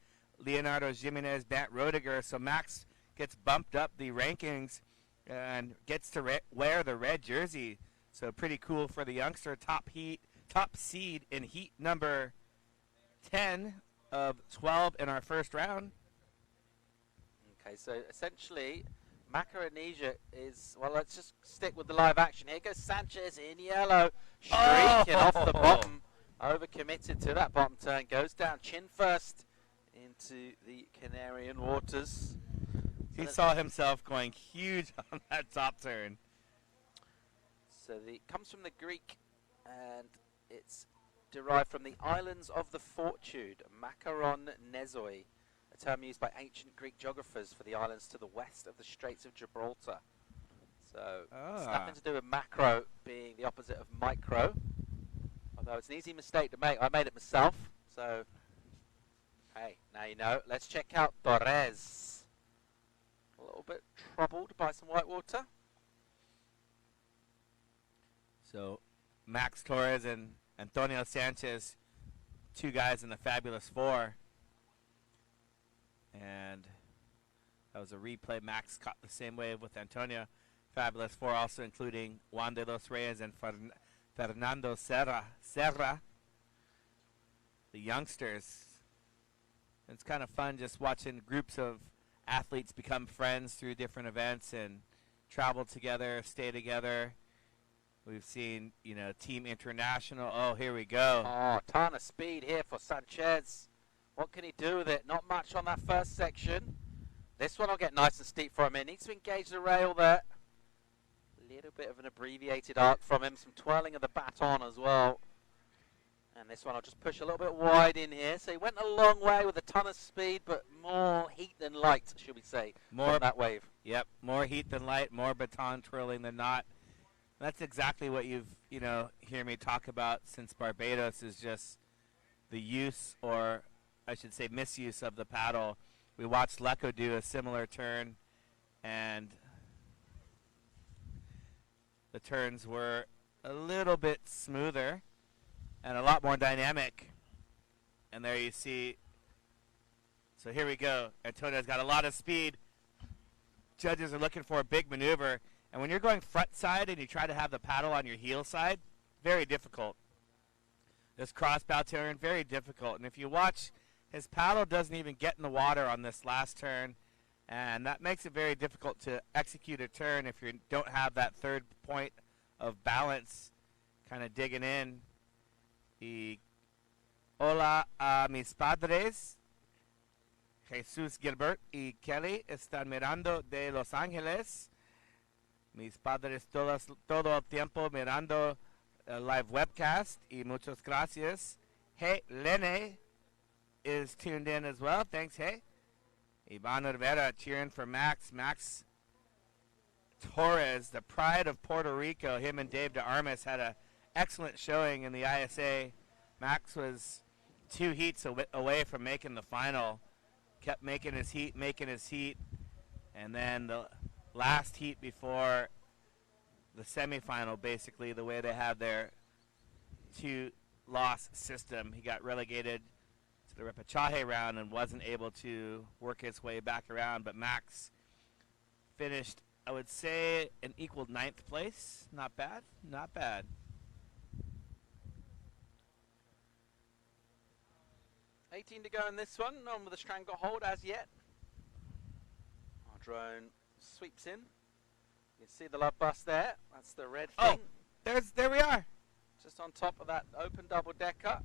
Leonardo Jimenez, Bant Rodiger. So Max gets bumped up the rankings and gets to wear the red jersey. So pretty cool for the youngster. Top seed in heat number 10 of 12 in our first round. Okay, so essentially, Macaronesia is, well, let's just stick with the live action. Here goes Sanchez in yellow, streaking off the bottom, overcommitted to that bottom turn, goes down chin first into the Canarian waters. He saw himself going huge on that top turn. So it comes from the Greek, and it's derived from the islands of the Fortitude, Macaron Nezoi, a term used by ancient Greek geographers for the islands to the west of the Straits of Gibraltar. So it's nothing to do with macro being the opposite of micro, although it's an easy mistake to make. I made it myself, so hey, now you know. Let's check out Torres. A little bit troubled by some white water. So Max Torres and Antonio Sanchez, two guys in the Fabulous Four. And that was a replay. Max caught the same wave with Antonio. Fabulous Four also including Juan de los Reyes and Fernando Serra, the youngsters. It's kind of fun just watching groups of athletes become friends through different events and travel together, stay together. We've seen, Team International. Oh, here we go. Oh, ton of speed here for Sanchez. What can he do with it? Not much on that first section. This one will get nice and steep for him. He needs to engage the rail there. A little bit of an abbreviated arc from him. Some twirling of the baton as well. And this one I'll just push a little bit wide in here. So he went a long way with a ton of speed, but more heat than light, should we say, from that wave. Yep, more heat than light, more baton twirling than not. That's exactly what you've, hear me talk about since Barbados, is just the use, or I should say misuse, of the paddle. We watched Lecco do a similar turn, and the turns were a little bit smoother and a lot more dynamic. And there you see. So here we go. Antonio's got a lot of speed. Judges are looking for a big maneuver. And when you're going front side and you try to have the paddle on your heel side, very difficult. This crossbow turn, very difficult. And if you watch, his paddle doesn't even get in the water on this last turn. And that makes it very difficult to execute a turn if you don't have that third point of balance kind of digging in. Hola a mis padres. Jesus Gilbert y Kelly están mirando de Los Ángeles. Mis padres todo el tiempo mirando live webcast, y muchas gracias. Hey, Lene is tuned in as well. Thanks, hey. Ivan Rivera cheering for Max. Max Torres, the pride of Puerto Rico. Him and Dave de Armas had an excellent showing in the ISA. Max was 2 heats away from making the final. Kept making his heat. And then the last heat before the semifinal, basically, the way they have their 2-loss system, he got relegated to the Repêchage round and wasn't able to work his way back around. But Max finished, I would say, an equal 9th place. Not bad. 18 to go in this one. No one with a stranglehold as yet. Our drone sweeps in. You can see the love bus there. That's the red thing. There we are. Just on top of that open double-decker.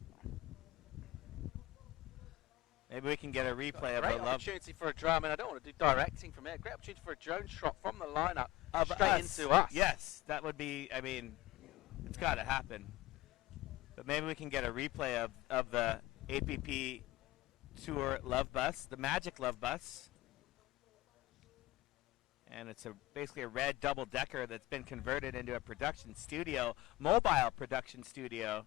Maybe we can get a replay of Great the love opportunity for a drone. I mean, I don't want to do directing from here. Great opportunity for a drone shot from the lineup of straight us. into us. Yes, that would be, I mean, it's got to happen. But maybe we can get a replay of the APP Tour Love Bus, the Magic Love Bus. And it's basically a red double-decker that's been converted into a production studio, mobile production studio.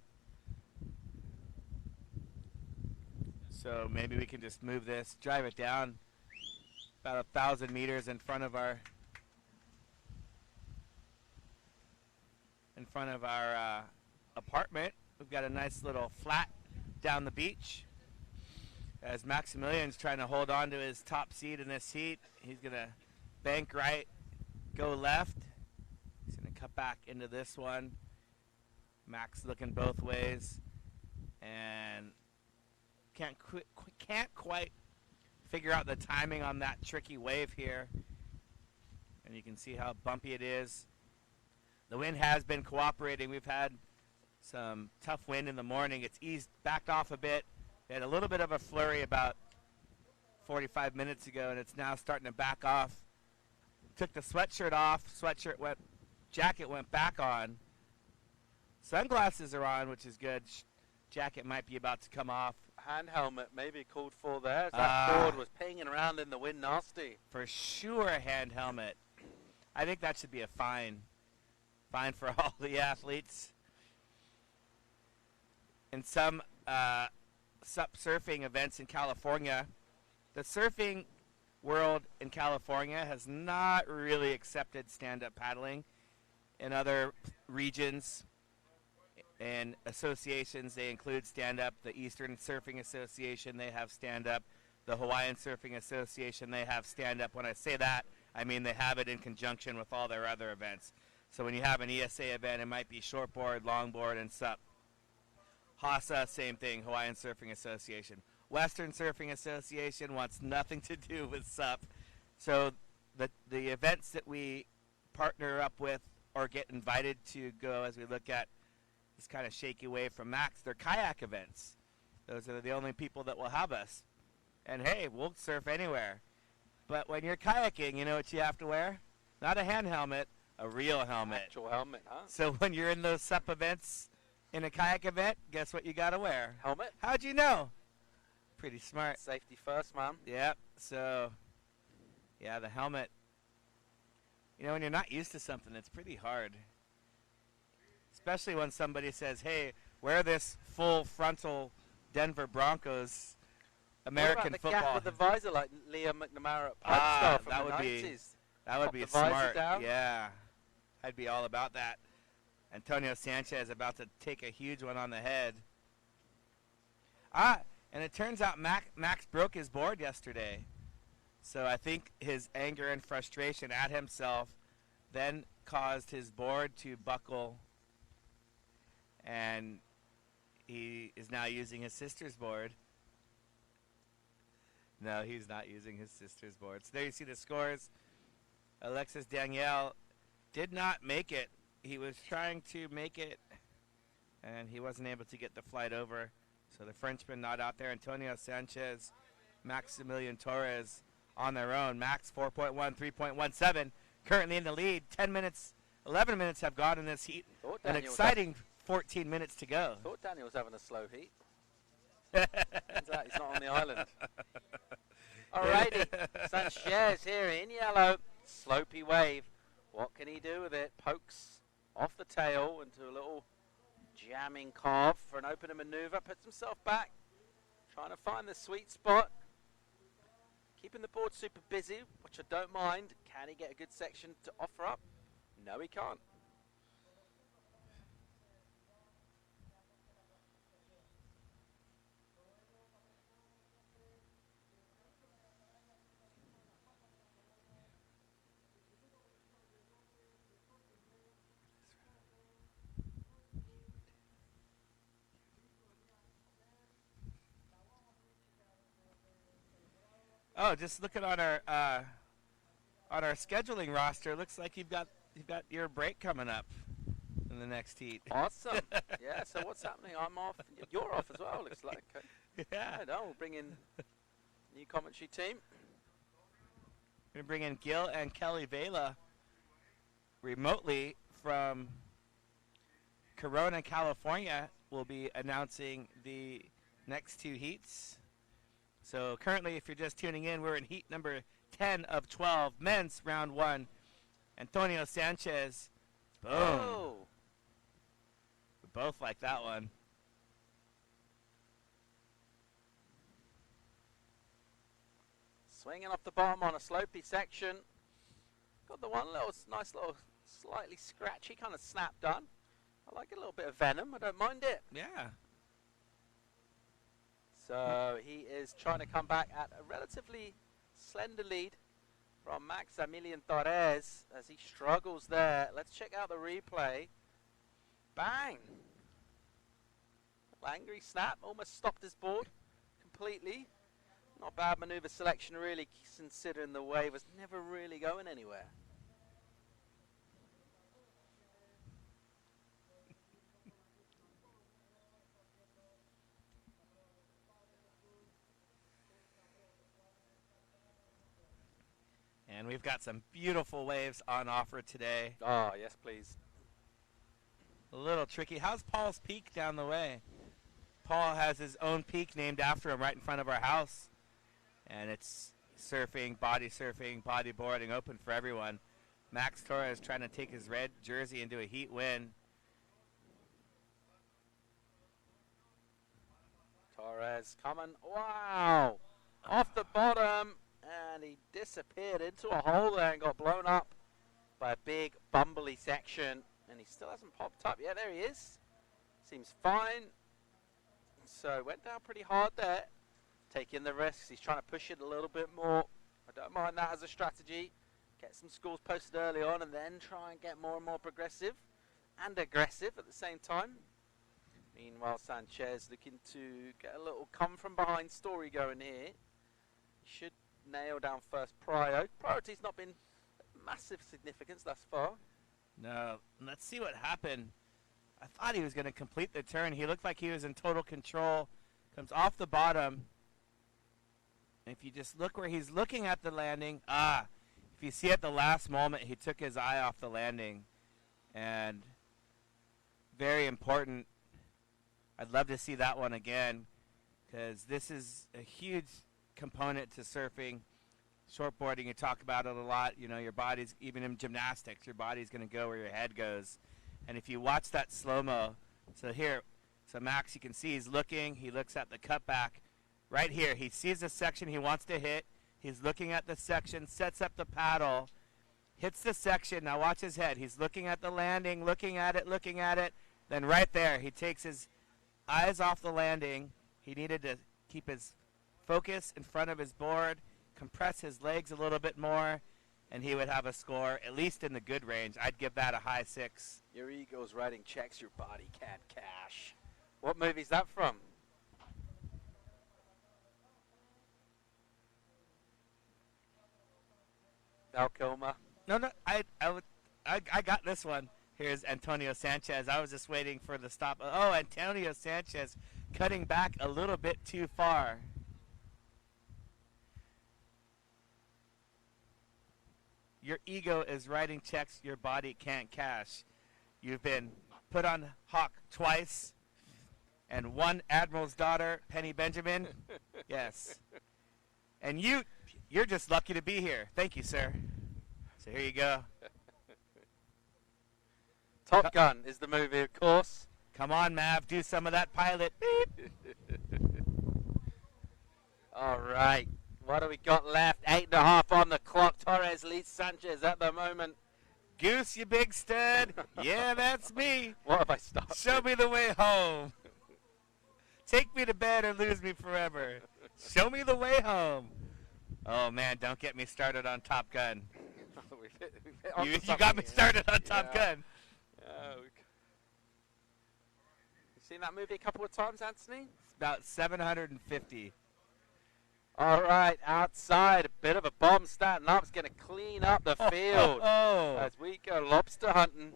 So maybe we can just move this, drive it down about 1,000 meters in front of our apartment. We've got a nice little flat down the beach. As Maximilian's trying to hold on to his top seed in this heat, he's gonna bank right, go left. He's gonna cut back into this one. Max looking both ways, and can't quite figure out the timing on that tricky wave here. And you can see how bumpy it is. The wind has been cooperating. We've had some tough wind in the morning. It's backed off a bit. We had a little bit of a flurry about 45 minutes ago, and it's now starting to back off. Took the sweatshirt off. Jacket went back on. Sunglasses are on, which is good. Jacket might be about to come off. Hand helmet maybe called for there. That board was pinging around in the wind nasty. For sure a hand helmet. I think that should be a fine. Fine for all the athletes. In some SUP surfing events in California, the surfing world in California has not really accepted stand-up paddling. In other regions and associations, they include stand-up. The Eastern Surfing Association, they have stand-up. The Hawaiian Surfing Association, they have stand-up. When I say that, I mean they have it in conjunction with all their other events. So when you have an ESA event, it might be shortboard, longboard, and SUP. HASA, same thing, Hawaiian Surfing Association. Western Surfing Association wants nothing to do with SUP. So the events that we partner up with or get invited to go as we look at this kind of shaky wave from Max, they're kayak events. Those are the only people that will have us. And hey, we'll surf anywhere. But when you're kayaking, you know what you have to wear? Not a hand helmet, a real helmet. Actual helmet, huh? So when you're in those SUP events, in a kayak event, guess what you got to wear? Helmet. How'd you know? Pretty smart. Safety first, man. Yep. So, yeah, the helmet. You know, when you're not used to something, it's pretty hard. Especially when somebody says, hey, wear this full frontal Denver Broncos American what about the football. gap with the visor like Liam McNamara at Pipe Star from that the would 90s? That would Pop be the visor smart. down. Yeah. I'd be all about that. Antonio Sanchez about to take a huge one on the head. And it turns out Max broke his board yesterday. So I think his anger and frustration at himself then caused his board to buckle. And he is now using his sister's board. No, he's not using his sister's board. So there you see the scores. Alexis Danielle did not make it. He was trying to make it, and he wasn't able to get the flight over. So the Frenchman not out there. Antonio Sanchez, Maximilian Torres on their own. Max 4.1, 3.17, currently in the lead. 11 minutes have gone in this heat. An exciting 14 minutes to go. Thought Daniel was having a slow heat. Turns out he's not on the island. Alrighty, Sanchez here in yellow. Slopey wave. What can he do with it? Pokes off the tail into a little jamming carve for an opener maneuver. Puts himself back. Trying to find the sweet spot. Keeping the board super busy, which I don't mind. Can he get a good section to offer up? No, he can't. Oh, just looking on our scheduling roster, looks like you've got your break coming up in the next heat. Awesome. Yeah, so what's happening? I'm off. You're off as well, looks like. Yeah. I know, we'll bring in new commentary team. We're going to bring in Gil and Kelly Vela remotely from Corona, California. Will be announcing the next two heats. So currently, if you're just tuning in, we're in heat number 10 of 12, men's round 1. Antonio Sanchez. Boom. Oh. We both like that one. Swinging off the bottom on a slopey section. Got the one little nice little slightly scratchy kind of snap done. I like a little bit of venom. I don't mind it. Yeah. So he is trying to come back at a relatively slender lead from Maximilian Torres as he struggles there. Let's check out the replay. Bang! Angry snap, almost stopped his board completely. Not bad maneuver selection really, considering the wave was never really going anywhere. And we've got some beautiful waves on offer today. Oh, yes, please. A little tricky. How's Paul's Peak down the way? Paul has his own peak named after him right in front of our house. And it's surfing, bodyboarding, open for everyone. Max Torres trying to take his red jersey into a heat win. Torres coming, wow, off the bottom, and he disappeared into a hole there and got blown up by a big bumbly section, and he still hasn't popped up. Yeah, there he is. Seems fine. So went down pretty hard there, taking the risks. He's trying to push it a little bit more. I don't mind that as a strategy. Get some scores posted early on and then try and get more and more progressive and aggressive at the same time. Meanwhile, Sanchez looking to get a little come from behind story going here. Should nail down first prio. Priority's not been massive significance thus far. No, let's see what happened. I thought he was going to complete the turn. He looked like he was in total control. Comes off the bottom. If you just look where he's looking at the landing, if you see at the last moment, he took his eye off the landing. And very important. I'd love to see that one again because this is a huge component to surfing. Shortboarding, you talk about it a lot. You know, your body's, even in gymnastics, your body's going to go where your head goes. And if you watch that slow-mo, so Max, you can see he's looking. He looks at the cutback. Right here, he sees the section he wants to hit. He's looking at the section, sets up the paddle, hits the section. Now watch his head. He's looking at the landing, looking at it. Then right there, he takes his eyes off the landing. He needed to keep his focus in front of his board, compress his legs a little bit more, and he would have a score, at least in the good range. I'd give that a high 6. Your ego's writing checks your body can't cash. What movie's that from? Val Kilmer. No, I got this one. Here's Antonio Sanchez. I was just waiting for the stop. Oh, Antonio Sanchez cutting back a little bit too far. Your ego is writing checks your body can't cash. You've been put on hawk twice, and one admiral's daughter, Penny Benjamin. Yes. And you're just lucky to be here. Thank you, sir. So here you go. Top Gun is the movie, of course. Come on, Mav, do some of that pilot. Beep. All right. What do we got left? 8.5 on the clock. Torres leads Sanchez at the moment. Goose, you big stud. Yeah, that's me. What have I stopped? Show me the way home. Take me to bed or lose me forever. Show me the way home. Oh, man, don't get me started on Top Gun. You got me started on Top Gun. You seen that movie a couple of times, Anthony? It's about 750. All right, outside, a bit of a bomb starting up. It's going to clean up the field as we go lobster hunting.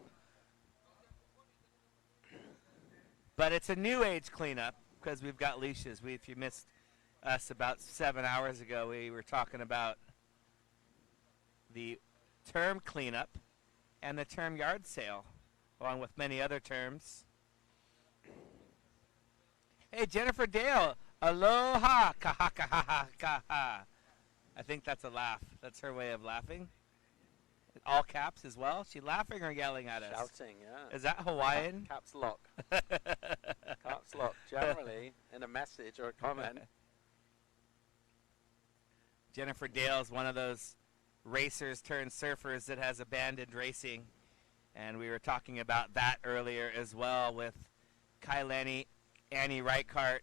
But it's a new age cleanup because we've got leashes. If you missed us about 7 hours ago. We were talking about the term cleanup and the term yard sale, along with many other terms. Hey, Jennifer Dale, aloha, kaha, kaha, kaha. I think that's a laugh. That's her way of laughing. All caps as well. She laughing or yelling at us? Shouting, yeah. Is that Hawaiian? Caps lock. Caps lock, generally, in a message or a comment. Jennifer Dale is one of those racers turned surfers that has abandoned racing. And we were talking about that earlier as well with Kailani, Annie Reichart,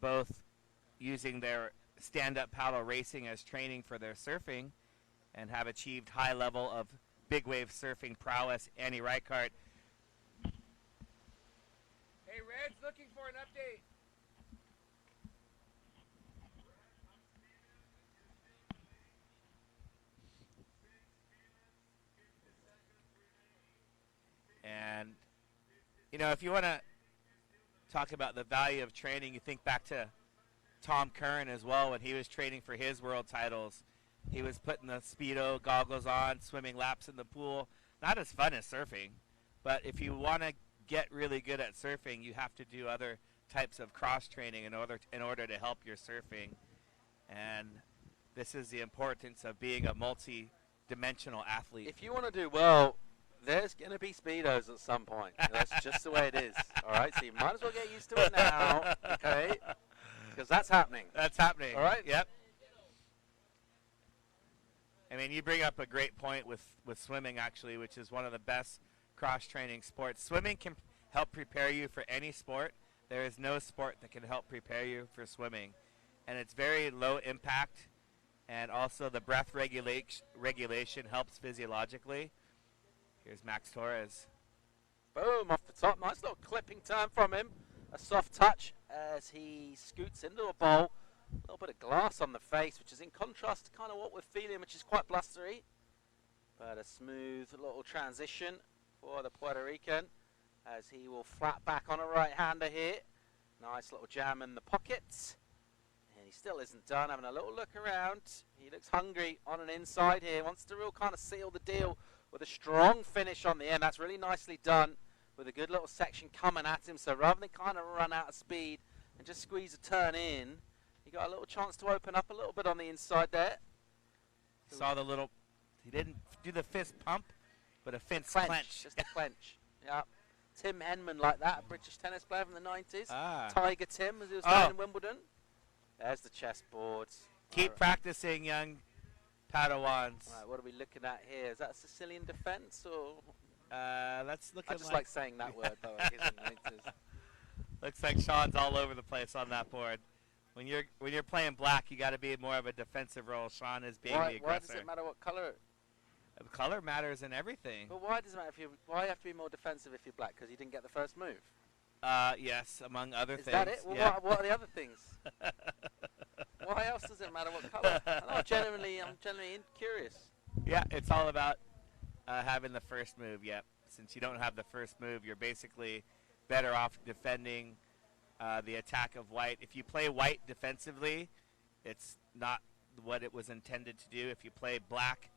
both using their stand-up paddle racing as training for their surfing and have achieved high level of big wave surfing prowess. Annie Reichart. Hey, Red's looking for an update. And, you know, if you want to talk about the value of training, you think back to Tom Curran as well when he was training for his world titles. He was putting the Speedo goggles on, swimming laps in the pool. Not as fun as surfing, but if you want to get really good at surfing, you have to do other types of cross training in order to help your surfing. And this is the importance of being a multi-dimensional athlete. If you want to do well, there's going to be Speedos at some point. That's just the way it is. All right, so you might as well get used to it now, okay? Because that's happening. That's happening. All right? Yep. I mean, you bring up a great point with swimming, actually, which is one of the best cross-training sports. Swimming can help prepare you for any sport. There is no sport that can help prepare you for swimming. And it's very low impact, and also the breath regulation helps physiologically. Here's Max Torres. Boom, off the top. Nice little clipping turn from him. A soft touch as he scoots into a bowl. A little bit of glass on the face, which is in contrast to kind of what we're feeling, which is quite blustery. But a smooth little transition for the Puerto Rican as he will flat back on a right-hander here. Nice little jam in the pockets. And he still isn't done, having a little look around. He looks hungry on an inside here. Wants to real kind of seal the deal with a strong finish on the end. That's really nicely done with a good little section coming at him. So rather than kind of run out of speed and just squeeze a turn in, he got a little chance to open up a little bit on the inside there. Saw the little, he didn't do the fist pump, but a fist clench. Just a clench. Yeah. Tim Henman like that, a British tennis player from the 90s. Ah. Tiger Tim, as he was playing in Wimbledon. There's the chessboard. Keep practicing, young Padawans. Right, what are we looking at here? Is that a Sicilian defense or? Let's look I at just like saying that word, by the way. He's in the 90s. Looks like Sean's all over the place on that board. When you're playing black, you got to be more of a defensive role. Sean is being the aggressor. Why does it matter what color? Color matters in everything. But why does it matter why you have to be more defensive if you're black? Because you didn't get the first move. Yes, among other things. Is that it? Well, yeah. what are the other things? Why else does it matter what color? I'm genuinely curious. Yeah, it's all about having the first move. Yep. Since you don't have the first move, you're basically better off defending the attack of white. If you play white defensively, it's not what it was intended to do. If you play black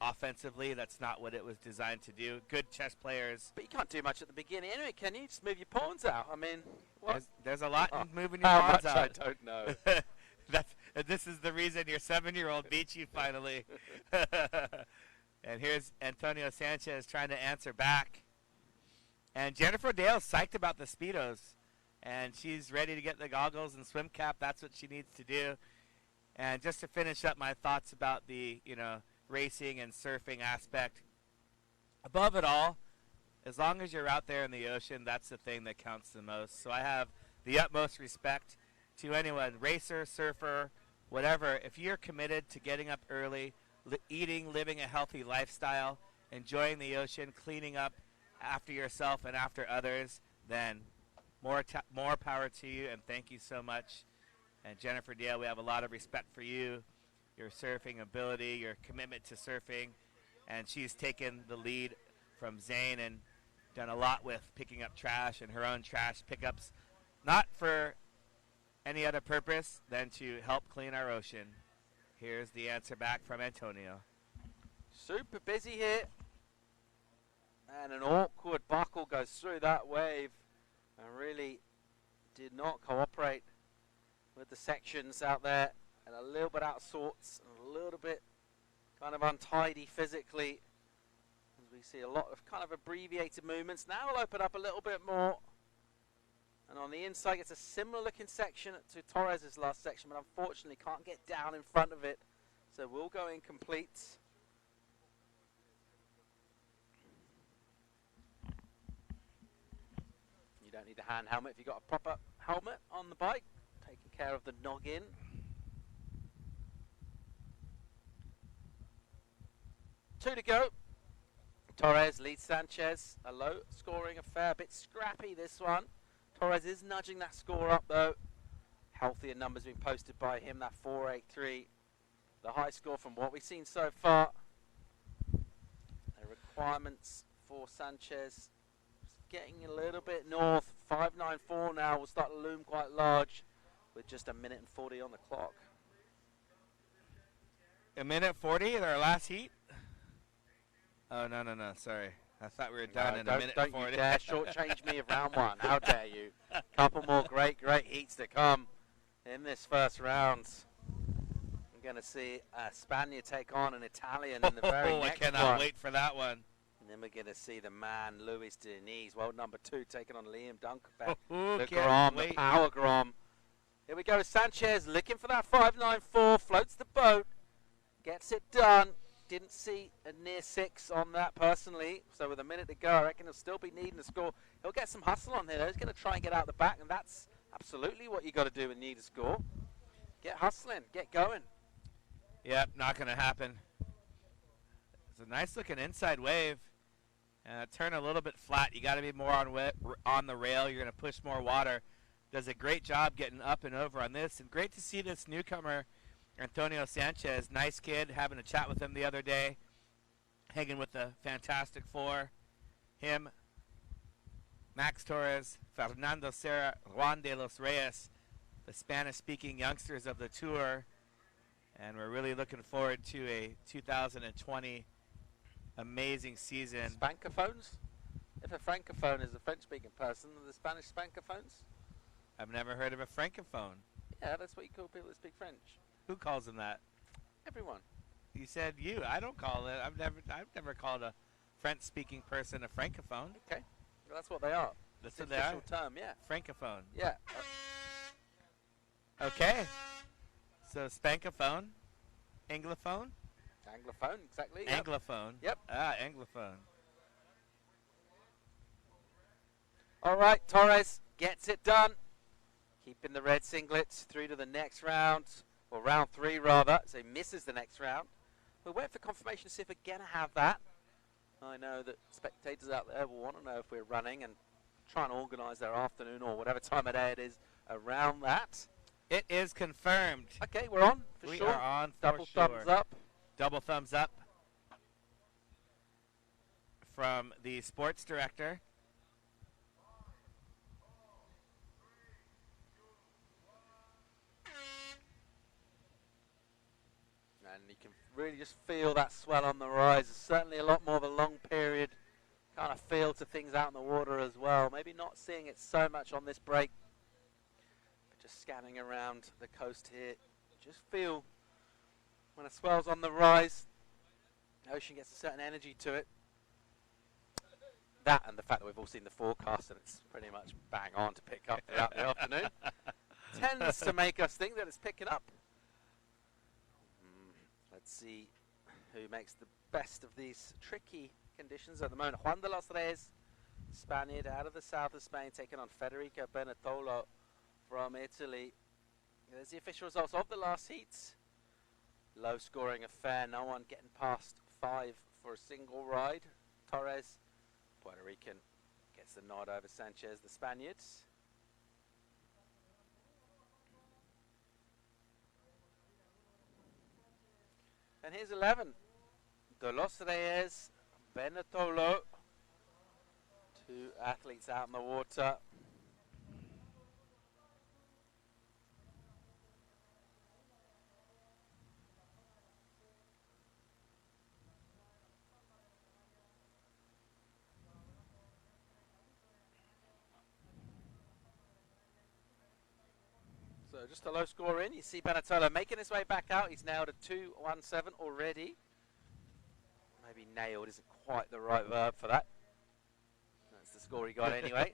offensively, that's not what it was designed to do. Good chess players. But you can't do much at the beginning anyway, can you? Just move your pawns out. I mean, what? There's a lot in moving your How pawns much? out. I don't know. This is the reason your 7-year-old beat you finally. And here's Antonio Sanchez trying to answer back. And Jennifer Dale's psyched about the Speedos. And she's ready to get the goggles and swim cap. That's what she needs to do. And just to finish up my thoughts about the, racing and surfing aspect, above it all, as long as you're out there in the ocean, that's the thing that counts the most. So I have the utmost respect to anyone, racer, surfer, whatever. If you're committed to getting up early, eating, living a healthy lifestyle, enjoying the ocean, cleaning up after yourself and after others, then more power to you, and thank you so much. And Jennifer Dale, we have a lot of respect for you, your surfing ability, your commitment to surfing, and she's taken the lead from Zane and done a lot with picking up trash and her own trash pickups, not for any other purpose than to help clean our ocean. Here's the answer back from Antonio. Super busy here. And an awkward buckle goes through that wave and really did not cooperate with the sections out there, and a little bit out of sorts and a little bit kind of untidy physically, as we see a lot of kind of abbreviated movements. Now we'll open up a little bit more, and on the inside it's a similar looking section to Torres's last section, but unfortunately can't get down in front of it, so we'll go incomplete. You don't need a hand helmet if you've got a proper helmet on the bike, taking care of the noggin. Two to go. Torres leads Sanchez. A low scoring affair, a bit scrappy this one. Torres is nudging that score up though. Healthier numbers being posted by him, that 4.83. The high score from what we've seen so far. The requirements for Sanchez getting a little bit north. 5.94 now will start to loom quite large with just 1 minute and 40 on the clock. 1 minute 40 in our last heat? Oh, no, sorry. I thought we were done in 1 minute 40. Don't you dare shortchange me of round one. How dare you? Couple more great heats to come in this first round. I'm going to see a Spaniard take on an Italian in the very next one. I cannot wait for that one. And then we're going to see the man, Luis Diniz, world number 2, taking on Liam Dunkerbeck. The Gran, the power Gran. Here we go, Sanchez looking for that 5.94, floats the boat, gets it done. Didn't see a near 6 on that personally, so with 1 minute to go, I reckon he'll still be needing to score. He'll get some hustle on here. He's going to try and get out the back, and that's absolutely what you got to do when you need to score. Get hustling, get going. Yep, not going to happen. It's a nice looking inside wave. Turn a little bit flat. You got to be more on the rail. You're going to push more water. Does a great job getting up and over on this. And great to see this newcomer, Antonio Sanchez. Nice kid. Having a chat with him the other day. Hanging with the Fantastic Four. Him, Max Torres, Fernando Serra, Juan de los Reyes, the Spanish-speaking youngsters of the tour. And we're really looking forward to a 2020 amazing season. Spankophones? If a francophone is a French-speaking person, are the Spanish spankophones? I've never heard of a francophone. Yeah, that's what you call people that speak French. Who calls them that? Everyone. You said you. I don't call it. I've never called a French-speaking person a francophone. Okay. Well, that's what they are. That's the what they are. official term, yeah. Francophone. Yeah. Okay. So spankophone, anglophone. Anglophone, exactly. Anglophone. Yep. Ah, anglophone. All right, Torres gets it done. Keeping the red singlets through to the next round, or round 3 rather, so he misses the next round. We're waiting for confirmation to see if we're going to have that. I know that spectators out there will want to know if we're running and try and organise their afternoon or whatever time of day it is around that. It is confirmed. Okay, we're on for we sure. We are on for Double sure. thumbs up. Double thumbs up from the sports director. And you can really just feel that swell on the rise. There's certainly a lot more of a long period kind of feel to things out in the water as well. Maybe not seeing it so much on this break, but just scanning around the coast here. Just feel when it swells on the rise, the ocean gets a certain energy to it. That and the fact that we've all seen the forecast and it's pretty much bang on to pick up throughout the afternoon tends to make us think that it's picking up. Let's see who makes the best of these tricky conditions at the moment. Juan de los Reyes, Spaniard out of the south of Spain, taking on Federico Benetolo from Italy. There's the official results of the last heats. Low scoring affair, no one getting past 5 for a single ride. Torres, Puerto Rican, gets the nod over Sanchez, the Spaniards. And here's 11. De los Reyes, Benetolo. 2 athletes out in the water. just a low score in. You see Benetolo making his way back out. He's nailed a 2-1-7 already. Maybe nailed isn't quite the right verb for that. That's the score he got anyway.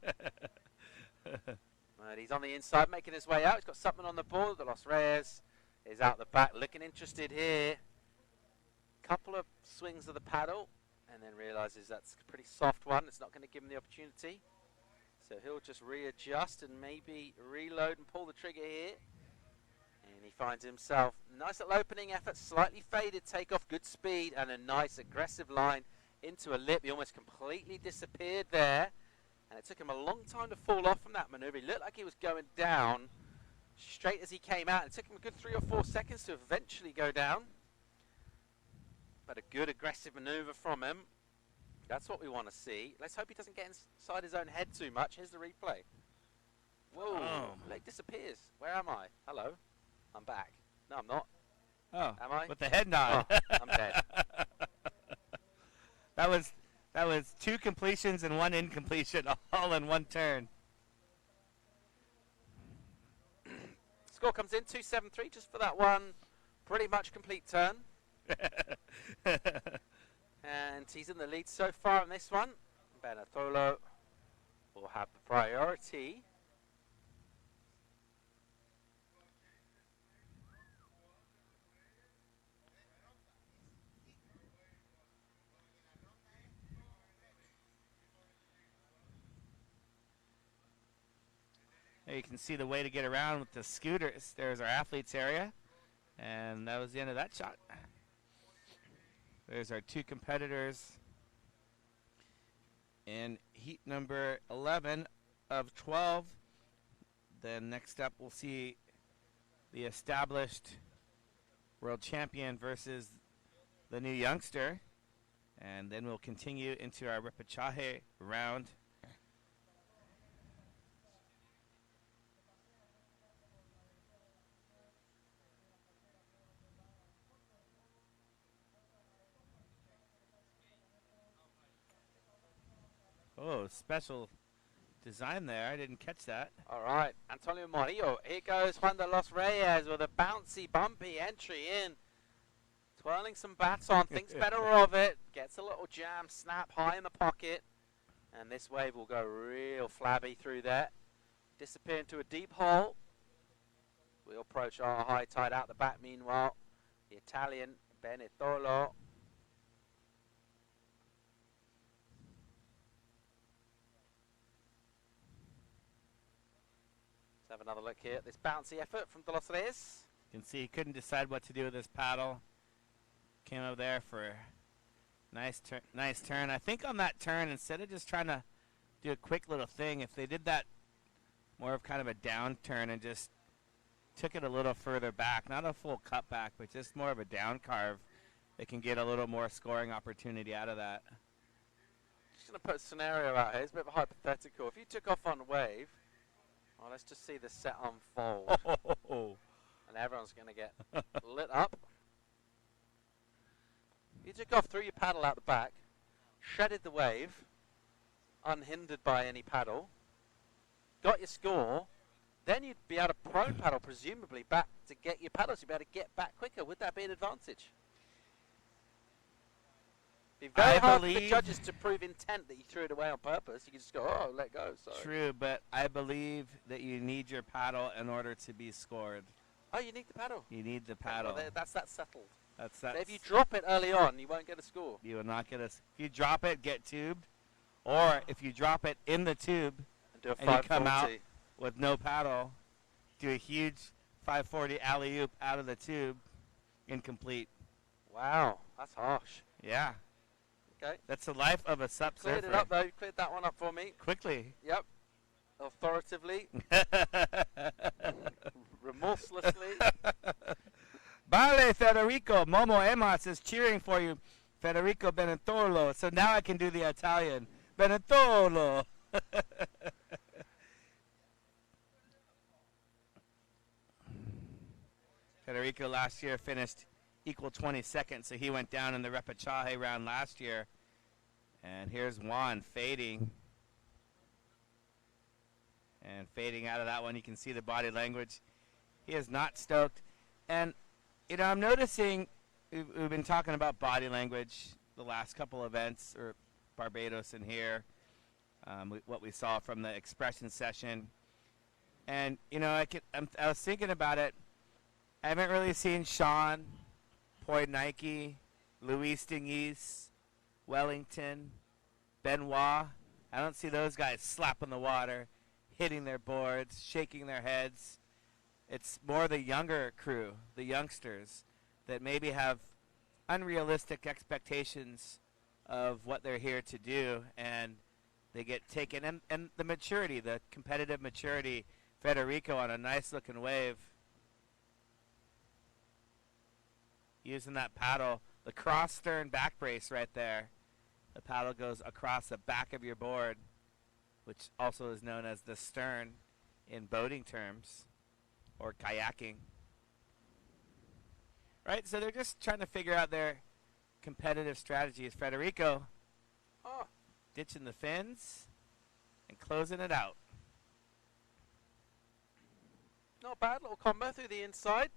But he's on the inside making his way out. He's got something on the board. The Los Reyes is out the back looking interested here. Couple of swings of the paddle and then realizes that's a pretty soft one. It's not going to give him the opportunity. So he'll just readjust and maybe reload and pull the trigger here. And he finds himself nice little opening effort, slightly faded takeoff, good speed, and a nice aggressive line into a lip. He almost completely disappeared there. And it took him a long time to fall off from that maneuver. He looked like he was going down straight as he came out. It took him a good 3 or 4 seconds to eventually go down. But a good aggressive maneuver from him. That's what we want to see. Let's hope he doesn't get inside his own head too much. Here's the replay. Whoa, leg disappears. Where am I? Hello. I'm back. No, I'm not. Oh, am I? with the head nod. Oh, I'm dead. That was 2 completions and 1 incompletion, all in 1 turn. Score comes in 2-7-3 just for that one pretty much complete turn. And he's in the lead so far on this one. Benetolo will have the priority. There you can see the way to get around with the scooters. There's our athletes area. And that was the end of that shot. There's our 2 competitors in heat number 11 of 12. Then next up we'll see the established world champion versus the new youngster. And then we'll continue into our repechage round. Oh, special design there. I didn't catch that. All right, Antonio Morillo. Here goes Juan de los Reyes with a bouncy, bumpy entry in. Twirling some bats on, thinks better of it. Gets a little jam, snap high in the pocket. And this wave will go real flabby through there. Disappear into a deep hole. We'll approach our high tide out the back meanwhile. The Italian Benetolo. Have another look here at this bouncy effort from De Los Reyes. You can see he couldn't decide what to do with his paddle. Came up there for a nice turn. I think on that turn, instead of just trying to do a quick little thing, if they did that more of kind of a down turn and just took it a little further back, not a full cut back, but just more of a down carve, they can get a little more scoring opportunity out of that. Just going to put a scenario out here. It's a bit of a hypothetical. If you took off on a wave, well, let's just see the set unfold. And everyone's going to get lit up. You took off, threw your paddle out the back, shredded the wave, unhindered by any paddle, got your score, then you'd be able to prone paddle, presumably, back to get your paddles. You'd be able to get back quicker. Would that be an advantage? It'd be very hard for the judges to prove intent that you threw it away on purpose. You can just go, oh, let go. Sorry. True, but I believe that you need your paddle in order to be scored. Oh, you need the paddle. You need the paddle. Well, that's that settled. That's so if you drop it early on, you won't get a score. You will not get a. If you drop it, get tubed, or if you drop it in the tube and, do a and you come out with no paddle, do a huge 540 alley-oop out of the tube, incomplete. Wow, that's harsh. Yeah. Okay. That's the life of a sup surfer. Cleared it up though. You cleared that one up for me. Quickly. Yep. Authoritatively. Remorselessly. Vale, Federico. Momo Emas is cheering for you, Federico Benetolo. So now I can do the Italian. Benetolo. Federico last year finished equal 22nd, so he went down in the repechage round last year. And here's Juan fading. And fading out of that one, you can see the body language. He is not stoked. And, you know, I'm noticing we've been talking about body language the last couple events, or Barbados and here, what we saw from the expression session. And, you know, I was thinking about it. I haven't really seen Sean, Poy Nike, Luis Dingis, Wellington, Benoit. I don't see those guys slapping the water, hitting their boards, shaking their heads. It's more the younger crew, the youngsters, that maybe have unrealistic expectations of what they're here to do, and they get taken. And the maturity, the competitive maturity, Federico on a nice-looking wave, using that paddle, the cross-stern back brace right there. The paddle goes across the back of your board, which also is known as the stern in boating terms, or kayaking. Right, so they're just trying to figure out their competitive strategies. Federico ditching the fins and closing it out. Not bad, little combo through the inside.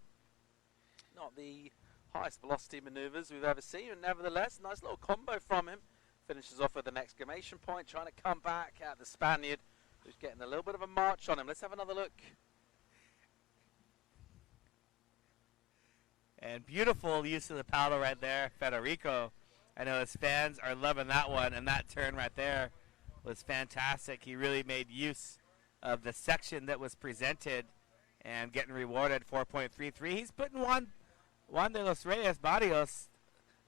Not the highest velocity maneuvers we've ever seen, and nevertheless, nice little combo from him. Finishes off with an exclamation point, trying to come back at the Spaniard, who's getting a little bit of a march on him. Let's have another look. And beautiful use of the paddle right there, Federico. I know his fans are loving that one, and that turn right there was fantastic. He really made use of the section that was presented and getting rewarded 4.33. He's putting Juan de los Reyes Barrios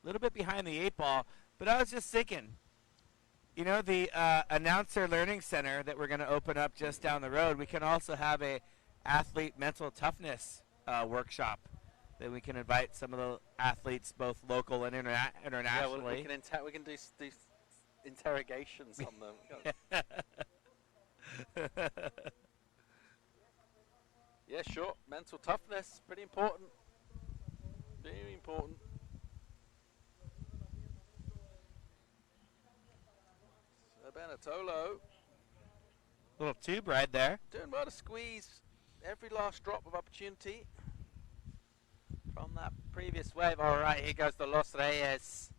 a little bit behind the 8-ball. But I was just thinking, you know, the announcer learning center that we're going to open up just down the road, we can also have a athlete mental toughness workshop that we can invite some of the athletes, both local and internationally. Yeah, well, we can do interrogations on them. Yeah, sure. Mental toughness, pretty important. Very important. So Benetolo. Little tube right there. Doing well to squeeze every last drop of opportunity from that previous wave. All right, here goes the Los Reyes.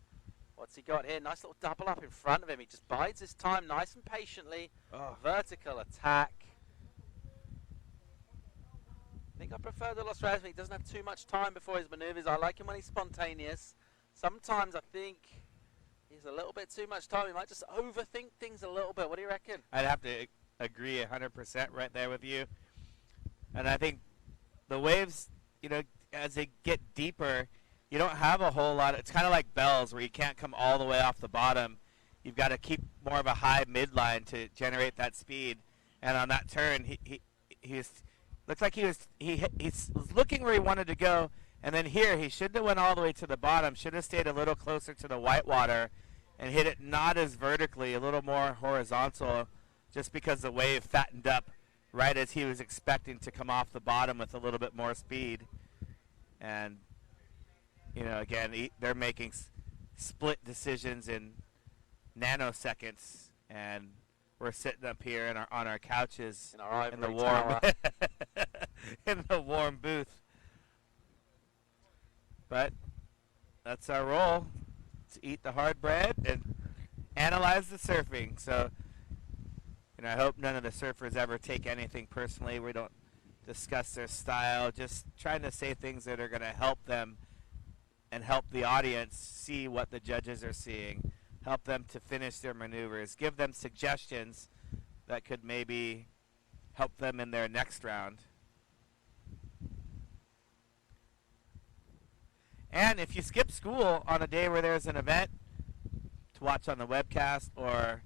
What's he got here? Nice little double up in front of him. He just bides his time nice and patiently. Vertical attack. I think I prefer the Los Reyes when he doesn't have too much time before his maneuvers. I like him when he's spontaneous. Sometimes I think he's a little bit too much time. He might just overthink things a little bit. What do you reckon? I'd have to agree 100% right there with you. And I think the waves, you know, as they get deeper, you don't have a whole lot. It's kind of like bells where you can't come all the way off the bottom. You've got to keep more of a high midline to generate that speed. And on that turn, he's looked like he's looking where he wanted to go. And then here, he shouldn't have went all the way to the bottom. Should have stayed a little closer to the whitewater and hit it not as vertically, a little more horizontal, just because the wave fattened up right as he was expecting to come off the bottom with a little bit more speed. And, you know, again, they're making split decisions in nanoseconds, and we're sitting up here on our couches in the warm in the warm booth. But that's our role, to eat the hard bread and analyze the surfing. So, you know, I hope none of the surfers ever take anything personally. We don't discuss their style, just trying to say things that are going to help them and help the audience see what the judges are seeing, help them to finish their maneuvers, give them suggestions that could maybe help them in their next round. And if you skip school on a day where there's an event to watch on the webcast or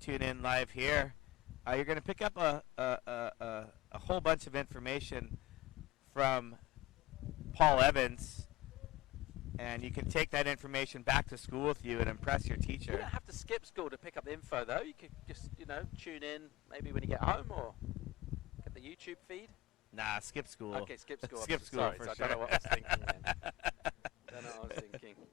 tune in live here, you're going to pick up a whole bunch of information from Paul Evans, and you can take that information back to school with you and impress your teacher. You don't have to skip school to pick up the info, though. You could just, you know, tune in maybe when you get home or get the YouTube feed. Nah, skip school. Okay, skip school. Skip school. Sorry, for so sure. I don't know what I was thinking then. Don't know what I was thinking.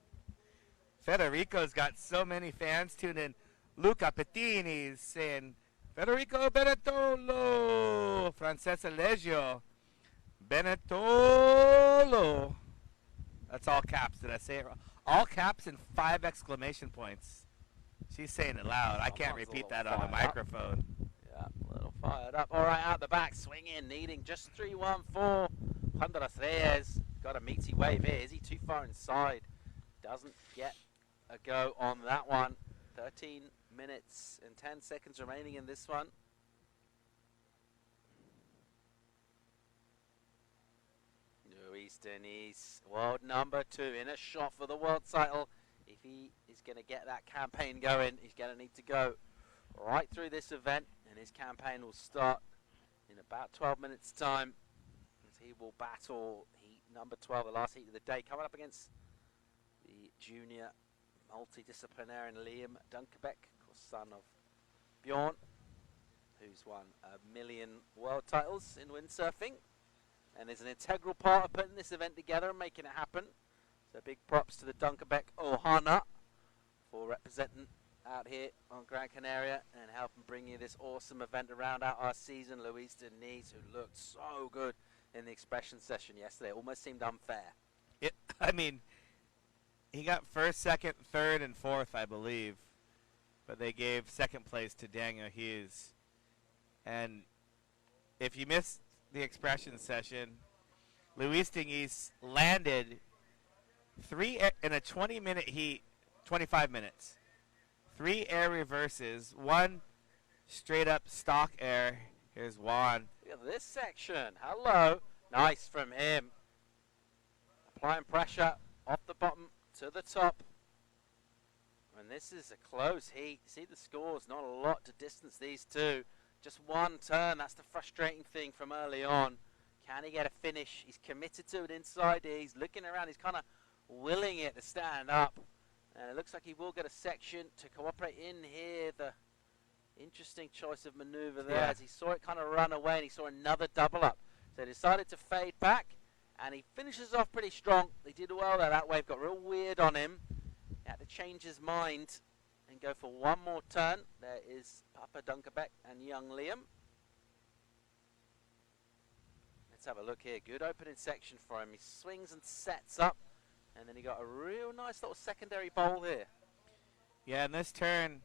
Federico's got so many fans tuned in. Luca Pettini's saying, Federico Bertolo, Francesca Leggio, Benetolo. That's all caps. Did I say it wrong? All caps and 5 exclamation points. She's saying it loud. I can't repeat that on the microphone. Yeah, a little fired up. All right, out the back, swing in, needing just 3-1-4. Honduras Reyes got a meaty wave here. Is he too far inside? Doesn't get a go on that one. 13 minutes and 10 seconds remaining in this one. Luis Deniz, world number 2 in a shot for the world title. If he is going to get that campaign going, he's going to need to go right through this event, and his campaign will start in about 12 minutes time as he will battle heat number 12, the last heat of the day, coming up against the junior multidisciplinarian Liam Dunkerbeck, of course son of Bjorn, who's won 1 million world titles in windsurfing and is an integral part of putting this event together and making it happen. So big props to the Dunkerbeck Ohana for representing out here on Gran Canaria and helping bring you this awesome event to round out our season. Luis Deniz, who looked so good in the expression session yesterday, almost seemed unfair. I mean, he got first, second, third, and fourth, I believe, but they gave second place to Daniel Hughes. And if you missed the expression session, Luis Deniz landed 3 in a 20-minute heat, 25 minutes. 3 air reverses, 1 straight up stock air. Here's Juan. Look at this section. Hello. Nice from him. Applying pressure off the bottom to the top. And this is a close heat. See the scores, not a lot to distance these two. Just 1 turn. That's the frustrating thing from early on. Can he get a finish? He's committed to it inside here. He's looking around. He's kind of willing it to stand up. And it looks like he will get a section to cooperate in here. The interesting choice of maneuver there as he saw it kind of run away and he saw another double up. So he decided to fade back and he finishes off pretty strong. He did well there. That wave got real weird on him. He had to change his mind and go for 1 more turn. There is Papa Dunkerbeck and young Liam. Let's have a look here. Good opening section for him. He swings and sets up. And then he got a real nice little secondary bowl here. Yeah, in this turn,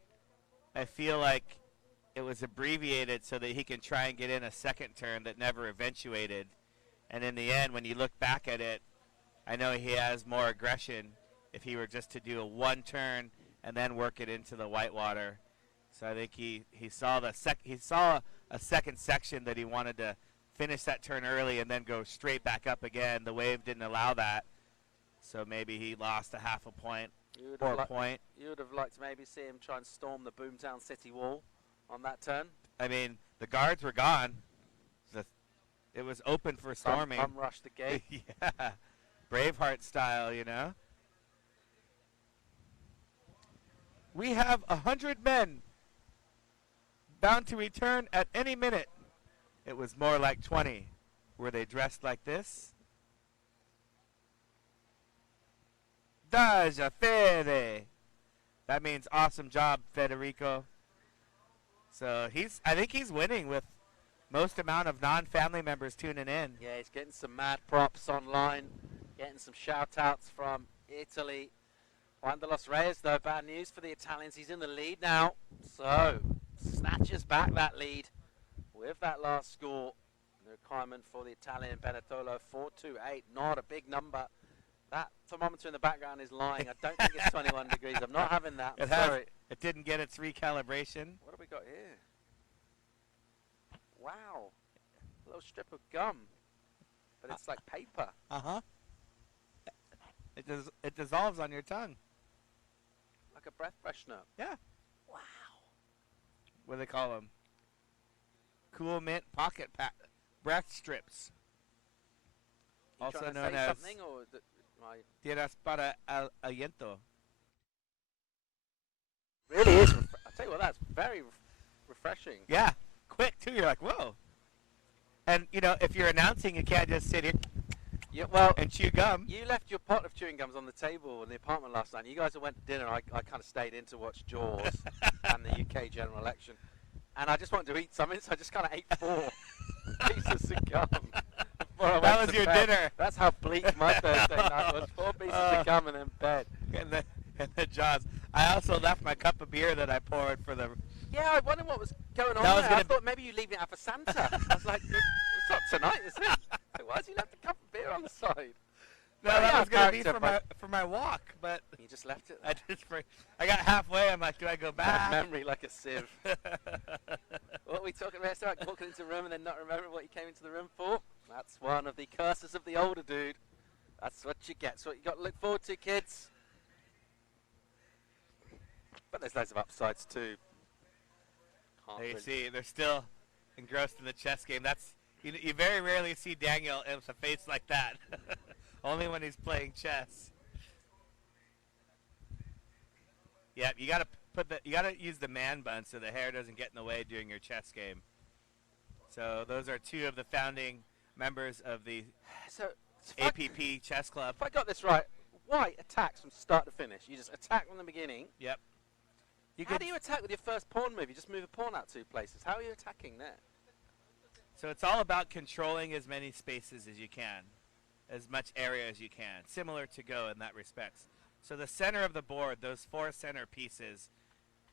I feel like it was abbreviated so that he can try and get in a second turn that never eventuated. And in the end, when you look back at it, I know he has more aggression if he were just to do a 1 turn and then work it into the whitewater. So I think he saw a second section that he wanted to finish that turn early and then go straight back up again. The wave didn't allow that. So maybe he lost a half a point or a point. You would have liked to maybe see him try and storm the Boomtown City wall on that turn. I mean, the guards were gone. It was open for storming. Bum rushed the gate. Yeah, Braveheart style, you know. We have 100 men bound to return at any minute. It was more like 20. Were they dressed like this? Daja Fede. That means awesome job, Federico. So I think he's winning with most amount of non-family members tuning in. Yeah, he's getting some mad props online, getting some shout-outs from Italy. Juan de los Reyes, though, bad news for the Italians. He's in the lead now. So, snatches back that lead with that last score. The requirement for the Italian Benetolo, 428. Not a big number. That thermometer in the background is lying. I don't think it's 21 degrees. I'm not having that. Sorry. It didn't get its recalibration. What have we got here? Wow. A little strip of gum. But it's like paper. Uh-huh. It dissolves on your tongue. Like a breath freshener. Yeah. Wow. What do they call them? Cool Mint Pocket Breath Strips. Also known as something or Tienes para aliento. Really is. I'll tell you what, that's very refreshing. Yeah. Quick, too. You're like, whoa. And, you know, if you're announcing, you can't just sit here and chew gum. You left your pot of chewing gums on the table in the apartment last night. You guys went to dinner. I kind of stayed in to watch Jaws and the UK general election. And I just wanted to eat something, so I just kind of ate 4 pieces of gum. before I That went was to your bed. dinner. That's how bleak my Thursday night was. 4 pieces of gum and then bed. And the Jaws. I also left my cup of beer that I poured for the. Yeah, I wondered what was going on That was there. I gonna thought maybe you leave it out for Santa. I was like, it's not tonight, is it? Why has he left a cup of beer on the side? No, Well, that yeah, was gonna be character, for my walk, but You just left it I there. I got halfway. I'm like, do I go Bad back? memory like a sieve. What are we talking about? Start walking into a room and then not remembering what you came into the room for? That's one of the curses of the older dude. That's what you get. That's what you got to look forward to, kids. But there's loads of upsides too. Can't There you really- see, they're still engrossed in the chess game. That's you very rarely see Daniel with a face like that. Only when he's playing chess. Yeah, you gotta use the man bun so the hair doesn't get in the way during your chess game. So those are two of the founding members of the So, if I- APP Chess Club. if I got this right, white attacks from start to finish. You just attack from the beginning. Yep. How do you attack with your first pawn move? You just move a pawn out 2 places. How are you attacking there? So it's all about controlling as many spaces as you can, as much area as you can, similar to Go in that respect. So the center of the board, those 4 center pieces,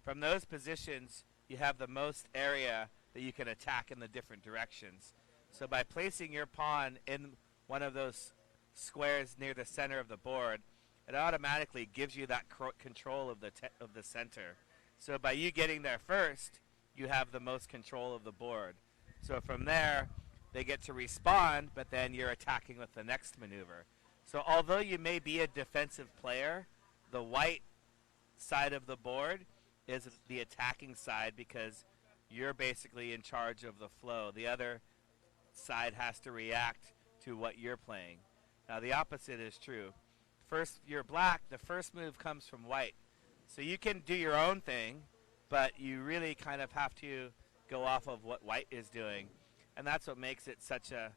from those positions, you have the most area that you can attack in the different directions. So by placing your pawn in one of those squares near the center of the board, it automatically gives you that control of the center. So by you getting there first, you have the most control of the board. So from there, they get to respawn, but then you're attacking with the next maneuver. So although you may be a defensive player, the white side of the board is the attacking side because you're basically in charge of the flow. The other side has to react to what you're playing. Now the opposite is true. First, you're black, the first move comes from white. So you can do your own thing, but you really kind of have to go off of what white is doing. And that's what makes it such a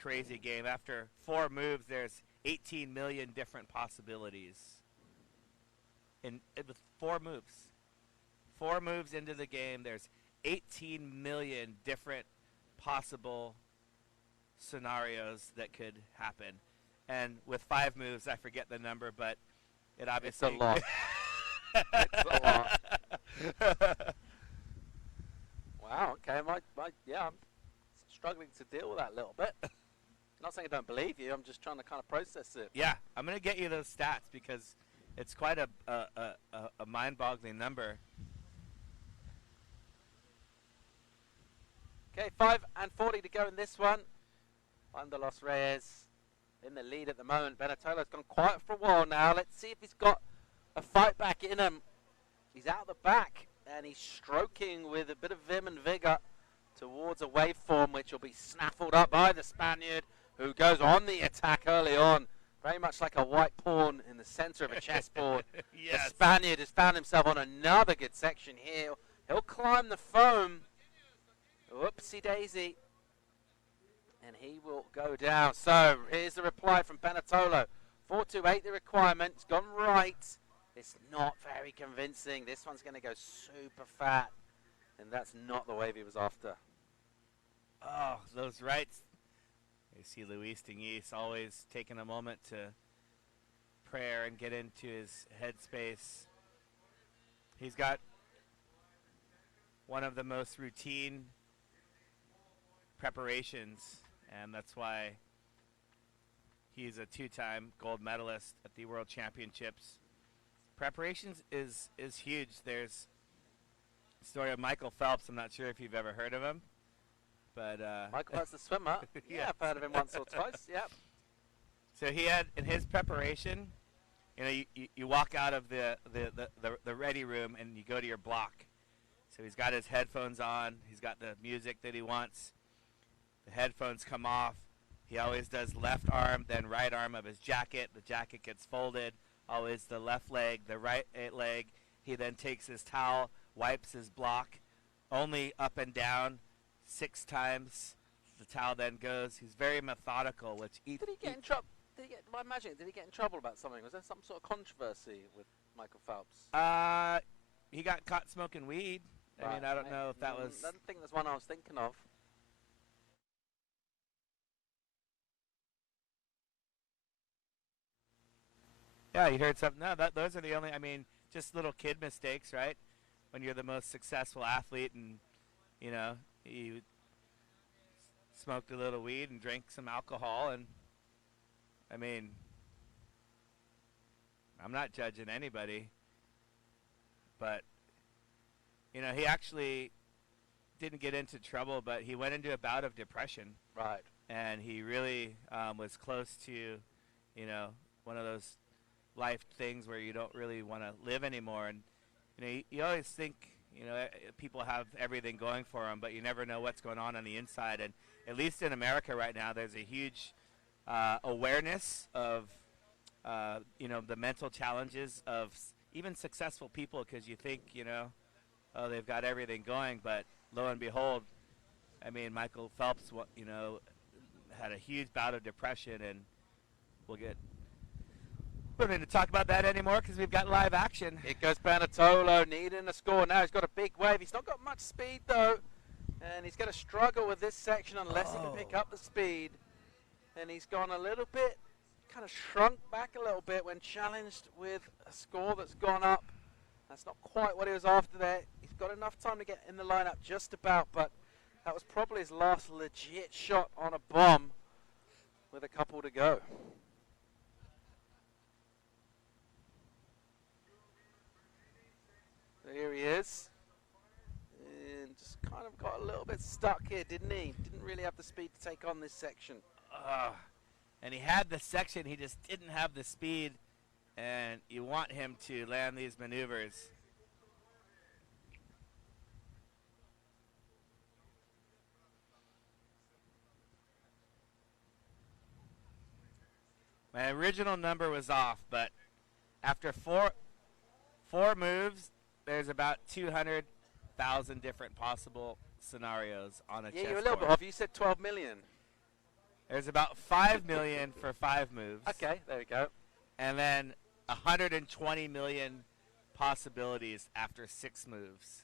crazy game. After 4 moves, there's 18 million different possibilities. With 4 moves. 4 moves into the game, there's 18 million different possible scenarios that could happen. And with 5 moves, I forget the number, but it obviously... It's a lot. It's a lot. Wow, okay. I'm struggling to deal with that a little bit. Not saying I don't believe you, I'm just trying to kind of process it. Yeah, I'm going to get you those stats because it's quite a mind-boggling number. Okay, 5:40 to go in this one. Juan de los Reyes in the lead at the moment. Benetolo's gone quiet for a while now. Let's see if he's got a fight back in him. He's out the back, and he's stroking with a bit of vim and vigor towards a waveform, which will be snaffled up by the Spaniard, who goes on the attack early on. Very much like a white pawn in the center of a chessboard. Yes. The Spaniard has found himself on another good section here. He'll climb the foam. Whoopsie daisy. And he will go down. So here's the reply from Benetolo. 4-2-8 the requirement. It's gone right. It's not very convincing. This one's going to go super fat. And that's not the wave he was after. Oh, those rights. You see Luis Diniz always taking a moment to prayer and get into his headspace. He's got one of the most routine preparations, and that's why he's a 2-time gold medalist at the World Championships. Preparations is huge. There's a story of Michael Phelps. I'm not sure if you've ever heard of him, but Michael Phelps, the swimmer. Yeah, I've heard of him once or twice. Yep. So he had in his preparation, you know, you walk out of the ready room and you go to your block. So he's got his headphones on. He's got the music that he wants. The headphones come off. He always does left arm, then right arm of his jacket. The jacket gets folded. Always the left leg, the right leg. He then takes his towel, wipes his block, only up and down 6 times. The towel then goes. He's very methodical. Did he get in trouble? Did he get in trouble about something? Was there some sort of controversy with Michael Phelps? He got caught smoking weed. I mean, I don't know if that was... I don't think that's one I was thinking of. Yeah, you heard something. No, those are the only, I mean, just little kid mistakes, right? When you're the most successful athlete and, you know, you smoked a little weed and drank some alcohol. And, I mean, I'm not judging anybody. But, you know, he actually didn't get into trouble, but he went into a bout of depression. Right. And he really was close to, you know, one of those life things where you don't really want to live anymore. And, you know, you always think, you know, people have everything going for them, but you never know what's going on the inside. And at least in America right now, there's a huge awareness of, you know, the mental challenges of even successful people, because you think, you know, oh, they've got everything going, but lo and behold, I mean, Michael Phelps, you know, had a huge bout of depression, and we don't need to talk about that anymore because we've got live action. Here goes Benatolo, needing a score now. He's got a big wave. He's not got much speed, though, and he's going to struggle with this section unless he can pick up the speed. And he's gone a little bit, kind of shrunk back a little bit when challenged with a score that's gone up. That's not quite what he was after there. He's got enough time to get in the lineup just about, but that was probably his last legit shot on a bomb with a couple to go. So here he is. And just kind of got a little bit stuck here, didn't he? Didn't really have the speed to take on this section. And he had the section, he just didn't have the speed, and you want him to land these maneuvers. My original number was off, but after four moves, there's about 200,000 different possible scenarios on a chess Yeah, you're a little bit board. off. You said 12 million. There's about 5 million for 5 moves. Okay, there we go. And then 120 million possibilities after 6 moves.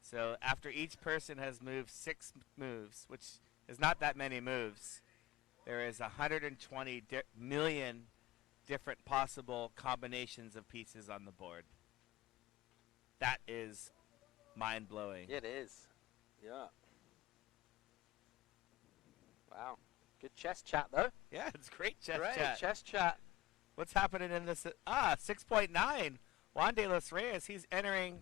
So after each person has moved 6 moves, which is not that many moves, there is 120 million different possible combinations of pieces on the board. That is mind-blowing. It is. Yeah. Wow. Good chess chat, though. Yeah, it's great chess Great chat. chess chat. What's happening in this? 6.9. Juan de los Reyes, he's entering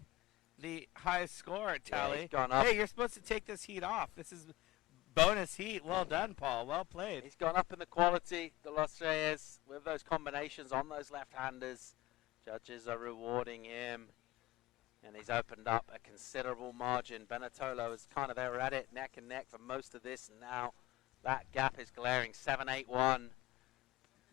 the highest score tally. Yeah, he's gone up. Hey, you're supposed to take this heat off. This is bonus heat. Well done, Paul. Well played. He's gone up in the quality, de los Reyes, with those combinations on those left-handers. Judges are rewarding him. And he's opened up a considerable margin. Benatolo is kind of there at it, neck and neck for most of this. And now that gap is glaring, 7-8-1.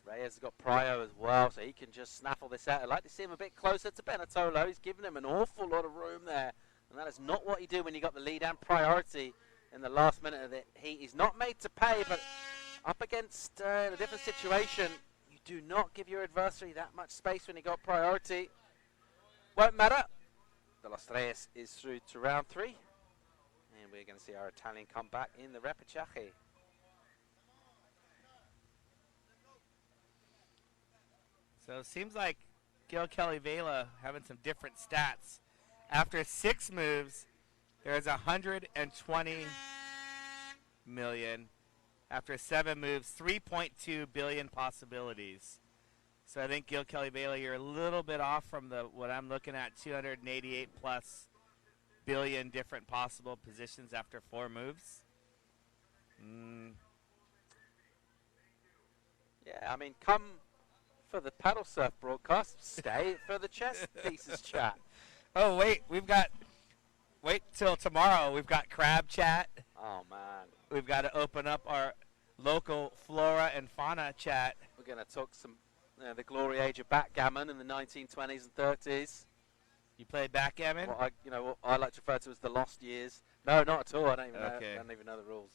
Reyes has got Prio as well, so he can just snaffle this out. I'd like to see him a bit closer to Benatolo. He's given him an awful lot of room there. And that is not what you do when you got the lead and priority in the last minute of the heat. He's not made to pay, but up against a different situation, you do not give your adversary that much space when you got priority. Won't matter. De los Reyes is through to round 3. And we're going to see our Italian come back in the Repêchage. So it seems like Gil Kelly Vela having some different stats. After 6 moves, there's 120 million. After 7 moves, 3.2 billion possibilities. So I think Gil Kelly Vela, you're a little bit off from what I'm looking at, 288 plus billion different possible positions after 4 moves. Yeah, I mean, come for the paddle surf broadcast, stay for the chess pieces chat. Oh, wait till tomorrow. We've got crab chat. Oh, man. We've got to open up our local flora and fauna chat. We're going to talk some the glory age of backgammon in the 1920s and 30s. You played backgammon? What I like to refer to as the lost years. No, not at all. I don't even know the rules.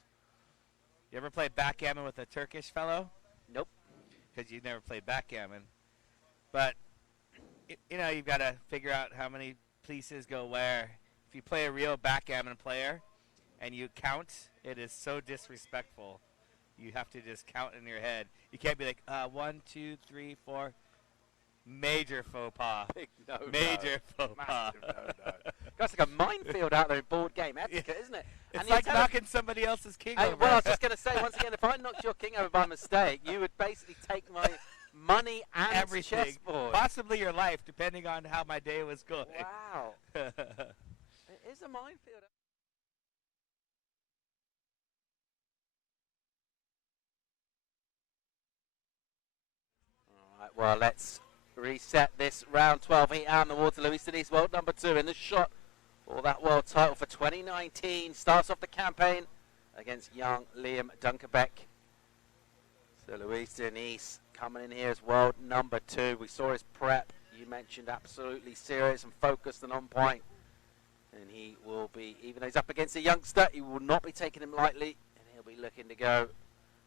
You ever played backgammon with a Turkish fellow? Nope. Because you never played backgammon. But, you've got to figure out how many pieces go where. If you play a real backgammon player and you count, it is so disrespectful. You have to just count in your head. You can't be like, 1, 2, 3, 4. Major faux pas. Big no. Major faux pas. Massive no. That's like a minefield out there in board game etiquette, isn't it? It's And like you're telling- knocking somebody else's king over. Well, I was just going to say, once again, if I knocked your king over by mistake, you would basically take my money and everything, chessboard. possibly your life, depending on how my day was going. Wow. It is a minefield. All right, well, let's reset this round 12 heat out in the water. Luis Denise, world number 2 in the shot for that world title for 2019. Starts off the campaign against young Liam Dunkerbeck. So Luis Denise coming in here as world number 2. We saw his prep. You mentioned absolutely serious and focused and on point. And he will be, even though he's up against a youngster, he will not be taking him lightly. And he'll be looking to go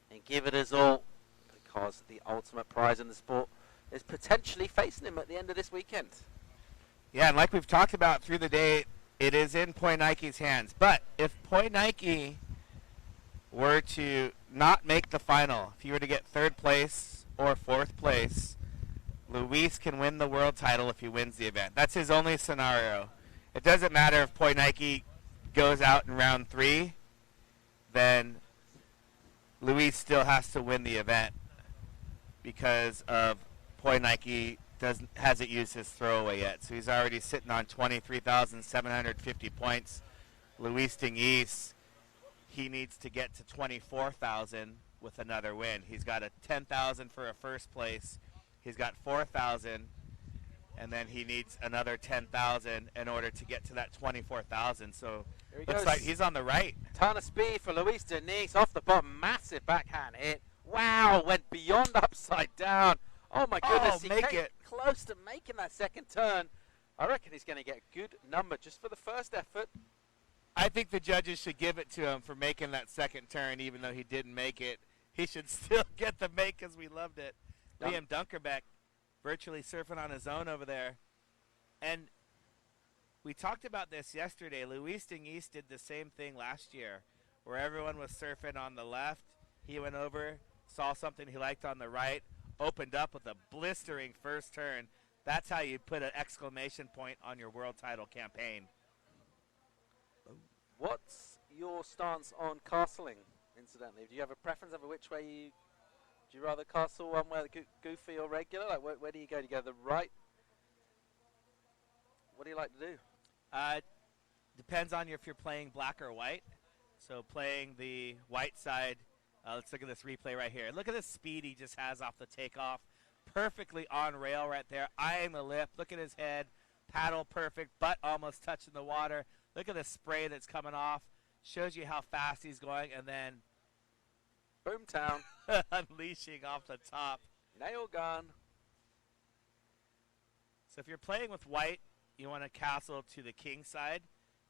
and give it his all, because the ultimate prize in the sport is potentially facing him at the end of this weekend. Yeah, and like we've talked about through the day, it is in Poinike's hands. But if Poinike were to not make the final, if he were to get 3rd place or 4th place, Luis can win the world title if he wins the event. That's his only scenario. It doesn't matter if Poinike goes out in round 3, then Luis still has to win the event because of Poinike hasn't used his throwaway yet. So he's already sitting on 23,750 points. Luis Denise, he needs to get to 24,000 with another win. He's got a 10,000 for a 1st place. He's got 4,000, and then he needs another 10,000 in order to get to that 24,000. So looks like he's on the right. Ton of speed for Luis Denise off the bottom. Massive backhand hit. Wow, went beyond upside down. Oh my goodness, he came close to making that 2nd turn. I reckon he's going to get a good number just for the 1st effort. I think the judges should give it to him for making that 2nd turn, even though he didn't make it. He should still get the make because we loved it. Liam Dunkerbeck virtually surfing on his own over there. And we talked about this yesterday. Luis Denise did the same thing last year where everyone was surfing on the left. He went over, saw something he liked on the right, opened up with a blistering 1st turn. That's how you put an exclamation point on your world title campaign. What's your stance on castling, incidentally? Do you have a preference over which way you... Do you rather castle one way, goofy or regular? Like, where do you go? Do you go to the right? What do you like to do? Depends on if you're playing black or white. So playing the white side, let's look at this replay right here. Look at the speed he just has off the takeoff. Perfectly on rail right there, eyeing the lip. Look at his head, paddle perfect, butt almost touching the water. Look at the spray that's coming off. Shows you how fast he's going, and then Boomtown. unleashing off the top. Nail gun. So if you're playing with white, you want to castle to the king side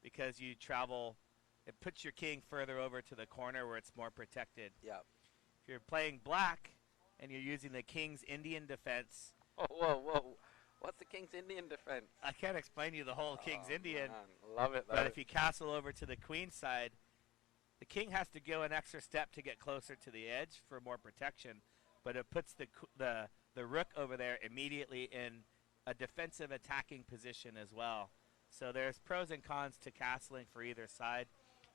because you travel. It puts your king further over to the corner where it's more protected. Yeah. If you're playing black and you're using the king's Indian defense. Oh, whoa. What's the king's Indian defense? I can't explain you the whole king's Indian. Man. Love it, though. But if you castle over to the queen side, the king has to go an extra step to get closer to the edge for more protection. But it puts the rook over there immediately in a defensive attacking position as well. So there's pros and cons to castling for either side.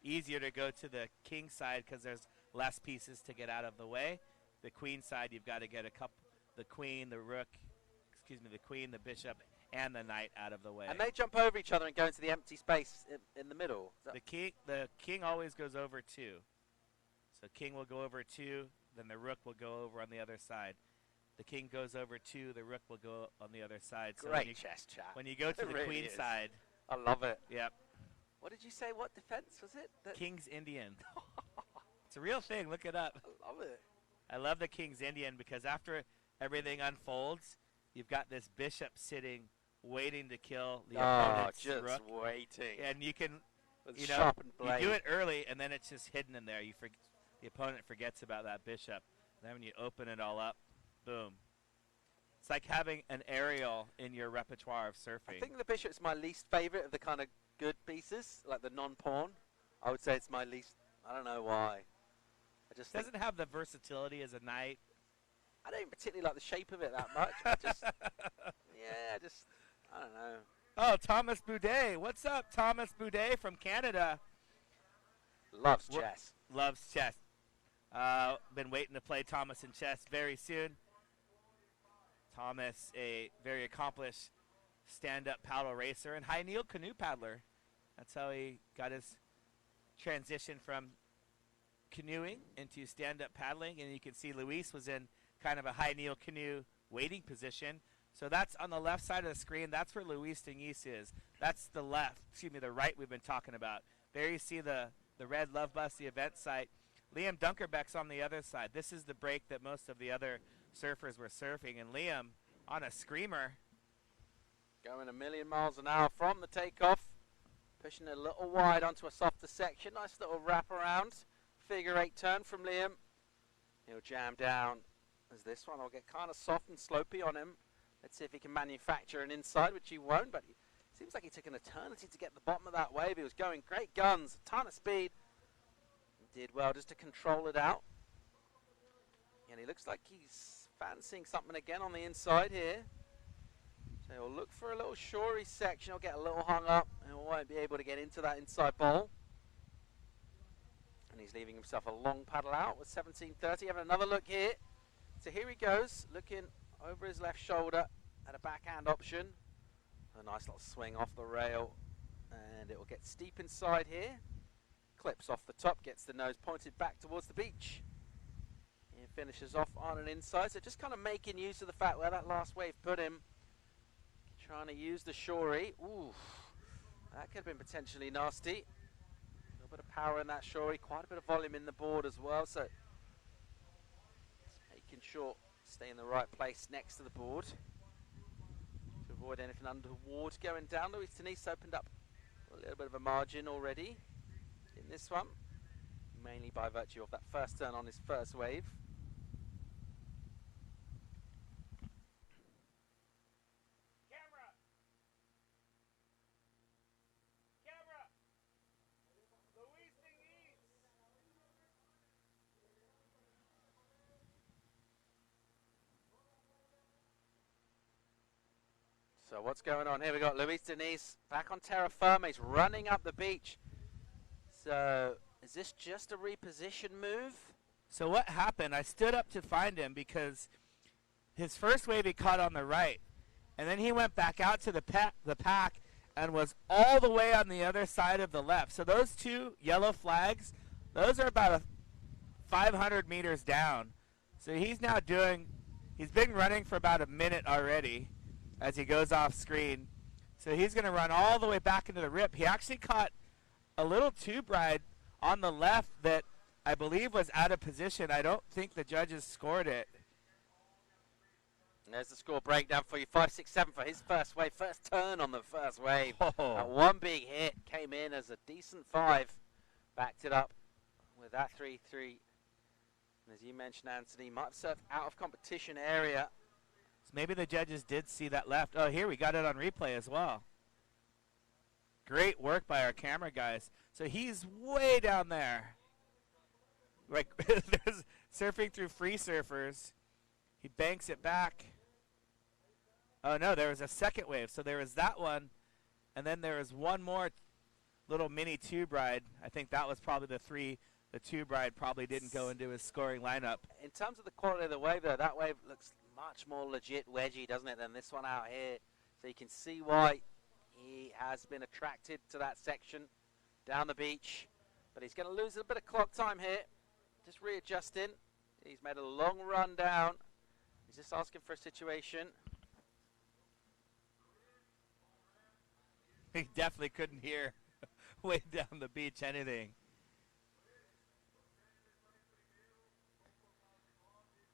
Easier to go to the king side because there's less pieces to get out of the way. The queen side, you've got to get the queen, the rook, the queen, the bishop, and the knight out of the way. And they jump over each other and go into the empty space in the middle. The king always goes over 2. So king will go over 2, then the rook will go over on the other side. The king goes over 2, the rook will go on the other side. So Great chess chat. When you go to the really queen is. side. I love it. Yep. What did you say? What defense was it? King's Indian. It's a real thing. Look it up. I love it. I love the King's Indian because after everything unfolds, you've got this bishop sitting, waiting to kill the opponent's just rook. waiting. And you can, With you sharpened blade. do it early, and then it's just hidden in there. The opponent forgets about that bishop. And then when you open it all up, boom. It's like having an aerial in your repertoire of surfing. I think the bishop's my least favorite of the kind of good pieces, like the non-pawn. I would say it's my least. I don't know why. I just doesn't have the versatility as a knight. I don't particularly like the shape of it that much. But just, yeah, just, I don't know. Oh, Thomas Boudet. What's up, Thomas Boudet from Canada? Loves chess. Loves chess. Been waiting to play Thomas in chess very soon. Thomas, a very accomplished stand-up paddle racer and high kneel canoe paddler. That's how he got his transition from canoeing into stand-up paddling. And you can see Luis was in kind of a high kneel canoe waiting position. So that's on the left side of the screen. That's where Luis Diniz is. That's the the right we've been talking about. There you see the red Love Bus, the event site. Liam Dunkerbeck's on the other side. This is the break that most of the other surfers were surfing. And Liam on a screamer. Going a million miles an hour from the takeoff. Pushing it a little wide onto a softer section. Nice little wrap around. Figure 8 turn from Liam. He'll jam down as this one will get kind of soft and slopey on him. Let's see if he can manufacture an inside, which he won't, but it seems like he took an eternity to get the bottom of that wave. He was going great guns, a ton of speed. He did well just to control it out. And he looks like he's fancying something again on the inside here. So he'll look for a little shorey section. He'll get a little hung up and won't be able to get into that inside bowl. And he's leaving himself a long paddle out with 17:30. Having another look here. So here he goes, looking over his left shoulder at a backhand option. A nice little swing off the rail. And it will get steep inside here. Clips off the top, gets the nose pointed back towards the beach. And finishes off on an inside. So just kind of making use of the fact where that last wave put him. Trying to use the shorey. Ooh, that could have been potentially nasty. A little bit of power in that shorey, quite a bit of volume in the board as well. So just making sure stay in the right place next to the board to avoid anything underwater going down. Luis Diniz opened up a little bit of a margin already in this one, mainly by virtue of that first turn on his first wave. So what's going on here? We got Luis Diniz back on terra firma. He's running up the beach. So is this just a reposition move? So what happened? I stood up to find him because his first wave he caught on the right, and then he went back out to the pack and was all the way on the other side of the left. So those two yellow flags, those are about 500 meters down. So he's now he's been running for about a minute already as he goes off screen. So he's going to run all the way back into the rip. He actually caught a little tube ride on the left that I believe was out of position. I don't think the judges scored it. And there's the score breakdown for you. 5-6-7 for his first wave. First turn on the first wave. Oh. One big hit came in as a decent 5. Backed it up with that 3-3. And as you mentioned, Anthony, might have served out of competition area. So maybe the judges did see that left. Oh, here we got it on replay as well. Great work by our camera guys. So he's way down there. Like there's surfing through free surfers. He banks it back. Oh no, there was a second wave. So there was that one, and then there was one more little mini tube ride. I think that was probably the tube ride probably didn't go into his scoring lineup. In terms of the quality of the wave though, that wave looks much more legit wedgy, doesn't it, than this one out here. So you can see why he has been attracted to that section down the beach. But he's going to lose a bit of clock time here. Just readjusting. He's made a long run down. He's just asking for a situation. He definitely couldn't hear way down the beach anything.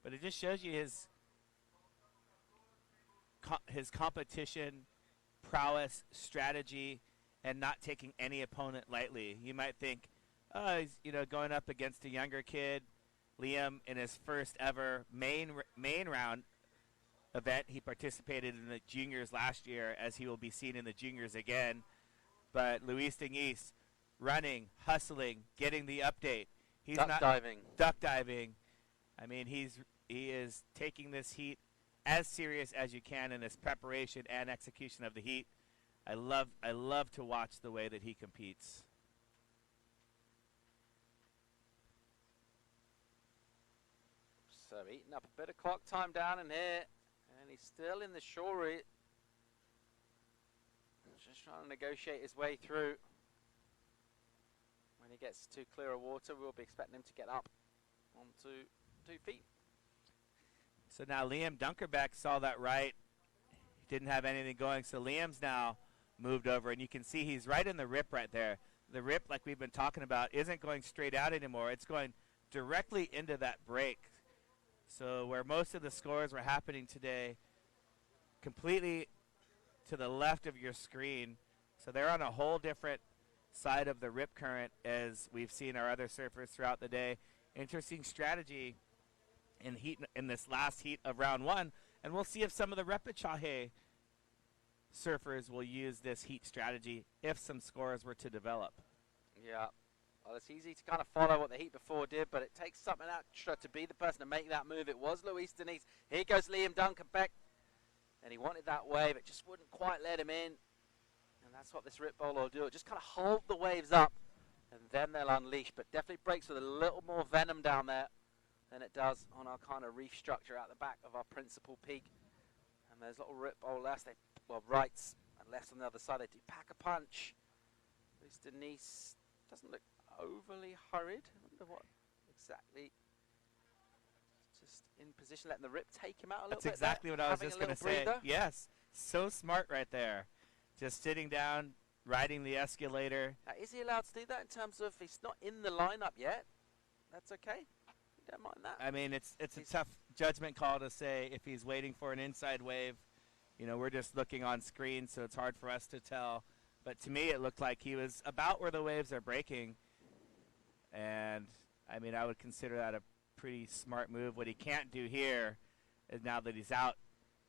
But it just shows you his competition prowess, strategy, and not taking any opponent lightly. You might think, oh, he's going up against a younger kid. Liam, in his first ever main round event, he participated in the juniors last year, as he will be seen in the juniors again. But Luis Diniz, running, hustling, getting the update. He's duck diving. Duck diving. I mean, he's he is taking this heat as serious as you can in his preparation and execution of the heat. I love to watch the way that he competes. So eating up a bit of clock time down in here, and he's still in the shore. Just trying to negotiate his way through. When he gets to clearer water, we'll be expecting him to get up onto 2 feet. So now Liam Dunkerbeck saw that right. He didn't have anything going, so Liam's now moved over, and you can see he's right in the rip right there. The rip, like we've been talking about, isn't going straight out anymore. It's going directly into that break. So where most of the scores were happening today, completely to the left of your screen. So they're on a whole different side of the rip current as we've seen our other surfers throughout the day. Interesting strategy in this last heat of round 1, and we'll see if some of the Repêchage surfers will use this heat strategy if some scores were to develop. Yeah, well, it's easy to kind of follow what the heat before did, but it takes something extra to be the person to make that move. It was Luis Denise. Here goes Liam Dunkerbeck, and he wanted that wave. It just wouldn't quite let him in, and that's what this rip bowler will do. It just kind of hold the waves up, and then they'll unleash, but definitely breaks with a little more venom down there than it does on our kind of reef structure out the back of our principal peak. And there's little rip bowl left, rights and lefts on the other side. They do pack a punch. Luis Denise doesn't look overly hurried. I wonder what exactly. Just in position, letting the rip take him out a little bit. That's exactly what I was just going to say. Yes, so smart right there. Just sitting down, riding the escalator. Now, is he allowed to do that in terms of he's not in the lineup yet? That's okay. You don't mind that. I mean, it's a tough judgment call to say if he's waiting for an inside wave. You know, we're just looking on screen, so it's hard for us to tell. But to me, it looked like he was about where the waves are breaking. And, I mean, I would consider that a pretty smart move. What he can't do here is now that he's out,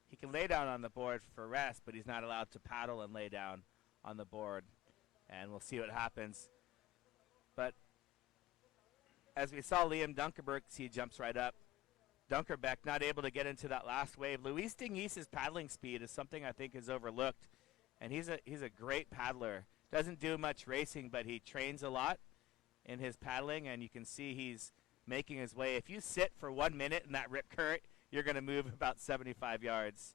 he can lay down on the board for rest, but he's not allowed to paddle and lay down on the board. And we'll see what happens. But as we saw Liam Dunkerbeck, he jumps right up. Dunkerbeck not able to get into that last wave. Luis Denise's paddling speed is something I think is overlooked. And he's a great paddler. Doesn't do much racing, but he trains a lot in his paddling, and you can see he's making his way. If you sit for 1 minute in that rip current, you're going to move about 75 yards.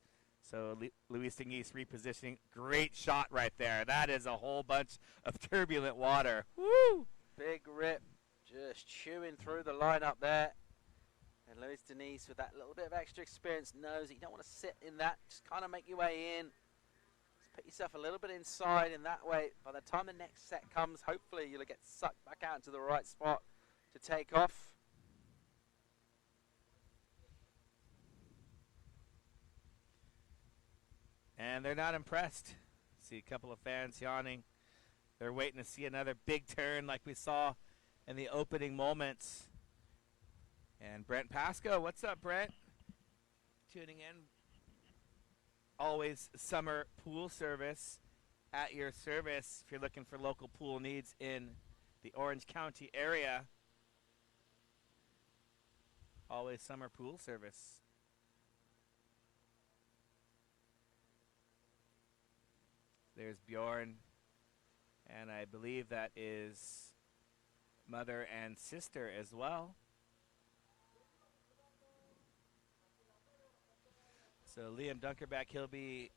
So Luis Denise repositioning. Great shot right there. That is a whole bunch of turbulent water. Woo! Big rip. Just chewing through the lineup there. And Luis Denise, with that little bit of extra experience, knows that you don't want to sit in that. Just kind of make your way in. Just put yourself a little bit inside, and that way, by the time the next set comes, hopefully you'll get sucked back out into the right spot to take off. And they're not impressed. See a couple of fans yawning. They're waiting to see another big turn like we saw in the opening moments. And Brent Pasco, what's up, Brent? Tuning in. Always summer pool service at your service if you're looking for local pool needs in the Orange County area. Always summer pool service. There's Bjorn, and I believe that is mother and sister as well. So Liam Dunkerbeck, he'll be,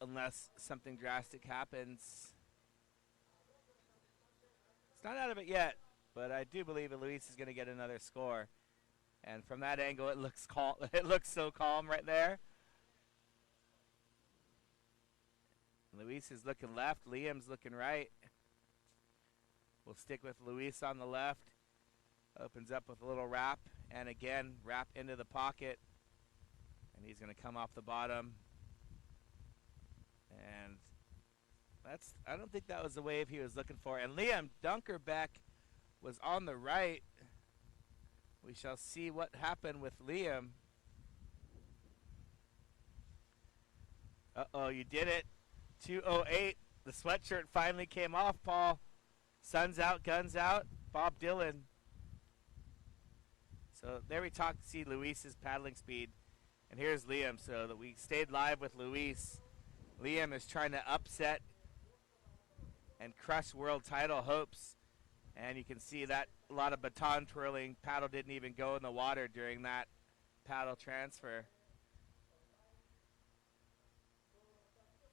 unless something drastic happens. It's not out of it yet, but I do believe that Luis is going to get another score. And from that angle, it looks calm. It looks so calm right there. Luis is looking left. Liam's looking right. We'll stick with Luis on the left. Opens up with a little wrap. And again, wrap into the pocket. And he's going to come off the bottom. And I don't think that was the wave he was looking for. And Liam Dunkerbeck was on the right. We shall see what happened with Liam. Uh-oh, you did it. 2:08. The sweatshirt finally came off, Paul. Sun's out, guns out. Bob Dylan. So there we see Luis's paddling speed. And here's Liam. So that we stayed live with Luis. Liam is trying to upset and crush world title hopes. And you can see that a lot of baton twirling. Paddle didn't even go in the water during that paddle transfer.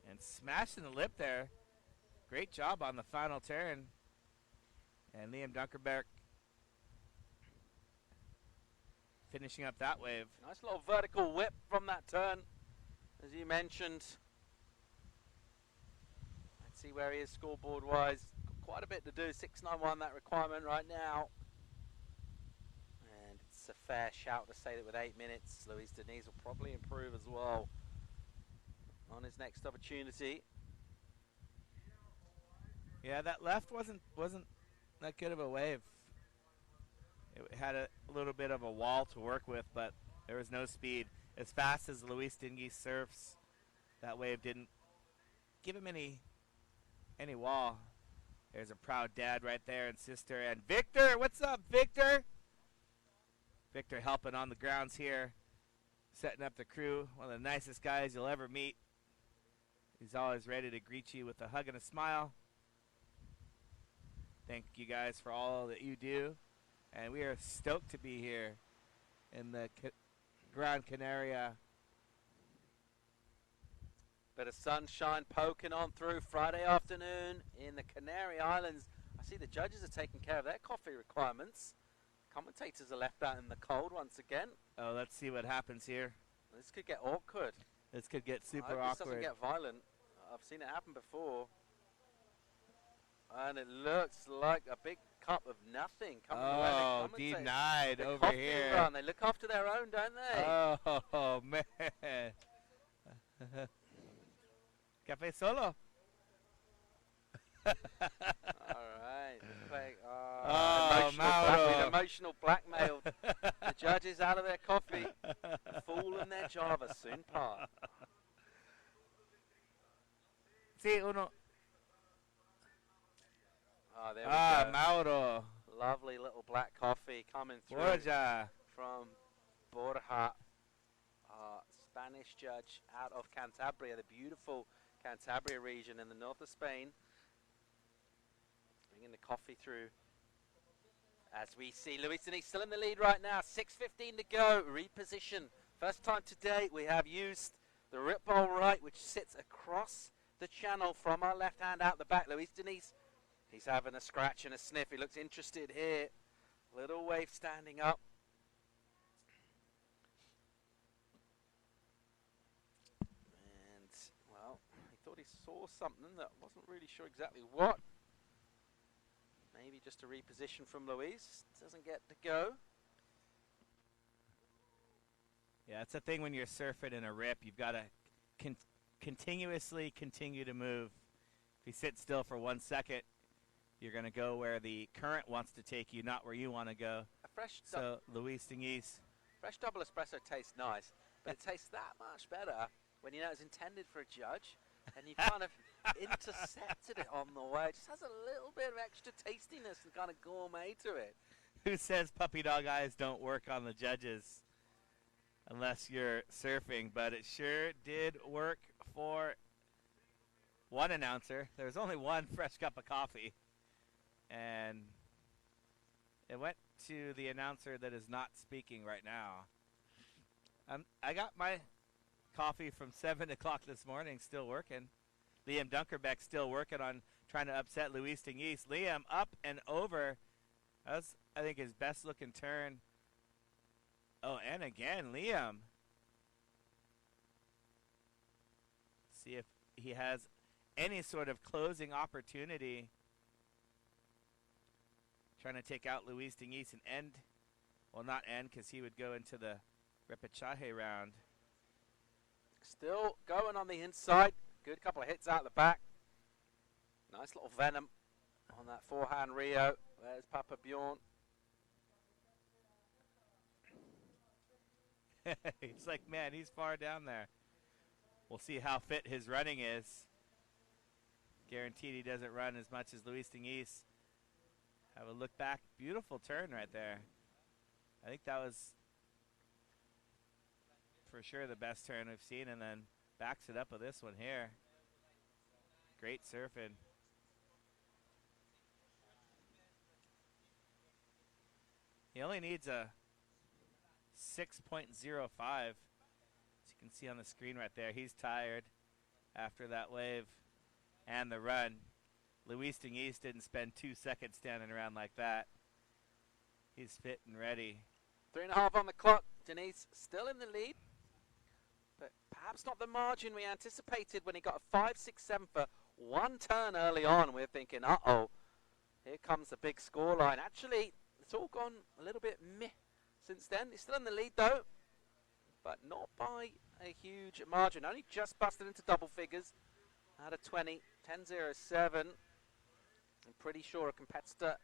And smashing the lip there. Great job on the final turn. And Liam Dunkerberg finishing up that wave. Nice little vertical whip from that turn, as you mentioned. Let's see where he is scoreboard-wise. Got quite a bit to do. 691 that requirement right now. And it's a fair shout to say that with 8 minutes, Luis Diniz will probably improve as well on his next opportunity. Yeah, that left wasn't that good of a wave. It had a little bit of a wall to work with, but there was no speed. As fast as Luis Diniz surfs, that wave didn't give him any wall. There's a proud dad right there and sister. And Victor, what's up, Victor? Victor helping on the grounds here, setting up the crew. One of the nicest guys you'll ever meet. He's always ready to greet you with a hug and a smile. Thank you guys for all that you do. And we are stoked to be here in the Gran Canaria. Bit of sunshine poking on through Friday afternoon in the Canary Islands. I see the judges are taking care of their coffee requirements. Commentators are left out in the cold once again. Oh, let's see what happens here. This could get awkward. This could get super I hope awkward. This doesn't get violent. I've seen it happen before. And it looks like a big cup of nothing coming away. Oh, denied the over here. Run. They look after their own, don't they? Oh, man. Café solo. All right. Mauro. Emotional blackmail. The judges out of their coffee. The fool and their Java soon part. Sí, uno. There we go. Mauro. Lovely little black coffee coming through Borja. from Borja, Spanish judge out of Cantabria, the beautiful Cantabria region in the north of Spain. Bringing the coffee through. As we see Luis Diniz still in the lead right now. 6:15 to go. Reposition. First time today we have used the rip bowl right, which sits across the channel from our left hand out the back. Luis Diniz, he's having a scratch and a sniff. He looks interested here. Little wave standing up. And, well, he thought he saw something that wasn't really sure exactly what. Maybe just a reposition from Luis. Doesn't get to go. Yeah, it's a thing when you're surfing in a rip. You've got to continuously continue to move. If you sit still for 1 second, you're going to go where the current wants to take you, not where you want to go. A fresh Luis Diniz. Fresh double espresso tastes nice, but it tastes that much better when you know it's intended for a judge and you kind of intercepted it on the way. It just has a little bit of extra tastiness and kind of gourmet to it. Who says puppy dog eyes don't work on the judges unless you're surfing? But it sure did work for one announcer. There was only one fresh cup of coffee, and it went to the announcer that is not speaking right now. I got my coffee from 7 o'clock this morning, still working. Liam Dunkerbeck still working on trying to upset Luis Diniz. Liam up and over. That was, I think, his best looking turn. Oh, and again, Liam. See if he has any sort of closing opportunity. Trying to take out Luis Diniz and end. Well, not end, because he would go into the Repêchage round. Still going on the inside. Good couple of hits out the back. Nice little venom on that forehand Rio. There's Papa Bjorn. He's like, man, he's far down there. We'll see how fit his running is. Guaranteed he doesn't run as much as Luis Diniz. Have a look back. Beautiful turn right there. I think that was for sure the best turn we've seen, and then backs it up with this one here. Great surfing. He only needs a 6.05, as you can see on the screen right there. He's tired after that wave and the run. Luis Diniz didn't spend 2 seconds standing around like that. He's fit and ready. 3.5 on the clock. Diniz still in the lead, but perhaps not the margin we anticipated when he got a 5.67 for one turn early on. We're thinking, uh-oh, here comes the big scoreline. Actually, it's all gone a little bit meh since then. He's still in the lead, though, but not by a huge margin. Only just busted into double figures out of 20, 10.07. I'm pretty sure a competitor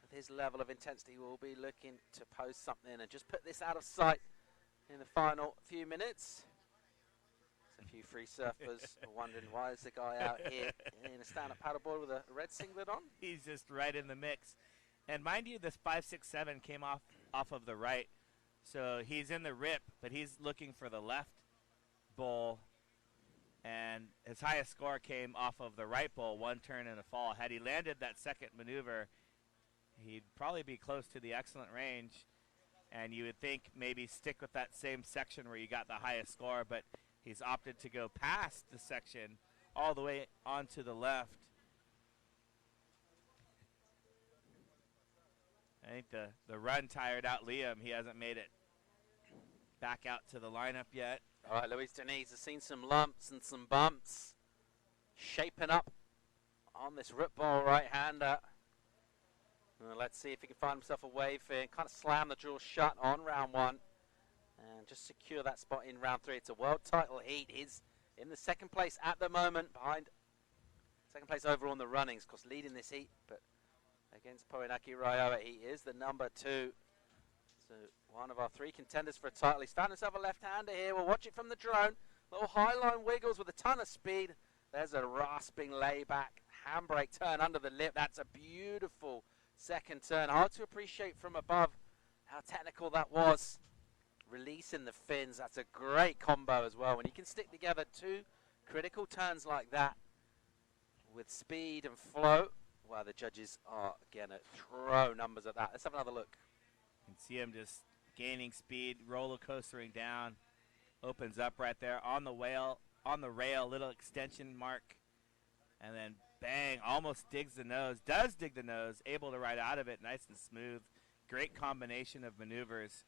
with his level of intensity will be looking to post something and just put this out of sight in the final few minutes. There's a few free surfers wondering why is the guy out here in a stand-up paddleboard with a red singlet on. He's just right in the mix. And mind you, this 5.67 came off of the right. So he's in the rip, but he's looking for the left bowl. And his highest score came off of the right bowl, one turn and a fall. Had he landed that second maneuver, he'd probably be close to the excellent range. And you would think maybe stick with that same section where you got the highest score, but he's opted to go past the section all the way onto the left. I think the run tired out Liam. He hasn't made it back out to the lineup yet. All right, Luis Diniz has seen some lumps and some bumps. Shaping up on this rip ball right-hander. Let's see if he can find himself a wave here. Kind of slam the draw shut on round one. And just secure that spot in round three. It's a world title heat. He's in the second place at the moment, behind second place overall in the runnings. Of course, leading this heat, but against Poinaki Raioa, he is the number 2. So one of our 3 contenders for a title. He's found himself a left-hander here. We'll watch it from the drone. Little high-line wiggles with a ton of speed. There's a rasping layback handbrake turn under the lip. That's a beautiful second turn. Hard to appreciate from above how technical that was. Releasing the fins. That's a great combo as well. When you can stick together 2 critical turns like that with speed and flow, well, the judges are going to throw numbers at that. Let's have another look. You can see him just gaining speed, roller coastering down. Opens up right there on the rail, little extension mark. And then bang, almost digs the nose. Does dig the nose, able to ride out of it nice and smooth. Great combination of maneuvers.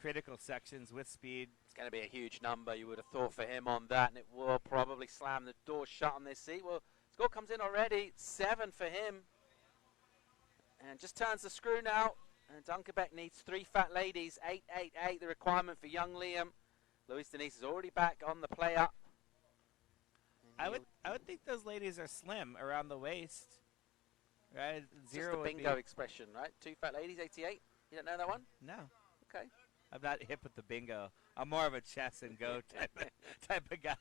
Critical sections with speed. It's going to be a huge number, you would have thought, for him on that. And it will probably slam the door shut on this seat. Well, score comes in already. 7 for him. And just turns the screw now. And Dunkerbeck needs 3 fat ladies. 8.88, the requirement for young Liam. Luis Diniz is already back on the play up. I would think those ladies are slim around the waist. Right? Zero just the bingo expression, right? 2 fat ladies, 88. You don't know that one? No. Okay. I'm not hip with the bingo. I'm more of a chess and go type of guy.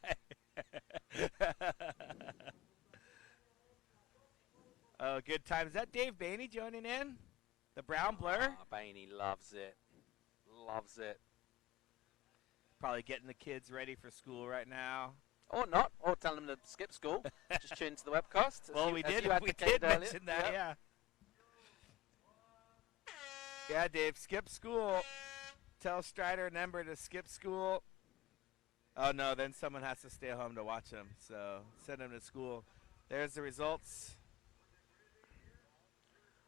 Oh, good time. Is that Dave Bainey joining in? The brown blur? Oh, Bainey loves it. Loves it. Probably getting the kids ready for school right now. Or not. Or telling them to skip school. Just tune into the webcast. Well, we did mention that, yeah. Yeah, Dave, skip school. Tell Strider and Ember to skip school. Oh, no, then someone has to stay home to watch them. So send them to school. There's the results.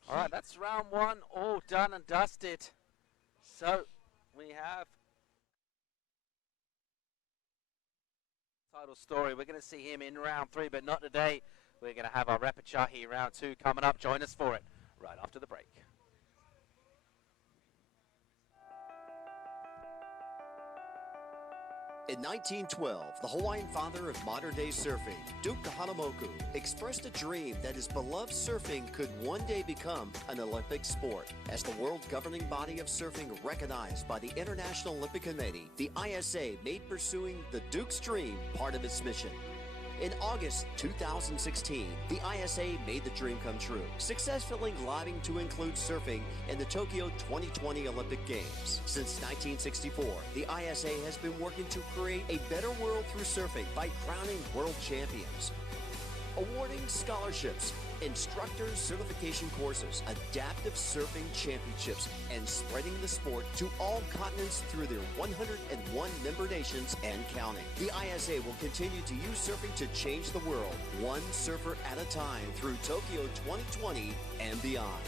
All right, that's round 1 all done and dusted. So we have title story. We're going to see him in round 3, but not today. We're going to have our Repêchage Heat round 2 coming up. Join us for it right after the break. In 1912, the Hawaiian father of modern-day surfing, Duke Kahanamoku, expressed a dream that his beloved surfing could one day become an Olympic sport. As the world governing body of surfing recognized by the International Olympic Committee, the ISA made pursuing the Duke's dream part of its mission. In August 2016, the ISA made the dream come true, successfully gliding to include surfing in the Tokyo 2020 Olympic Games. Since 1964, the ISA has been working to create a better world through surfing by crowning world champions, awarding scholarships, instructor certification courses, adaptive surfing championships, and spreading the sport to all continents through their 101 member nations and counting. The ISA will continue to use surfing to change the world, one surfer at a time through Tokyo 2020 and beyond.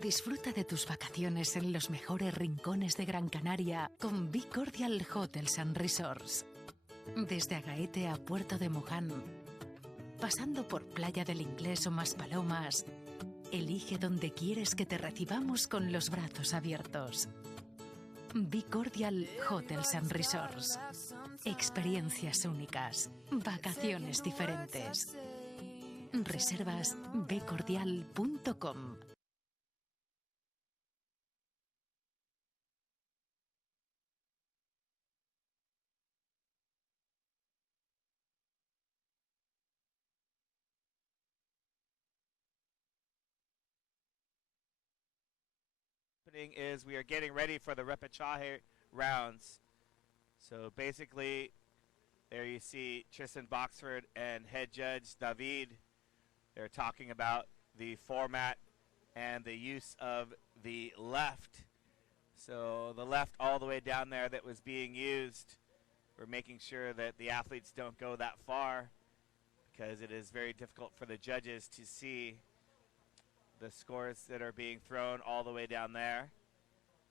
Disfruta de tus vacaciones en los mejores rincones de Gran Canaria con Be Cordial Hotels and Resorts. Desde Agaete a Puerto de Moján, pasando por Playa del Inglés o Maspalomas, elige donde quieres que te recibamos con los brazos abiertos. Be Cordial Hotels and Resorts. Experiencias únicas, vacaciones diferentes. Reservas becordial.com. Is we are getting ready for the repechage rounds. So basically, there you see Tristan Boxford and head judge David. They're talking about the format and the use of the left. So the left all the way down there that was being used, we're making sure that the athletes don't go that far because it is very difficult for the judges to see the scores that are being thrown all the way down there.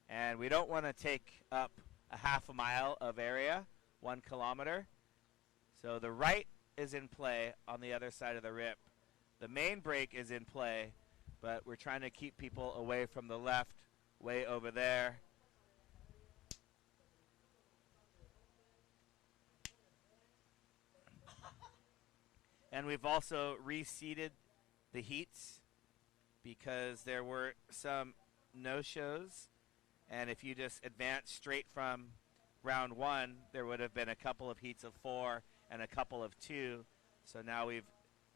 And we don't want to take up a half a mile of area, 1 kilometer. So the right is in play on the other side of the rip. The main break is in play, but we're trying to keep people away from the left, way over there. And we've also reseeded the heats because there were some no-shows, and if you just advance straight from round 1, there would have been a couple of heats of 4 and a couple of 2. So now we've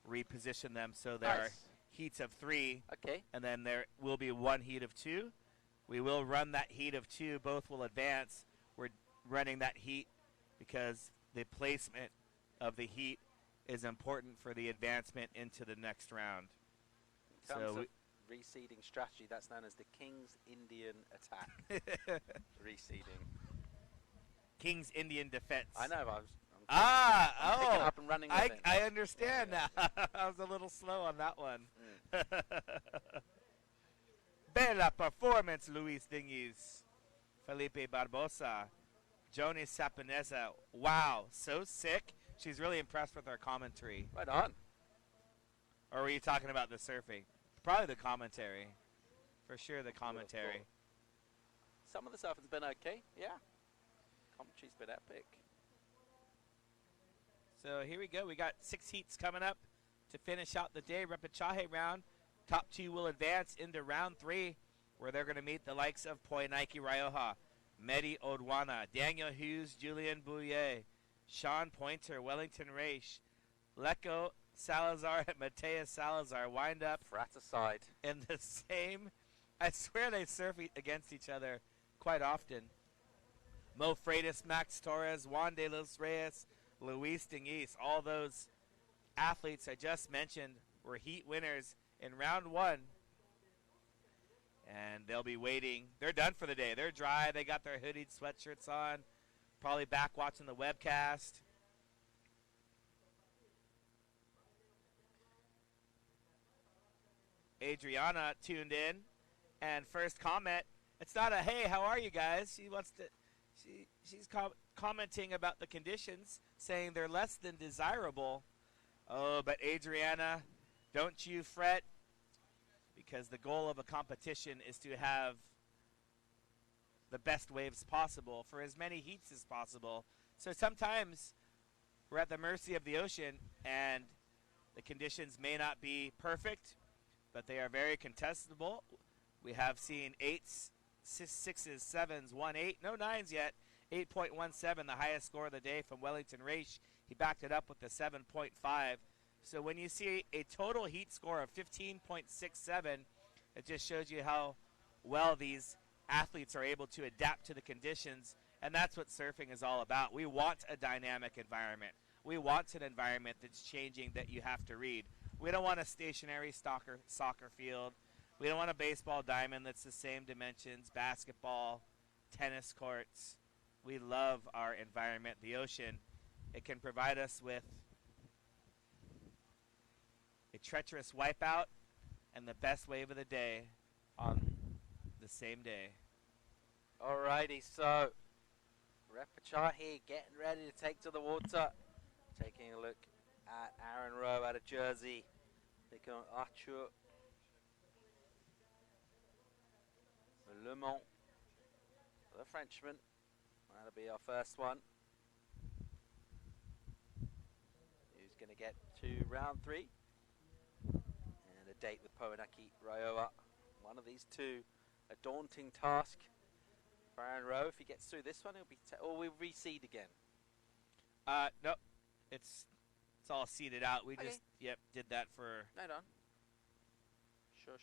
repositioned them so there are heats of 3, and then there will be 1 heat of 2. We will run that heat of 2. Both will advance. We're running that heat because the placement of the heat is important for the advancement into the next round. In terms of reseeding strategy, that's known as the King's Indian attack. Reseeding. King's Indian defense. I know. I'm picking up and running with it. I understand now. I was a little slow on that one. Bella performance, Luis Dinguis. Felipe Barbosa. Joni Sapineza. Wow, so sick. She's really impressed with our commentary. Right on. Or were you talking about the surfing? Probably the commentary. For sure the commentary. Some of the surfing's been okay, yeah. Commentary's been epic. So here we go. We got 6 heats coming up to finish out the day. Repechage round. Top 2 will advance into round 3, where they're going to meet the likes of Poinaiki Rioja, Mehdi Odwana, Daniel Hughes, Julian Bouillet, Sean Pointer, Wellington Raish, Lecco Salazar, and Mateus Salazar wind up fraticide in the same. I swear they surf against each other quite often. Mo Freitas, Max Torres, Juan de los Reyes, Luis Dingis, all those athletes I just mentioned were heat winners in round 1. And they'll be waiting. They're done for the day. They're dry. They got their hoodied sweatshirts on. Probably back watching the webcast. Adriana tuned in. And first comment, it's not a, hey, how are you guys? She wants to, she's commenting about the conditions, saying they're less than desirable. Oh, but Adriana, don't you fret, because the goal of a competition is to have the best waves possible for as many heats as possible. So sometimes we're at the mercy of the ocean, and the conditions may not be perfect, but they are very contestable. We have seen 8s, 6s, 7s, 1-8, no 9s yet. 8.17, the highest score of the day from Wellington Raish. He backed it up with a 7.5. So when you see a total heat score of 15.67, it just shows you how well these athletes are able to adapt to the conditions, and that's what surfing is all about. We want a dynamic environment. We want an environment that's changing, that you have to read. We don't want a stationary soccer field. We don't want a baseball diamond that's the same dimensions, basketball, tennis courts. We love our environment, the ocean. It can provide us with a treacherous wipeout and the best wave of the day on the same day. Alrighty, so Repêchage here, getting ready to take to the water. Taking a look at Aaron Rowe out of Jersey. Taking on Arthur Le Mans, the Frenchman. That'll be our first one. Who's going to get to round 3? And a date with Poenaki Raioa. One of these two, a daunting task for Aaron Rowe. If he gets through this one, he'll be or we'll reseed again. No, it's all seeded out. We Okay. just did that for Right on. Sure.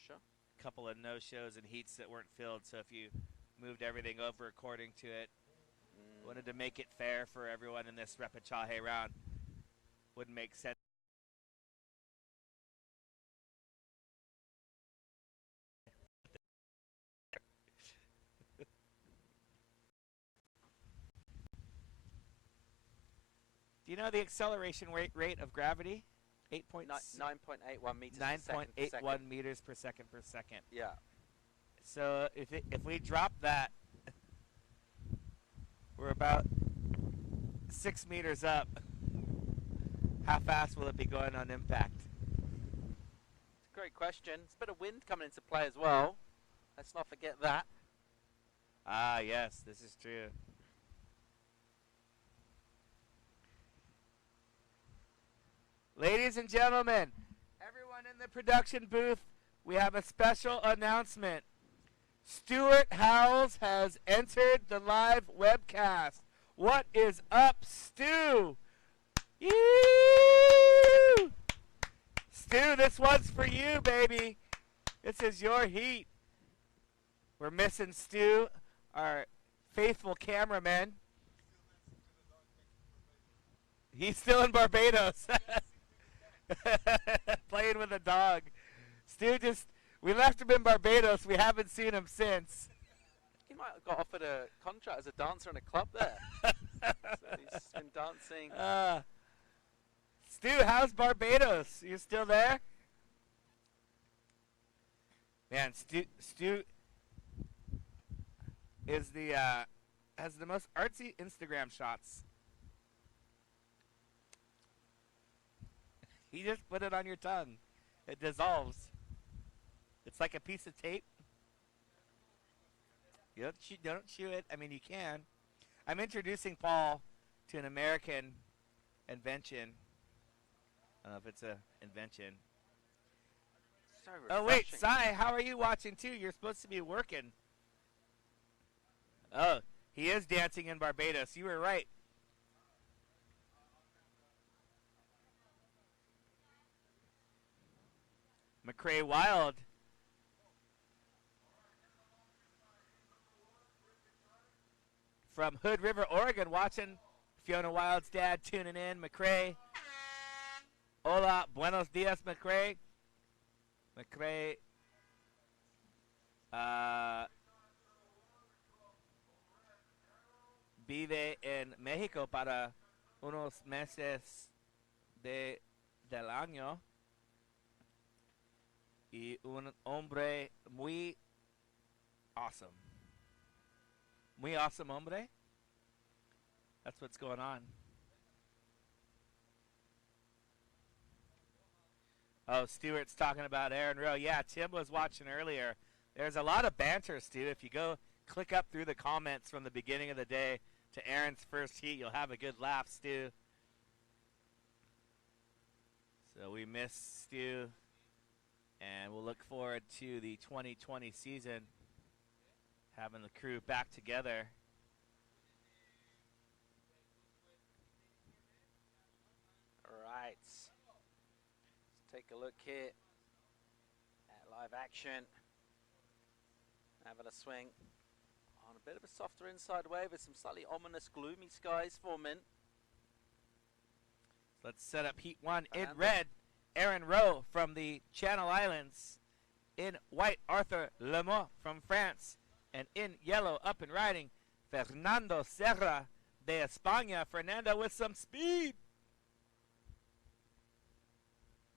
a couple of no-shows and heats that weren't filled. So if you moved everything over according to it, wanted to make it fair for everyone in this Repêchage round. Wouldn't make sense. Do you know the acceleration rate of gravity? 9.81 meters per second. 9.81 meters per second. Yeah. So if we drop that, we're about 6 meters up. How fast will it be going on impact? It's a great question. It's a bit of wind coming into play as well. Let's not forget that. Ah, yes, this is true. Ladies and gentlemen, everyone in the production booth, we have a special announcement. Stuart Howells has entered the live webcast. What is up, Stu? Yoo! Stu, this one's for you, baby. This is your heat. We're missing Stu, our faithful cameraman. He's still in Barbados. Playing with a dog. Stu we left him in Barbados. We haven't seen him since. He might have got offered a contract as a dancer in a club there. So he's been dancing. Stu, how's Barbados? You still there? Man, Stu is has the most artsy Instagram shots. You just put it on your tongue. It dissolves. It's like a piece of tape. You don't chew it. I mean, you can. I'm introducing Paul to an American invention. I don't know if it's an invention. So Oh, wait, refreshing. Sai, how are you watching, too? You're supposed to be working. Oh, he is dancing in Barbados. You were right. McCrae Wild. from Hood River, Oregon, watching. Fiona Wild's dad tuning in. McCrae. Hola, buenos dias, McCrae. McCrae vive en México para unos meses del año. Y un hombre muy awesome. Muy awesome hombre. That's what's going on. Oh, Stuart's talking about Aaron Rowe. Yeah, Tim was watching earlier. There's a lot of banter, Stu. If you go click up through the comments from the beginning of the day to Aaron's first heat, you'll have a good laugh, Stu. So we miss Stu. And we'll look forward to the 2020 season, having the crew back together. All right. Let's take a look here at live action. Having a swing on a bit of a softer inside wave with some slightly ominous, gloomy skies forming. Let's set up Heat 1 in red. Aaron Rowe from the Channel Islands. In white, Arthur Lemont from France. And in yellow, up and riding, Fernando Serra de España. Fernando with some speed.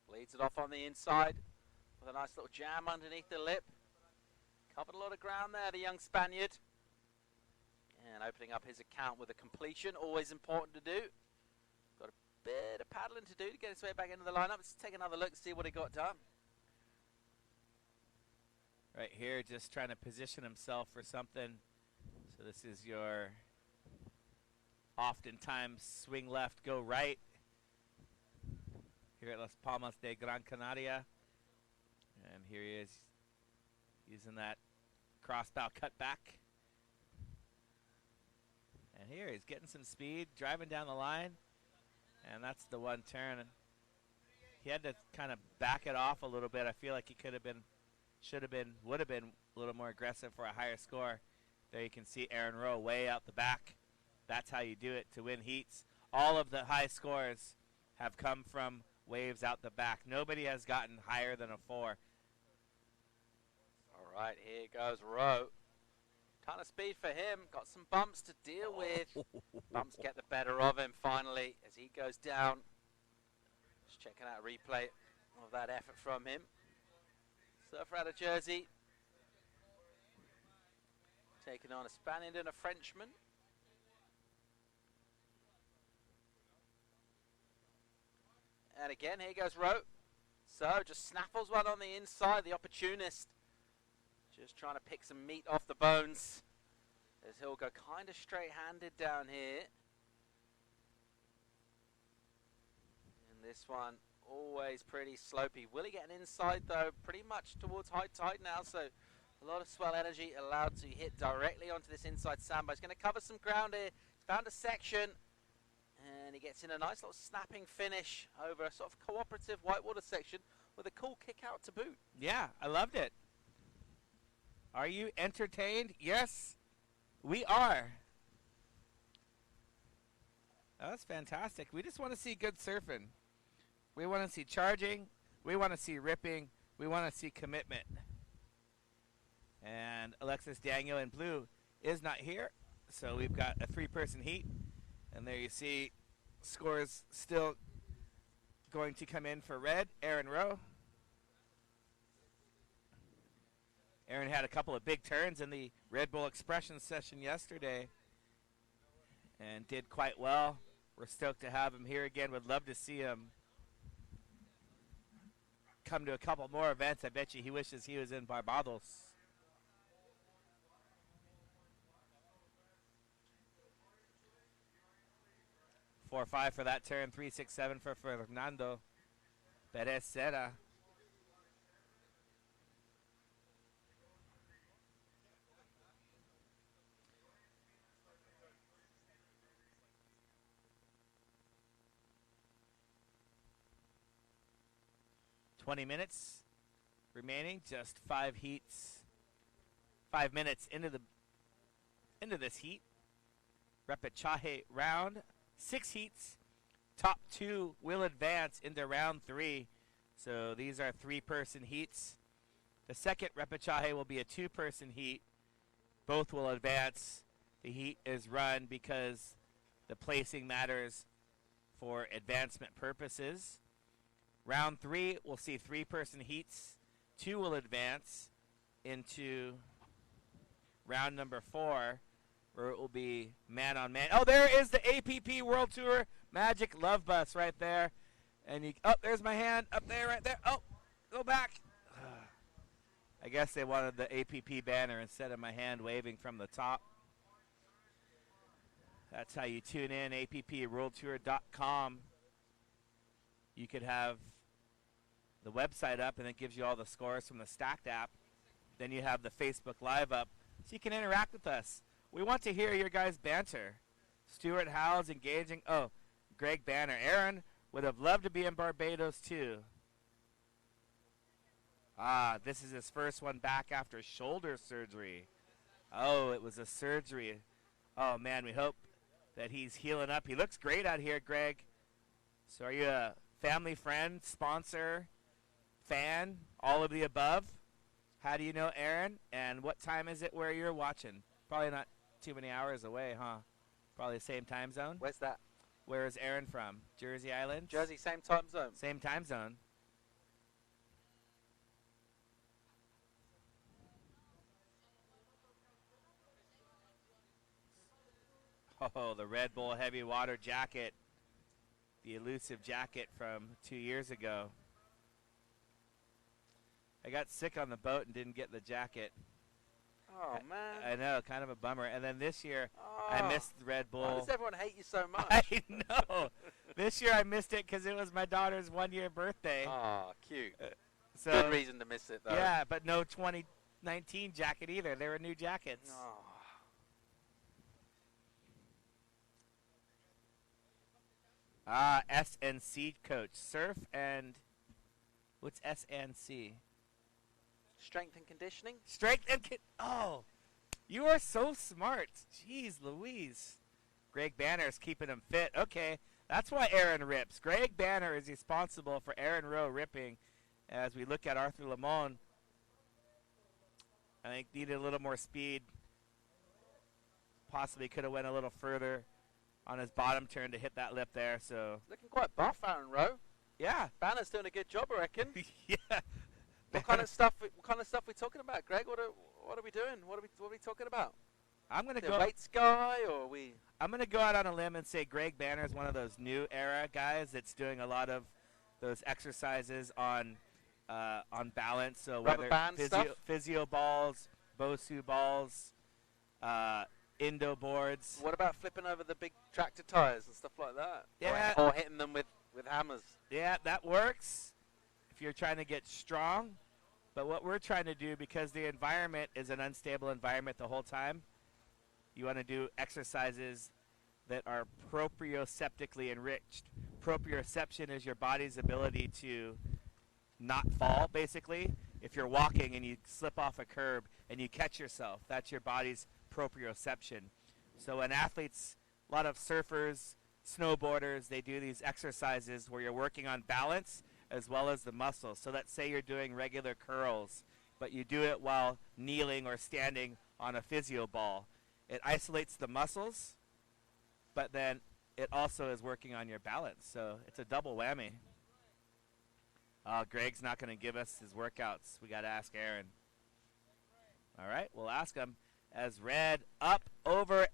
Bleeds it off on the inside with a nice little jam underneath the lip. Covered a lot of ground there, the young Spaniard. And opening up his account with a completion, always important to do. Got a bit of paddling to do to get his way back into the lineup. Let's take another look and see what he got done. Right here, just trying to position himself for something. So this is your oftentimes swing left, go right. Here at Las Palmas de Gran Canaria. And here he is using that crossbow cut back. And here he's getting some speed, driving down the line. And that's the one turn. He had to kind of back it off a little bit. I feel like he could have been, should have been, would have been a little more aggressive for a higher score. There you can see Aaron Rowe way out the back. That's how you do it to win heats. All of the high scores have come from waves out the back. Nobody has gotten higher than a 4. All right, here goes Rowe. Ton of speed for him. Got some bumps to deal with. Bumps get the better of him finally as he goes down. Just checking out a replay of that effort from him. Surfer out of Jersey. Taking on a Spaniard and a Frenchman. And again, here goes Rowe. So just snaffles one on the inside, the opportunist. Just trying to pick some meat off the bones. As he'll go kind of straight-handed down here. And this one always pretty slopey. Will he get an inside though? Pretty much towards high tide now, so a lot of swell energy allowed to hit directly onto this inside sandbar. He's going to cover some ground here. He's found a section. And he gets in a nice little snapping finish over a sort of cooperative whitewater section with a cool kick out to boot. Yeah, I loved it. Are you entertained? Yes, we are. Oh, that's fantastic. We just want to see good surfing. We want to see charging. We want to see ripping. We want to see commitment. And Alexis Daniel in blue is not here. So we've got a 3-person heat. And there you see scores still going to come in for red. Aaron Rowe. Aaron had a couple of big turns in the Red Bull Expression session yesterday and did quite well. We're stoked to have him here again. Would love to see him come to a couple more events. I bet you he wishes he was in Barbados. Four, 5 for that turn. 3, 6, 7 for Fernando Perez Serra. Minutes remaining, just 5 heats, 5 minutes into this heat. Repêchage round. 6 heats. Top 2 will advance into round 3. So these are 3-person heats. The second repêchage will be a 2-person heat. Both will advance. The heat is run because the placing matters for advancement purposes. Round 3 will see 3-person heats. 2 will advance into round number 4, where it will be man-on-man. Oh, there is the APP World Tour Magic Love Bus right there. And oh, there's my hand up there, right there. Oh, go back. I guess they wanted the APP banner instead of my hand waving from the top. That's how you tune in, appworldtour.com. You could have the website up, and it gives you all the scores from the Stacked app. Then you have the Facebook Live up, so you can interact with us. We want to hear your guys' banter. Stuart Howell's engaging. Oh, Greg Banner. Aaron would have loved to be in Barbados, too. Ah, this is his first one back after shoulder surgery. Oh, it was a surgery. Oh, man, we hope that he's healing up. He looks great out here, Greg. So are you a family friend, sponsor, fan, all of the above? How do you know Aaron? And what time is it where you're watching? Probably not too many hours away, huh? Probably the same time zone? Where's that? Where is Aaron from? Jersey Island? Jersey, same time zone. Same time zone. Oh, the Red Bull Heavy Water jacket. The elusive jacket from 2 years ago. I got sick on the boat and didn't get the jacket. Oh, man. I know, kind of a bummer. And then this year, Oh. I missed the Red Bull. Why does everyone hate you so much? I know. This year I missed it because it was my daughter's 1-year birthday. Oh, cute. So Good reason to miss it, though. yeah, but no 2019 jacket either. They were new jackets. Oh. Ah, SNC coach. Surf and what's SNC? Strength and conditioning? Strength and oh, you are so smart. Jeez Louise. Greg Banner is keeping him fit. Okay, that's why Aaron rips. Greg Banner is responsible for Aaron Rowe ripping. As we look at Arthur Lamont, I think needed a little more speed. Possibly could have went a little further on his bottom turn to hit that lip there. So Looking quite buff, Aaron Rowe. yeah, Banner's doing a good job, I reckon. yeah. What kind of stuff? What kind of stuff we talking about, Greg? What are we doing? What are we talking about? I'm gonna The go. weights guy, or we? I'm gonna go out on a limb and say Greg Banner is one of those new era guys that's doing a lot of those exercises on balance. So Rubber whether band stuff? physio balls, Bosu balls, Indo boards. What about flipping over the big tractor tires and stuff like that? Yeah. Or hitting them with hammers. Yeah, that works if you're trying to get strong. But what we're trying to do, because the environment is an unstable environment the whole time, you want to do exercises that are proprioceptically enriched. Proprioception is your body's ability to not fall, basically. If you're walking and you slip off a curb and you catch yourself, that's your body's proprioception. So when athletes, a lot of surfers, snowboarders, they do these exercises where you're working on balance as well as the muscles. So let's say you're doing regular curls, but you do it while kneeling or standing on a physio ball. It isolates the muscles, but then it also is working on your balance. So it's a double whammy. Greg's not going to give us his workouts. We got to ask Aaron. All right, we'll ask him. As Red up over.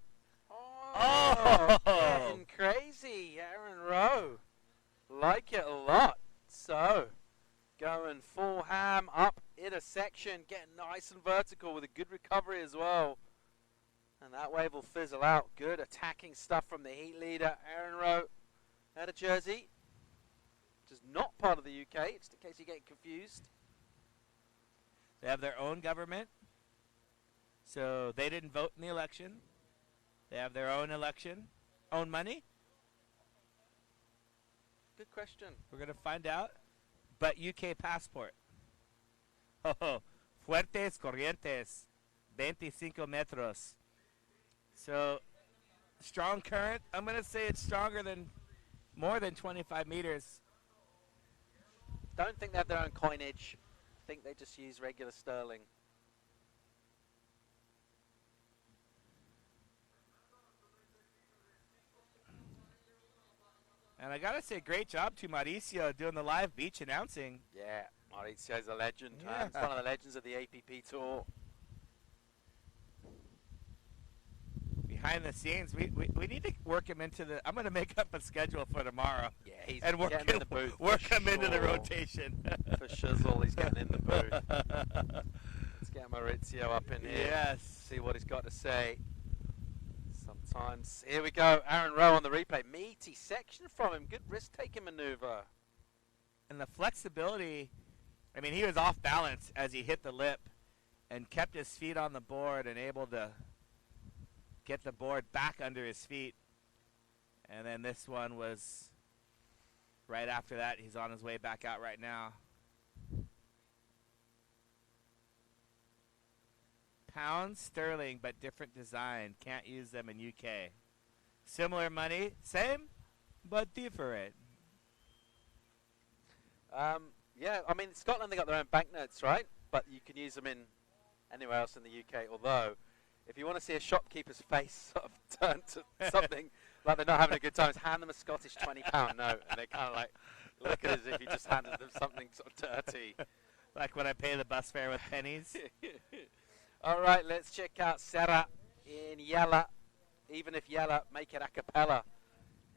Oh, getting crazy, Aaron Rowe. Like it a lot. So, going full ham up in a section, getting nice and vertical with a good recovery as well. And that wave will fizzle out. Good attacking stuff from the heat leader, Aaron Rowe, out of Jersey. Which is not part of the UK, just in case you're getting confused. They have their own government. So they didn't vote in the election. They have their own election. Own money? Good question. We're going to find out. But UK passport. Oh, fuertes corrientes. 25 metros. So strong current. I'm going to say it's stronger than more than 25 meters. Don't think they have their own coinage. I think they just use regular sterling. And I got to say, great job to Mauricio doing the live beach announcing. Yeah, Mauricio's a legend. Yeah. He's one of the legends of the APP Tour. Behind the scenes, we need to work him into the. I'm going to make up a schedule for tomorrow. Yeah, he's and work getting him, in the booth. work him into the sure. rotation. For shizzle, he's getting in the booth. Let's get Maurizio up in here. Yes. See what he's got to say. Sometimes. Here we go. Aaron Rowe on the replay. Meaty section from him. Good risk-taking maneuver. And the flexibility, I mean, he was off balance as he hit the lip and kept his feet on the board and able to get the board back under his feet. And then this one was right after that. He's on his way back out right now. Pounds sterling, but different design. Can't use them in UK. Similar money, same, but different. Yeah, I mean, Scotland, they got their own banknotes, right? But you can use them in anywhere else in the UK. Although, if you want to see a shopkeeper's face sort of turn to something like they're not having a good time, hand them a Scottish £20 note, and they kind of like look at it as if you just handed them something sort of dirty. Like when I pay the bus fare with pennies. All right, let's check out Serra in Yella. Even if Yella, make it a cappella.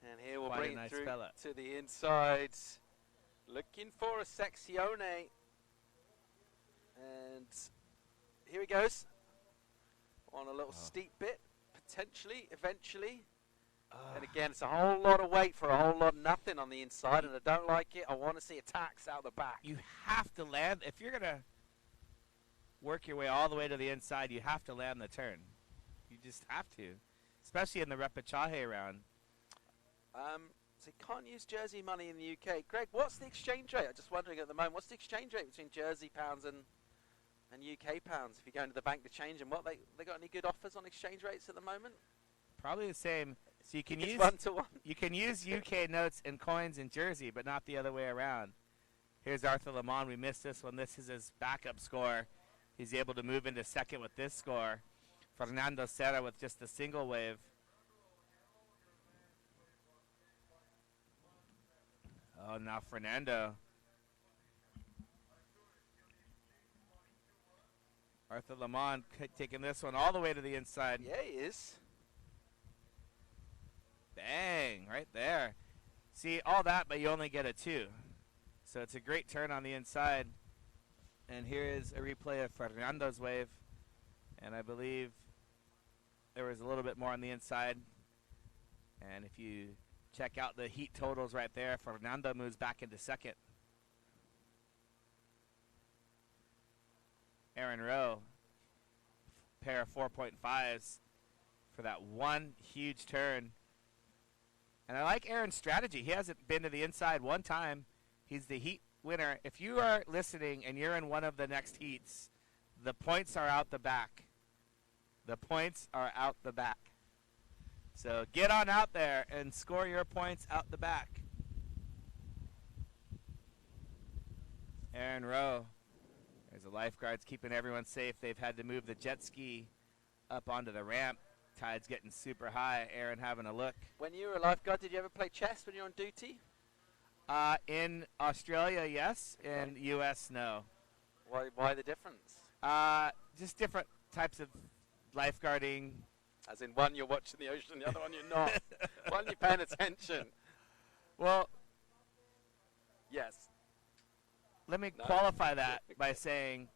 And here we'll Quite a bring nice it through fella. to the inside. Looking for a seczione. And here he goes. On a little steep bit, potentially, eventually. And again, it's a whole lot of weight for a whole lot of nothing on the inside, and I don't like it. I want to see attacks out the back. You have to land. If you're going to work your way all the way to the inside, you have to land the turn. You just have to, especially in the repêchage round. So you can't use Jersey money in the UK. Greg, what's the exchange rate? I'm just wondering at the moment, what's the exchange rate between Jersey pounds and UK pounds? If you go into the bank to change them, what they got any good offers on exchange rates at the moment? Probably the same. So you can It's use 1-to-1. You can use UK notes and coins in Jersey, but not the other way around. Here's Arthur Lemon. We missed this one. This is his backup score. He's able to move into second with this score. Fernando Serra with just a single wave. Oh, now Fernando. Arthur Lemon taking this one all the way to the inside. Yeah, he is. Bang, right there. See, all that, but you only get a 2. So it's a great turn on the inside. And here is a replay of Fernando's wave. And I believe there was a little bit more on the inside. And if you check out the heat totals right there, Fernando moves back into second. Aaron Rowe, pair of 4.5s for that one huge turn. And I like Aaron's strategy. He hasn't been to the inside one time. He's the heat winner. If you are listening and you're in one of the next heats, the points are out the back. The points are out the back. So get on out there and score your points out the back. Aaron Rowe. There's the lifeguards keeping everyone safe. They've had to move the jet ski up onto the ramp. Tide's getting super high. Aaron having a look. When you were a lifeguard, did you ever play chess when you were on duty? In Australia, yes. In US, no. Why the difference? Just different types of lifeguarding. As in one you're watching the ocean, the other one you're not. One you're paying attention. Well, Yes. let me No. qualify that by saying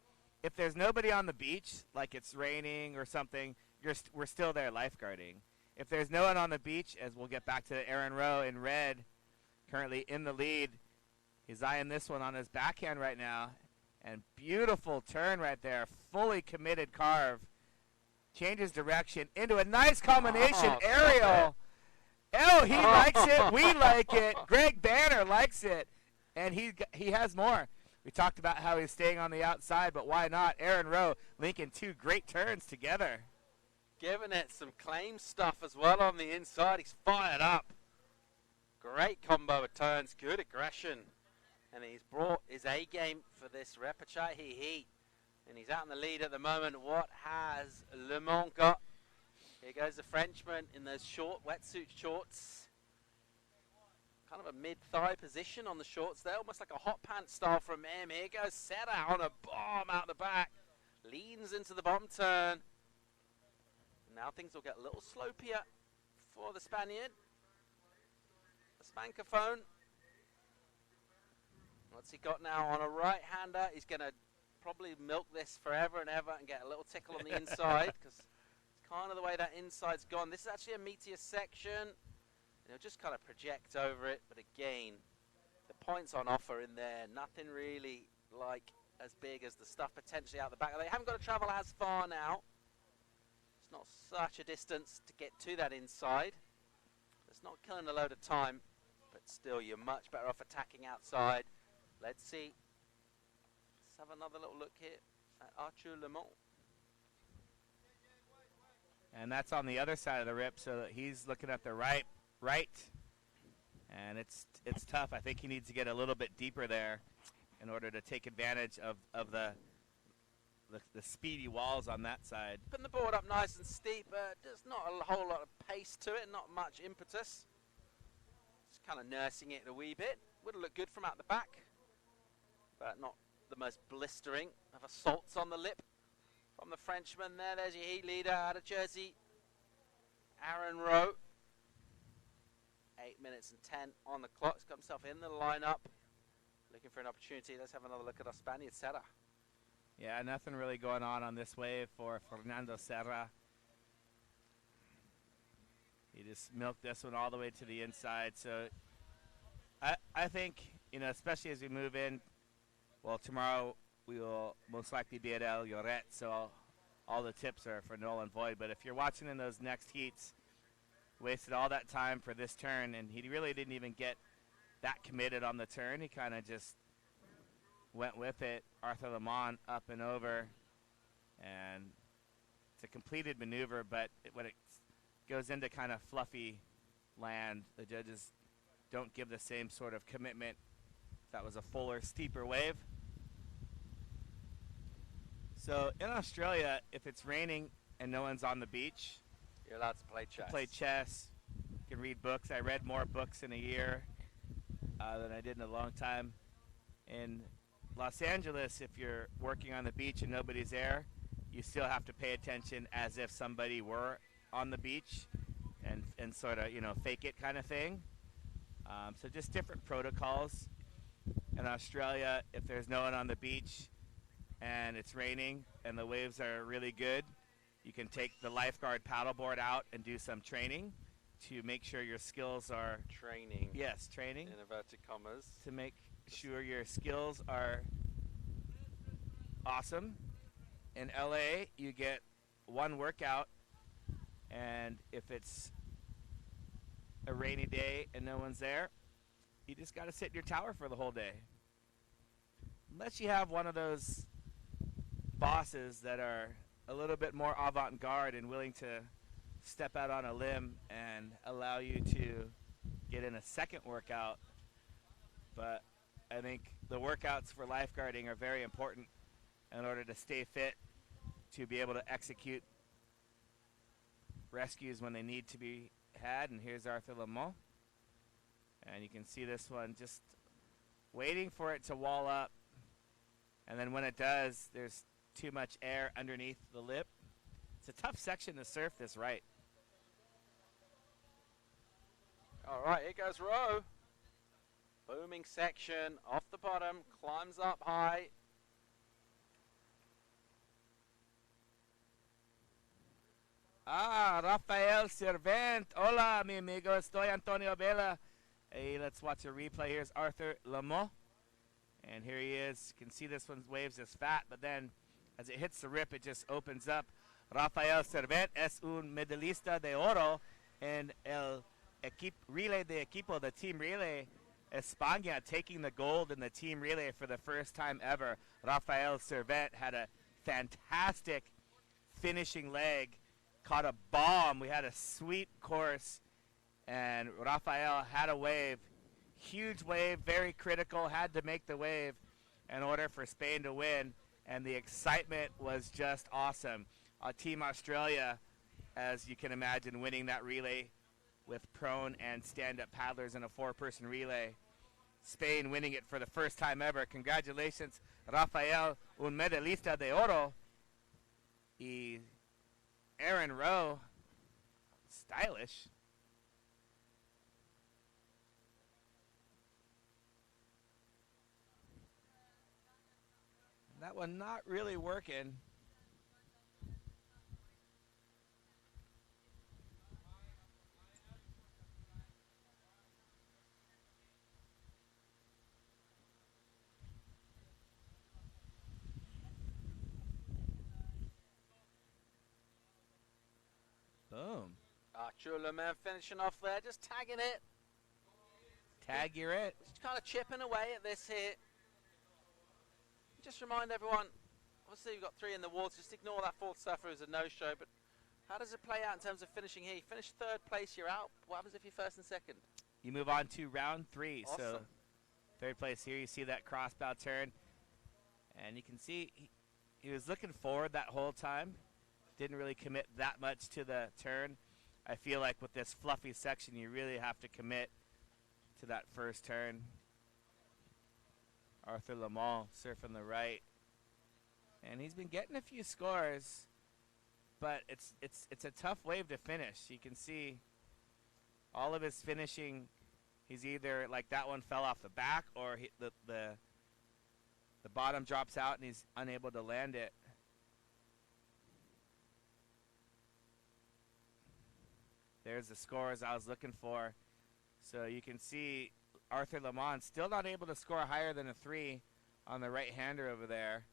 if there's nobody on the beach, like it's raining or something, we're still there lifeguarding. If there's no one on the beach, as we'll get back to Aaron Rowe in red, currently in the lead. He's eyeing this one on his backhand right now. And beautiful turn right there. Fully committed carve. Changes direction into a nice combination. Oh, Aerial. Oh, he likes it. We like it. Greg Banner likes it. And he has more. We talked about how he's staying on the outside, but why not? Aaron Rowe linking two great turns together. giving it some claim stuff as well on the inside. He's fired up. Great combo of turns, good aggression. And he's brought his A game for this Repêchage Heat. And he's out in the lead at the moment. What has Le Mans got? Here goes the Frenchman in those short wetsuit shorts. Kind of a mid-thigh position on the shorts there, almost like a hot pants style from him. Here goes Serra on a bomb out the back. Leans into the bottom turn. Now things will get a little slopier for the Spaniard. The Spankophone. What's he got now on a right-hander? He's going to probably milk this forever and ever and get a little tickle on the inside because it's kind of the way that inside's gone. This is actually a meteor section. He'll just kind of project over it, but again, the points on offer in there, nothing really like as big as the stuff potentially out the back. They haven't got to travel as far now. It's not such a distance to get to that inside. It's not killing a load of time, but still you're much better off attacking outside. Let's see. Let's have another little look here at Arthur Le Mans. And that's on the other side of the rip, so that he's looking at the right, and it's tough. I think he needs to get a little bit deeper there in order to take advantage of the speedy walls on that side. Putting the board up nice and steep, there's not a whole lot of pace to it, not much impetus. Just kind of nursing it a wee bit. Would have looked good from out the back, but not the most blistering of assaults on the lip from the Frenchman there. There's your heat leader out of Jersey, Aaron Rowe. 8 minutes and 10 on the clock. He's got himself in the lineup. Looking for an opportunity. Let's have another look at our Spaniard, Serra. Yeah, nothing really going on this wave for Fernando Serra. He just milked this one all the way to the inside. So I think, you know, especially as we move in, well, tomorrow we will most likely be at El Lloret, so all the tips are for null and void. But if you're watching in those next heats, wasted all that time for this turn, and he really didn't even get that committed on the turn. He kind of just went with it. Arthur Le Mans up and over, and it's a completed maneuver, but when it goes into kind of fluffy land, the judges don't give the same sort of commitment. That was a fuller, steeper wave. So in Australia, if it's raining and no one's on the beach, you're allowed to play chess. Play chess. You can read books. I read more books in a year than I did in a long time. In Los Angeles, if you're working on the beach and nobody's there, you still have to pay attention as if somebody were on the beach and sort of, you know, fake it kind of thing. So just different protocols. In Australia, if there's no one on the beach and it's raining and the waves are really good, you can take the lifeguard paddleboard out and do some training to make sure your skills are... Training. Yes, training. In inverted commas. To make sure your skills are awesome. In LA, you get one workout, and if it's a rainy day and no one's there, you just got to sit in your tower for the whole day. Unless you have one of those bosses that are a little bit more avant-garde and willing to step out on a limb and allow you to get in a second workout. But I think the workouts for lifeguarding are very important in order to stay fit, to be able to execute rescues when they need to be had. And here's Arthur Le Mans. And you can see this one just waiting for it to wall up. And then when it does, there's too much air underneath the lip. It's a tough section to surf this right. All right, here goes Rowe. Booming section off the bottom, climbs up high. Rafael Servent. Hola, mi amigo. Estoy Antonio Vela. Hey, let's watch a replay. Here's Arthur Le Mans. And here he is. You can see this one waves is fat, but then as it hits the rip, it just opens up. Rafael Servent es un medalista de oro en el relay de equipo, the team relay. España taking the gold in the team relay for the first time ever. Rafael Servent had a fantastic finishing leg, caught a bomb. We had a sweet course, and Rafael had a wave. Huge wave, very critical, had to make the wave in order for Spain to win, and the excitement was just awesome. Team Australia, as you can imagine, winning that relay with prone and stand-up paddlers in a 4-person relay. Spain winning it for the first time ever. Congratulations, Rafael, un medallista de oro. Y Aaron Rowe, stylish. That one not really working. Boom. Arturo Lemon finishing off there, just tagging it. Tag, you're it. Just kind of chipping away at this here. Just remind everyone, obviously you've got 3 in the water, just ignore that fourth suffer as a no-show, but how does it play out in terms of finishing here? You finish 3rd place, you're out. What happens if you're 1st and 2nd? You move on to round 3. Awesome. So 3rd place here, you see that crossbow turn, and you can see he was looking forward that whole time. Didn't really commit that much to the turn. I feel like with this fluffy section, you really have to commit to that first turn. Arthur Lamont surfing the right, and he's been getting a few scores, but it's a tough wave to finish. You can see all of his finishing. He's either like that one fell off the back, or the bottom drops out and he's unable to land it. There's the scores I was looking for. So you can see Arthur Lamont still not able to score higher than a 3 on the right-hander over there.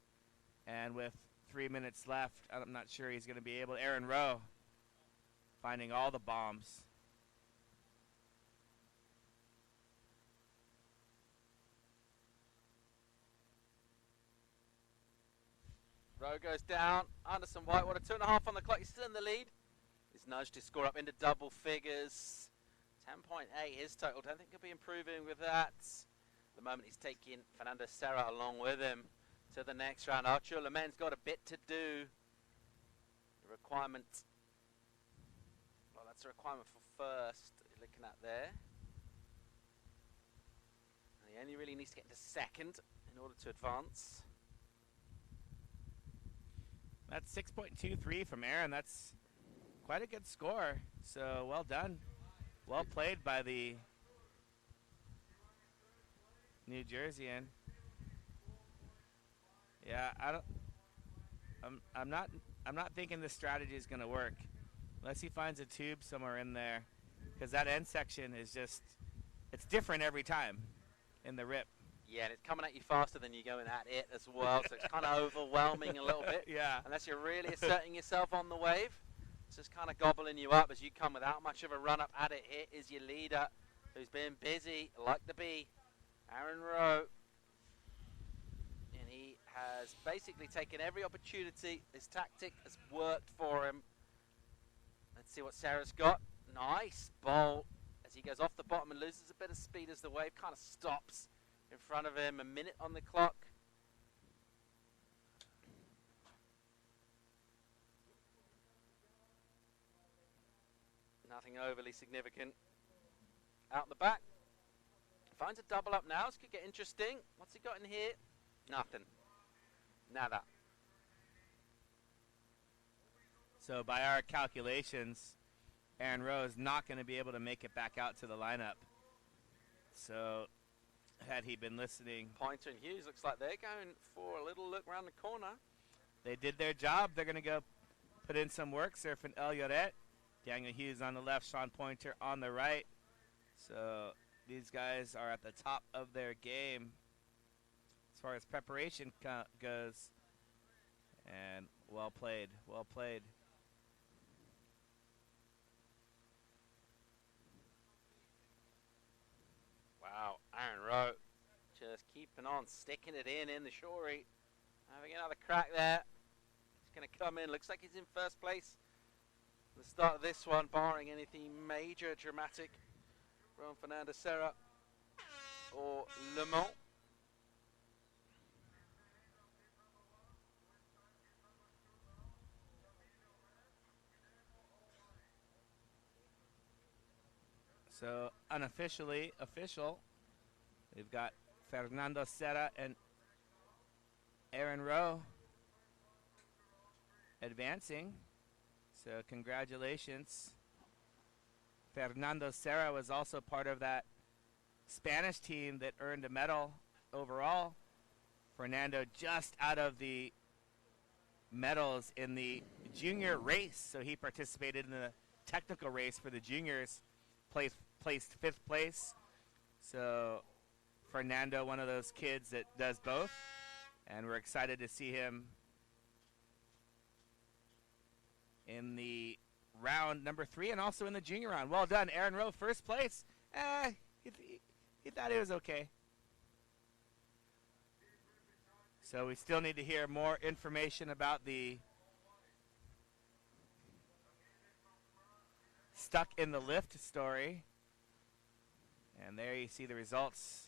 And with 3 minutes left, I'm not sure he's going to be able. Aaron Rowe finding all the bombs. Rowe goes down. Anderson Whitewater, 2.5 on the clock. He's still in the lead. He's nudged his score up into double figures. 10.8 his total. Don't think he'll be improving with that. At the moment he's taking Fernando Serra along with him to the next round. Arturo Lemen's got a bit to do. The requirement, well, that's a requirement for 1st you're looking at there. And he only really needs to get into 2nd in order to advance. That's 6.23 from Aaron. That's quite a good score. So well done. Well played by the New Jerseyan. Yeah, I'm not thinking this strategy is going to work unless he finds a tube somewhere in there, because that end section is just, it's different every time in the rip. Yeah, and it's coming at you faster than you're going at it as well, so it's kind of overwhelming a little bit. Yeah. Unless you're really asserting yourself on the wave. It's just kind of gobbling you up as you come without much of a run-up at it. Here is your leader, who's been busy, like the bee, Aaron Rowe. And he has basically taken every opportunity. His tactic has worked for him. Let's see what Sarah's got. Nice bowl as he goes off the bottom and loses a bit of speed as the wave kind of stops in front of him. A minute on the clock. Nothing overly significant. Out the back. Finds a double up now. This could get interesting. What's he got in here? Nothing. Nada. So by our calculations, Aaron Rowe is not going to be able to make it back out to the lineup. So had he been listening. Pointer and Hughes looks like they're going for a little look around the corner. They did their job. They're going to go put in some work, surfing El Lloret. Daniel Hughes on the left, Sean Pointer on the right. So these guys are at the top of their game as far as preparation goes. And well played, well played. Wow, Aaron Rowe just keeping on, sticking it in the shorey. Having another crack there. He's going to come in. Looks like he's in 1st place. The start of this one, barring anything major, dramatic from Fernando Serra or Le Mans. So unofficially official, we've got Fernando Serra and Aaron Rowe advancing. So congratulations. Fernando Serra was also part of that Spanish team that earned a medal overall. Fernando just out of the medals in the junior race, so he participated in the technical race for the juniors, placed 5th place. So Fernando, one of those kids that does both, and we're excited to see him in the round number 3 and also in the junior round. Well done, Aaron Rowe, 1st place. He thought he was okay. So we still need to hear more information about the stuck in the lift story. And there you see the results.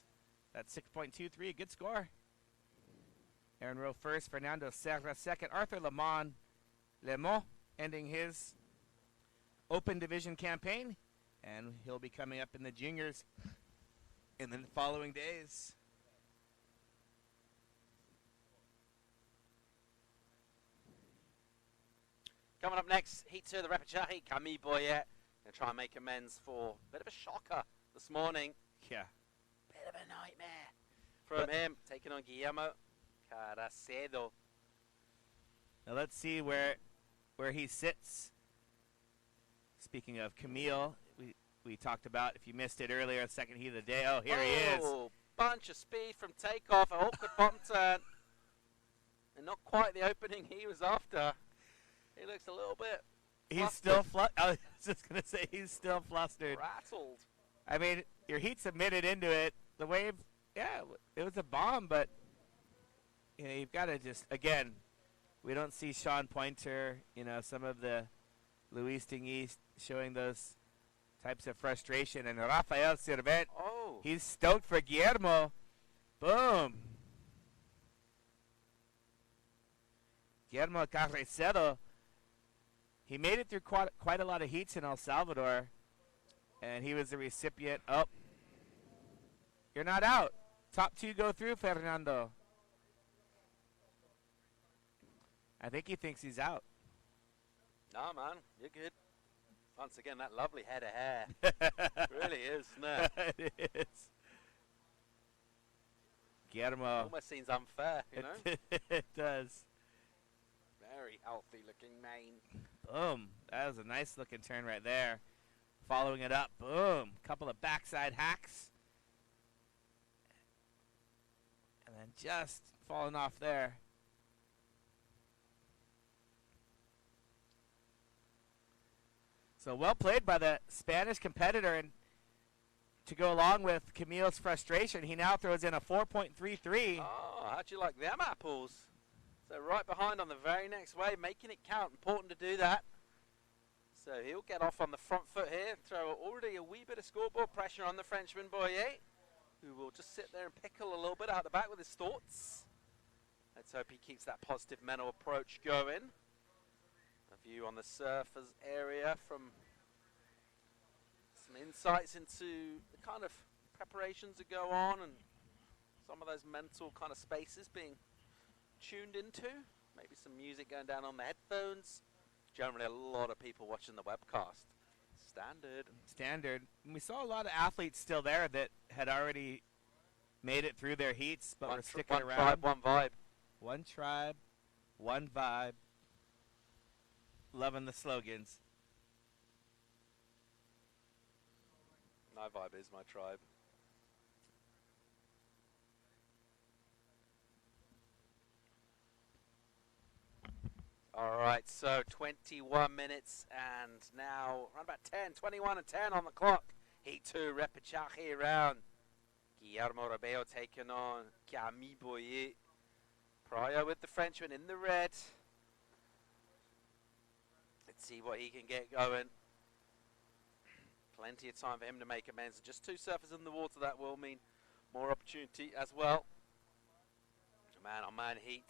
That's 6.23, good score. Aaron Rowe 1st, Fernando Serra 2nd, Arthur Le Mans ending his open division campaign, and he'll be coming up in the juniors in the following days. Coming up next, Heat 2 of the Repêchage, Camille Boyet going to try and make amends for a bit of a shocker this morning. Yeah. Bit of a nightmare from him, taking on Guillermo Caracedo. Now let's see where he sits. Speaking of Camille, we talked about, if you missed it earlier, 2nd heat of the day. Oh, here he is. Bunch of speed from takeoff, an awkward bottom turn. And not quite the opening he was after. He looks a little bit He's still I was just going to say he's still flustered. Rattled. I mean, your Heat submitted into it. The wave, yeah, it was a bomb, but you know, you've got to just, again, we don't see Sean Pointer, you know, some of the Luis Tinguis showing those types of frustration. And Rafael Servet, he's stoked for Guillermo. Boom. Guillermo Caracedo, he made it through quite a lot of heats in El Salvador, and he was the recipient. Oh, you're not out. Top 2 go through, Fernando. I think he thinks he's out. No, man, you're good. Once again, that lovely head of hair. Really is, isn't it? It is. Guillermo. Almost seems unfair, you know? It does. Very healthy looking mane. Boom. That was a nice looking turn right there. Following it up. Boom. Couple of backside hacks. And then just falling off there. So well played by the Spanish competitor, and to go along with Camille's frustration, he now throws in a 4.33. Oh, how'd you like them apples? So right behind on the very next wave, making it count. Important to do that. So he'll get off on the front foot here, throw already a wee bit of scoreboard pressure on the Frenchman Boyer, who will just sit there and pickle a little bit out the back with his thoughts. Let's hope he keeps that positive mental approach going. A view on the surfers area from some insights into the kind of preparations that go on and some of those mental kind of spaces being tuned into. Maybe some music going down on the headphones. Generally a lot of people watching the webcast. Standard. And we saw a lot of athletes still there that had already made it through their heats, but were sticking around. One tribe, one vibe. One tribe, one vibe. Loving the slogans. My vibe is my tribe. All right, so 21 minutes and now around about 10, 21 and 10 on the clock. Heat 2 Repêchage round. Guillermo Rebello taking on Camille Boyer. Prior with the Frenchman in the red. Let's see what he can get going. Plenty of time for him to make amends. Just 2 surfers in the water, that will mean more opportunity as well. Man-on-man heat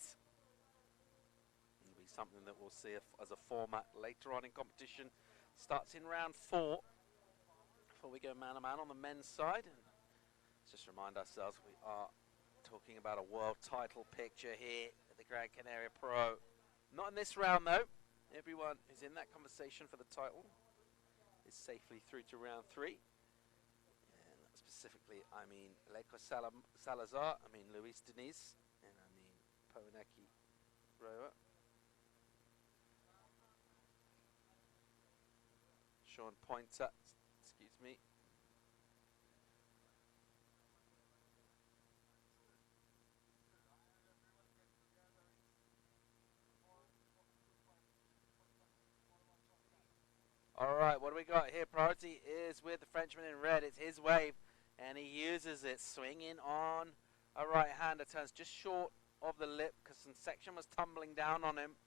will be something that we'll see as a format later on in competition. Starts in round 4 before we go man-on-man on the men's side. And let's just remind ourselves we are talking about a world title picture here at the Gran Canaria Pro. Not in this round though. Everyone who's in that conversation for the title is safely through to round 3. And specifically, I mean Leco Salazar, I mean Luis Diniz, and I mean Poinaki Roa. Sean Pointer, excuse me. Alright, what do we got here? Priority is with the Frenchman in red. It's his wave, and he uses it, swinging on a right-hander. Turns just short of the lip because some section was tumbling down on him.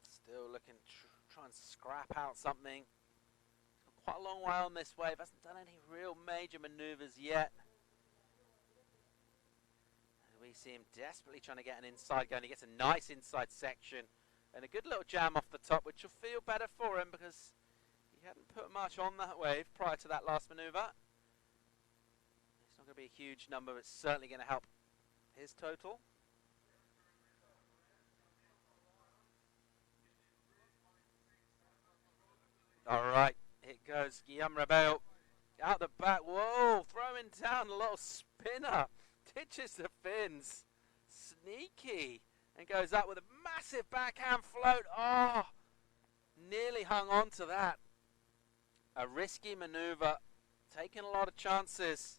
Still looking, try and scrap out something. Quite a long way on this wave. Hasn't done any real major maneuvers yet. We see him desperately trying to get an inside going. He gets a nice inside section and a good little jam off the top, which will feel better for him because he hadn't put much on that wave prior to that last maneuver. It's not going to be a huge number, but it's certainly going to help his total. All right, it goes Guillaume Rebel out the back. Whoa, throwing down a little spinner. Ditches the fins. Sneaky. And goes up with a massive backhand float. Oh, nearly hung on to that. A risky maneuver. Taking a lot of chances.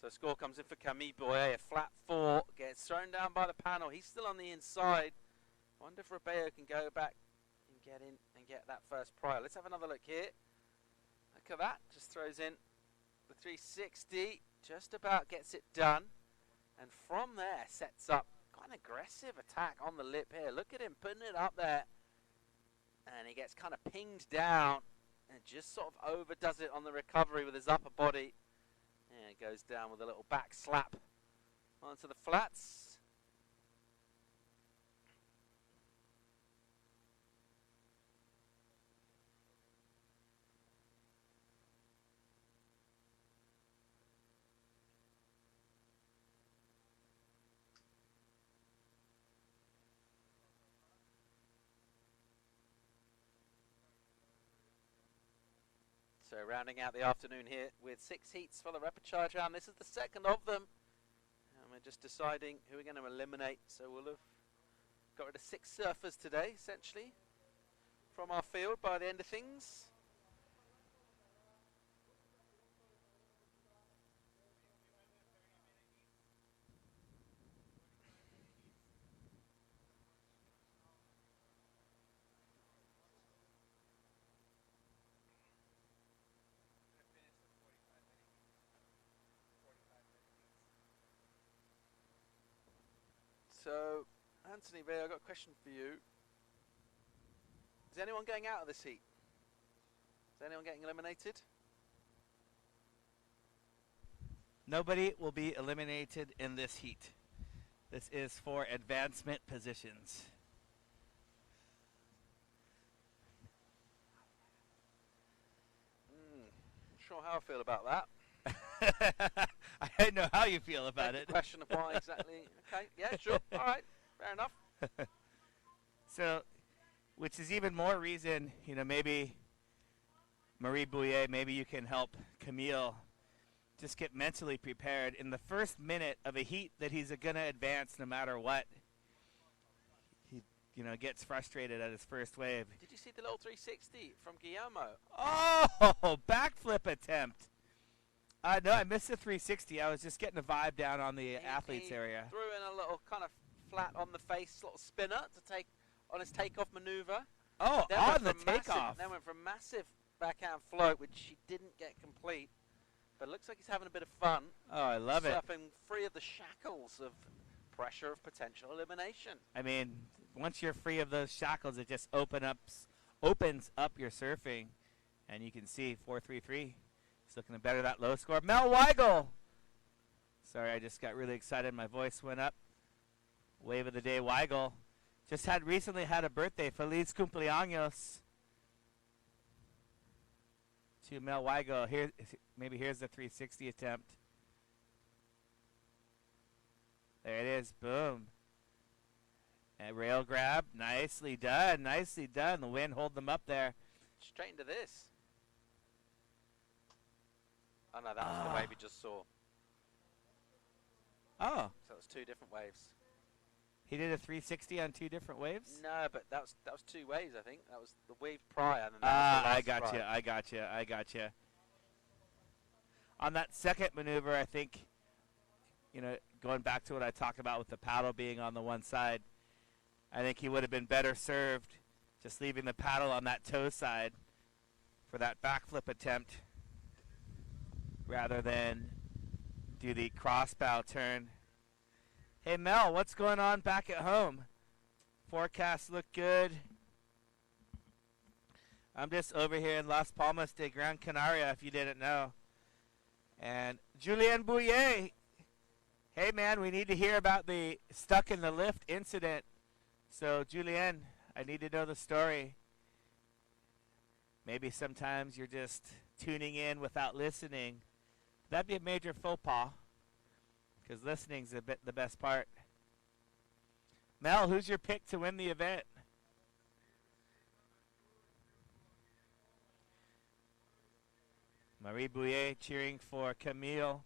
So score comes in for Camille Boyer. A flat 4. Gets thrown down by the panel. He's still on the inside. Wonder if Rebello can go back and get in and get that first prior. Let's have another look here. Look at that. Just throws in the 360. Just about gets it done. And from there sets up quite an aggressive attack on the lip here. Look at him putting it up there. And he gets kind of pinged down. And just sort of overdoes it on the recovery with his upper body. And it goes down with a little back slap onto the flats. So rounding out the afternoon here with 6 heats for the repechage round. This is the second of them. And we're just deciding who we're going to eliminate. So we'll have got rid of 6 surfers today, essentially, from our field by the end of things. So, Anthony V, I've got a question for you. Is anyone going out of this heat? Is anyone getting eliminated? Nobody will be eliminated in this heat. This is for advancement positions. Not sure how I feel about that. I don't know how you feel about it. Question of why exactly. Okay, yeah, sure. All right, fair enough. So, which is even more reason, you know, maybe Marie Bouillet, maybe you can help Camille just get mentally prepared in the first minute of a heat that he's going to advance no matter what. He, you know, gets frustrated at his first wave. Did you see the little 360 from Guillermo? Oh, backflip attempt. No, I missed the 360. I was just getting a vibe down on the athletes area. Threw in a little kind of flat on the face little spinner to take on his takeoff maneuver. Oh, on the takeoff. Then went for a massive backhand float, which he didn't get complete. But it looks like he's having a bit of fun. Oh, I love it. Surfing free of the shackles of pressure of potential elimination. I mean, once you're free of those shackles, it just opens up your surfing. And you can see 4-3-3. He's looking to better that low score. Mel Weigel. Sorry, I just got really excited. My voice went up. Wave of the day, Weigel. Just recently had a birthday. Feliz cumpleaños to Mel Weigel. Here's the 360 attempt. There it is. Boom. And rail grab. Nicely done. Nicely done. The wind hold them up there. Straight into this. Oh, no, that was the wave we just saw. Oh. So it was two different waves. He did a 360 on two different waves? No, but that was two waves, I think. That was the wave prior. And then that was the last I got you. On that second maneuver, I think, going back to what I talked about with the paddle being on the one side, I think he would have been better served just leaving the paddle on that toe side for that backflip attempt rather than do the cross bow turn. Hey, Mel, what's going on back at home? Forecasts look good. I'm just over here in Las Palmas de Gran Canaria, if you didn't know. And Julien Bouillet. Hey, man, we need to hear about the stuck in the lift incident. So, Julien, I need to know the story. Maybe sometimes you're just tuning in without listening. That'd be a major faux pas, because listening's the best part. Mel, who's your pick to win the event? Marie Bouillet cheering for Camille.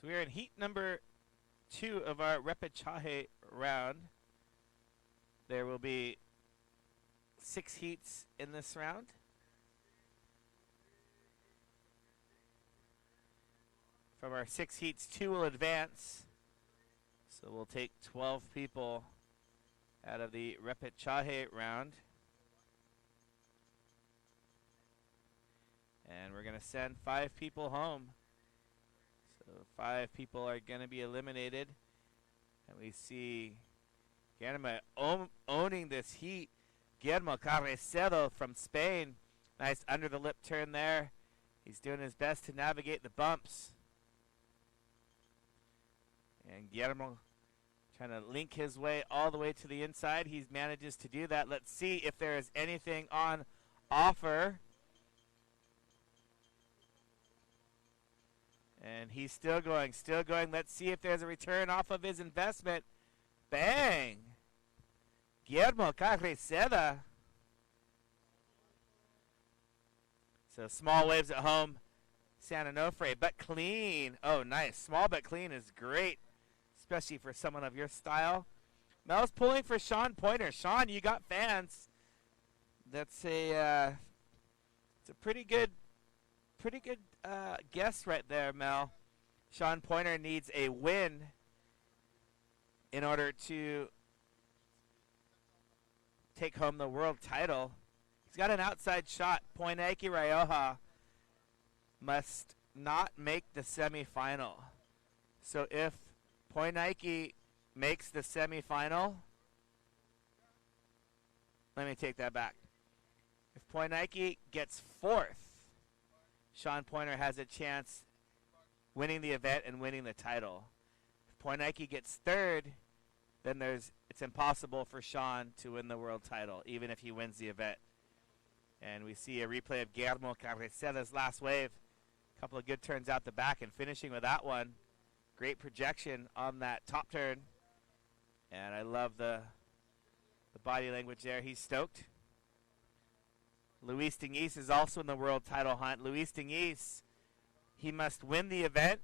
So we are in heat number 2 of our Repêchage round. There will be 6 heats in this round. From our 6 heats, 2 will advance. So we'll take 12 people out of the Repêchage round. And we're going to send 5 people home. So 5 people are going to be eliminated. And we see Guillermo owning this heat. Guillermo Carrecedo from Spain. Nice under the lip turn there. He's doing his best to navigate the bumps. And Guillermo trying to link his way all the way to the inside. He manages to do that. Let's see if there is anything on offer. And he's still going, still going. Let's see if there's a return off of his investment. Bang! Guillermo Carrecedo. So small waves at home. San Onofre, but clean. Oh, nice. Small but clean is great, especially for someone of your style. Mel's pulling for Sean Pointer. Sean, you got fans. That's it's a pretty good guess right there, Mel. Sean Pointer needs a win in order to take home the world title. He's got an outside shot. Poinaki Rioja must not make the semifinal. So if Poinaki makes the semifinal, let me take that back. If Poinaki gets 4th, Sean Pointer has a chance winning the event and winning the title. If Poinaki gets 3rd, then it's impossible for Sean to win the world title, even if he wins the event. And we see a replay of Guillermo Carrecedo's last wave. A couple of good turns out the back and finishing with that one. Great projection on that top turn. And I love the body language there. He's stoked. Luis Diniz is also in the world title hunt. Luis Diniz, he must win the event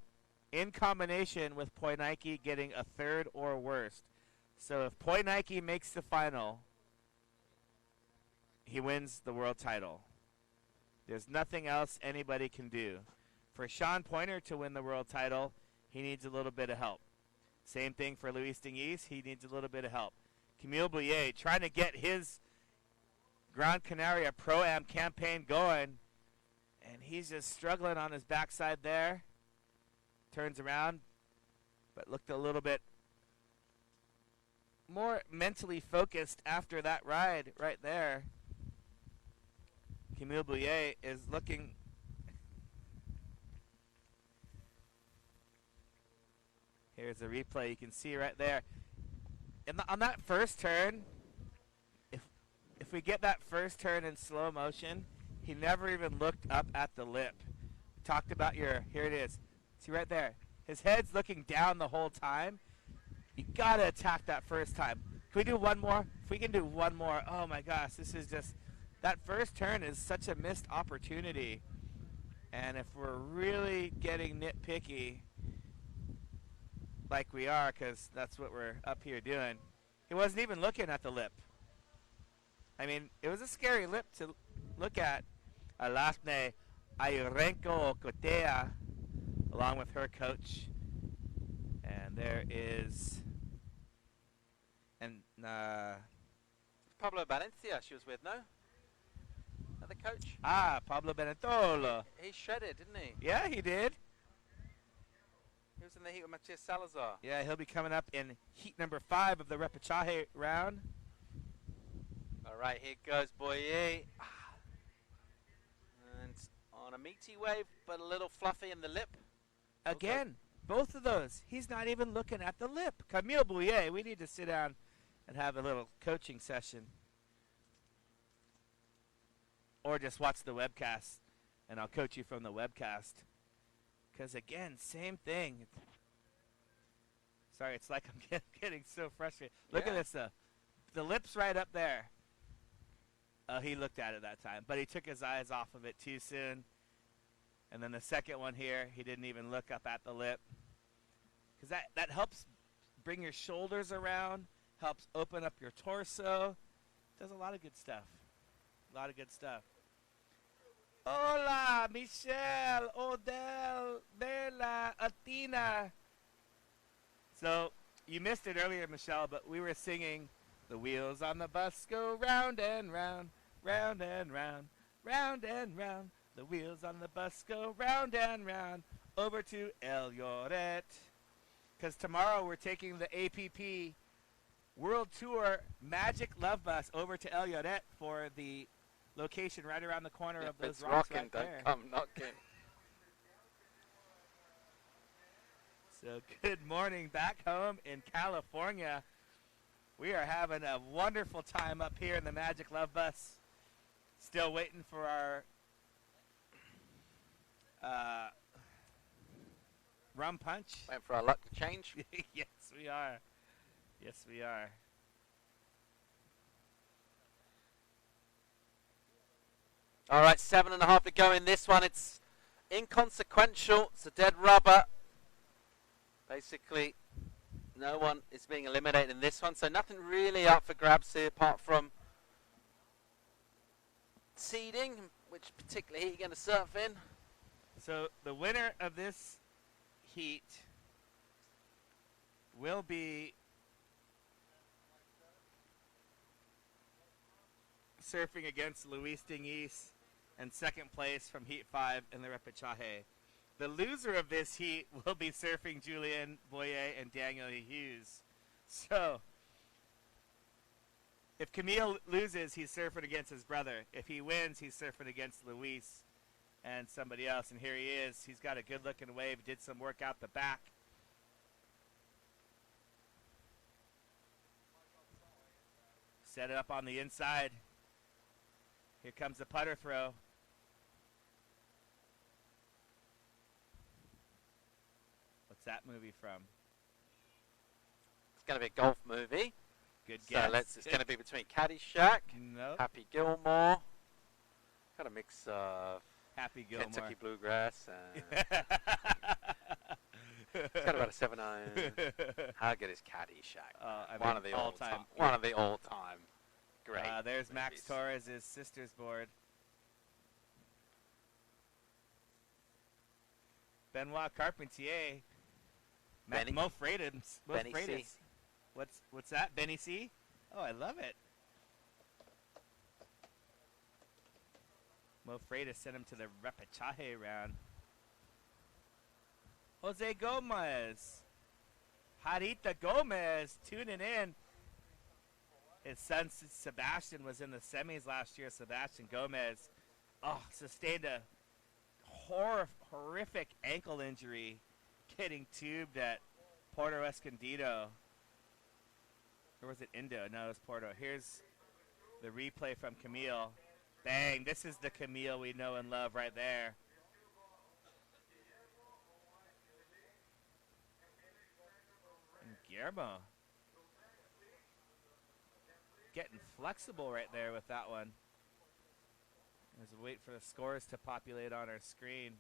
in combination with Poinaki getting a 3rd or worse. So if Poinaki makes the final, he wins the world title. There's nothing else anybody can do. For Sean Pointer to win the world title, he needs a little bit of help. Same thing for Luis Dingis. He needs a little bit of help. Camille Bouillet trying to get his Gran Canaria Pro-Am campaign going, and he's just struggling on his backside there. Turns around, but looked a little bit more mentally focused after that ride right there. Camille Bouillet is looking... Here's a replay. You can see right there. On that first turn, if we get that first turn in slow motion, he never even looked up at the lip. Talked about here it is. See right there. His head's looking down the whole time. You got to attack that first time. Can we do one more? If we can do one more, oh my gosh, this is just, that first turn is such a missed opportunity. And if we're really getting nitpicky, like we are, because that's what we're up here doing, he wasn't even looking at the lip. I mean, it was a scary lip to look at. Alasne Ayurenko Kotea, along with her coach. And there is... And Pablo Valencia she was with, no? Another coach? Pablo Benetolo. He shredded, didn't he? Yeah, he did. He was in the heat with Matias Salazar. Yeah, he'll be coming up in heat number 5 of the Repêchage round. All right, here goes Boyer. And on a meaty wave, but a little fluffy in the lip. Again, both of those. He's not even looking at the lip. Camille Bouillet, we need to sit down and have a little coaching session. Or just watch the webcast, and I'll coach you from the webcast. Because, again, same thing. Sorry, it's like I'm getting so frustrated. Look at this, though. The lip's right up there. Oh, he looked at it that time, but he took his eyes off of it too soon. And then the second one here, he didn't even look up at the lip. Because that helps bring your shoulders around, helps open up your torso. Does a lot of good stuff. A lot of good stuff. Hola, Michelle, Odell, Bella, Athena. So, you missed it earlier, Michelle, but we were singing, the wheels on the bus go round and round, round and round, round and round. The wheels on the bus go round and round, over to El Lloret. Because tomorrow we're taking the APP World Tour Magic Love Bus over to El Lloret for the location right around the corner of those rocks rocking, right there. don't come knocking. So good morning back home in California. We are having a wonderful time up here in the Magic Love Bus. Still waiting for our rum punch. Waiting for our luck to change. Yes, we are. Yes, we are. All right, 7.5 to go in this one. It's inconsequential. It's a dead rubber. Basically, no one is being eliminated in this one, so nothing really up for grabs here apart from seeding, which particularly heat you're going to surf in. So the winner of this heat will be surfing against Luis Dingis and second place from Heat 5 in the Repêchage. The loser of this heat will be surfing Julien Boyer and Daniel Hughes. So, if Camille loses, he's surfing against his brother. If he wins, he's surfing against Luis and somebody else. And here he is. He's got a good-looking wave. Did some work out the back. Set it up on the inside. Here comes the putter throw. What's that movie from? It's going to be a golf movie. Good guess. So it's going to be between Caddyshack, Nope. Happy Gilmore, kind of mix of Happy Gilmore. Kentucky Bluegrass, and it's got about a 7 iron. How good is Caddyshack? One of the all-time. One of the all-time great. There's movies. Max Torres' sister's board. Benoit Carpentier. Benny. Mo Freitas. Benny C. What's that? Benny C? Oh, I love it. Mo Freitas sent him to the Repêchage round. Jose Gomez. Harita Gomez tuning in. His son Sebastian was in the semis last year. Sebastian Gomez sustained a horrific ankle injury getting tubed at Porto Escondido. Or was it Indo? No, it was Porto. Here's the replay from Camille. Bang. This is the Camille we know and love right there. And Guillermo getting flexible right there with that one. As we wait for the scores to populate on our screen.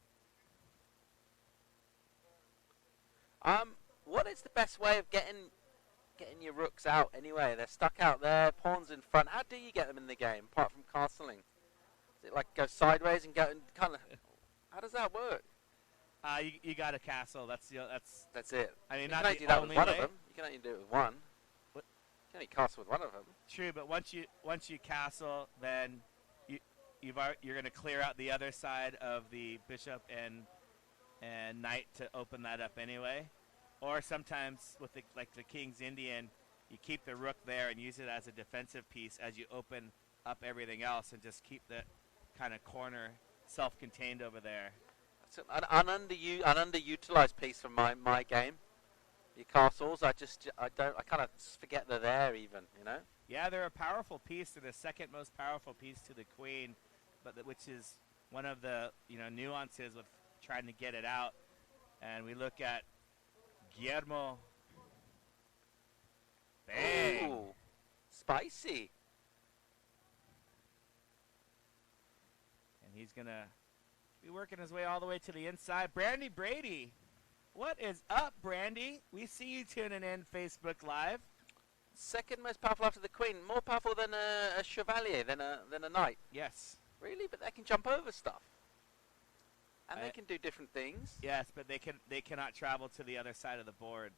What is the best way of getting your rooks out anyway? They're stuck out there, pawns in front. How do you get them in the game apart from castling? Is it like go sideways and go and kind of? How does that work? You got a castle. That's it. I mean, you not can only the do that only with one way. of them. You can only do it with one. You can only castle with one of them. True, but once you castle, then you're going to clear out the other side of the bishop and knight to open that up anyway. Or sometimes with the King's Indian, you keep the rook there and use it as a defensive piece as you open up everything else and just keep the kind of corner self-contained over there. That's an underutilized piece from my game. Your castles, I kind of forget they're there even, you know. Yeah, they're a powerful piece. They're the second most powerful piece to the queen, but which is one of the nuances with trying to get it out. And we look at Guillermo. Bang! Ooh, spicy. And he's gonna be working his way all the way to the inside. Brandy Brady, what is up, Brandy? We see you tuning in Facebook Live. Second most powerful after the queen, more powerful than a chevalier, than a knight. Yes. Really, but they can jump over stuff, and they can do different things. Yes, but they cannot travel to the other side of the board.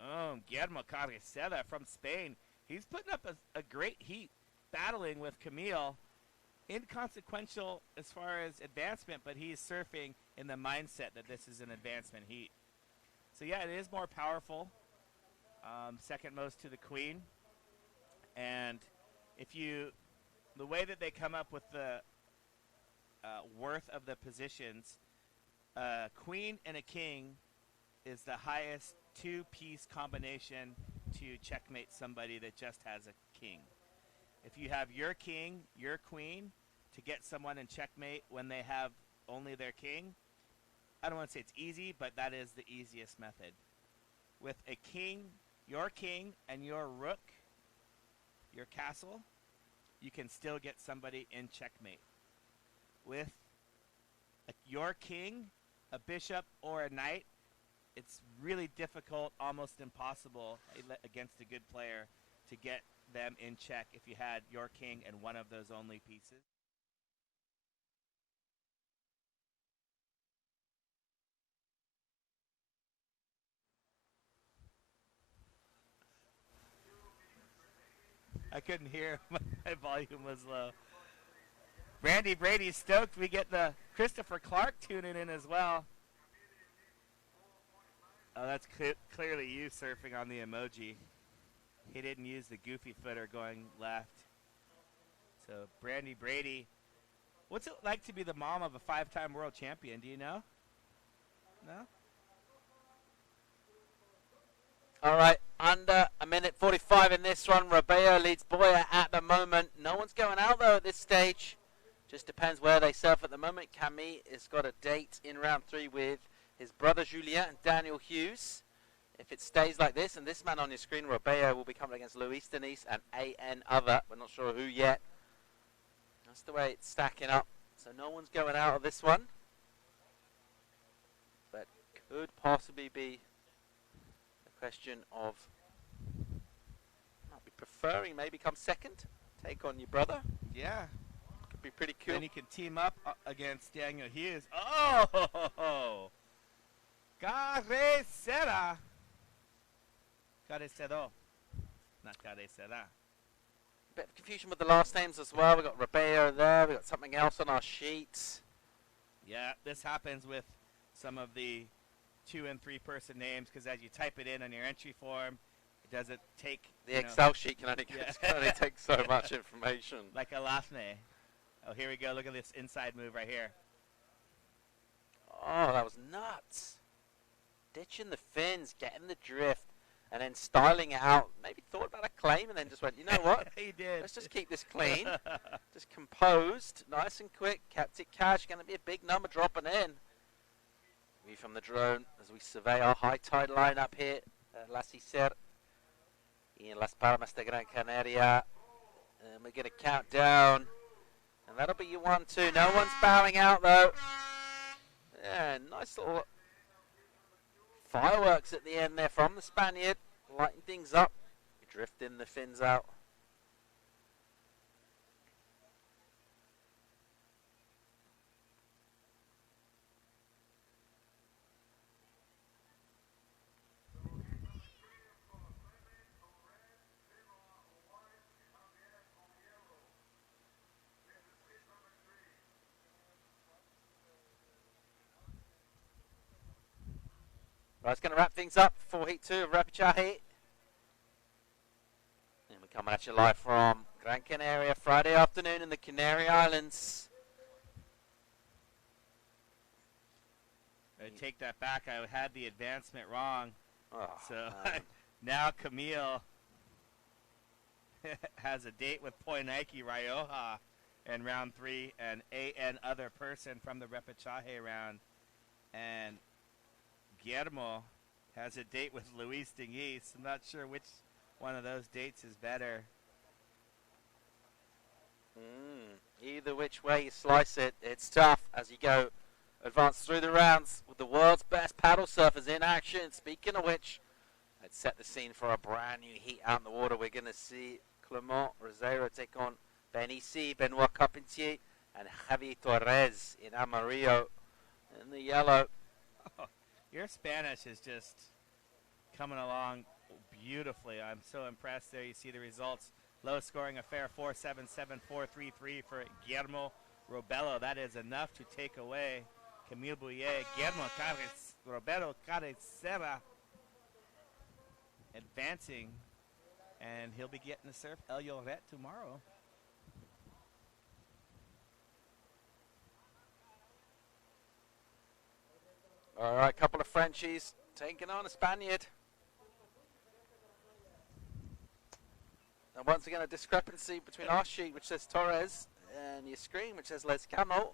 Oh, Guillermo Carriceda from Spain. He's putting up a great heat, battling with Camille. Inconsequential as far as advancement, but he's surfing in the mindset that this is an advancement heat. So yeah, it is more powerful. Second most to the queen. And the way that they come up with the worth of the positions, queen and a king is the highest two-piece combination to checkmate somebody that just has a king. If you have your king, your queen, to get someone in checkmate when they have only their king, I don't want to say it's easy, but that is the easiest method. With a king, your king, and your rook, your castle, you can still get somebody in checkmate. With your king, a bishop, or a knight, it's really difficult, almost impossible against a good player to get them in check if you had your king and one of those only pieces. I couldn't hear. My volume was low. Brandy Brady's stoked. We get the Christopher Clark tuning in as well. Oh, that's clearly you surfing on the emoji. He didn't use the goofy footer going left. So Brandy Brady. What's it like to be the mom of a 5-time world champion? Do you know? No? All right, under a minute 45 in this one. Rabeo leads Boyer at the moment. No one's going out, though, at this stage. Just depends where they surf at the moment. Camille has got a date in round 3 with his brother Julien and Daniel Hughes. If it stays like this, and this man on your screen, Rabeo, will be coming against Luis Denise and A.N. Other. We're not sure who yet. That's the way it's stacking up. So no one's going out of this one. But could possibly be question of might be preferring maybe come second, take on your brother. Yeah. Could be pretty cool. Then he can team up against Daniel Hughes. Oh! Carretera. Carretero. Not Carretera. Bit of confusion with the last names as well. We've got Ribeiro there. We've got something else on our sheets. Yeah, this happens with some of the 2- and 3-person names because as you type it in on your entry form, it doesn't take... The Excel sheet can only, Yeah. can only take so much information. Like Alafne. Oh, here we go. Look at this inside move right here. Oh, that was nuts. Ditching the fins, getting the drift, and then styling it out. Maybe thought about a claim and then just went, you know what? He did. Let's just keep this clean. Just composed, nice and quick, kept it cash. Going to be a big number dropping in. View from the drone as we survey our high tide line up here at La Cicer in Las Palmas de Gran Canaria. And we're going to count down. And that'll be your 1-2. No one's bowing out though. Yeah, nice little fireworks at the end there from the Spaniard. Lighting things up. Drifting the fins out. Right, it's going to wrap things up for Heat 2 of Repêchage Heat. And we're coming at you live from Gran Canaria, Friday afternoon in the Canary Islands. I take that back. I had the advancement wrong. Oh, So man. now Camille has a date with Poinike Rioja in round 3 and AN other person from the Repêchage round. And Guillermo has a date with Luis Dingis. I'm not sure which one of those dates is better. Either which way you slice it, it's tough as you go advance through the rounds with the world's best paddle surfers in action. Speaking of which, let's set the scene for a brand new Heat out in the water. We're going to see Clement Rosero take on Benici, Benoit Carpentier, and Javier Torres in Amarillo in the yellow. Your Spanish is just coming along beautifully. I'm so impressed there. You see the results. Low scoring affair 4-7, 7-4-3-3 for Guillermo Robelo. That is enough to take away Camille Bouillet. Guillermo Robelo Carretera advancing, and he'll be getting to surf El Lloret tomorrow. All right, couple of Frenchies taking on a Spaniard. And once again, a discrepancy between our sheet, which says Torres, and your screen, which says Lescano.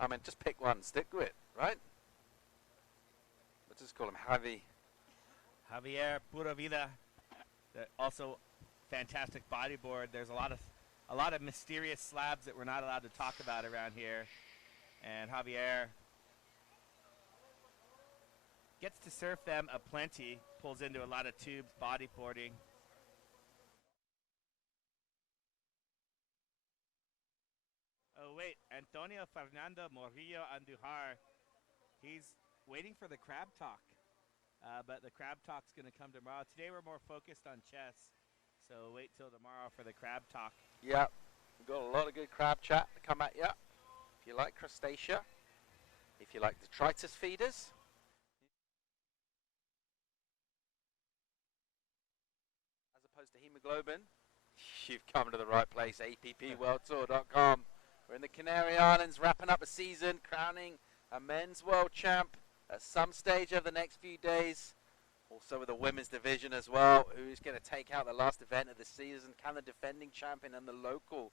I mean, just pick one, stick with it, right? Let's just call him Javi. Javier Pura Vida, also fantastic bodyboard. There's a lot of mysterious slabs that we're not allowed to talk about around here, and Javier gets to surf them aplenty. Pulls into a lot of tubes, bodyboarding. Oh wait, Antonio Fernando Morillo Andujar. He's waiting for the crab talk. But the crab talk's going to come tomorrow. Today we're more focused on chess, so wait till tomorrow for the crab talk. Yeah, we've got a lot of good crab chat to come at you. If you like crustacea, if you like detritus feeders, as opposed to hemoglobin, you've come to the right place, appworldtour.com. We're in the Canary Islands, wrapping up a season, crowning a men's world champ at some stage over the next few days. Also with the women's division as well. Who's going to take out the last event of the season? Can the defending champion and the local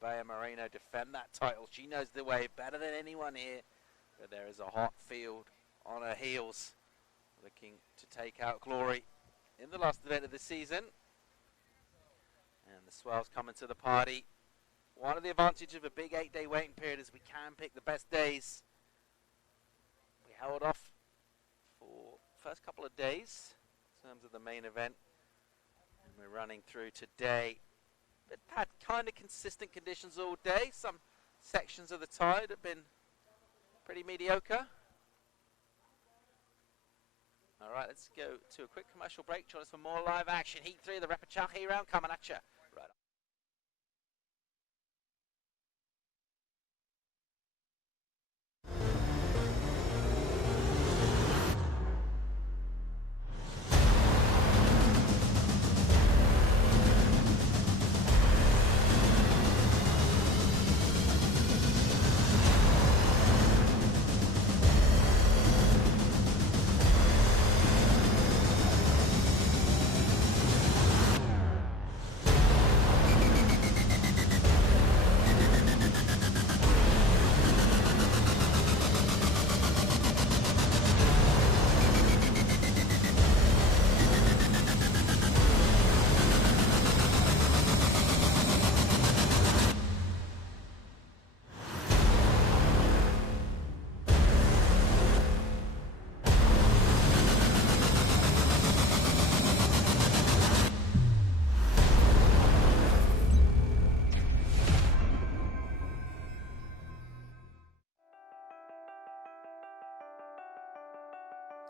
Bea Moreno defend that title? She knows the way better than anyone here. But there is a hot field on her heels looking to take out glory in the last event of the season. And the swells coming to the party. One of the advantages of a big 8-day waiting period is we can pick the best days. We held off for the first couple of days in terms of the main event. And we're running through today had kind of consistent conditions all day. Some sections of the tide have been pretty mediocre. All right, let's go to a quick commercial break. Join us for more live action. Heat 3 of the Repêchage Heat round coming at you. Right.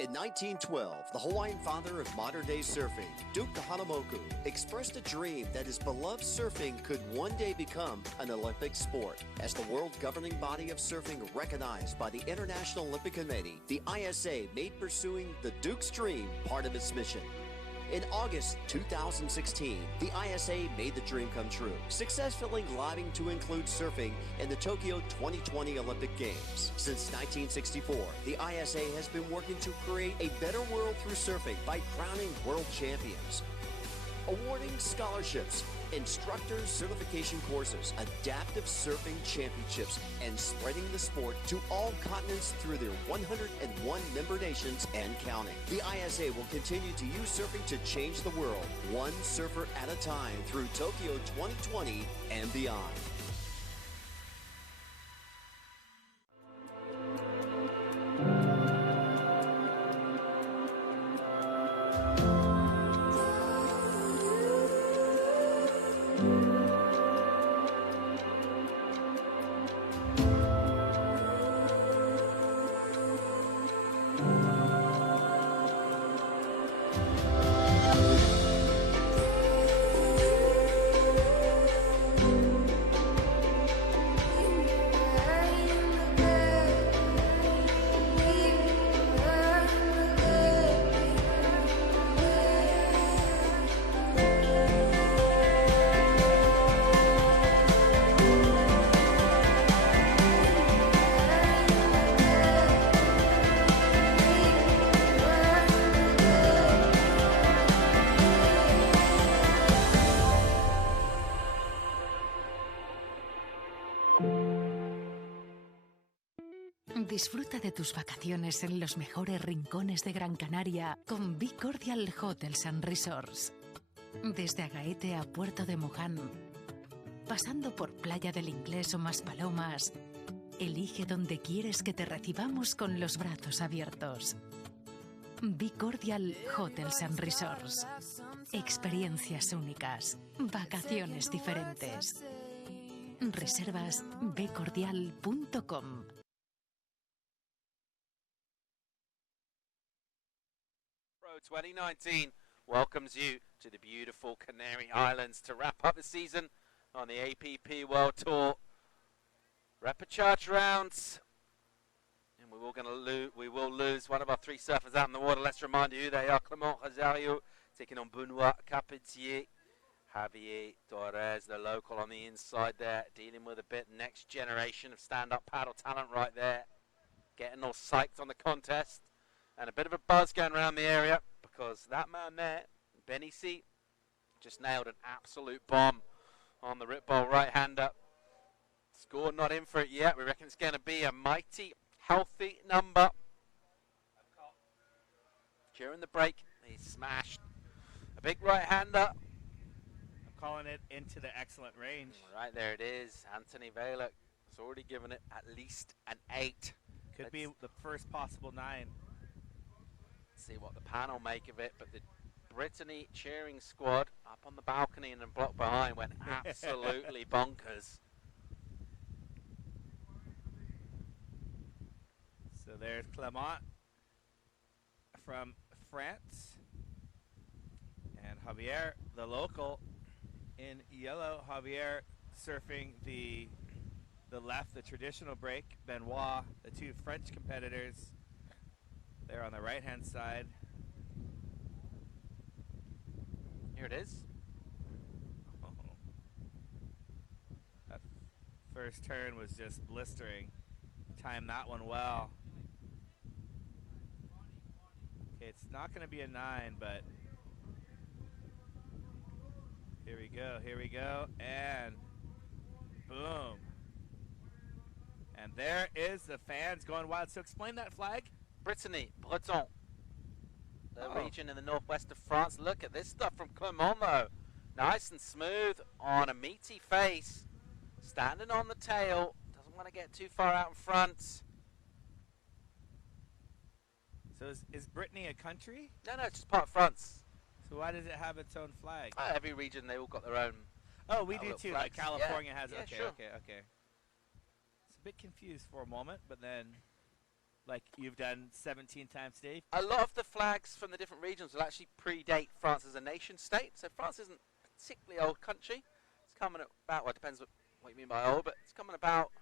In 1912, the Hawaiian father of modern-day surfing, Duke Kahanamoku, expressed a dream that his beloved surfing could one day become an Olympic sport. As the world governing body of surfing recognized by the International Olympic Committee, the ISA made pursuing the Duke's dream part of its mission. In August 2016, the ISA made the dream come true, successfully lobbying to include surfing in the Tokyo 2020 Olympic Games. Since 1964, the ISA has been working to create a better world through surfing by crowning world champions, awarding scholarships, instructor certification courses, adaptive surfing championships, and spreading the sport to all continents through their 101 member nations and counting. The ISA will continue to use surfing to change the world, one surfer at a time, through Tokyo 2020 and beyond. Disfruta de tus vacaciones en los mejores rincones de Gran Canaria con Be Cordial Hotels and Resorts. Desde Agaete a Puerto de Moján, pasando por Playa del Inglés o Maspalomas, elige donde quieres que te recibamos con los brazos abiertos. Be Cordial Hotels and Resorts. Experiencias únicas, vacaciones diferentes. Reservas becordial.com. Pro 2019 welcomes you to the beautiful Canary Islands to wrap up the season on the APP World Tour. Repêchage rounds. And we will lose one of our three surfers out in the water. Let's remind you who they are. Clement Rosario taking on Benoit Capetier. Javier Torres, the local on the inside there, dealing with a bit next generation of stand-up paddle talent right there. Getting all psyched on the contest. And a bit of a buzz going around the area because that man there, Benny C, just nailed an absolute bomb on the rip ball right-hander. Score not in for it yet. We reckon it's going to be a mighty, healthy number. During the break, he smashed a big right-hander. Calling it into the excellent range. Right there it is. Anthony Valek has already given it at least an 8. Could be the first possible 9. See what the panel make of it, but the Brittany cheering squad up on the balcony and then block behind went absolutely bonkers. So there's Clément from France. And Javier, the local, in yellow. Javier surfing the left, the traditional break. Benoit, the two French competitors, they're on the right-hand side. Here it is. Oh. That first turn was just blistering. Timed that one well. Okay, it's not going to be a 9, but here we go, and boom. And there is the fans going wild. So explain that flag. Brittany, Breton, the region in the northwest of France. Look at this stuff from Clément though. Nice and smooth on a meaty face. Standing on the tail. Doesn't want to get too far out in front. So is Brittany a country? No, it's just part of France. So why does it have its own flag? Every region, they all got their own. Oh, we do too. flags. Like California has. Yeah, Okay, sure. okay. It's a bit confused for a moment, but then, like you've done 17 times today. A lot of the flags from the different regions will actually predate France as a nation state. So France isn't a particularly old country. It's coming about, well, it depends what you mean by old, but it's coming about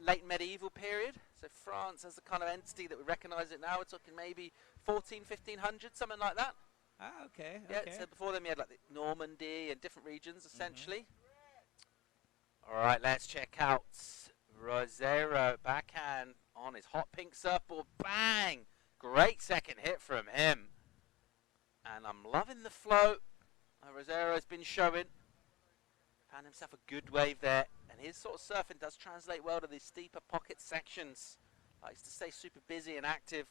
late medieval period. So France as a kind of entity that we recognise it now, we're talking maybe 1500, something like that. Ah, okay. Yeah, so before then we had like the Normandy and different regions essentially. All right, let's check out Rosero backhand on his hot pink surfboard. Bang! Great second hit from him. And I'm loving the flow Rosero's been showing. Found himself a good wave there. And his sort of surfing does translate well to these steeper pocket sections. Likes to stay super busy and active.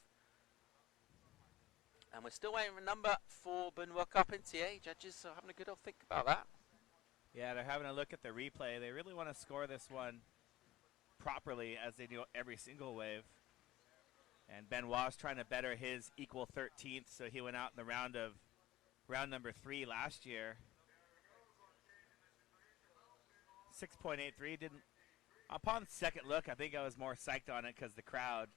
And we're still waiting for a number for Benoit Carpentier. Judges are having a good old think about that. Yeah, they're having a look at the replay. They really want to score this one properly as they do every single wave. And Benoit's trying to better his equal 13th, so he went out in the round number 3 last year. 6.83 didn't. Upon second look, I think I was more psyched on it because the crowd.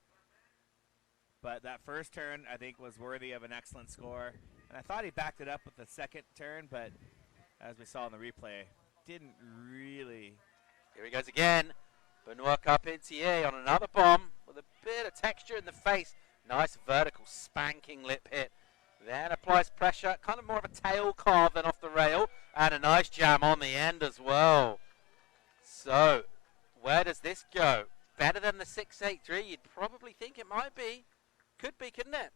But that first turn, I think, was worthy of an excellent score. And I thought he backed it up with the second turn, but as we saw in the replay, didn't really. Here he goes again. Benoit Carpentier on another bomb with a bit of texture in the face. Nice vertical spanking lip hit. Then applies pressure, kind of more of a tail carve than off the rail. And a nice jam on the end as well. So, where does this go? Better than the 6.83? You'd probably think it might be. Could be, couldn't it?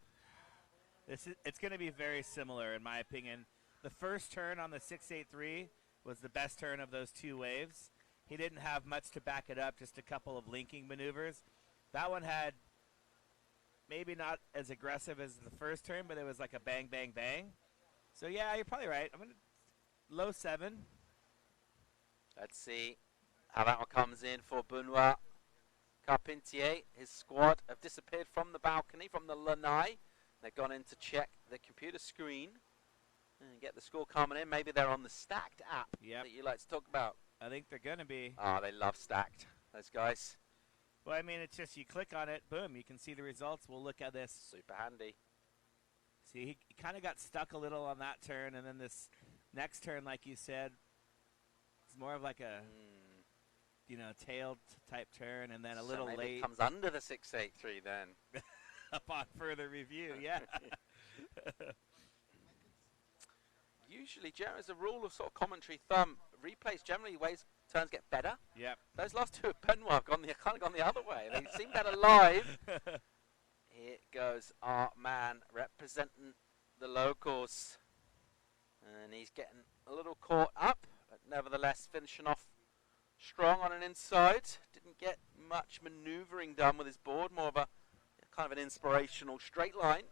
It's going to be very similar, in my opinion. The first turn on the 6.83 was the best turn of those two waves. He didn't have much to back it up, just a couple of linking maneuvers. That one had maybe not as aggressive as the first turn, but it was like a bang, bang, bang. So, yeah, you're probably right. I'm going to low 7. Let's see how that one comes in for Benoit Carpentier. His squad have disappeared from the balcony, from the lanai. They've gone in to check the computer screen and get the score coming in. Maybe they're on the Stacked app that you like to talk about. I think they're going to be. Oh, they love Stacked, those guys. Well, I mean, it's just you click on it, boom, you can see the results. We'll look at this. Super handy. See, he kind of got stuck a little on that turn, and then this next turn, like you said, it's more of like a, tailed type turn, and then a little maybe late. It comes under the 6.83 then. Upon further review, yeah. Usually, as a rule of sort of commentary thumb, replays generally turns get better. Yep. Those last two at Benoit have kind of gone the other way. They seem better live. Here goes our man representing the locals. And he's getting a little caught up, but nevertheless finishing off strong on an inside. Didn't get much maneuvering done with his board, more of a kind of an inspirational straight line.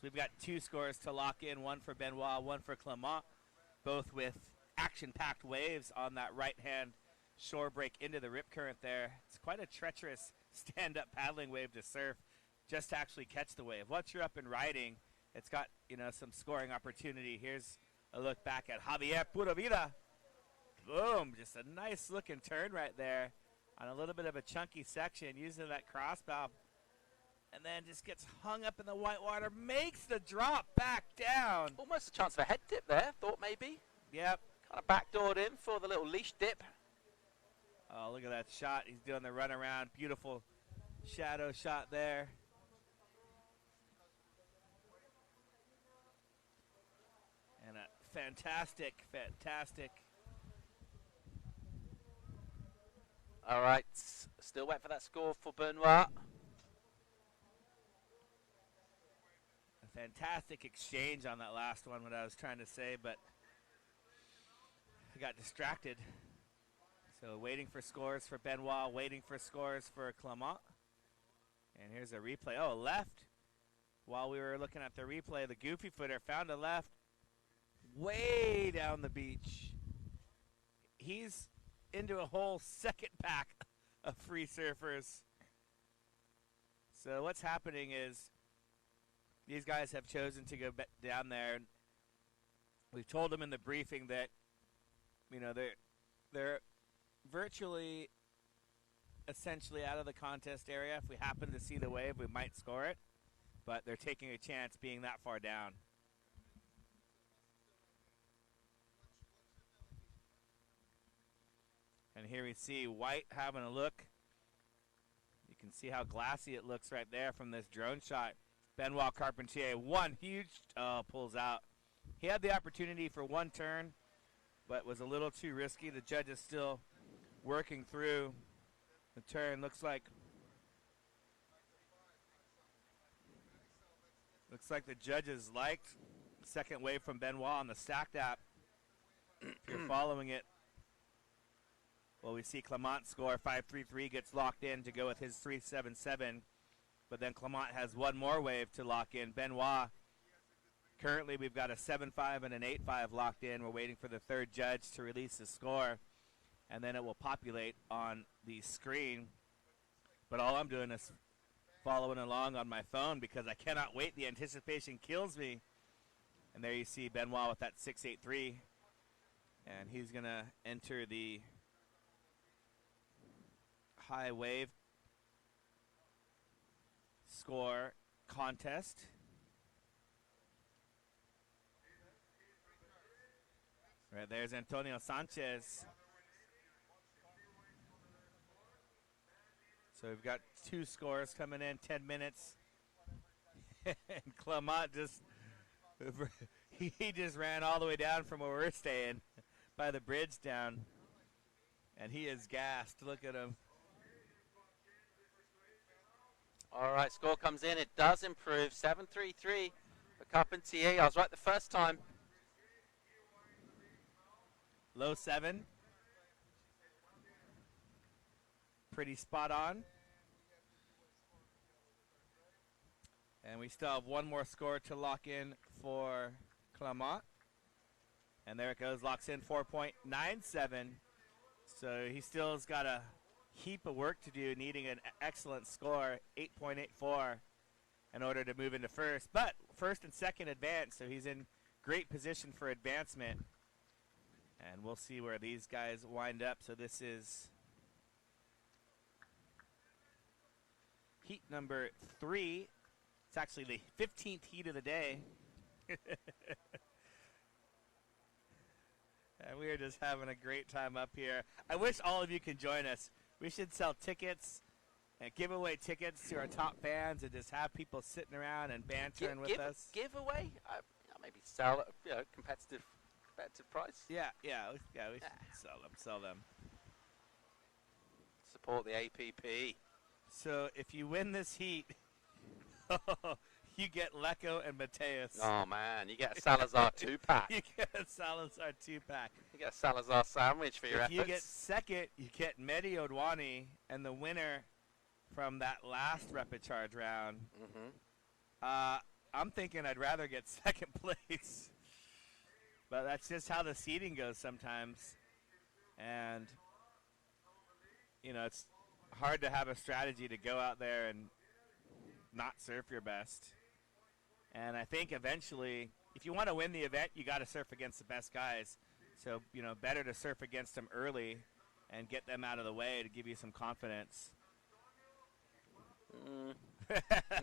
So we've got 2 scores to lock in, one for Benoit, one for Clément, both with action-packed waves on that right-hand shore break into the rip current there. It's quite a treacherous stand-up paddling wave to surf. just to actually catch the wave. Once you're up and riding, it's got, you know, some scoring opportunity. Here's a look back at Javier Pura Vida. Boom, just a nice looking turn right there on a little bit of a chunky section using that crossbow. And then just gets hung up in the white water, makes the drop back down. Almost a chance of a head dip there, thought maybe. Yep. Kind of backdoored in for the little leash dip. Oh, look at that shot. He's doing the runaround. Beautiful shadow shot there. And a fantastic. All right, still wait for that score for Benoit. A fantastic exchange on that last one, what I was trying to say, but I got distracted. So waiting for scores for Benoit, waiting for scores for Clement. And here's a replay. Oh, left. While we were looking at the replay, the goofy footer found a left way down the beach. He's into a whole second pack of free surfers. So what's happening is these guys have chosen to go down there. We've told them in the briefing that, you know, they're virtually essentially out of the contest area. If we happen to see the wave, we might score it, but they're taking a chance being that far down. And here we see White having a look. You can see how glassy it looks right there from this drone shot. Benoit Carpentier, one huge, pulls out. He had the opportunity for one turn, but was a little too risky. The judge is still working through the turn. Looks like the judges liked the second wave from Benoit on the stacked app. If you're following it, well, we see Clement score 5-3-3, gets locked in to go with his 3-7-7. But then Clement has one more wave to lock in. Benoit, currently we've got a 7-5 and an 8-5 locked in. We're waiting for the third judge to release the score, and then it will populate on the screen. But all I'm doing is following along on my phone because I cannot wait. The anticipation kills me. And there you see Benoit with that 6-8-3. And he's going to enter the high wave score contest. Right, there's Antonio Sanchez. So we've got two scores coming in, 10 minutes. And Clement he just ran all the way down from where we're staying by the bridge down. And he is gassed. Look at him. All right, score comes in. It does improve. 7-3-3 for Carpentier. I was right the first time. Low 7. Pretty spot on. And we still have one more score to lock in for Clement. And there it goes, locks in 4.97. So he still has got a heap of work to do, needing an excellent score, 8.84, in order to move into first. But first and second advance, so he's in great position for advancement. And we'll see where these guys wind up. So this is heat number 3. It's actually the 15th heat of the day. And we are just having a great time up here. I wish all of you can join us. We should sell tickets and give away tickets to our top fans and just have people sitting around and bantering with us. Give away? Maybe sell at a competitive price. Yeah, we should sell them. Support the APP. So if you win this heat, you get Lecco and Mateus. Oh, man. You get a Salazar 2-pack. You get a Salazar 2-pack. You get a Salazar sandwich for your efforts. If you get second, you get Mehdi Odwani, and the winner from that last repechage round. I'm thinking I'd rather get second place. But that's just how the seeding goes sometimes. And, you know, it's hard to have a strategy to go out there and not surf your best. And I think eventually, if you want to win the event, you got to surf against the best guys. So, better to surf against them early and get them out of the way to give you some confidence.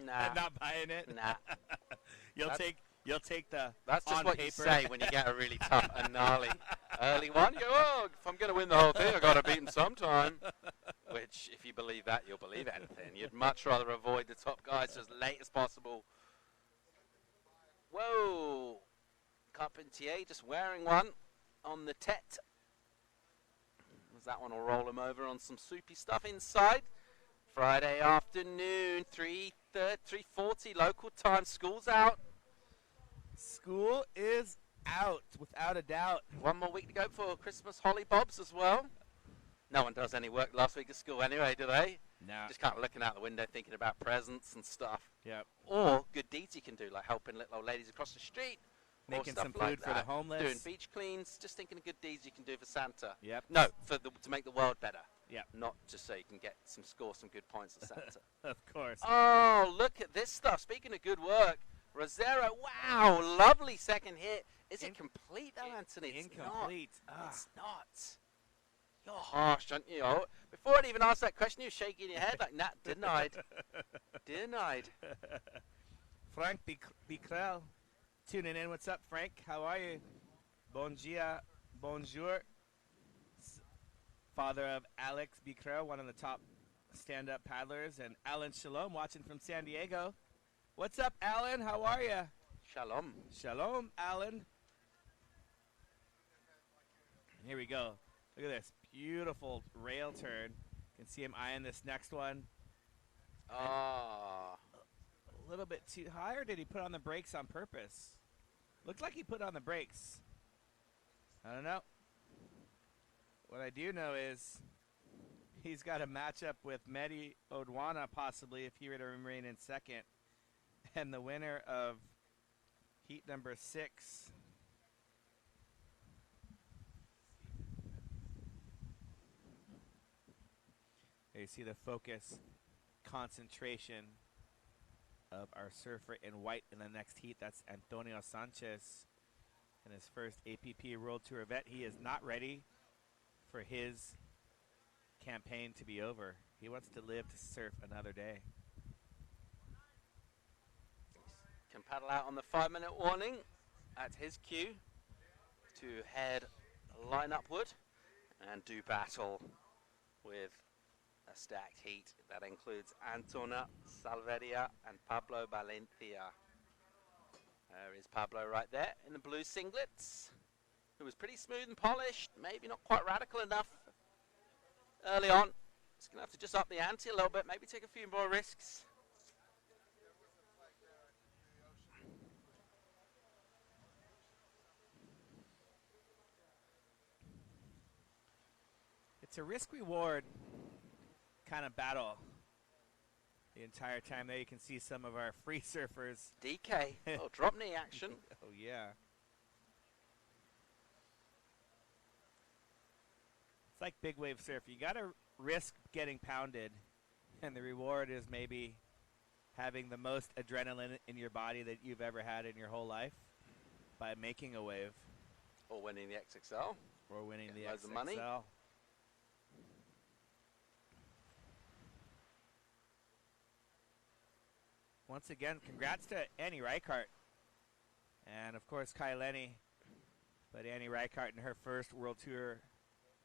Nah. Not buying it? Nah. You'll take the That's just on what paper. you say when you get a really tough and gnarly early one. You go, oh, if I'm going to win the whole thing, I've got to beat him sometime. Which, if you believe that, you'll believe anything. You'd much rather avoid the top guys as late as possible. Whoa. Carpentier just wearing one on the tet. That one will roll him over on some soupy stuff inside. Friday afternoon, 3:40 local time. School's out. School is out, without a doubt. One more week to go for Christmas holly bobs as well. No one does any work last week at school anyway, do they? No. Just kind of looking out the window thinking about presents and stuff. Yep. Or good deeds you can do, like helping little old ladies across the street. Making stuff some food like for the that. homeless. Doing beach cleans, just thinking of good deeds you can do for Santa. Yep. No, to make the world better. Yep. Not just so you can score some good points at Santa. Of course. Oh, look at this stuff. Speaking of good work, Rosero, wow, lovely second hit. Is it complete though, Anthony? It's incomplete. Not. It's not. You're harsh, aren't you? Oh, before I'd even asked that question, you're shaking your head like, nah, denied. Denied. Frank Bicrel tuning in. What's up, Frank? How are you? Bon dia, bonjour. Father of Alex Bicrel, one of the top stand-up paddlers, and Alan Shalom watching from San Diego. What's up, Alan? How are you? Shalom. Shalom, Alan. Here we go. Look at this beautiful rail turn. You can see him eyeing this next one. Ah. A little bit too high, or did he put on the brakes on purpose? Looked like he put on the brakes. I don't know. What I do know is he's got a matchup with Mehdi Odwana possibly if he were to remain in second. And the winner of heat number 6. There you see the focus, concentration of our surfer in white in the next heat. That's Antonio Sanchez in his first APP World Tour event. He is not ready for his campaign to be over. He wants to live to surf another day. Can paddle out on the 5-minute warning at his cue to head line upward and do battle with a stacked heat that includes Antona Salveria and Pablo Valencia. There is Pablo right there in the blue singlets, who was pretty smooth and polished, maybe not quite radical enough early on. He's going to have to just up the ante a little bit, maybe take a few more risks. It's a risk-reward kind of battle the entire time. There you can see some of our free surfers. DK, oh, drop knee action. Oh, yeah. It's like big wave surf. You got to risk getting pounded, and the reward is maybe having the most adrenaline in your body that you've ever had in your whole life by making a wave. Or winning the XXL. Or winning the loads XXL. of money. Once again, congrats to Annie Reichart. And, of course, Kai Lenny. But Annie Reichart in her first World Tour,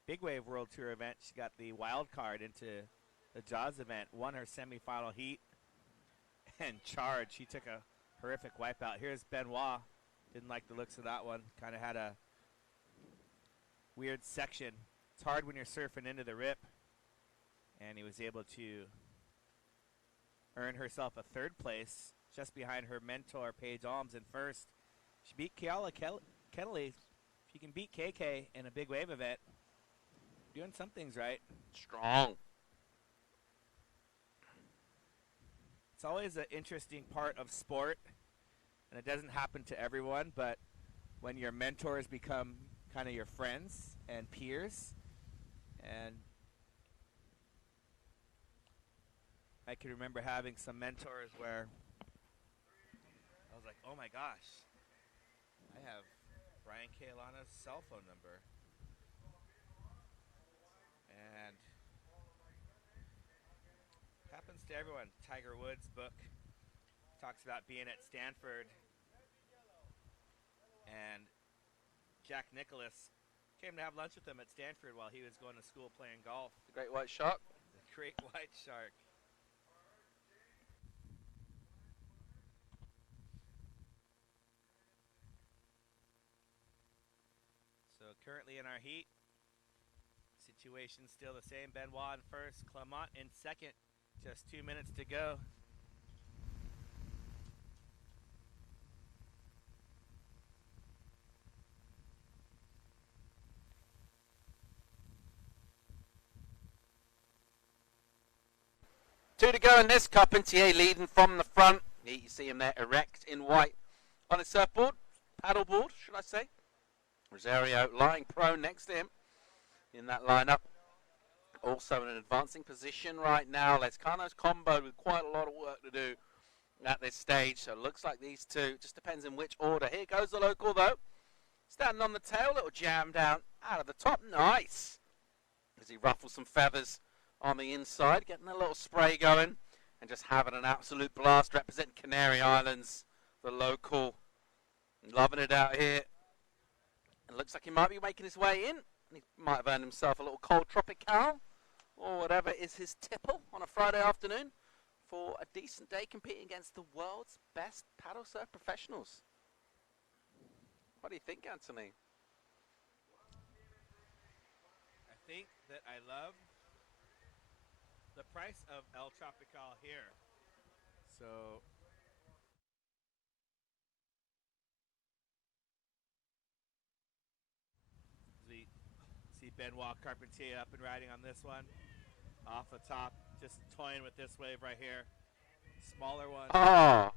Big Wave World Tour event, she got the wild card into the Jaws event, won her semifinal heat, and charged. She took a horrific wipeout. Here's Benoit. Didn't like the looks of that one. Kind of had a weird section. It's hard when you're surfing into the rip. And he was able to earn herself a third place, just behind her mentor, Paige Alms, in first. She beat Keala Kennelly. If you can beat KK in a big wave event, doing some things right. Strong. It's always an interesting part of sport, and it doesn't happen to everyone, but when your mentors become kind of your friends and peers, and I I can remember having some mentors where I was like, oh my gosh, I have Brian Kailana's cell phone number. And happens to everyone. Tiger Woods' book talks about being at Stanford, and Jack Nicklaus came to have lunch with him at Stanford while he was going to school playing golf. The great white shark. The great white shark. So currently in our heat, situation still the same. Benoit in first, Clement in second. Just 2 minutes to go. Two to go in this. Carpentier leading from the front. You see him there erect in white on his surfboard, paddleboard, should I say. Rosario lying prone next to him in that lineup. Also in an advancing position right now. Lescano's comboed with quite a lot of work to do at this stage. So it looks like these two, just depends in which order. Here goes the local though. Standing on the tail, little jam down out of the top. Nice. As he ruffles some feathers on the inside, getting a little spray going and just having an absolute blast, representing Canary Islands, the local, loving it out here. It looks like he might be making his way in. He might have earned himself a little cold tropical or whatever is his tipple on a Friday afternoon for a decent day competing against the world's best paddle surf professionals. What do you think, Anthony? I think that I love the price of El Tropical here. So we see Benoit Carpentier up and riding on this one. Off the top, just toying with this wave right here. Smaller one. Oh,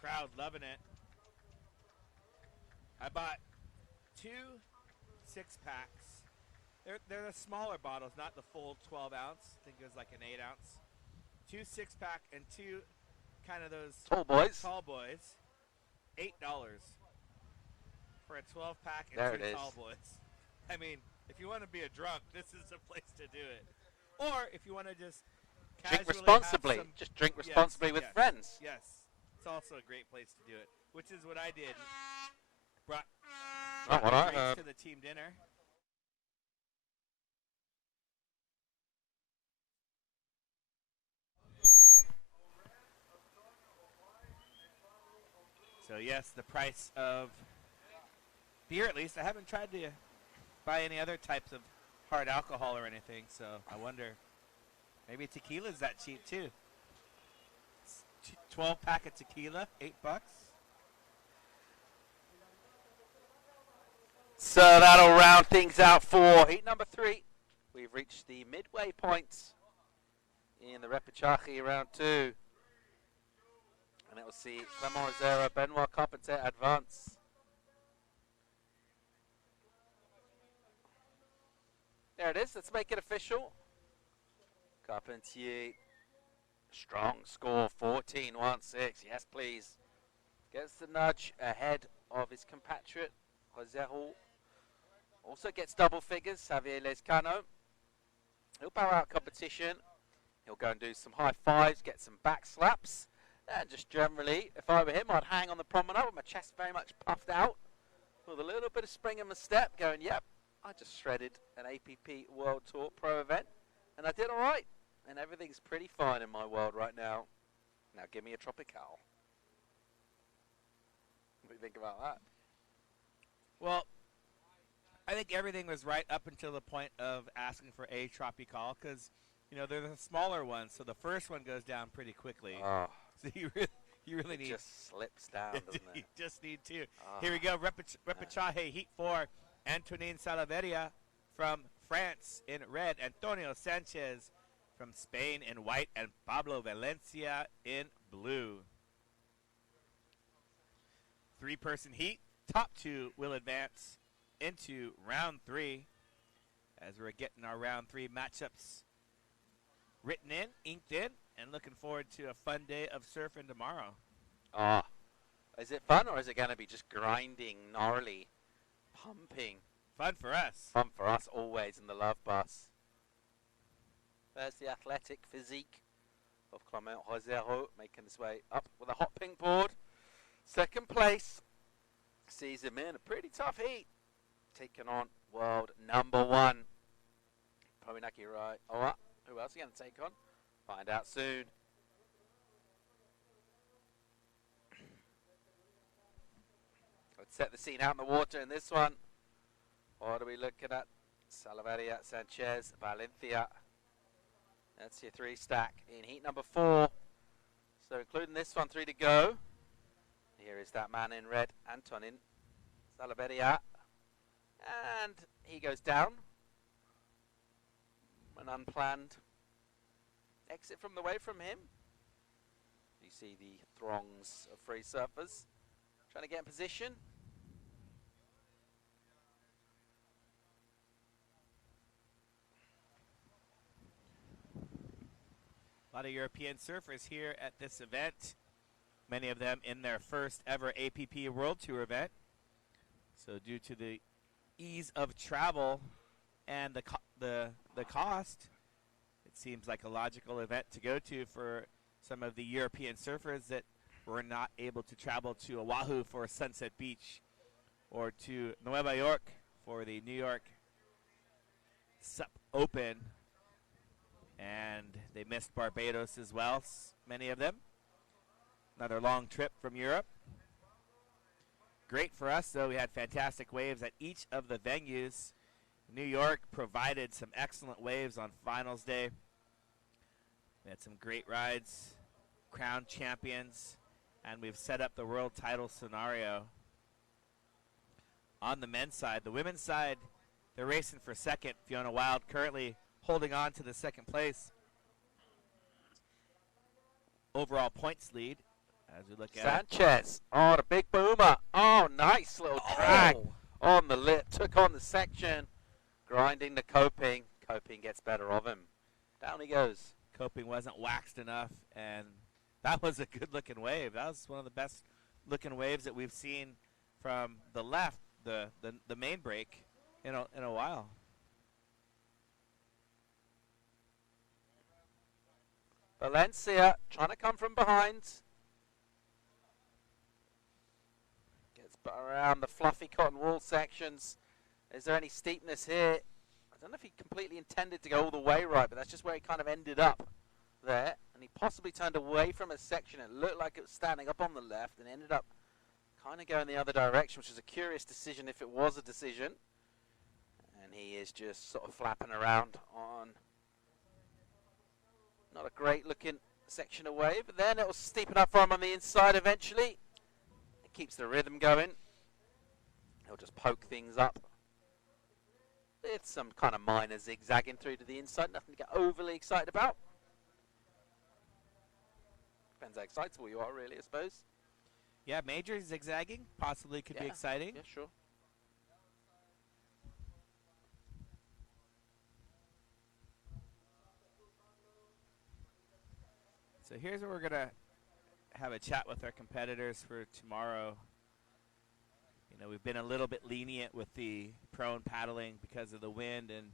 Crowd loving it. I bought 2 6-packs. They're the smaller bottles, not the full 12 ounce. I think it was like an 8 ounce. 2 6-pack and 2 kind of those tall boys. Tall boys. $8 for a 12-pack and There 2 it is. tall boys. I mean, if you want to be a drunk, this is the place to do it. Or if you want to just Drink casually responsibly. have some, Just drink responsibly with friends. Yes, it's also a great place to do it, which is what I did. Brought Not what I drinks heard. to the team dinner. So yes, the price of beer, at least. I haven't tried to buy any other types of hard alcohol or anything, so I wonder. Maybe tequila's that cheap too. 12-pack of tequila, $8. So that'll round things out for heat number 3. We've reached the midway points in the Repêchage round 2. And it will see Clement Rosero, Benoit Carpentier advance. There it is. Let's make it official. Carpentier, strong score, 14-1-6. Yes, please. Gets the nudge ahead of his compatriot, Rosero. Also gets double figures, Xavier Lescano. He'll bow out competition. He'll go and do some high fives, get some back slaps. And just generally, if I were him, I'd hang on the promenade with my chest very much puffed out, with a little bit of spring in my step, going, yep, I just shredded an APP World Tour Pro event, and I did all right. And everything's pretty fine in my world right now. Now give me a Tropical. What do you think about that? Well, I think everything was right up until the point of asking for a Tropical, because, you know, they're the smaller ones, so the first one goes down pretty quickly. Oh, So you really it need. just slips down, doesn't You it? just need 2. Oh. Here we go. Repêchage Heat 4. Antonin Salaveria from France in red. Antonio Sanchez from Spain in white. And Pablo Valencia in blue. 3-person heat. Top 2 will advance into round 3 as we're getting our round 3 matchups written in, inked in, and looking forward to a fun day of surfing tomorrow. Ah, is it fun or is it going to be just grinding, gnarly, pumping? Fun for us. Fun for us always in the love bus. There's the athletic physique of Clement Rosero making his way up with a hot pink board. Second place sees him in a pretty tough heat, taking on world number 1 Pominaki Rai. Oh, who else are you going to take on? Find out soon. Let's set the scene out in the water in this one. What are we looking at? Salaveria, Sanchez, Valencia. That's your 3 stack in heat number 4. So including this one, 3 to go. Here is that man in red, Antonin Salaveria. And he goes down. An unplanned exit from the way from him. You see the throngs of free surfers trying to get in position. A lot of European surfers here at this event. Many of them in their first ever APP World Tour event. So due to the ease of travel and the cost, it seems like a logical event to go to for some of the European surfers that were not able to travel to Oahu for Sunset Beach or to Nueva York for the New York SUP Open. And they missed Barbados as well, many of them. Another long trip from Europe. Great for us, though. We had fantastic waves at each of the venues. New York provided some excellent waves on finals day. We had some great rides, crown champions, and we've set up the world title scenario on the men's side. The women's side, they're racing for second. Fiona Wild currently holding on to the second place overall points lead as we look at Sanchez. Oh, the big boomer. Oh, nice little drag on the lip. Took on the section. Grinding the coping. Coping gets better of him. Down he goes. Coping wasn't waxed enough, and that was a good-looking wave. That was one of the best-looking waves that we've seen from the left, the main break, in a while. Valencia trying to come from behind. Gets around the fluffy cotton wool sections. Is there any steepness here? I don't know if he completely intended to go all the way right, but that's just where he kind of ended up there. And he possibly turned away from a section. It looked like it was standing up on the left and ended up kind of going the other direction, which is a curious decision if it was a decision. And he is just sort of flapping around on not a great looking section away, but then it will steepen up for him on the inside eventually. It keeps the rhythm going. He'll just poke things up. It's some kind of minor zigzagging through to the inside, nothing to get overly excited about. Depends how excitable you are, really, I suppose. Yeah, major zigzagging possibly could be exciting. Yeah, sure. So here's where we're going to have a chat with our competitors for tomorrow. You know, we've been a little bit lenient with the prone paddling because of the wind and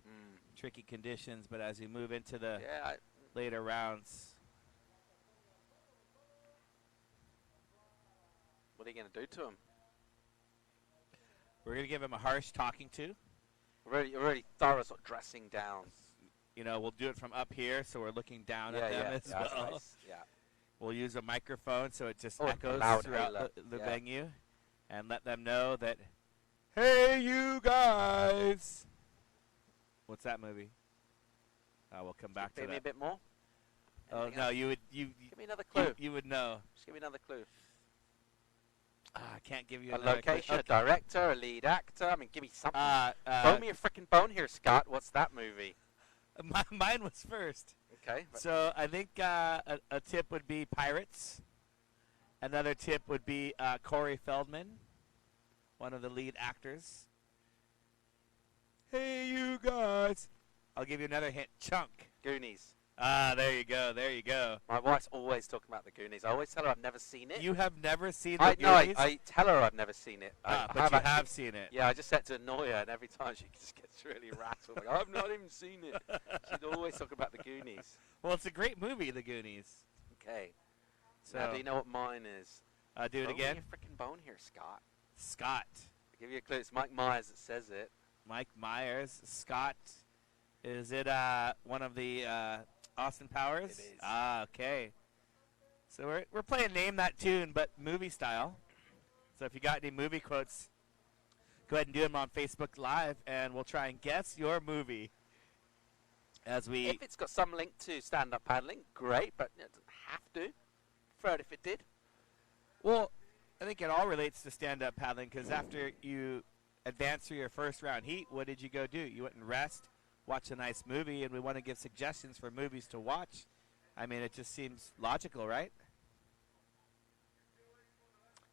tricky conditions, but as we move into the later rounds. What are you going to do to him? We're going to give him a harsh talking to. Already thorough sort of dressing down. You know, we'll do it from up here, so we're looking down at them as well. Nice. Yeah. We'll use a microphone so it just echoes loud throughout halo. the venue, and let them know that, hey, you guys. What's that movie? We'll come back to that. Give me a bit more. Oh no, you give me another clue. You would know. Just give me another clue. I can't give you A another location, clue. a director, a lead actor. I mean, give me something. Okay. Throw me a freaking bone here, Scott. What's that movie? Mine was first. Okay. So I think a tip would be Pirates. Another tip would be Corey Feldman, one of the lead actors. Hey, you guys. I'll give you another hint. Chunk. Goonies. Ah, there you go. There you go. My wife's always talking about the Goonies. I always tell her I've never seen it. You have never seen I the no, Goonies? I tell her I've never seen it. But you have seen it. Yeah, I just said to annoy her, and every time she just gets really rattled. Like, I've not even seen it. She'd always talk about the Goonies. Well, it's a great movie, The Goonies. Okay. So, Now, do you know what mine is? do it again. Your freaking bone here, Scott. Scott. I'll give you a clue. It's Mike Myers that says it. Mike Myers. Scott. Is it one of the Austin Powers? It is. Ah, okay. So we're playing Name That Tune, but movie style. So if you got any movie quotes, go ahead and do them on Facebook Live, and we'll try and guess your movie. As we, If it's got some link to stand-up paddling, great, but it doesn't have to. Prefer it if it did. well, I think it all relates to stand-up paddling because after you advance through your first round heat, what did you go do? You went and rest, watch a nice movie, and we want to give suggestions for movies to watch. I mean, it just seems logical, right?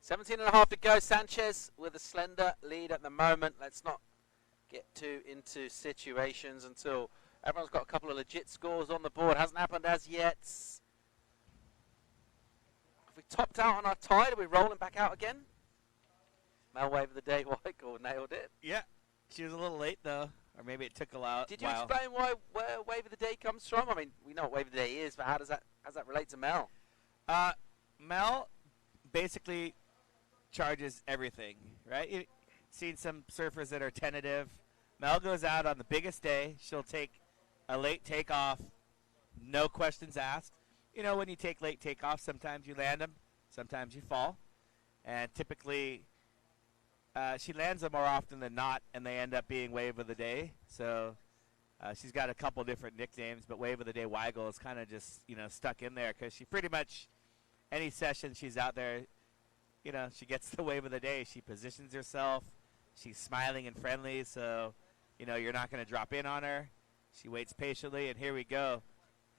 17.5 to go. Sanchez with a slender lead at the moment. Let's not get too into situations until everyone's got a couple of legit scores on the board. Hasn't happened as yet. Have we topped out on our tide? Are we rolling back out again? Mel wave of the day, Michael nailed it. Yeah. She was a little late, though, or maybe it took a while. Did you explain where wave of the day comes from? I mean, we know what wave of the day is, but how does that relate to Mel? Mel basically charges everything, right? You've seen some surfers that are tentative. Mel goes out on the biggest day. She'll take a late takeoff, no questions asked. You know, when you take late takeoff, sometimes you land them, sometimes you fall. And typically, she lands them more often than not, and they end up being Wave of the Day. So she's got a couple different nicknames, but Wave of the Day Weigel is kind of just, stuck in there because she pretty much, any session she's out there, she gets the Wave of the Day. She positions herself. She's smiling and friendly, so, you're not going to drop in on her. She waits patiently, and here we go.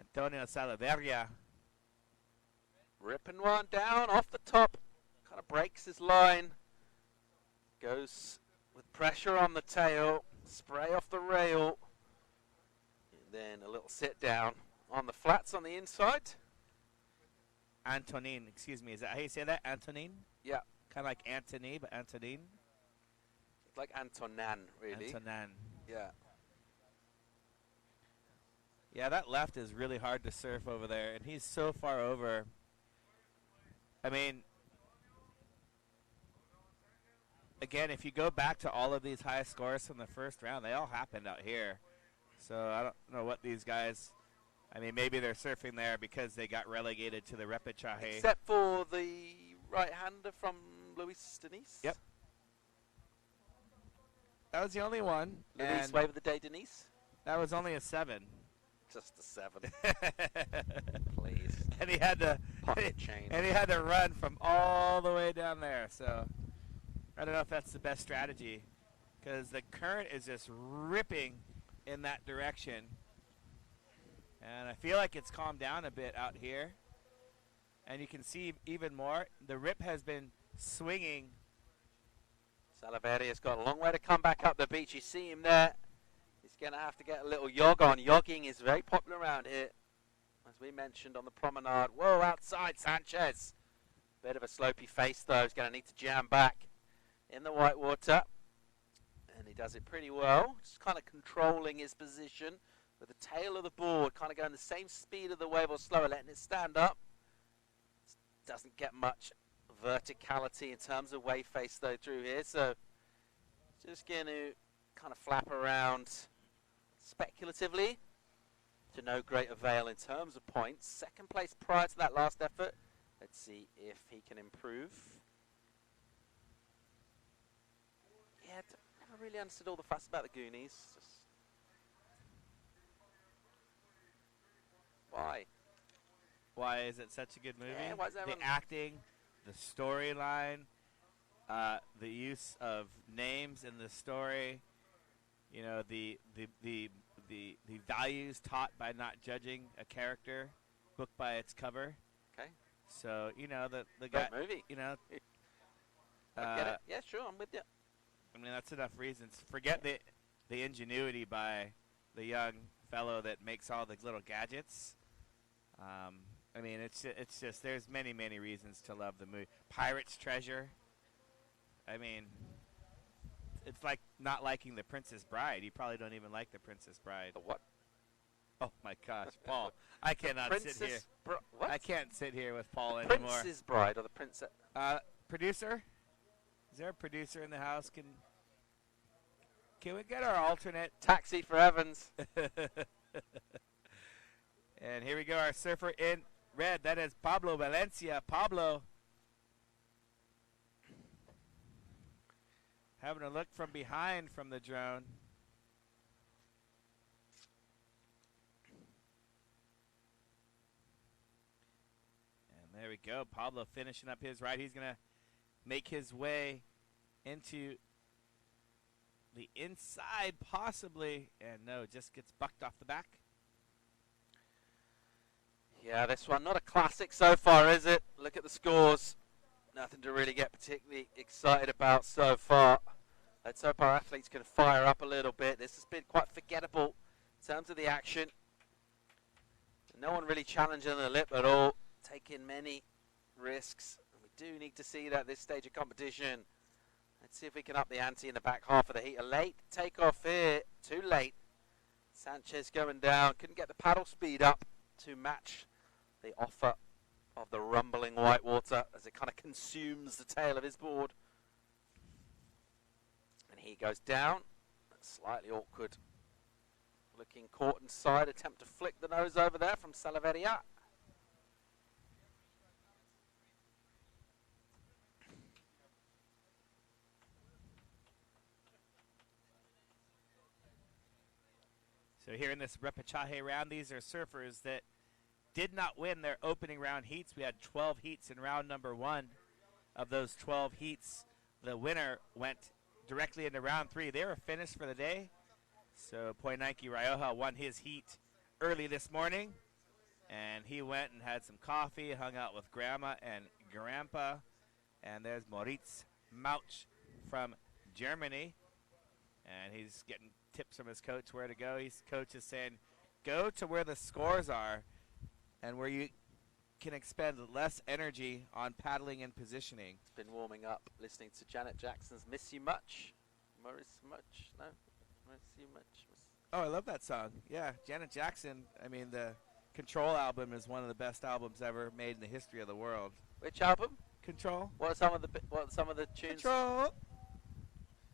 Antonio Salaverria. Ripping one down off the top. Kind of breaks his line. Goes with pressure on the tail. Spray off the rail. And then a little sit down on the flats on the inside. Antonine, excuse me. Is that how you say that? Antonine? Yeah. Kind of like Antony, but Antonine? Like Antonin, really. Antonin. Yeah. Yeah, that left is really hard to surf over there, and he's so far over. I mean, again, if you go back to all of these high scores from the first round, they all happened out here. So I don't know what these guys, I mean, maybe they're surfing there because they got relegated to the Repêchage. Except for the right-hander from Luis Denise. Yep. That was the only one. Luis Wave of the Day, Denise. That was only a 7. Just a 7. Please. And he had to Pocket change. And he had to run from all the way down there. So I don't know if that's the best strategy because the current is just ripping in that direction. And I feel like it's calmed down a bit out here. And you can see even more. The rip has been swinging. Salaverria's got a long way to come back up the beach. You see him there. He's going to have to get a little yog on. Yogging is very popular around here. As we mentioned on the promenade. Whoa, outside Sanchez. Bit of a slopey face, though. He's going to need to jam back in the white water. And he does it pretty well. Just kind of controlling his position with the tail of the board. Kind of going the same speed of the wave or slower, letting it stand up. Doesn't get much verticality in terms of wave face, though, through here. So just going to kind of flap around speculatively to no great avail in terms of points. Second place prior to that last effort. Let's see if he can improve. Yeah, never really understood all the fuss about the Goonies. Just why? Why is it such a good movie? Yeah, why is everyone the acting, the storyline, the use of names in the story, the values taught by not judging a character, book by its cover. Okay. So, the guy, Great movie. I get it. Yeah, sure, I'm with you. I mean, that's enough reasons. Forget the the ingenuity by the young fellow that makes all the little gadgets. I mean, it's just there's many reasons to love the movie. Pirate's Treasure. I mean, it's like not liking The Princess Bride. You probably don't even like The Princess Bride. The what? Oh my gosh, Paul! I cannot sit here. What? I can't sit here with Paul The anymore. Princess Bride or the Princess? Producer, is there a producer in the house? Can we get our alternate? Taxi for Evans. And here we go, our surfer in red. That is Pablo Valencia. Pablo having a look from behind from the drone. And there we go. Pablo finishing up his ride. He's going to make his way into the inside possibly. And no, just gets bucked off the back. Yeah, this one, not a classic so far, is it? Look at the scores. Nothing to really get particularly excited about so far. Let's hope our athletes can fire up a little bit. This has been quite forgettable in terms of the action. No one really challenging the lip at all, taking many risks. We do need to see that at this stage of competition. Let's see if we can up the ante in the back half of the heat. A late takeoff here, too late. Sanchez going down, couldn't get the paddle speed up to match the offer of the rumbling whitewater as it kind of consumes the tail of his board. And he goes down, slightly awkward. Looking caught inside, attempt to flick the nose over there from Salaveria. So here in this Repêchage round, these are surfers that did not win their opening round heats. We had 12 heats in round number 1. Of those 12 heats, the winner went directly into round 3. They were finished for the day. So Poinanki Rioja won his heat early this morning. And he went and had some coffee, hung out with Grandma and Grandpa. And there's Moritz Mauch from Germany. And he's getting tips from his coach where to go. His coach is saying, go to where the scores are and where you can expend less energy on paddling and positioning. It's been warming up, listening to Janet Jackson's Miss You Much. Maurice Much? No? Miss You Much. Oh, I love that song. Yeah, Janet Jackson. I mean, the Control album is one of the best albums ever made in the history of the world. Which album? Control. What are some of the tunes? Control.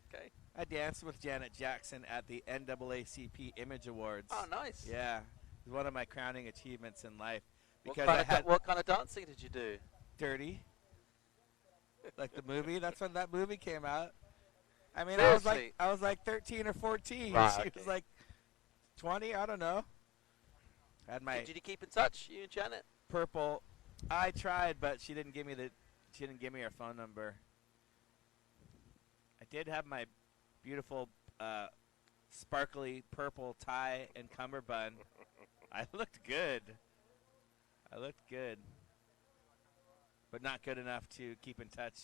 Okay. I danced with Janet Jackson at the NAACP Image Awards. Oh, nice. Yeah, it was one of my crowning achievements in life. What Because kind, I had what kind of dancing did you do? Dirty, like the movie. That's when that movie came out. I mean, Seriously? I was like 13 or 14. Right, She okay. was like 20. I don't know. Had my Did you keep in touch, you and Janet? purple. I tried, but she didn't give me her phone number. I did have my beautiful sparkly purple tie and cummerbund. I looked good. But not good enough to keep in touch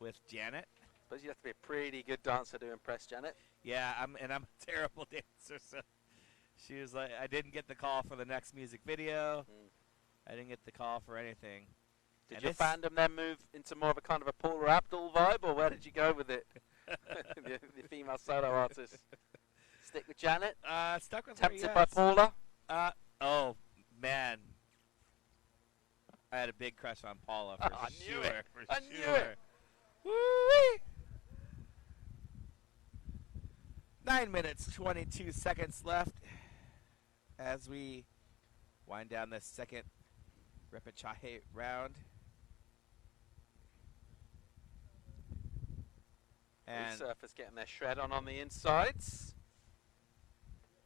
with Janet. Suppose you have to be a pretty good dancer to impress Janet. Yeah, I'm a terrible dancer, so she was like, I didn't get the call for the next music video. I didn't get the call for anything. Did And your this- fandom then move into more of a kind of a Paula Abdul vibe, or where did you go with it? the female solo artist. Stick with Janet? Stuck with her, Tempted by yes. Paula? Oh, man. I had a big crush on Paula for I sure. knew it. For I sure. knew it. Woo-wee. 9 minutes, 22 seconds left as we wind down this second Repêchage round. And surfers getting their shred on the insides.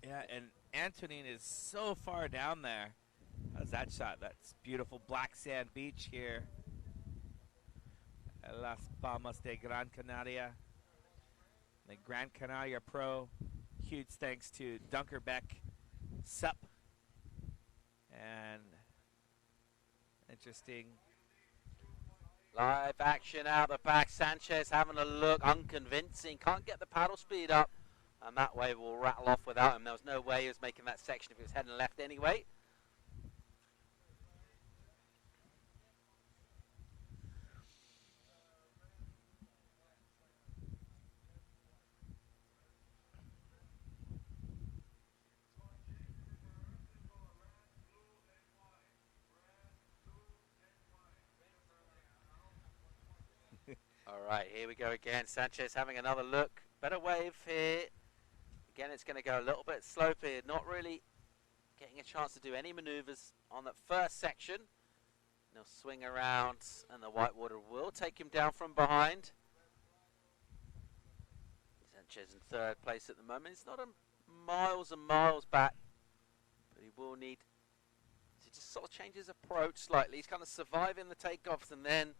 yeah, and Antonin is so far down there. How's that shot? That's beautiful black sand beach here at Las Palmas de Gran Canaria. The Gran Canaria Pro. Huge thanks to Dunkerbeck Sup. And interesting. Live action out the back. Sanchez having a look, unconvincing. Can't get the paddle speed up and that wave will rattle off without him. There was no way he was making that section if he was heading left anyway. All right, here we go again. Sanchez having another look. Better wave here. Again, it's going to go a little bit slope here. Not really getting a chance to do any maneuvers on that first section. He'll swing around, and the whitewater will take him down from behind. Sanchez in third place at the moment. It's not a miles and miles back, but he will need to just sort of change his approach slightly. He's kind of surviving the takeoffs and then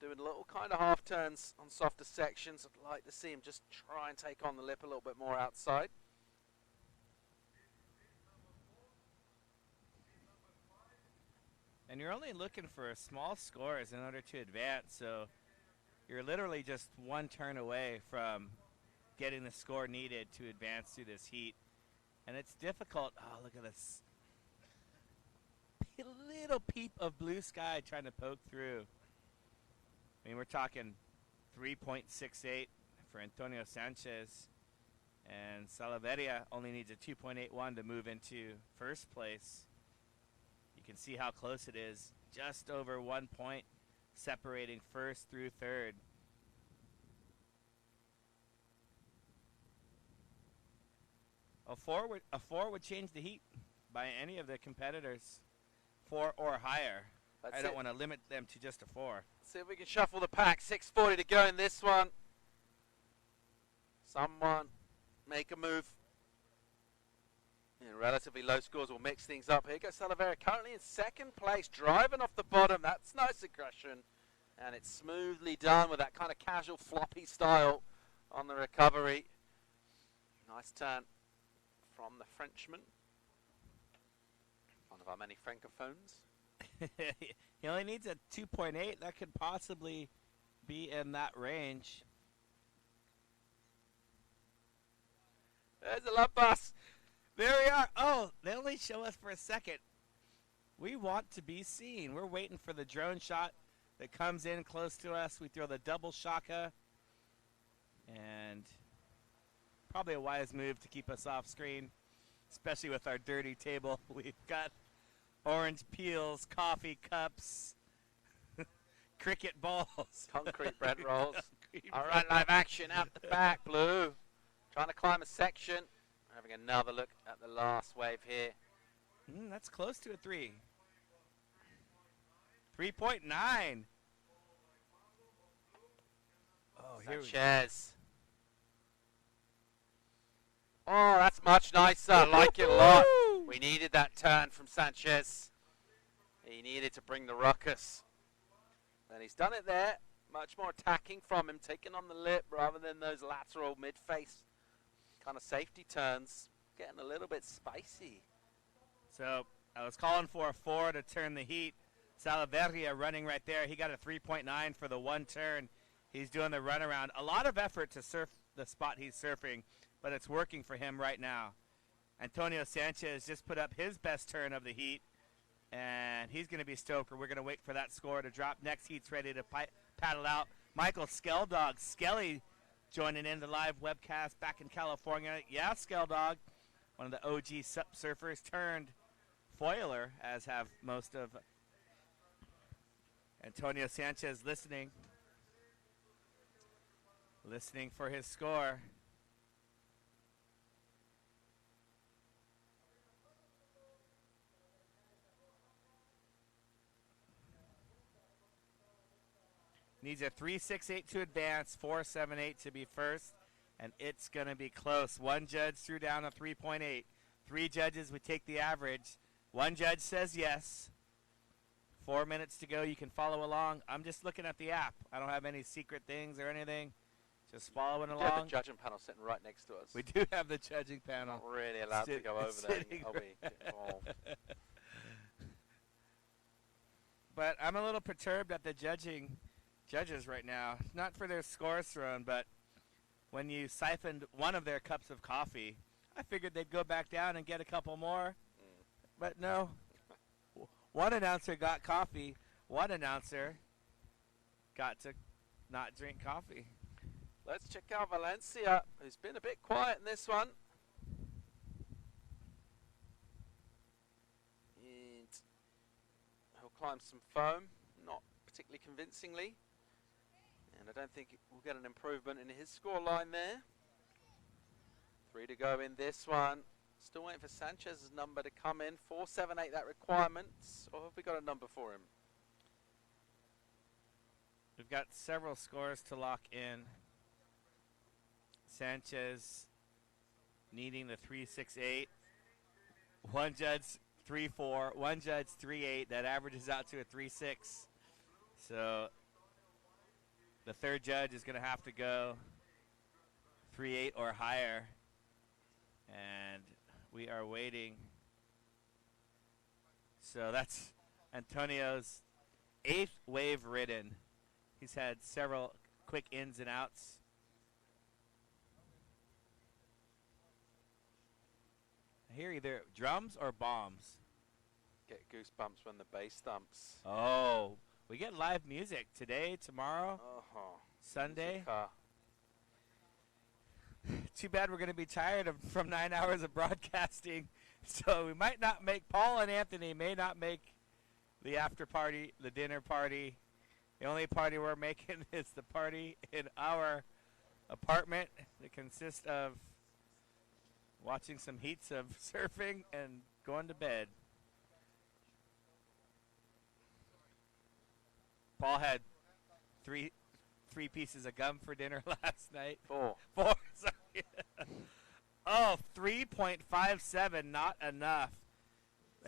doing little kind of half turns on softer sections. I'd like to see him just try and take on the lip a little bit more outside. And you're only looking for small scores in order to advance, so you're literally just one turn away from getting the score needed to advance through this heat. And it's difficult. Oh, look at this. A little peep of blue sky trying to poke through. I mean, we're talking 3.68 for Antonio Sanchez. And Salaverria only needs a 2.81 to move into first place. You can see how close it is. Just over 1 point separating first through third. A four would change the heat by any of the competitors. 4 or higher. I don't want to limit them to just a 4. See if we can shuffle the pack. 6:40 to go in this one. Someone make a move. And relatively low scores will mix things up. Here goes Salaverria, currently in second place, driving off the bottom. That's nice aggression. And it's smoothly done with that kind of casual floppy style on the recovery. Nice turn from the Frenchman. One of our many francophones. He only needs a 2.8. That could possibly be in that range. There's a love bus. There we are. Oh, they only show us for a second. We want to be seen. We're waiting for the drone shot that comes in close to us. We throw the double shaka. And probably a wise move to keep us off screen, especially with our dirty table. We've got orange peels, coffee cups, cricket balls. Concrete bread rolls. All right, live action out the back, Blue. Trying to climb a section. Having another look at the last wave here. That's close to a 3. 3.9. Oh, here Sanchez. Oh, that's much nicer. I like it a lot. We needed that turn from Sanchez. He needed to bring the ruckus. And he's done it there. Much more attacking from him, taking on the lip rather than those lateral mid-face kind of safety turns. Getting a little bit spicy. So I was calling for a 4 to turn the heat. Salaverria running right there. He got a 3.9 for the one turn. He's doing the runaround. A lot of effort to surf the spot he's surfing, but it's working for him right now. Antonio Sanchez just put up his best turn of the heat, and he's going to be stoked. We're going to wait for that score to drop. Next heat's ready to paddle out. Michael Skeldog, Skelly, joining in the live webcast back in California. Yeah, Skeldog, one of the OG surfers turned foiler, as have most of Antonio Sanchez listening for his score. Needs a 3.68 to advance, 4.78 to be first, and it's going to be close. One judge threw down a 3.8. 3 judges would take the average. One judge says yes. 4 minutes to go. You can follow along. I'm just looking at the app. I don't have any secret things or anything. Just following along. We have the judging panel sitting right next to us. We do have the judging panel. Not really allowed to go over there, are we? But I'm a little perturbed at the judges right now. Not for their scores thrown, but when you siphoned one of their cups of coffee, I figured they'd go back down and get a couple more. But no. One announcer got coffee. One announcer got to not drink coffee. Let's check out Valencia, who's been a bit quiet in this one. And he'll climb some foam, not particularly convincingly. And I don't think we'll get an improvement in his score line there. 3 to go in this one. Still waiting for Sanchez's number to come in. 478 that requirement. Or have we got a number for him? We've got several scores to lock in. Sanchez needing the 368. One judge 3-4. One judge 3-8. That averages out to a 3-6. So the third judge is going to have to go 3-8 or higher. And we are waiting. So that's Antonio's 8th wave ridden. He's had several quick ins and outs. I hear either drums or bombs. Get goosebumps when the bass thumps. Oh, we get live music today, tomorrow, Sunday. Too bad we're going to be tired from 9 hours of broadcasting. So we might not make, Paul and Anthony may not make the after party, the dinner party. The only party we're making is the party in our apartment that consists of watching some heats of surfing and going to bed. Paul had three pieces of gum for dinner last night. Four. Sorry. Oh, 3.57, not enough.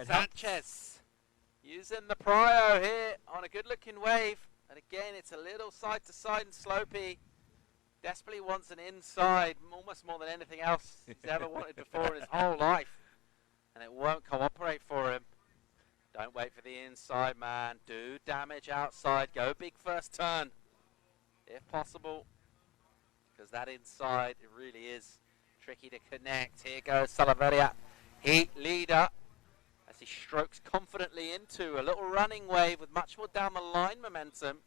Sanchez using the prio here on a good-looking wave. And again, it's a little side-to-side and slopey. Desperately wants an inside, almost more than anything else he's ever wanted before in his whole life. And it won't cooperate for him. Don't wait for the inside, man. Do damage outside. Go big first turn, if possible. Because that inside, it really is tricky to connect. Here goes Salaveria, Heat leader, as he strokes confidently into a little running wave with much more down the line momentum.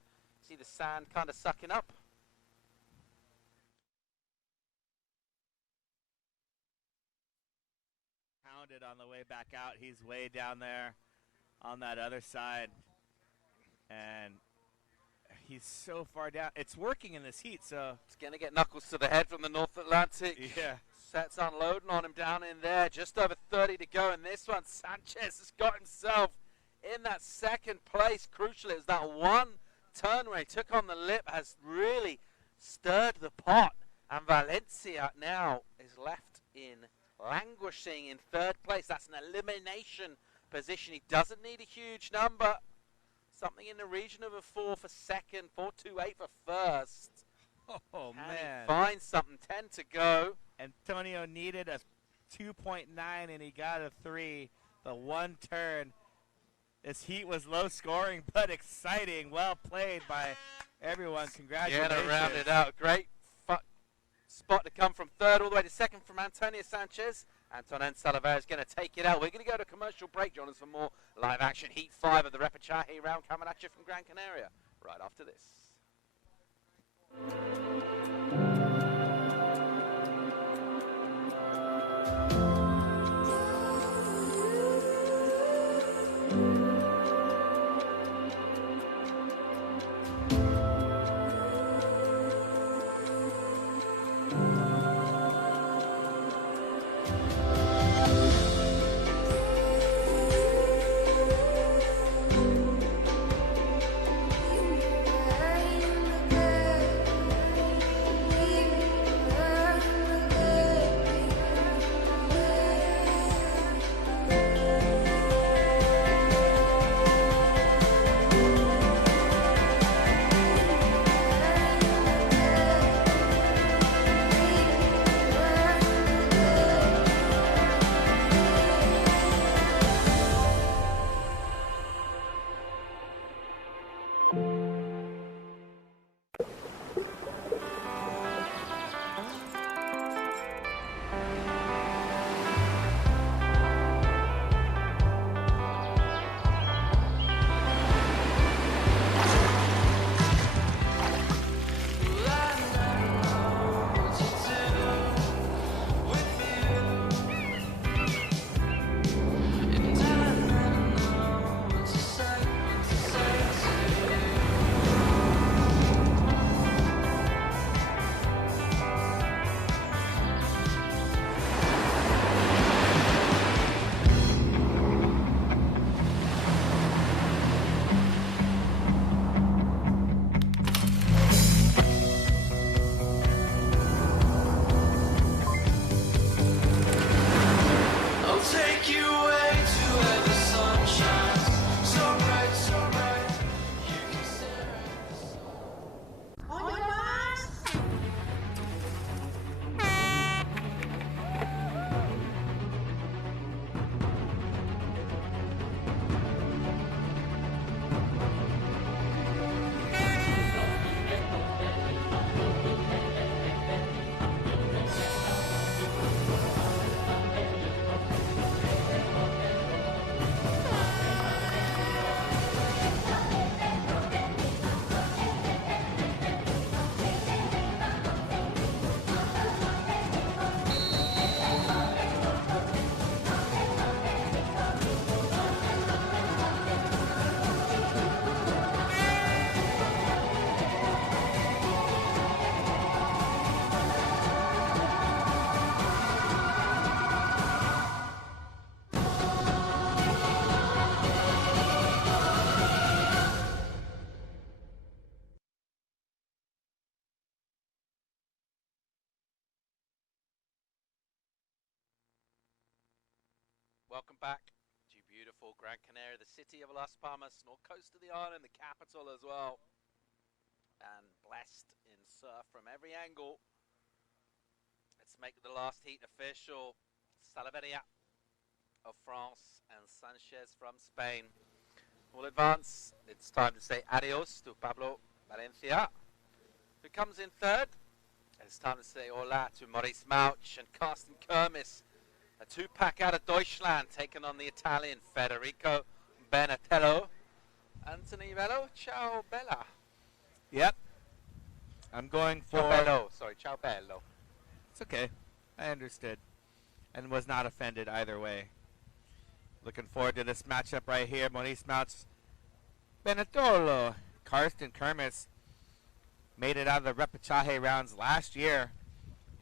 See the sand kind of sucking up. Pounded on the way back out. He's way down there on that other side. And he's so far down. It's working in this heat, so. It's going to get knuckles to the head from the North Atlantic. Yeah. Sets unloading on him down in there. Just over 30 to go in this one. Sanchez has got himself in that second place. Crucially, it was that one turn where he took on the lip has really stirred the pot. And Valencia now is left in languishing in third place. That's an elimination position. He doesn't need a huge number. Something in the region of a 4 for second, 4.28 for first. Oh, Can man. he find something? 10 to go. Antonio needed a 2.9 and he got a 3. The one turn. This heat was low scoring but exciting. Well played by everyone. Congratulations. Yeah, to round it out. Great spot to come from third all the way to second from Antonio Sanchez. Antonin Salaveria is going to take it out. We're going to go to commercial break, Jonas, for more live action. Heat 5 of the Repêchage round coming at you from Gran Canaria right after this. welcome back to beautiful Gran Canaria, the city of Las Palmas, north coast of the island, the capital as well. And blessed in surf from every angle. Let's make the last heat official. Salaveria of France and Sanchez from Spain will advance. It's time to say adios to Pablo Valencia, who comes in third. And it's time to say hola to Maurice Mauch and Carsten Kermis. A two-pack out of Deutschland, taking on the Italian Federico Benatello. Anthony Bello, ciao bella. Yep. I'm going for... Ciao bello, sorry, ciao bello. It's okay. I understood. And was not offended either way. Looking forward to this matchup right here. Maurice Mauch, Benetolo. Carsten Kermis made it out of the repechage rounds last year,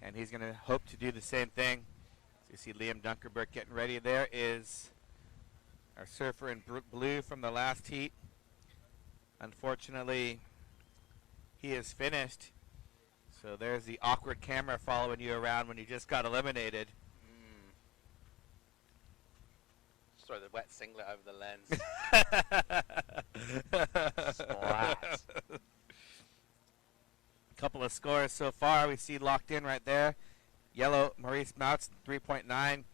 and he's going to hope to do the same thing. So you see Liam Dunkerberg getting ready. There is our surfer in blue from the last heat. Unfortunately, he is finished. So there's the awkward camera following you around when you just got eliminated. Just throw the wet singlet over the lens. Splat. Couple of scores so far we see locked in right there. Yellow, Maurice Mauch, 3.9.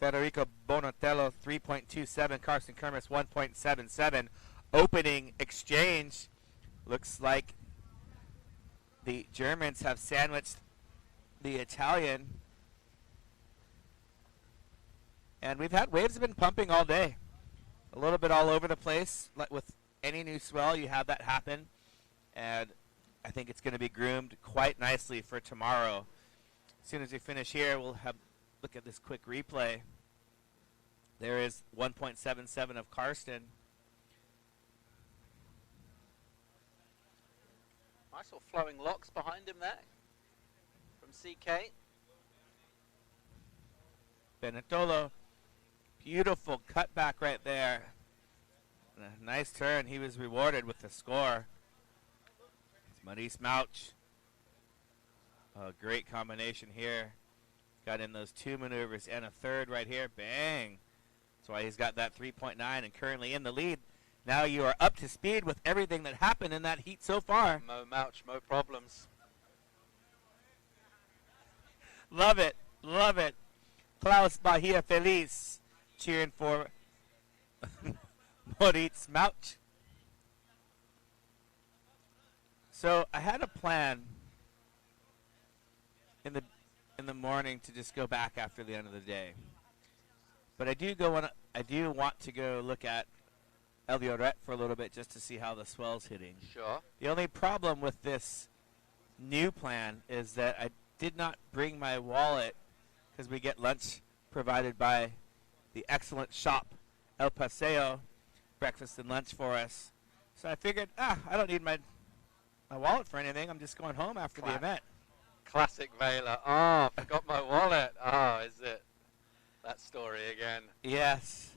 Federico Bonatello, 3.27. Carsten Kermis, 1.77. Opening exchange. Looks like the Germans have sandwiched the Italian. And we've had waves have been pumping all day. A little bit all over the place. Like with any new swell, you have that happen. And I think it's going to be groomed quite nicely for tomorrow. As soon as we finish here, we'll have look at this quick replay. There is 1.77 of Carsten. Nice little flowing locks behind him there from CK. Benetolo, beautiful cutback right there. And a nice turn. He was rewarded with the score. It's Maurice Mauch. A great combination here. Got in those two maneuvers and a third right here. Bang. That's why he's got that 3.9 and currently in the lead. Now you are up to speed with everything that happened in that heat so far. Mo Mauch, mo problems. Love it. Love it. Klaus Bahia Feliz cheering for Maurice Mauch. So I had a plan in the morning to just go back after the end of the day. But I do want to go look at El Lloret for a little bit just to see how the swell's hitting. Sure. The only problem with this new plan is that I did not bring my wallet because we get lunch provided by the excellent shop El Paseo, breakfast and lunch for us. So I figured, I don't need my wallet for anything. I'm just going home after the event. Classic Vela. Oh, forgot my wallet. Oh, is it that story again? Yes.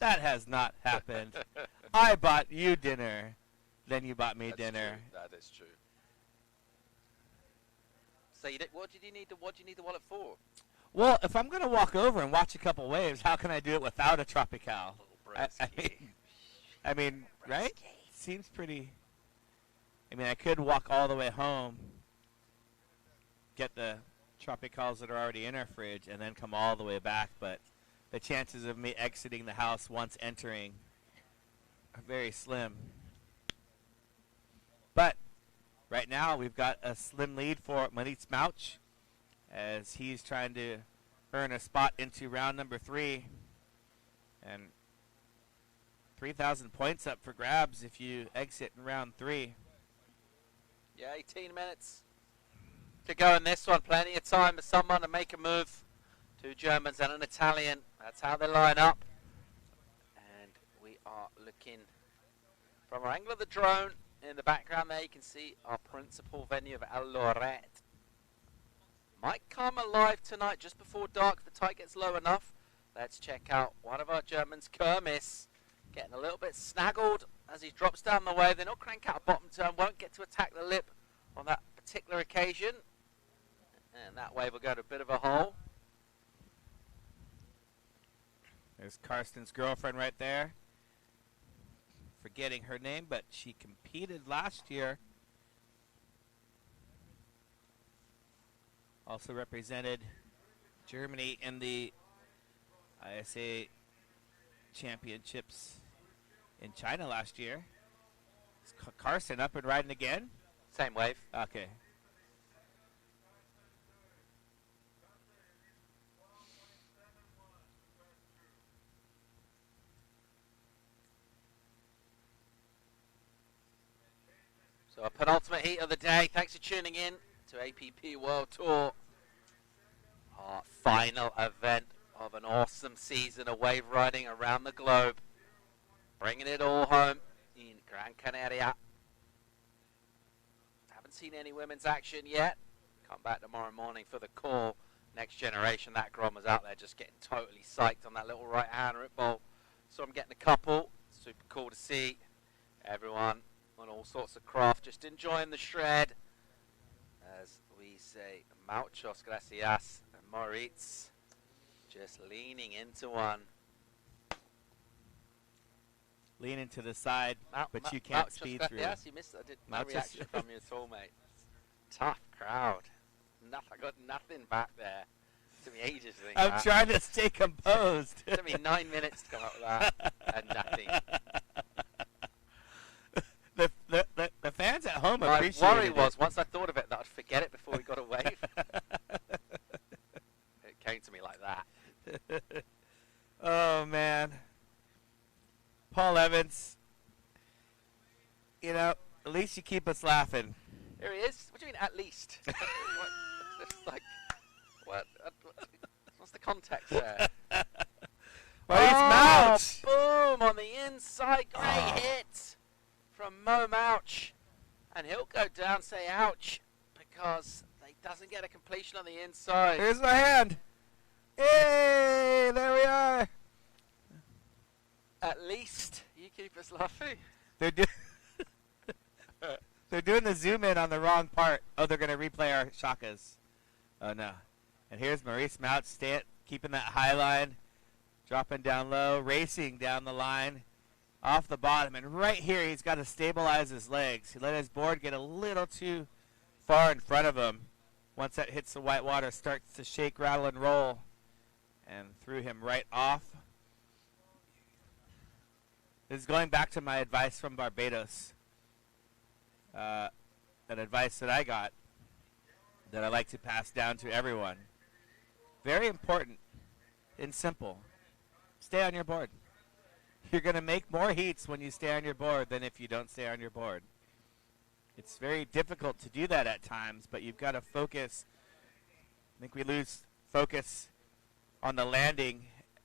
That has not happened. I bought you dinner, then you bought me That's dinner. True. That is true. So what do you need the wallet for? Well, if I'm going to walk over and watch a couple waves, how can I do it without a Tropical? I mean, right? Seems pretty. I mean, I could walk all the way home, get the Tropicals that are already in our fridge, and then come all the way back, but the chances of me exiting the house once entering are very slim. But right now we've got a slim lead for Maurice Mauch as he's trying to earn a spot into round number 3. And 3,000 points up for grabs if you exit in round 3. Yeah, 18 minutes to go in this one. Plenty of time for someone to make a move. 2 Germans and an Italian. That's how they line up. And we are looking from our angle of the drone. In the background there, you can see our principal venue of El Lloret. Might come alive tonight just before dark if the tide gets low enough. Let's check out one of our Germans, Kermis, getting a little bit snaggled as he drops down the wave. They'll not crank out a bottom turn, won't get to attack the lip on that particular occasion. And that wave will go to a bit of a hole. There's Karsten's girlfriend right there. Forgetting her name, but she competed last year. Also represented Germany in the ISA championships in China last year. Is Karsten up and riding again? Same wave. Okay. So a penultimate heat of the day. Thanks for tuning in to APP World Tour. Our final event of an awesome season of wave riding around the globe. Bringing it all home in Gran Canaria. Haven't seen any women's action yet. Come back tomorrow morning for the call. Next generation, that Gran was out there just getting totally psyched on that little right hand rip bowl. So I'm getting a couple. Super cool to see everyone on all sorts of craft, just enjoying the shred. As we say, muchas gracias, Moritz. Just leaning into one. Leaning to the side, but you can't speed through. Yes, you missed. I did no reaction from you at all, mate. Tough crowd. I got nothing back there. It took me ages to think I'm trying to stay composed. It took me 9 minutes to come up with that, and nothing. The fans at home My appreciate worry it. was, once I thought of it, that I'd forget it before we got a wave. It came to me like that. Oh, man. Paul Evans, you know, at least you keep us laughing. Here he is. What do you mean, at least? It's like, what? What's the context there? Mouch. Boom, on the inside. Great hit from Mo Mouch. And he'll go down, say ouch, because he doesn't get a completion on the inside. Here's my hand. Hey, there we are. At least you keep us laughing. They're doing the zoom in on the wrong part. Oh, they're going to replay our shakas. Oh, no. And here's Maurice Mouch keeping that high line, dropping down low, racing down the line, off the bottom. And right here, he's got to stabilize his legs. He let his board get a little too far in front of him. Once that hits the white water, starts to shake, rattle, and roll, and threw him right off. This is going back to my advice from Barbados. An advice that I got that I like to pass down to everyone. Very important and simple. Stay on your board. You're going to make more heats when you stay on your board than if you don't stay on your board. It's very difficult to do that at times, but you've got to focus. I think we lose focus on the landing,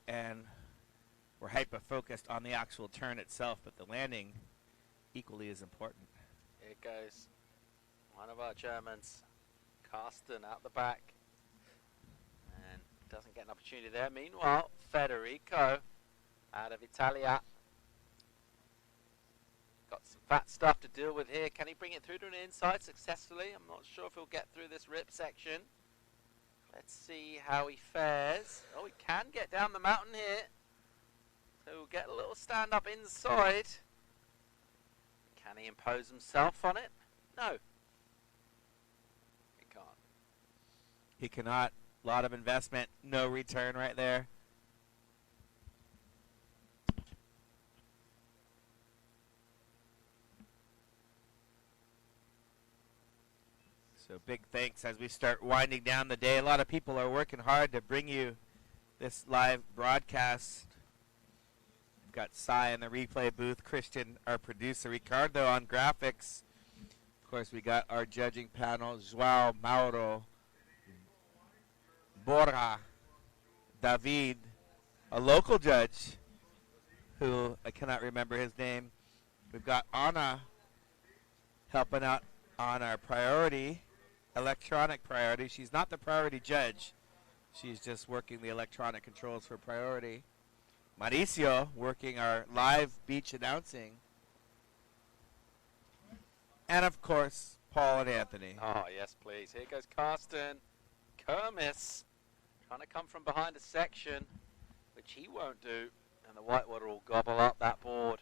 and we're hyper-focused on the actual turn itself, but the landing equally is important. Here goes one of our Germans, Karsten, out the back. And doesn't get an opportunity there. Meanwhile, Federico out of Italia. Got some fat stuff to deal with here. Can he bring it through to an inside successfully? I'm not sure if he'll get through this rip section. Let's see how he fares. Oh, he can get down the mountain here. So we'll get a little stand up inside. Can he impose himself on it? No. He can't. He cannot. A lot of investment, no return right there. So big thanks as we start winding down the day. A lot of people are working hard to bring you this live broadcast. We've got Cy in the replay booth, Christian, our producer, Ricardo on graphics. Of course, we got our judging panel, Joao, Mauro, Borja, David, a local judge who I cannot remember his name. We've got Anna helping out on our priority, electronic priority. She's not the priority judge. She's just working the electronic controls for priority. Mauricio working our live beach announcing. And, of course, Paul and Anthony. Oh, yes, please. Here goes Karsten. Kermis trying to come from behind a section. which he won't do. And the whitewater will gobble up that board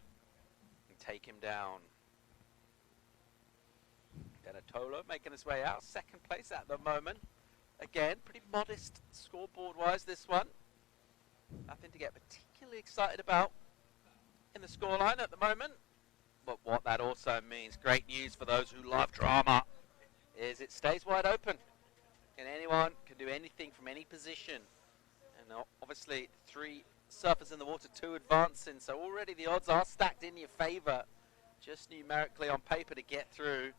and take him down. Denatolo making his way out, second place at the moment. Again, pretty modest scoreboard-wise, this one. Nothing to get particularly excited about in the scoreline at the moment. But what that also means, great news for those who love drama, is it stays wide open. And anyone can do anything from any position. And obviously, 3 surfers in the water, 2 advancing. So already the odds are stacked in your favor, just numerically on paper to get through.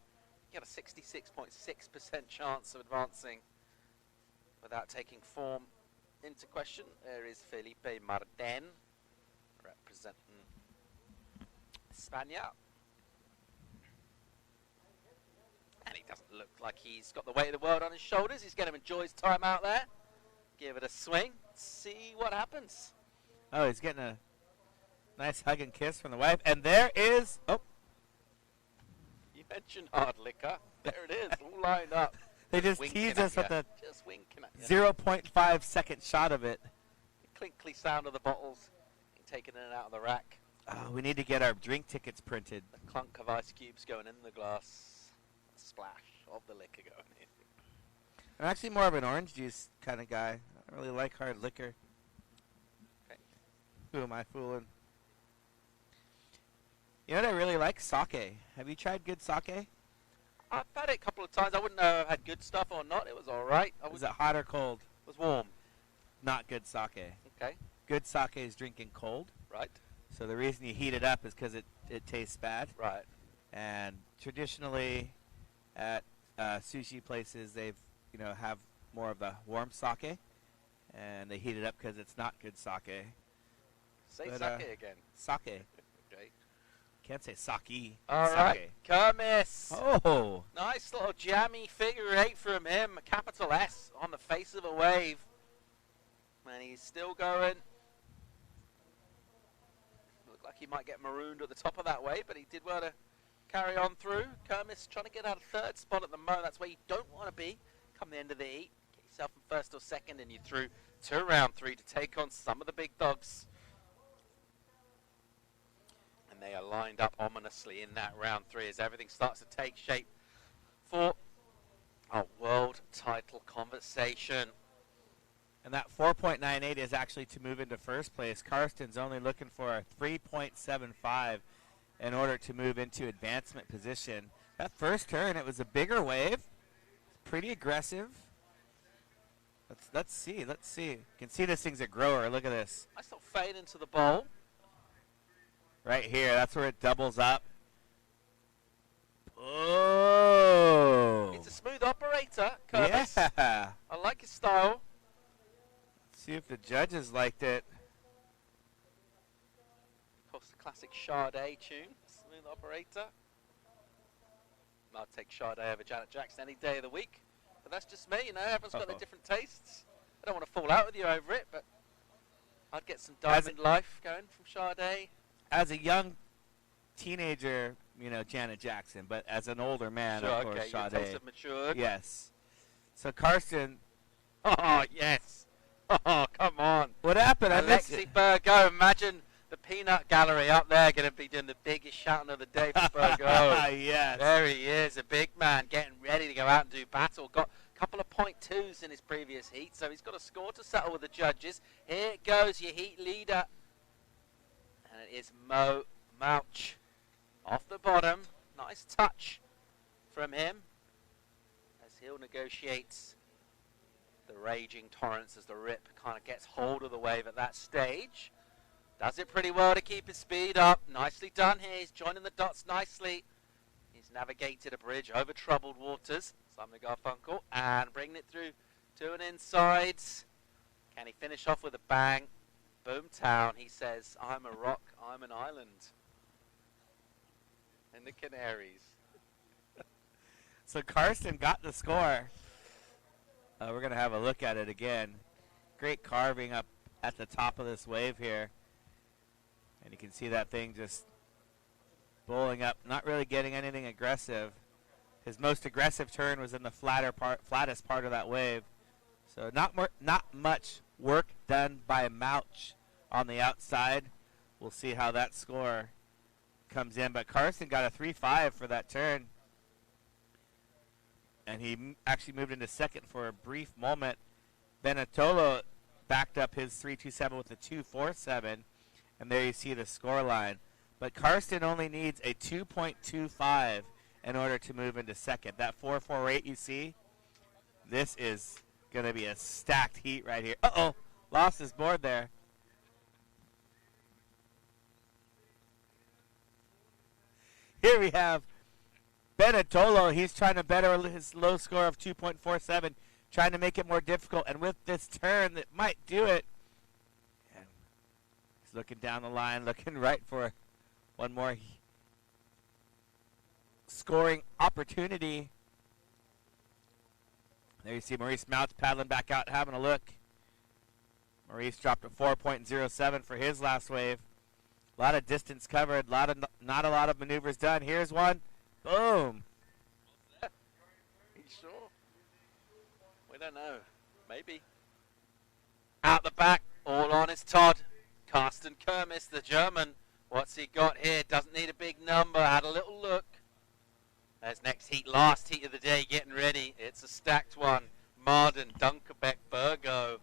You get a 66.6% chance of advancing without taking form into question. There is Felipe Marden representing España. And he doesn't look like he's got the weight of the world on his shoulders. He's going to enjoy his time out there. Give it a swing. See what happens. Oh, he's getting a nice hug and kiss from the wife. And there is... Oh. You mentioned hard liquor. There it is, all lined up. They just teased us with the just winking at you. 0.5 second shot of it. The clinkly sound of the bottles taken in and out of the rack. Oh, we need to get our drink tickets printed. The clunk of ice cubes going in the glass. The splash of the liquor going in. I'm actually more of an orange juice kind of guy. I don't really like hard liquor. Okay. Who am I fooling? You know what I really like? Sake. Have you tried good sake? I've had it a couple of times. I wouldn't know if I had good stuff or not. It was all right. Was it hot or cold? It was warm. Not good sake. Okay. Good sake is drinking cold. Right. So the reason you heat it up is because it tastes bad. Right. And traditionally at sushi places, they've have more of the warm sake, and they heat it up because it's not good sake. Say But, sake again. Sake. Okay. Can't say sake. All sake. right. Kermis. Oh. Nice little jammy figure 8 from him. A capital S on the face of a wave. And he's still going. Looked like he might get marooned at the top of that wave, but he did well to carry on through. Kermis trying to get out of 3rd spot at the moment. That's where you don't want to be come the end of the heat. Get yourself in 1st or 2nd, and you're through to round 3 to take on some of the big dogs. And they are lined up ominously in that round 3 as everything starts to take shape for a world title conversation. And that 4.98 is actually to move into 1st place. Karsten's only looking for a 3.75 in order to move into advancement position. That first turn, it was a bigger wave. Pretty aggressive. Let's see. You can see this thing's a grower. Look at this. I still fade into the bowl. Right here. That's where it doubles up. Oh. He's a smooth operator, Curtis. Yeah. I like his style. Let's see if the judges liked it. Of course, the classic Sade tune. Smooth operator. I'd take Sade over Janet Jackson any day of the week. But that's just me, everyone's got their different tastes. I don't want to fall out with you over it, but I'd get some Diamond Life going from Sade. As a young teenager, Janet Jackson, but as an older man, Sure, of course, okay, your Sade. tastes have matured. Yes. So Karsten. Oh, yes. Oh, come on. What happened? I missed Alexi it. Burgo, imagine the peanut gallery up there going to be doing the biggest shouting of the day for Burgo. Yes. There he is, a big man getting ready to go out and do battle. Got a couple of .2s in his previous heat, so he's got a score to settle with the judges. Here it goes, your heat leader. And it is Mo Mouch off the bottom. Nice touch from him as he'll negotiate the raging torrents as the rip kind of gets hold of the wave at that stage. Does it pretty well to keep his speed up. Nicely done here. He's joining the dots nicely. He's navigated a bridge over troubled waters. Simon Garfunkel. And bringing it through to an inside. Can he finish off with a bang? Boomtown. He says, I'm a rock, I'm an island. In the Canaries. So Karsten got the score. We're going to have a look at it again. Great carving up at the top of this wave here. And you can see that thing just bowling up, not really getting anything aggressive. His most aggressive turn was in the flattest part of that wave. So not much work done by Mouch on the outside. We'll see how that score comes in. But Karsten got a 3-5 for that turn. And he actually moved into second for a brief moment. Benetolo backed up his 3.27 with a 2.47. And there you see the score line. But Karsten only needs a 2.25 in order to move into second. That 4.48 you see, this is going to be a stacked heat right here. Uh-oh, lost his board there. Here we have Benetolo. He's trying to better his low score of 2.47, trying to make it more difficult. And with this turn, that might do it. And he's looking down the line, looking right for one more scoring opportunity. There you see Maurice Mouts paddling back out, having a look. Maurice dropped a 4.07 for his last wave. A lot of distance covered, not a lot of maneuvers done. Here's one. Boom. Are you sure? We don't know. Maybe. Out the back, all on is Todd. Carsten Kermis, the German. What's he got here? Doesn't need a big number. Had a little look. There's next heat, last heat of the day, getting ready. It's a stacked one. Marden, Dunkerbeck, Burgo.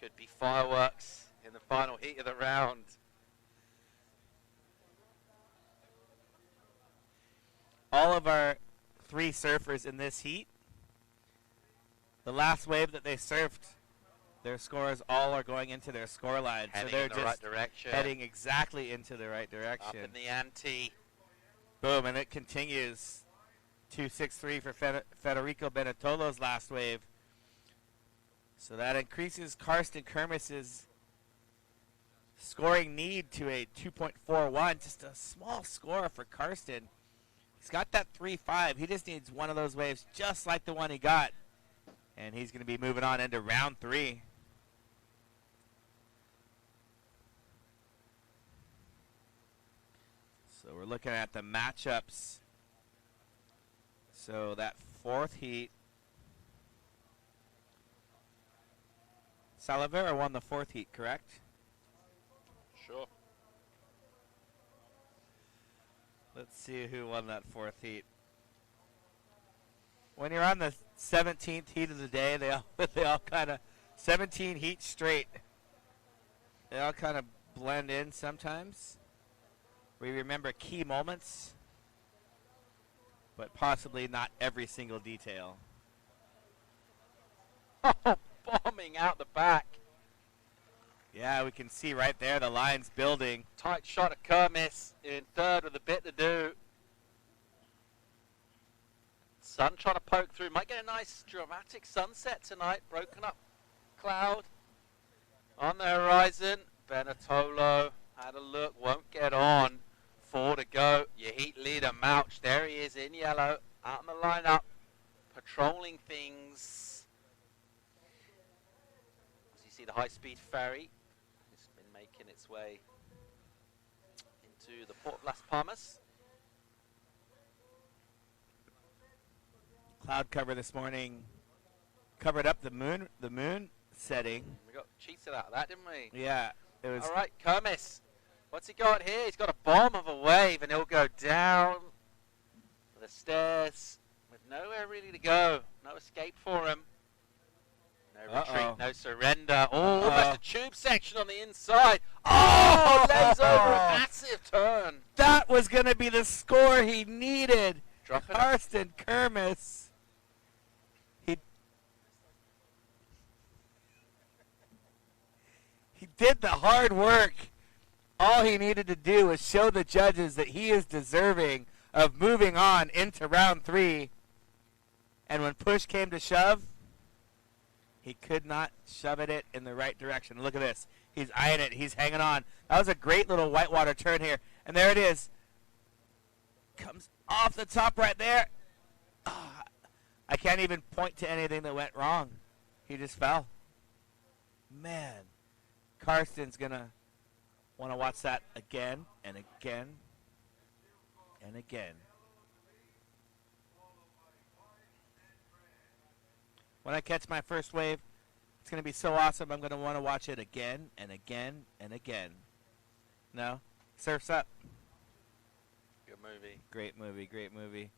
Could be fireworks in the final heat of the round. All of our three surfers in this heat, the last wave that they surfed, their scores all are going into their score line. Heading so they're in the just right direction. heading exactly into the right direction. Up in the ante. Boom, and it continues. 2.63 for Federico Benetolo's last wave. So that increases Karsten Kermis's scoring need to a 2.41. Just a small score for Karsten. He's got that 3.5. He just needs one of those waves just like the one he got. And he's going to be moving on into round 3. So we're looking at the matchups. So that fourth heat, Salavera won the fourth heat, correct? Sure. Let's see who won that fourth heat. When you're on the 17th heat of the day, they all kind of 17 heats straight. They all kind of blend in sometimes. We remember key moments, but possibly not every single detail. Oh, bombing out the back. Yeah, we can see right there the lines building. Tight shot of Kermis in third with a bit to do. Sun trying to poke through. Might get a nice dramatic sunset tonight. Broken up cloud on the horizon. Benetolo had a look, won't get on. 4 to go. Your heat leader, Mouch. There he is in yellow. Out in the lineup. Patrolling things. As you see the high-speed ferry. It's been making its way into the port of Las Palmas. Cloud cover this morning covered up the moon setting. We got cheated out of that, didn't we? Yeah, it was. All right, Kermis. What's he got here? He's got a bomb of a wave, and he'll go down the stairs with nowhere really to go. No escape for him. No retreat, no surrender. Oh, almost a tube section on the inside. Oh, lays over a massive turn. That was going to be the score he needed. Dropping Karsten Kermis. He did the hard work. All he needed to do was show the judges that he is deserving of moving on into round 3. And when push came to shove, he could not shove it in the right direction. Look at this. He's eyeing it. He's hanging on. That was a great little whitewater turn here. And there it is. Comes off the top right there. Oh, I can't even point to anything that went wrong. He just fell. Man, Karsten's going to want to watch that again and again and again. When I catch my first wave, It's going to be so awesome. I'm going to want to watch it again and again and again. No? Surf's Up. Good movie. Great movie, great movie.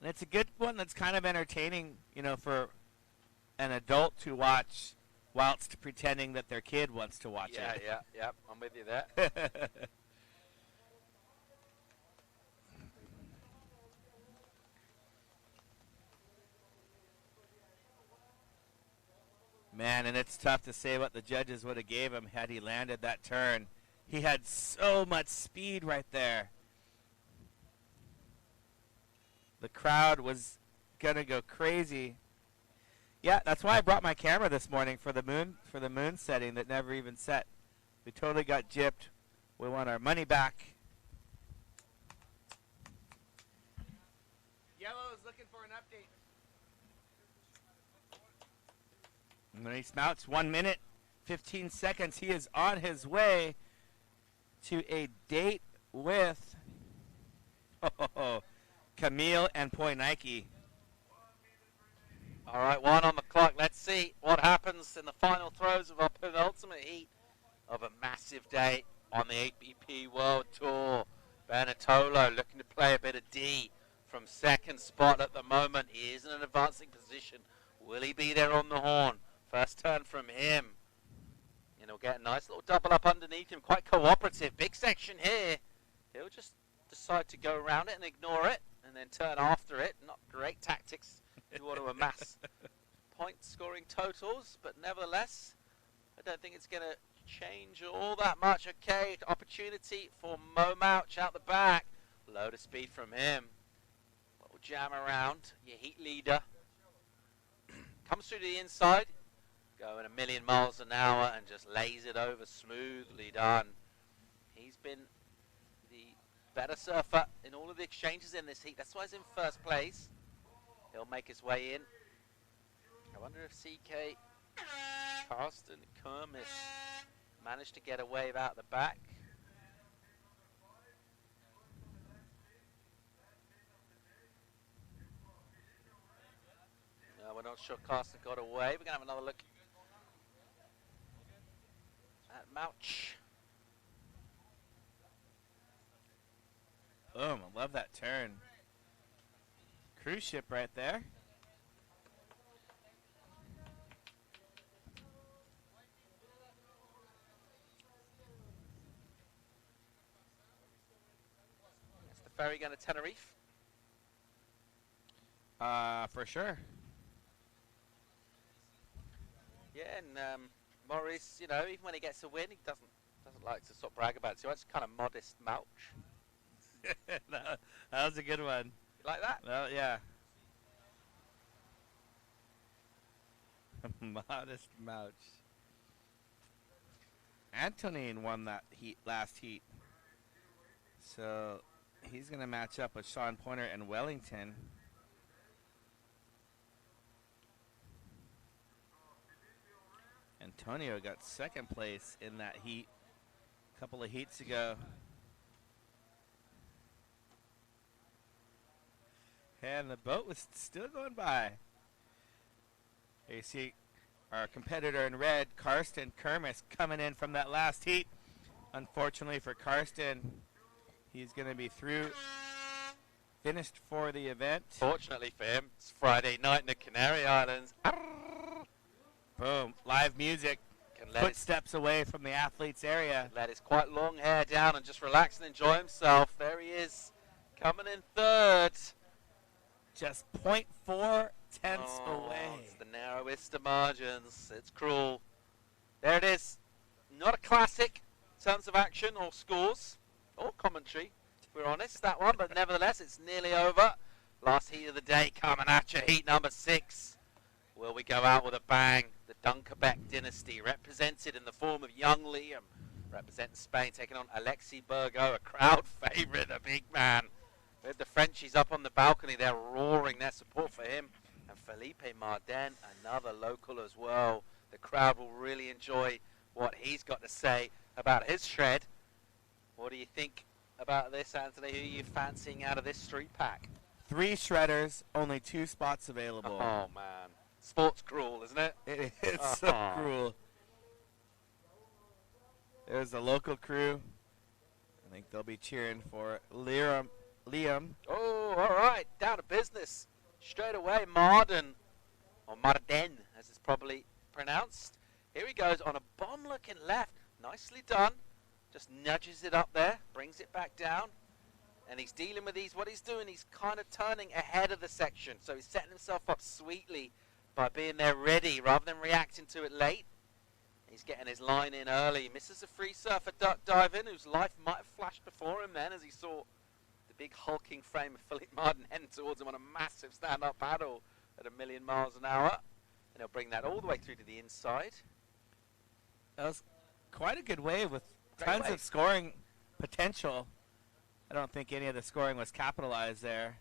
And it's a good one that's kind of entertaining, you know, for an adult to watch whilst pretending that their kid wants to watch it. Yeah. I'm with you there. Man, and it's tough to say what the judges would have gave him had he landed that turn. He had so much speed right there. The crowd was going to go crazy. Yeah, that's why I brought my camera this morning for the moon setting that never even set. We totally got gypped. We want our money back. Yellow is looking for an update. And when he smouts 1 minute, 15 seconds, he is on his way to a date with Camille and Poinike. All right, 1 on the clock. Let's see what happens in the final throws of our penultimate heat of a massive day on the APP World Tour. Benetolo looking to play a bit of D from second spot at the moment. He is in an advancing position. Will he be there on the horn? First turn from him. And he'll get a nice little double up underneath him. Quite cooperative. Big section here. He'll just decide to go around it and ignore it and then turn after it. Not great tactics if you want to amass point scoring totals, but nevertheless, I don't think it's going to change all that much. Okay, opportunity for Mo Mouch out the back. Load of speed from him. Little jam around. Your heat leader. Comes through to the inside. Going a million miles an hour and just lays it over. Smoothly done. He's been the better surfer in all of the exchanges in this heat. That's why he's in first place. He'll make his way in. I wonder if CK, Karsten, Kermis managed to get a wave out the back. No, we're not sure Karsten got away. We're going to have another look at Mouch. Boom, I love that turn. Cruise ship right there. Is the ferry going to Tenerife? For sure. Yeah, and Maurice, you know, even when he gets a win, he doesn't like to sort of brag about it. So it's kind of modest Mouch. that was a good one. You like that? Well, yeah. Modest Mouch. Antonine won that last heat. So he's going to match up with Sean Pointer and Wellington. Antonio got second place in that heat a couple of heats ago. And the boat was still going by. There you see our competitor in red, Karsten Kermis, coming in from that last heat. Unfortunately for Karsten, he's going to be through, finished for the event. Fortunately for him, it's Friday night in the Canary Islands. Boom, live music, footsteps away from the athletes area. Let his quite long hair down and just relax and enjoy himself. There he is, coming in third. Just 0.4 tenths away. It's the narrowest of margins. It's cruel. There it is. Not a classic in terms of action or scores or commentary, if we're honest, that one. But nevertheless, it's nearly over. Last heat of the day coming at you, heat number 6. Will we go out with a bang? The Dunkerbeck dynasty, represented in the form of young Liam, representing Spain, taking on Alexi Burgo, a crowd favourite, a big man. With the Frenchies up on the balcony, they're roaring their support for him. And Felipe Marden, another local as well. The crowd will really enjoy what he's got to say about his shred. What do you think about this, Anthony? Who are you fancying out of this street pack? 3 shredders, only 2 spots available. Oh, man. Sport's cruel, isn't it? It is so cruel. There's the local crew. I think they'll be cheering for Liam. Oh, all right. Down to business. Straight away, Marden, or Marden, as it's probably pronounced. Here he goes on a bomb-looking left. Nicely done. Just nudges it up there, brings it back down. And he's dealing with these. What he's doing, he's kind of turning ahead of the section. So he's setting himself up sweetly by being there ready rather than reacting to it late. He's getting his line in early. He misses a free surfer duck diving, whose life might have flashed before him then as he saw the big hulking frame of Philippe Marden heading towards him on a massive stand-up paddle at 1,000,000 miles an hour. And he'll bring that all the way through to the inside. That was quite a good wave with Great tons wave. of scoring potential. I don't think any of the scoring was capitalized there.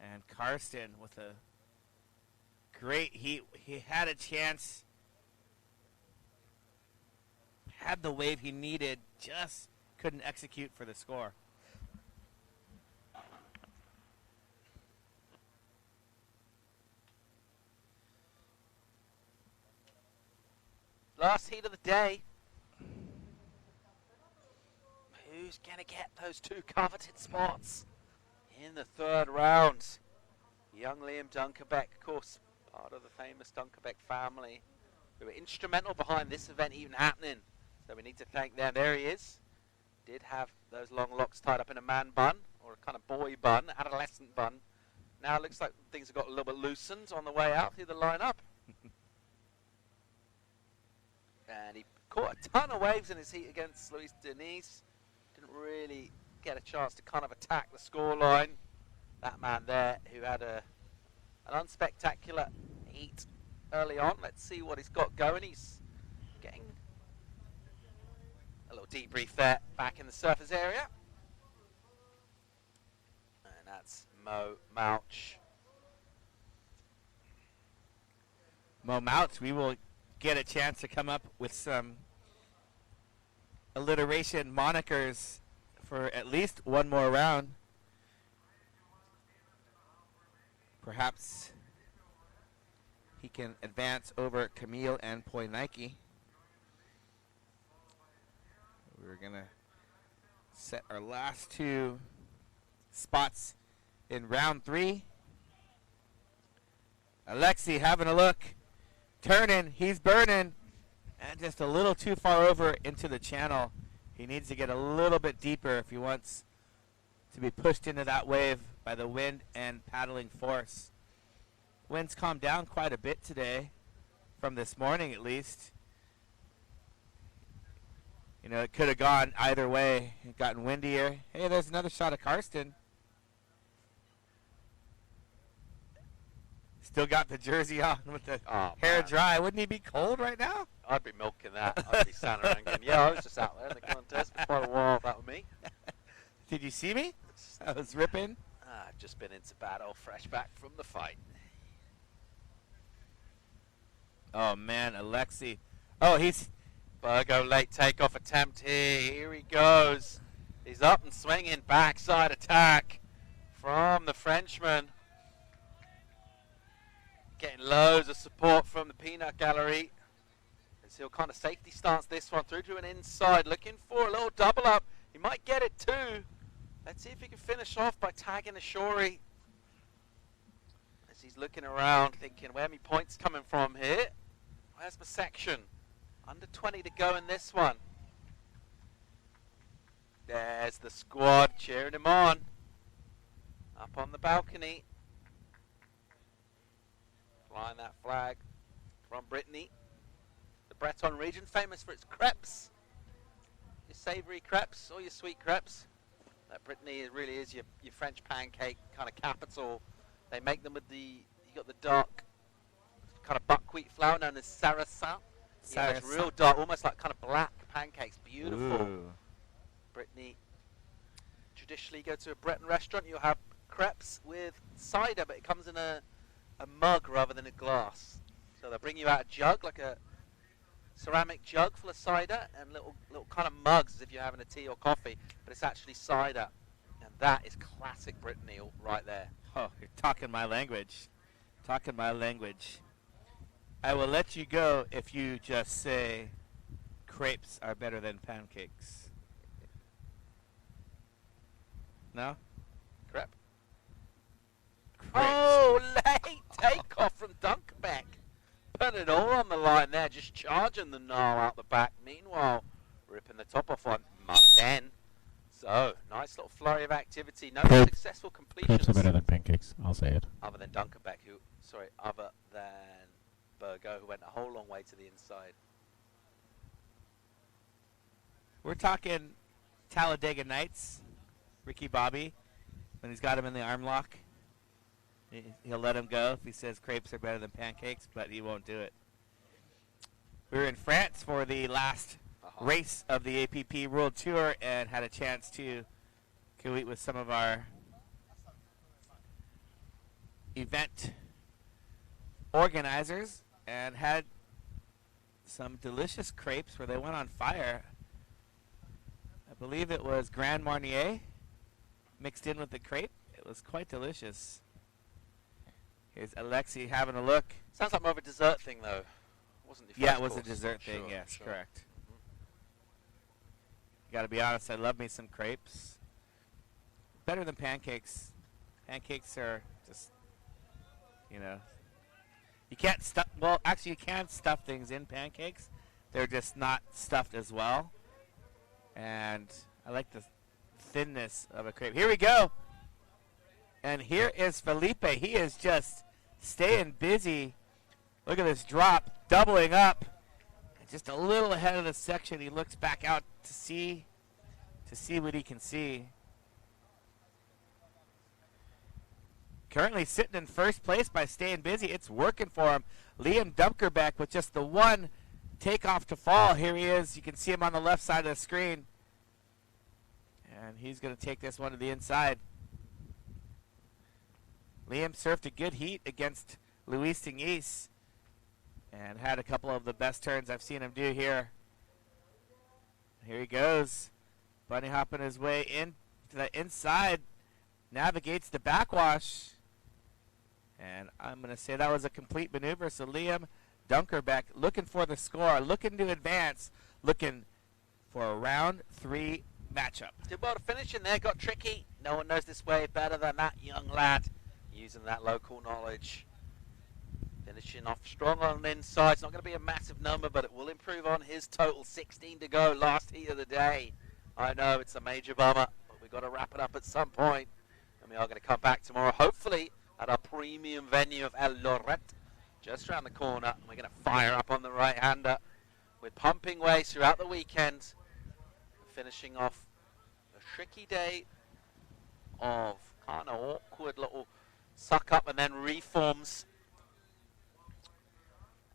And Karsten with a great heat. He had a chance. Had the wave he needed, just couldn't execute for the score. Last heat of the day. Who's going to get those 2 coveted spots in the 3rd round? Young Liam Dunkerbeck, of course, part of the famous Dunkerbeck family, who were instrumental behind this event even happening. So we need to thank them. There he is. Did have those long locks tied up in a man bun, or a kind of boy bun, adolescent bun. Now it looks like things have got a little bit loosened on the way out through the lineup. And he caught a ton of waves in his heat against Luis Denise. Didn't really get a chance to kind of attack the scoreline. That man there who had an unspectacular heat early on. Let's see what he's got going. He's getting a little debrief there back in the surface area. And that's Mo Mouch. Mo Mouch, we will get a chance to come up with some alliteration monikers for at least one more round. Perhaps he can advance over Camille and Poinike. We're going to set our last 2 spots in round 3. Alexi having a look. Turning, he's burning, and just a little too far over into the channel. He needs to get a little bit deeper if he wants to be pushed into that wave by the wind and paddling force. Winds calmed down quite a bit today, from this morning at least. You know, it could have gone either way. It gotten windier. Hey, there's another shot of Karsten. Still got the jersey on with the hair dry. Wouldn't he be cold right now? I'd be milking that. I'd be standing around going, yeah, I was just out there in the contest for quite a while. That was me. Did you see me? I was ripping. I've just been into battle, fresh back from the fight. Oh, man, Alexi. Oh, he's... Burgo late takeoff attempt here. Here he goes. He's up and swinging. Backside attack from the Frenchman. Getting loads of support from the peanut gallery. As he'll kind of safety stance this one through to an inside. Looking for a little double up. He might get it too. Let's see if he can finish off by tagging a Shorey. As he's looking around thinking, where are my points coming from here? Where's my section? Under 20 to go in this one. There's the squad cheering him on. Up on the balcony. Flying that flag from Brittany. The Breton region, famous for its crepes. Your savoury crepes or your sweet crepes. That Brittany really is your French pancake kind of capital. They make them with you got the dark kind of buckwheat flour known as sarrasin. Yeah, it's real dark, almost like kind of black pancakes. Beautiful. Ooh. Brittany. Traditionally, you go to a Breton restaurant, you'll have crepes with cider, but it comes in a mug rather than a glass. So they'll bring you out a jug, like a ceramic jug full of cider, and little kind of mugs as if you're having a tea or coffee, but it's actually cider. And That is classic Brittany right there. Oh, you're talking my language. Talking my language. I will let you go if you just say crepes are better than pancakes. No? Crepe. Crepes. Oh, late takeoff from Dunkerbeck. Putting it all on the line there, just charging the Nile out the back. Meanwhile, ripping the top off on Martin. So, nice little flurry of activity. No successful completions. Crepes are better than pancakes, I'll say it. Other than Dunkerbeck, other than Burgo, who went a whole long way to the inside. We're talking Talladega Nights, Ricky Bobby, when he's got him in the arm lock. He'll let him go if he says crepes are better than pancakes, but he won't do it. We were in France for the last race of the APP World Tour and had a chance to meet with some of our event organizers and had some delicious crepes where they went on fire. I believe it was Gran Marnier mixed in with the crepe. It was quite delicious. Here's Alexi having a look. Sounds like more of a dessert thing, though. Wasn't the Yeah, first it was a course. dessert thing, Sure, yes, sure. correct. Gotta be honest, I love me some crepes. Better than pancakes. Pancakes are just, you know, you can't stuff, well, actually you can stuff things in pancakes. They're just not stuffed as well. And I like the thinness of a crepe. Here we go. And here is Felipe. He is just staying busy. Look at this drop, doubling up. And just a little ahead of the section. He looks back out to see what he can see. Currently sitting in first place by staying busy. It's working for him. Liam Dunkerbeck with just the one takeoff to fall. Here he is. You can see him on the left side of the screen. And he's going to take this one to the inside. Liam surfed a good heat against Luis Tingis and had a couple of the best turns I've seen him do here. Here he goes. Bunny hopping his way in to the inside. Navigates the backwash. And I'm going to say that was a complete maneuver. So Liam Dunkerbeck looking for the score, looking to advance, looking for a round 3 matchup. Did well to finish in there, got tricky. No one knows this way better than that young lad, using that local knowledge. Finishing off strong on the inside. It's not going to be a massive number, but it will improve on his total. 16 to go, last heat of the day. I know it's a major bummer, but we've got to wrap it up at some point. And we are going to come back tomorrow, hopefully, at our premium venue of El Lorette, just around the corner. We're going to fire up on the right-hander with pumping ways throughout the weekend. Finishing off a tricky day of kind of awkward little suck up and then reforms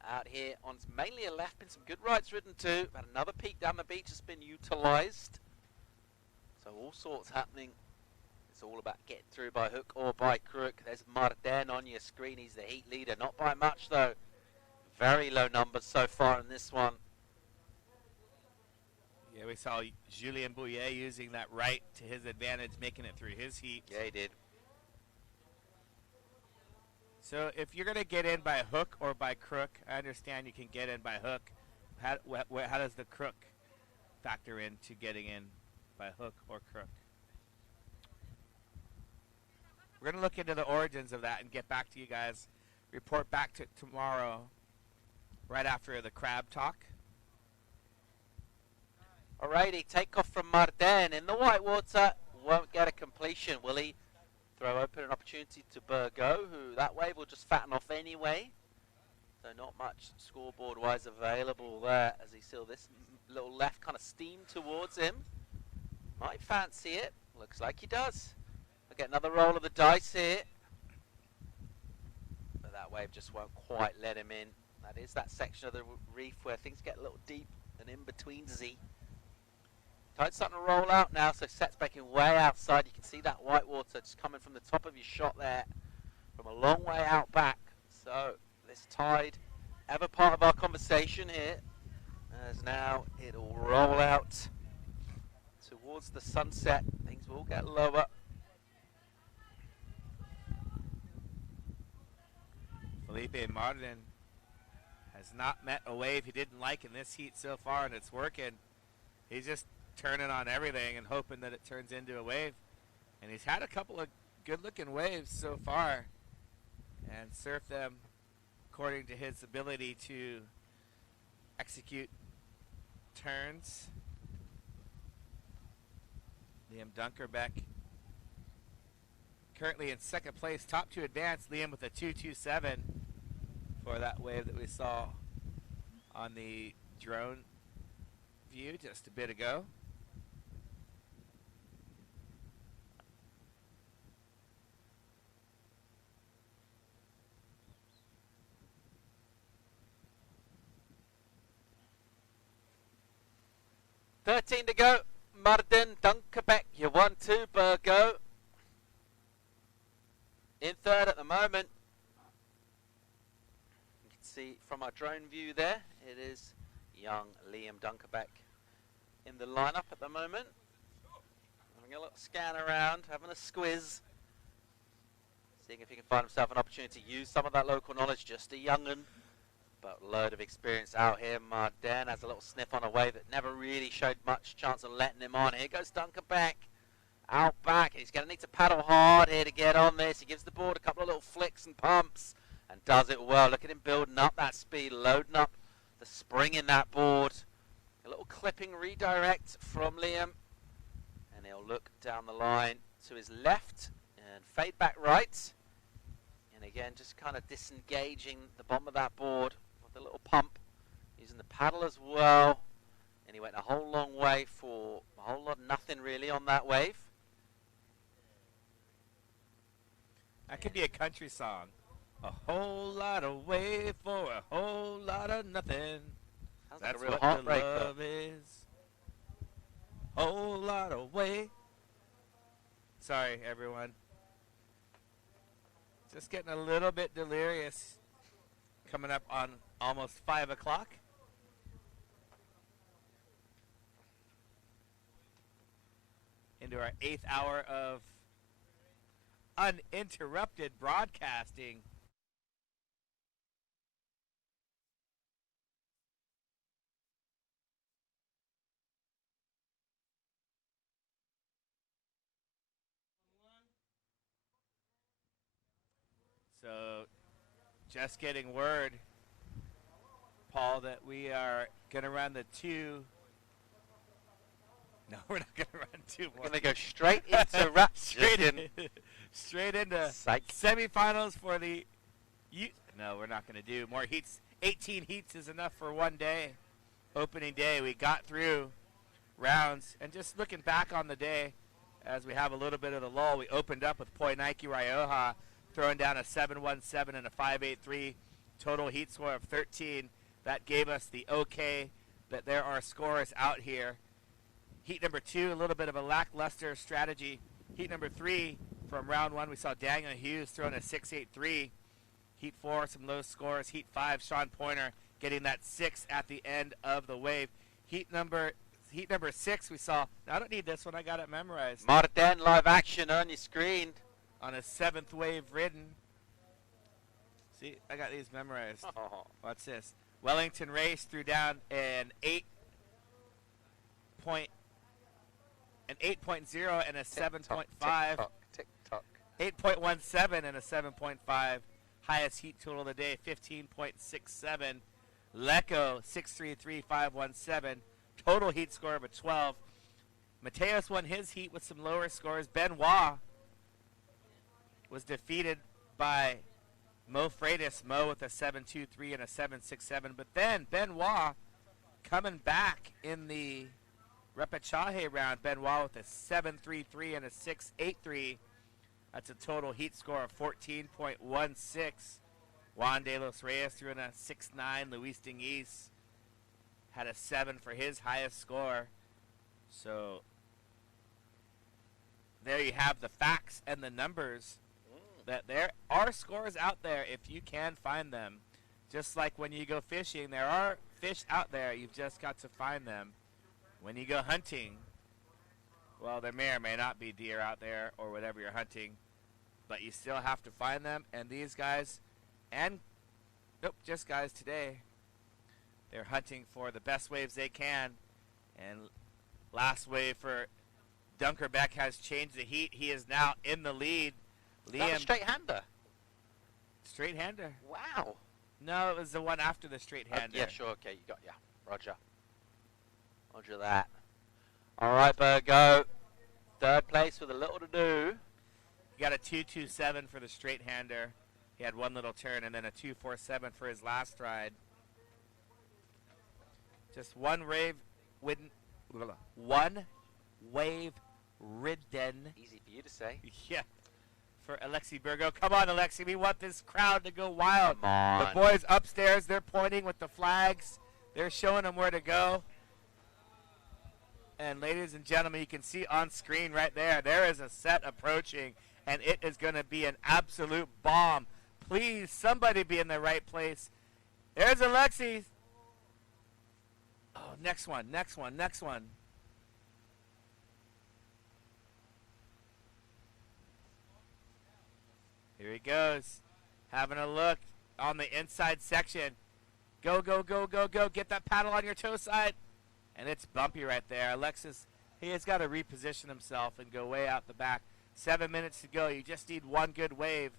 out here on mainly a left. Been some good rights ridden too. Had another peak down the beach has been utilised. So all sorts happening. It's all about getting through by hook or by crook. There's Martin on your screen. He's the heat leader. Not by much though. Very low numbers so far in this one. Yeah, we saw Julien Bouillet using that right to his advantage, making it through his heat. Yeah, he did. So if you're going to get in by hook or by crook, I understand you can get in by hook. How does the crook factor into getting in by hook or crook? We're going to look into the origins of that and get back to you guys. Report back to tomorrow right after the crab talk. Alrighty, takeoff from Martin in the whitewater. Won't get a completion, will he? Throw open an opportunity to Burgo, who that wave will just fatten off anyway. So not much scoreboard-wise available there as he saw this little left kind of steam towards him. Might fancy it. Looks like he does. We'll get another roll of the dice here. But that wave just won't quite let him in. That is that section of the reef where things get a little deep and in between Z. Tide's starting to roll out now, so set's backing way outside. You can see that white water just coming from the top of your shot there, from a long way out back. So this tide, ever part of our conversation here, as now it'll roll out towards the sunset. Things will get lower. Felipe Martin has not met a wave he didn't like in this heat so far, and it's working. He's just turning on everything and hoping that it turns into a wave. And he's had a couple of good-looking waves so far and surfed them according to his ability to execute turns. Liam Dunkerbeck currently in second place, top to advance. Liam with a 2.27 for that wave that we saw on the drone view just a bit ago. $13 to go. Martin Dunkerbeck, you 1-2, Burgo. In third at the moment. You can see from our drone view there, it is young Liam Dunkerbeck in the lineup at the moment. Having a little scan around, having a squiz. Seeing if he can find himself an opportunity to use some of that local knowledge. Just a young'un, but load of experience out here. Martin has a little sniff on a wave that never really showed much chance of letting him on. Here goes Dunkerbeck. Out back. He's going to need to paddle hard here to get on this. He gives the board a couple of little flicks and pumps and does it well. Look at him building up that speed, loading up the spring in that board. A little clipping redirect from Liam. And he'll look down the line to his left and fade back right. And again, just kind of disengaging the bottom of that board with a little pump. Using the paddle as well. And he went a whole long way for a whole lot of nothing really on that wave. That could be a country song. A whole lot of wave for a whole lot of nothing. Sounds That's like a real what the heartbreaker. love is. Whole lot of wave. Sorry, everyone. Just getting a little bit delirious. Coming up on almost 5 o'clock. Into our 8th hour of uninterrupted broadcasting. So, just getting word, Paul, that we are going to run the 2. No, we're not going to run 2 more. We're going to go straight into rap. Straight into Psych. semifinals for the. No, we're not going to do more heats. 18 heats is enough for one day. Opening day, we got through rounds, and just looking back on the day, as we have a little bit of the lull, we opened up with Nike Rioja throwing down a 7.17 and a 5.83 total heat score of 13. That gave us the okay that there are scores out here. Heat number 2, a little bit of a lackluster strategy. Heat number 3, from round 1, we saw Daniel Hughes throwing a 6.83. Heat 4, some low scores. Heat 5, Sean Pointer getting that 6 at the end of the wave. Heat number 6, we saw. Now, I don't need this one. I got it memorized. Martin live action on your screen. On a 7th wave ridden. See, I got these memorized. Oh. Watch this. Wellington Race threw down an 8.0 and a 7.5. Tick-tock. 8.17 and a 7.5. Highest heat total of the day, 15.67. Lecco, 633.517. Total heat score of a 12. Mateos won his heat with some lower scores. Benoit was defeated by Mo Freitas. Mo with a 7.23 and a 7.67. But then Benoit coming back in the Repêchage round. Benoit with a 7.33 and a 6.83. That's a total heat score of 14.16. Juan de los Reyes threw in a 6.9. Luis Diniz had a 7 for his highest score. So there you have the facts and the numbers that there are scores out there if you can find them. Just like when you go fishing, there are fish out there. You've just got to find them. When you go hunting, well, there may or may not be deer out there or whatever you're hunting, but you still have to find them. And these guys and Nope, just guys today. They're hunting for the best waves they can. And last wave for Dunkerbeck has changed the heat. He is now in the lead. Liam, a straight-hander. Straight-hander. Wow. No, it was the one after the straight-hander. Yeah, sure. Okay, you got, yeah. Roger. Roger that. All right, Burgo. Third place with a little to do. He got a 2.27 for the straight-hander. He had one little turn and then a 2.47 for his last ride. Just one wave ridden. Easy for you to say. Yeah. For Alexi Burgo. Come on, Alexi. We want this crowd to go wild. Come on. The boys upstairs, they're pointing with the flags. They're showing them where to go. And ladies and gentlemen, you can see on screen right there, there is a set approaching, and it is going to be an absolute bomb. Please, somebody be in the right place. There's Alexi. Oh, next one. Here he goes. Having a look on the inside section. Go, go, go, go, go. Get that paddle on your toe side. And it's bumpy right there. Alexis, he has got to reposition himself and go way out the back. 7 minutes to go. You just need one good wave.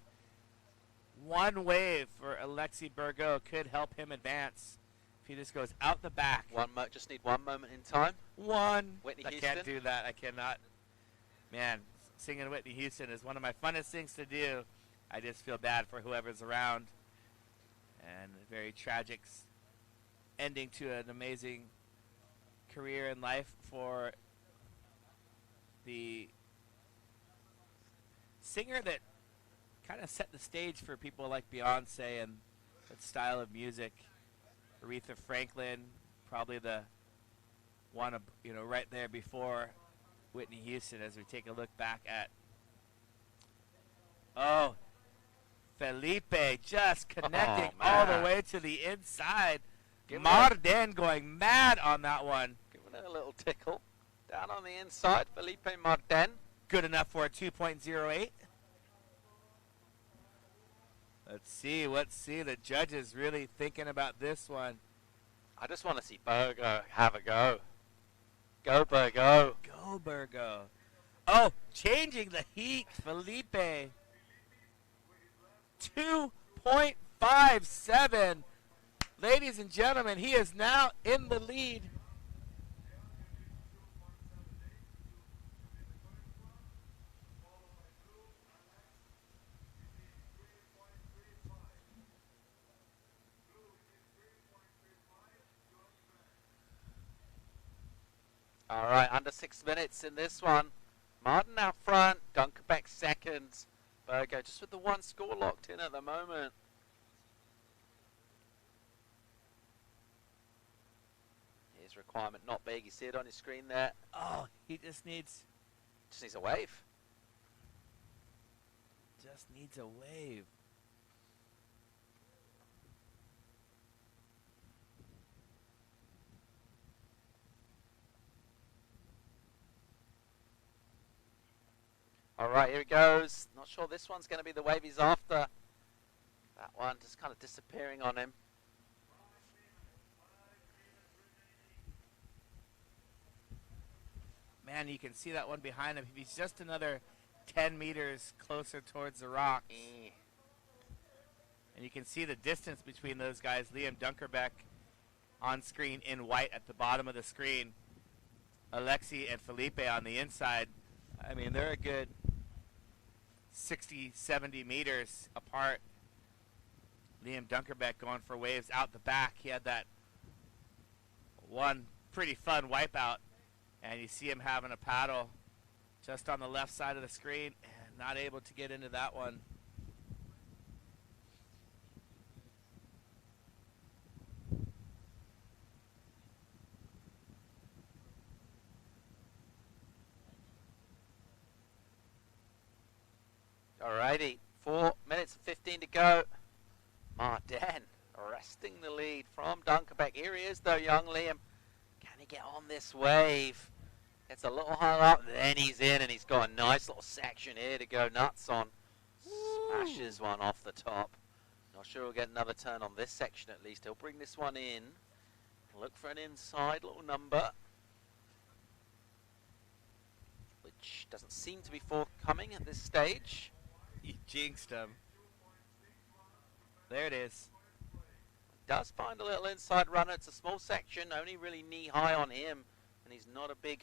One wave for Alexi Burgo could help him advance. If he just goes out the back. Just need one moment in time. Whitney I Houston. can't do that. I cannot. Man, singing Whitney Houston is one of my funnest things to do. I just feel bad for whoever's around. And a very tragic ending to an amazing career in life for the singer that kind of set the stage for people like Beyonce and that style of music. Aretha Franklin, probably the one, right there before Whitney Houston as we take a look back at. Oh, Felipe just connecting all the way to the inside. Marden going mad on that one. Giving it a little tickle. Down on the inside, Felipe Marden. Good enough for a 2.08. Let's see the judges really thinking about this one. I just want to see Burgo have a go. Go, Burgo. Go, Burgo. Oh, changing the heat, Felipe. 2.57. Ladies and gentlemen, he is now in the lead. All right, under 6 minutes in this one. Martin out front, Dunkerbeck second. Burgo just with the one score locked in at the moment. His requirement not big. You see it on his screen there. Oh, he just needs a wave. Just needs a wave. All right, here he goes. Not sure this one's going to be the wave he's after. That one just kind of disappearing on him. Man, you can see that one behind him. If he's just another 10 meters closer towards the rocks. And you can see the distance between those guys. Liam Dunkerbeck on screen in white at the bottom of the screen. Alexi and Felipe on the inside. I mean, they're a good 60, 70 meters apart. Liam Dunkerbeck going for waves out the back. He had that one pretty fun wipeout. And you see him having a paddle just on the left side of the screen. And not able to get into that one. Alrighty, 4 minutes and 15 to go. Marden arresting the lead from Dunkerbeck. Here he is though, young Liam. Can he get on this wave? It's a little high up, then he's in and he's got a nice little section here to go nuts on. Smashes one off the top. Not sure he'll get another turn on this section at least. He'll bring this one in. Look for an inside little number, which doesn't seem to be forthcoming at this stage. You jinxed him. There it is. Does find a little inside runner. It's a small section, only really knee-high on him, and he's not a big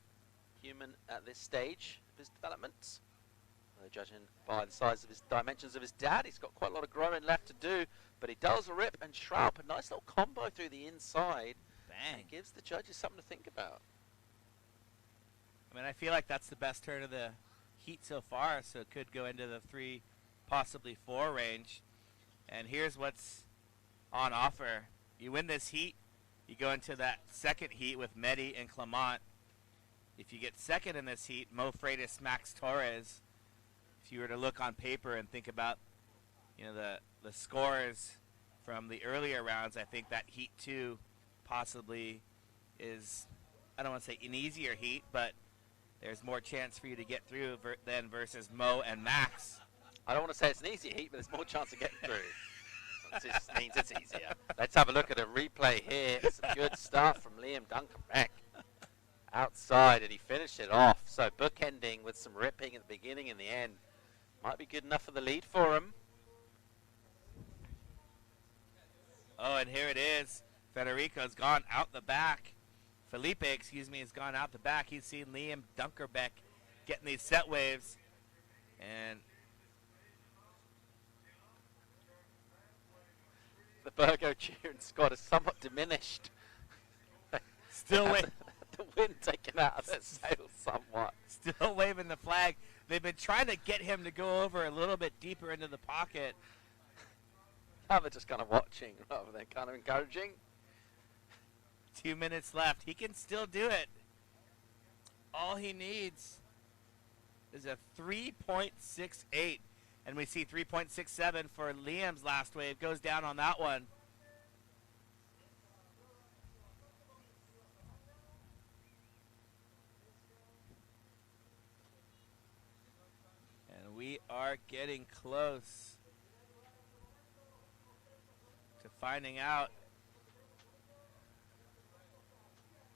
human at this stage of his development. Judging by the size of his dimensions of his dad, he's got quite a lot of growing left to do, but he does rip and shroud a nice little combo through the inside. Bang. It gives the judges something to think about. I mean, I feel like that's the best turn of the heat so far, so it could go into the 3, possibly 4 range. And here's what's on offer. You win this heat, you go into that second heat with Mehdi and Clement. If you get second in this heat, Mo Freitas, Max Torres. If you were to look on paper and think about, you know, the scores from the earlier rounds, I think that heat 2 possibly is, I don't want to say an easier heat, but there's more chance for you to get through than versus Mo and Max. I don't want to say it's an easy heat, but there's more chance of getting through. That just means it's easier. Let's have a look at a replay here. Some good stuff from Liam Dunkerbeck. Outside, and he finished it off. So bookending with some ripping at the beginning and the end. Might be good enough for the lead for him. Oh, and here it is. Federico's gone out the back. Felipe, excuse me, has gone out the back. He's seen Liam Dunkerbeck getting these set waves. And the Virgo cheering squad is somewhat diminished. still waving. The wind taken out of their sails somewhat. Still waving the flag. They've been trying to get him to go over a little bit deeper into the pocket. Now they're just kind of watching rather than kind of encouraging. 2 minutes left. He can still do it. All he needs is a 3.68. And we see 3.67 for Liam's last wave. Goes down on that one. And we are getting close to finding out.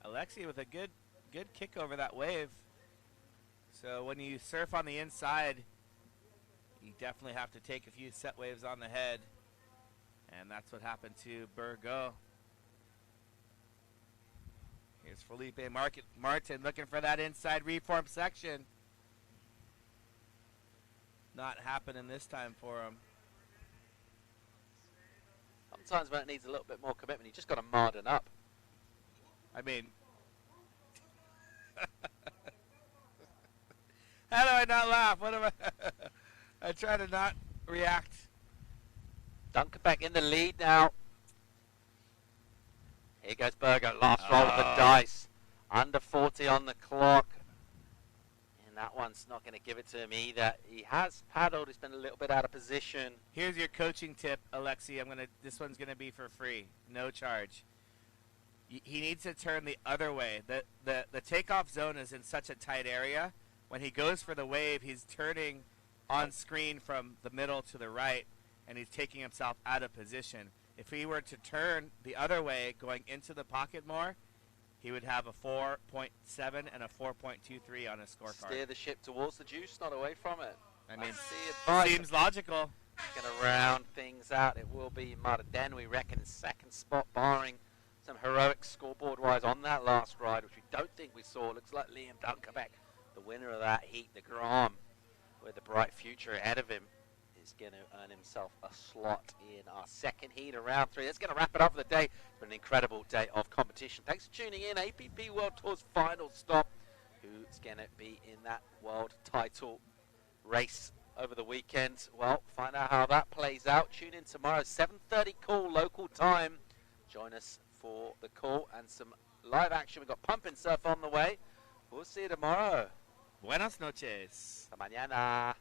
Alexi with a good kick over that wave. So when you surf on the inside, you definitely have to take a few set waves on the head. And that's what happened to Burgo. Here's Felipe Martin looking for that inside reform section. Not happening this time for him. Sometimes when it needs a little bit more commitment, you just got to marden up. I mean, how do I not laugh? What am I try to not react. Dunkerbeck in the lead now. Here goes Burgo, last roll of the dice. Under 40 on the clock. And that one's not going to give it to him either. He has paddled, he's been a little bit out of position. Here's your coaching tip, Alexi. This one's gonna be for free, no charge. He needs to turn the other way. The takeoff zone is in such a tight area. When he goes for the wave, he's turning on screen from the middle to the right, and he's taking himself out of position. If he were to turn the other way, going into the pocket more, he would have a 4.7 and a 4.23 on his scorecard. Steer the ship towards the juice, not away from it. I mean, That's the seems logical. Going to round things out. It will be Martin, we reckon, in second spot, barring some heroic scoreboard-wise on that last ride, which we don't think we saw. Looks like Liam Dunkerbeck, the winner of that heat, the Gran, with a bright future ahead of him, is going to earn himself a slot in our second heat of round 3. That's going to wrap it up for the day. It's been an incredible day of competition. Thanks for tuning in. APP World Tour's final stop. Who's going to be in that world title race over the weekend? Well, find out how that plays out. Tune in tomorrow, 7:30 call local time. Join us for the call and some live action. We've got Pump and Surf on the way. We'll see you tomorrow. Buenas noches. Hasta mañana.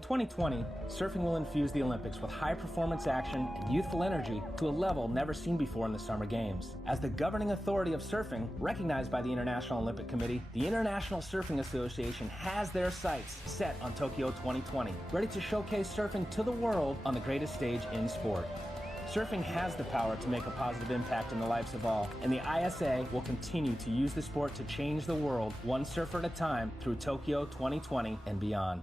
In 2020, surfing will infuse the Olympics with high-performance action and youthful energy to a level never seen before in the Summer Games. As the governing authority of surfing, recognized by the International Olympic Committee, the International Surfing Association has their sights set on Tokyo 2020, ready to showcase surfing to the world on the greatest stage in sport. Surfing has the power to make a positive impact in the lives of all, and the ISA will continue to use the sport to change the world one surfer at a time through Tokyo 2020 and beyond.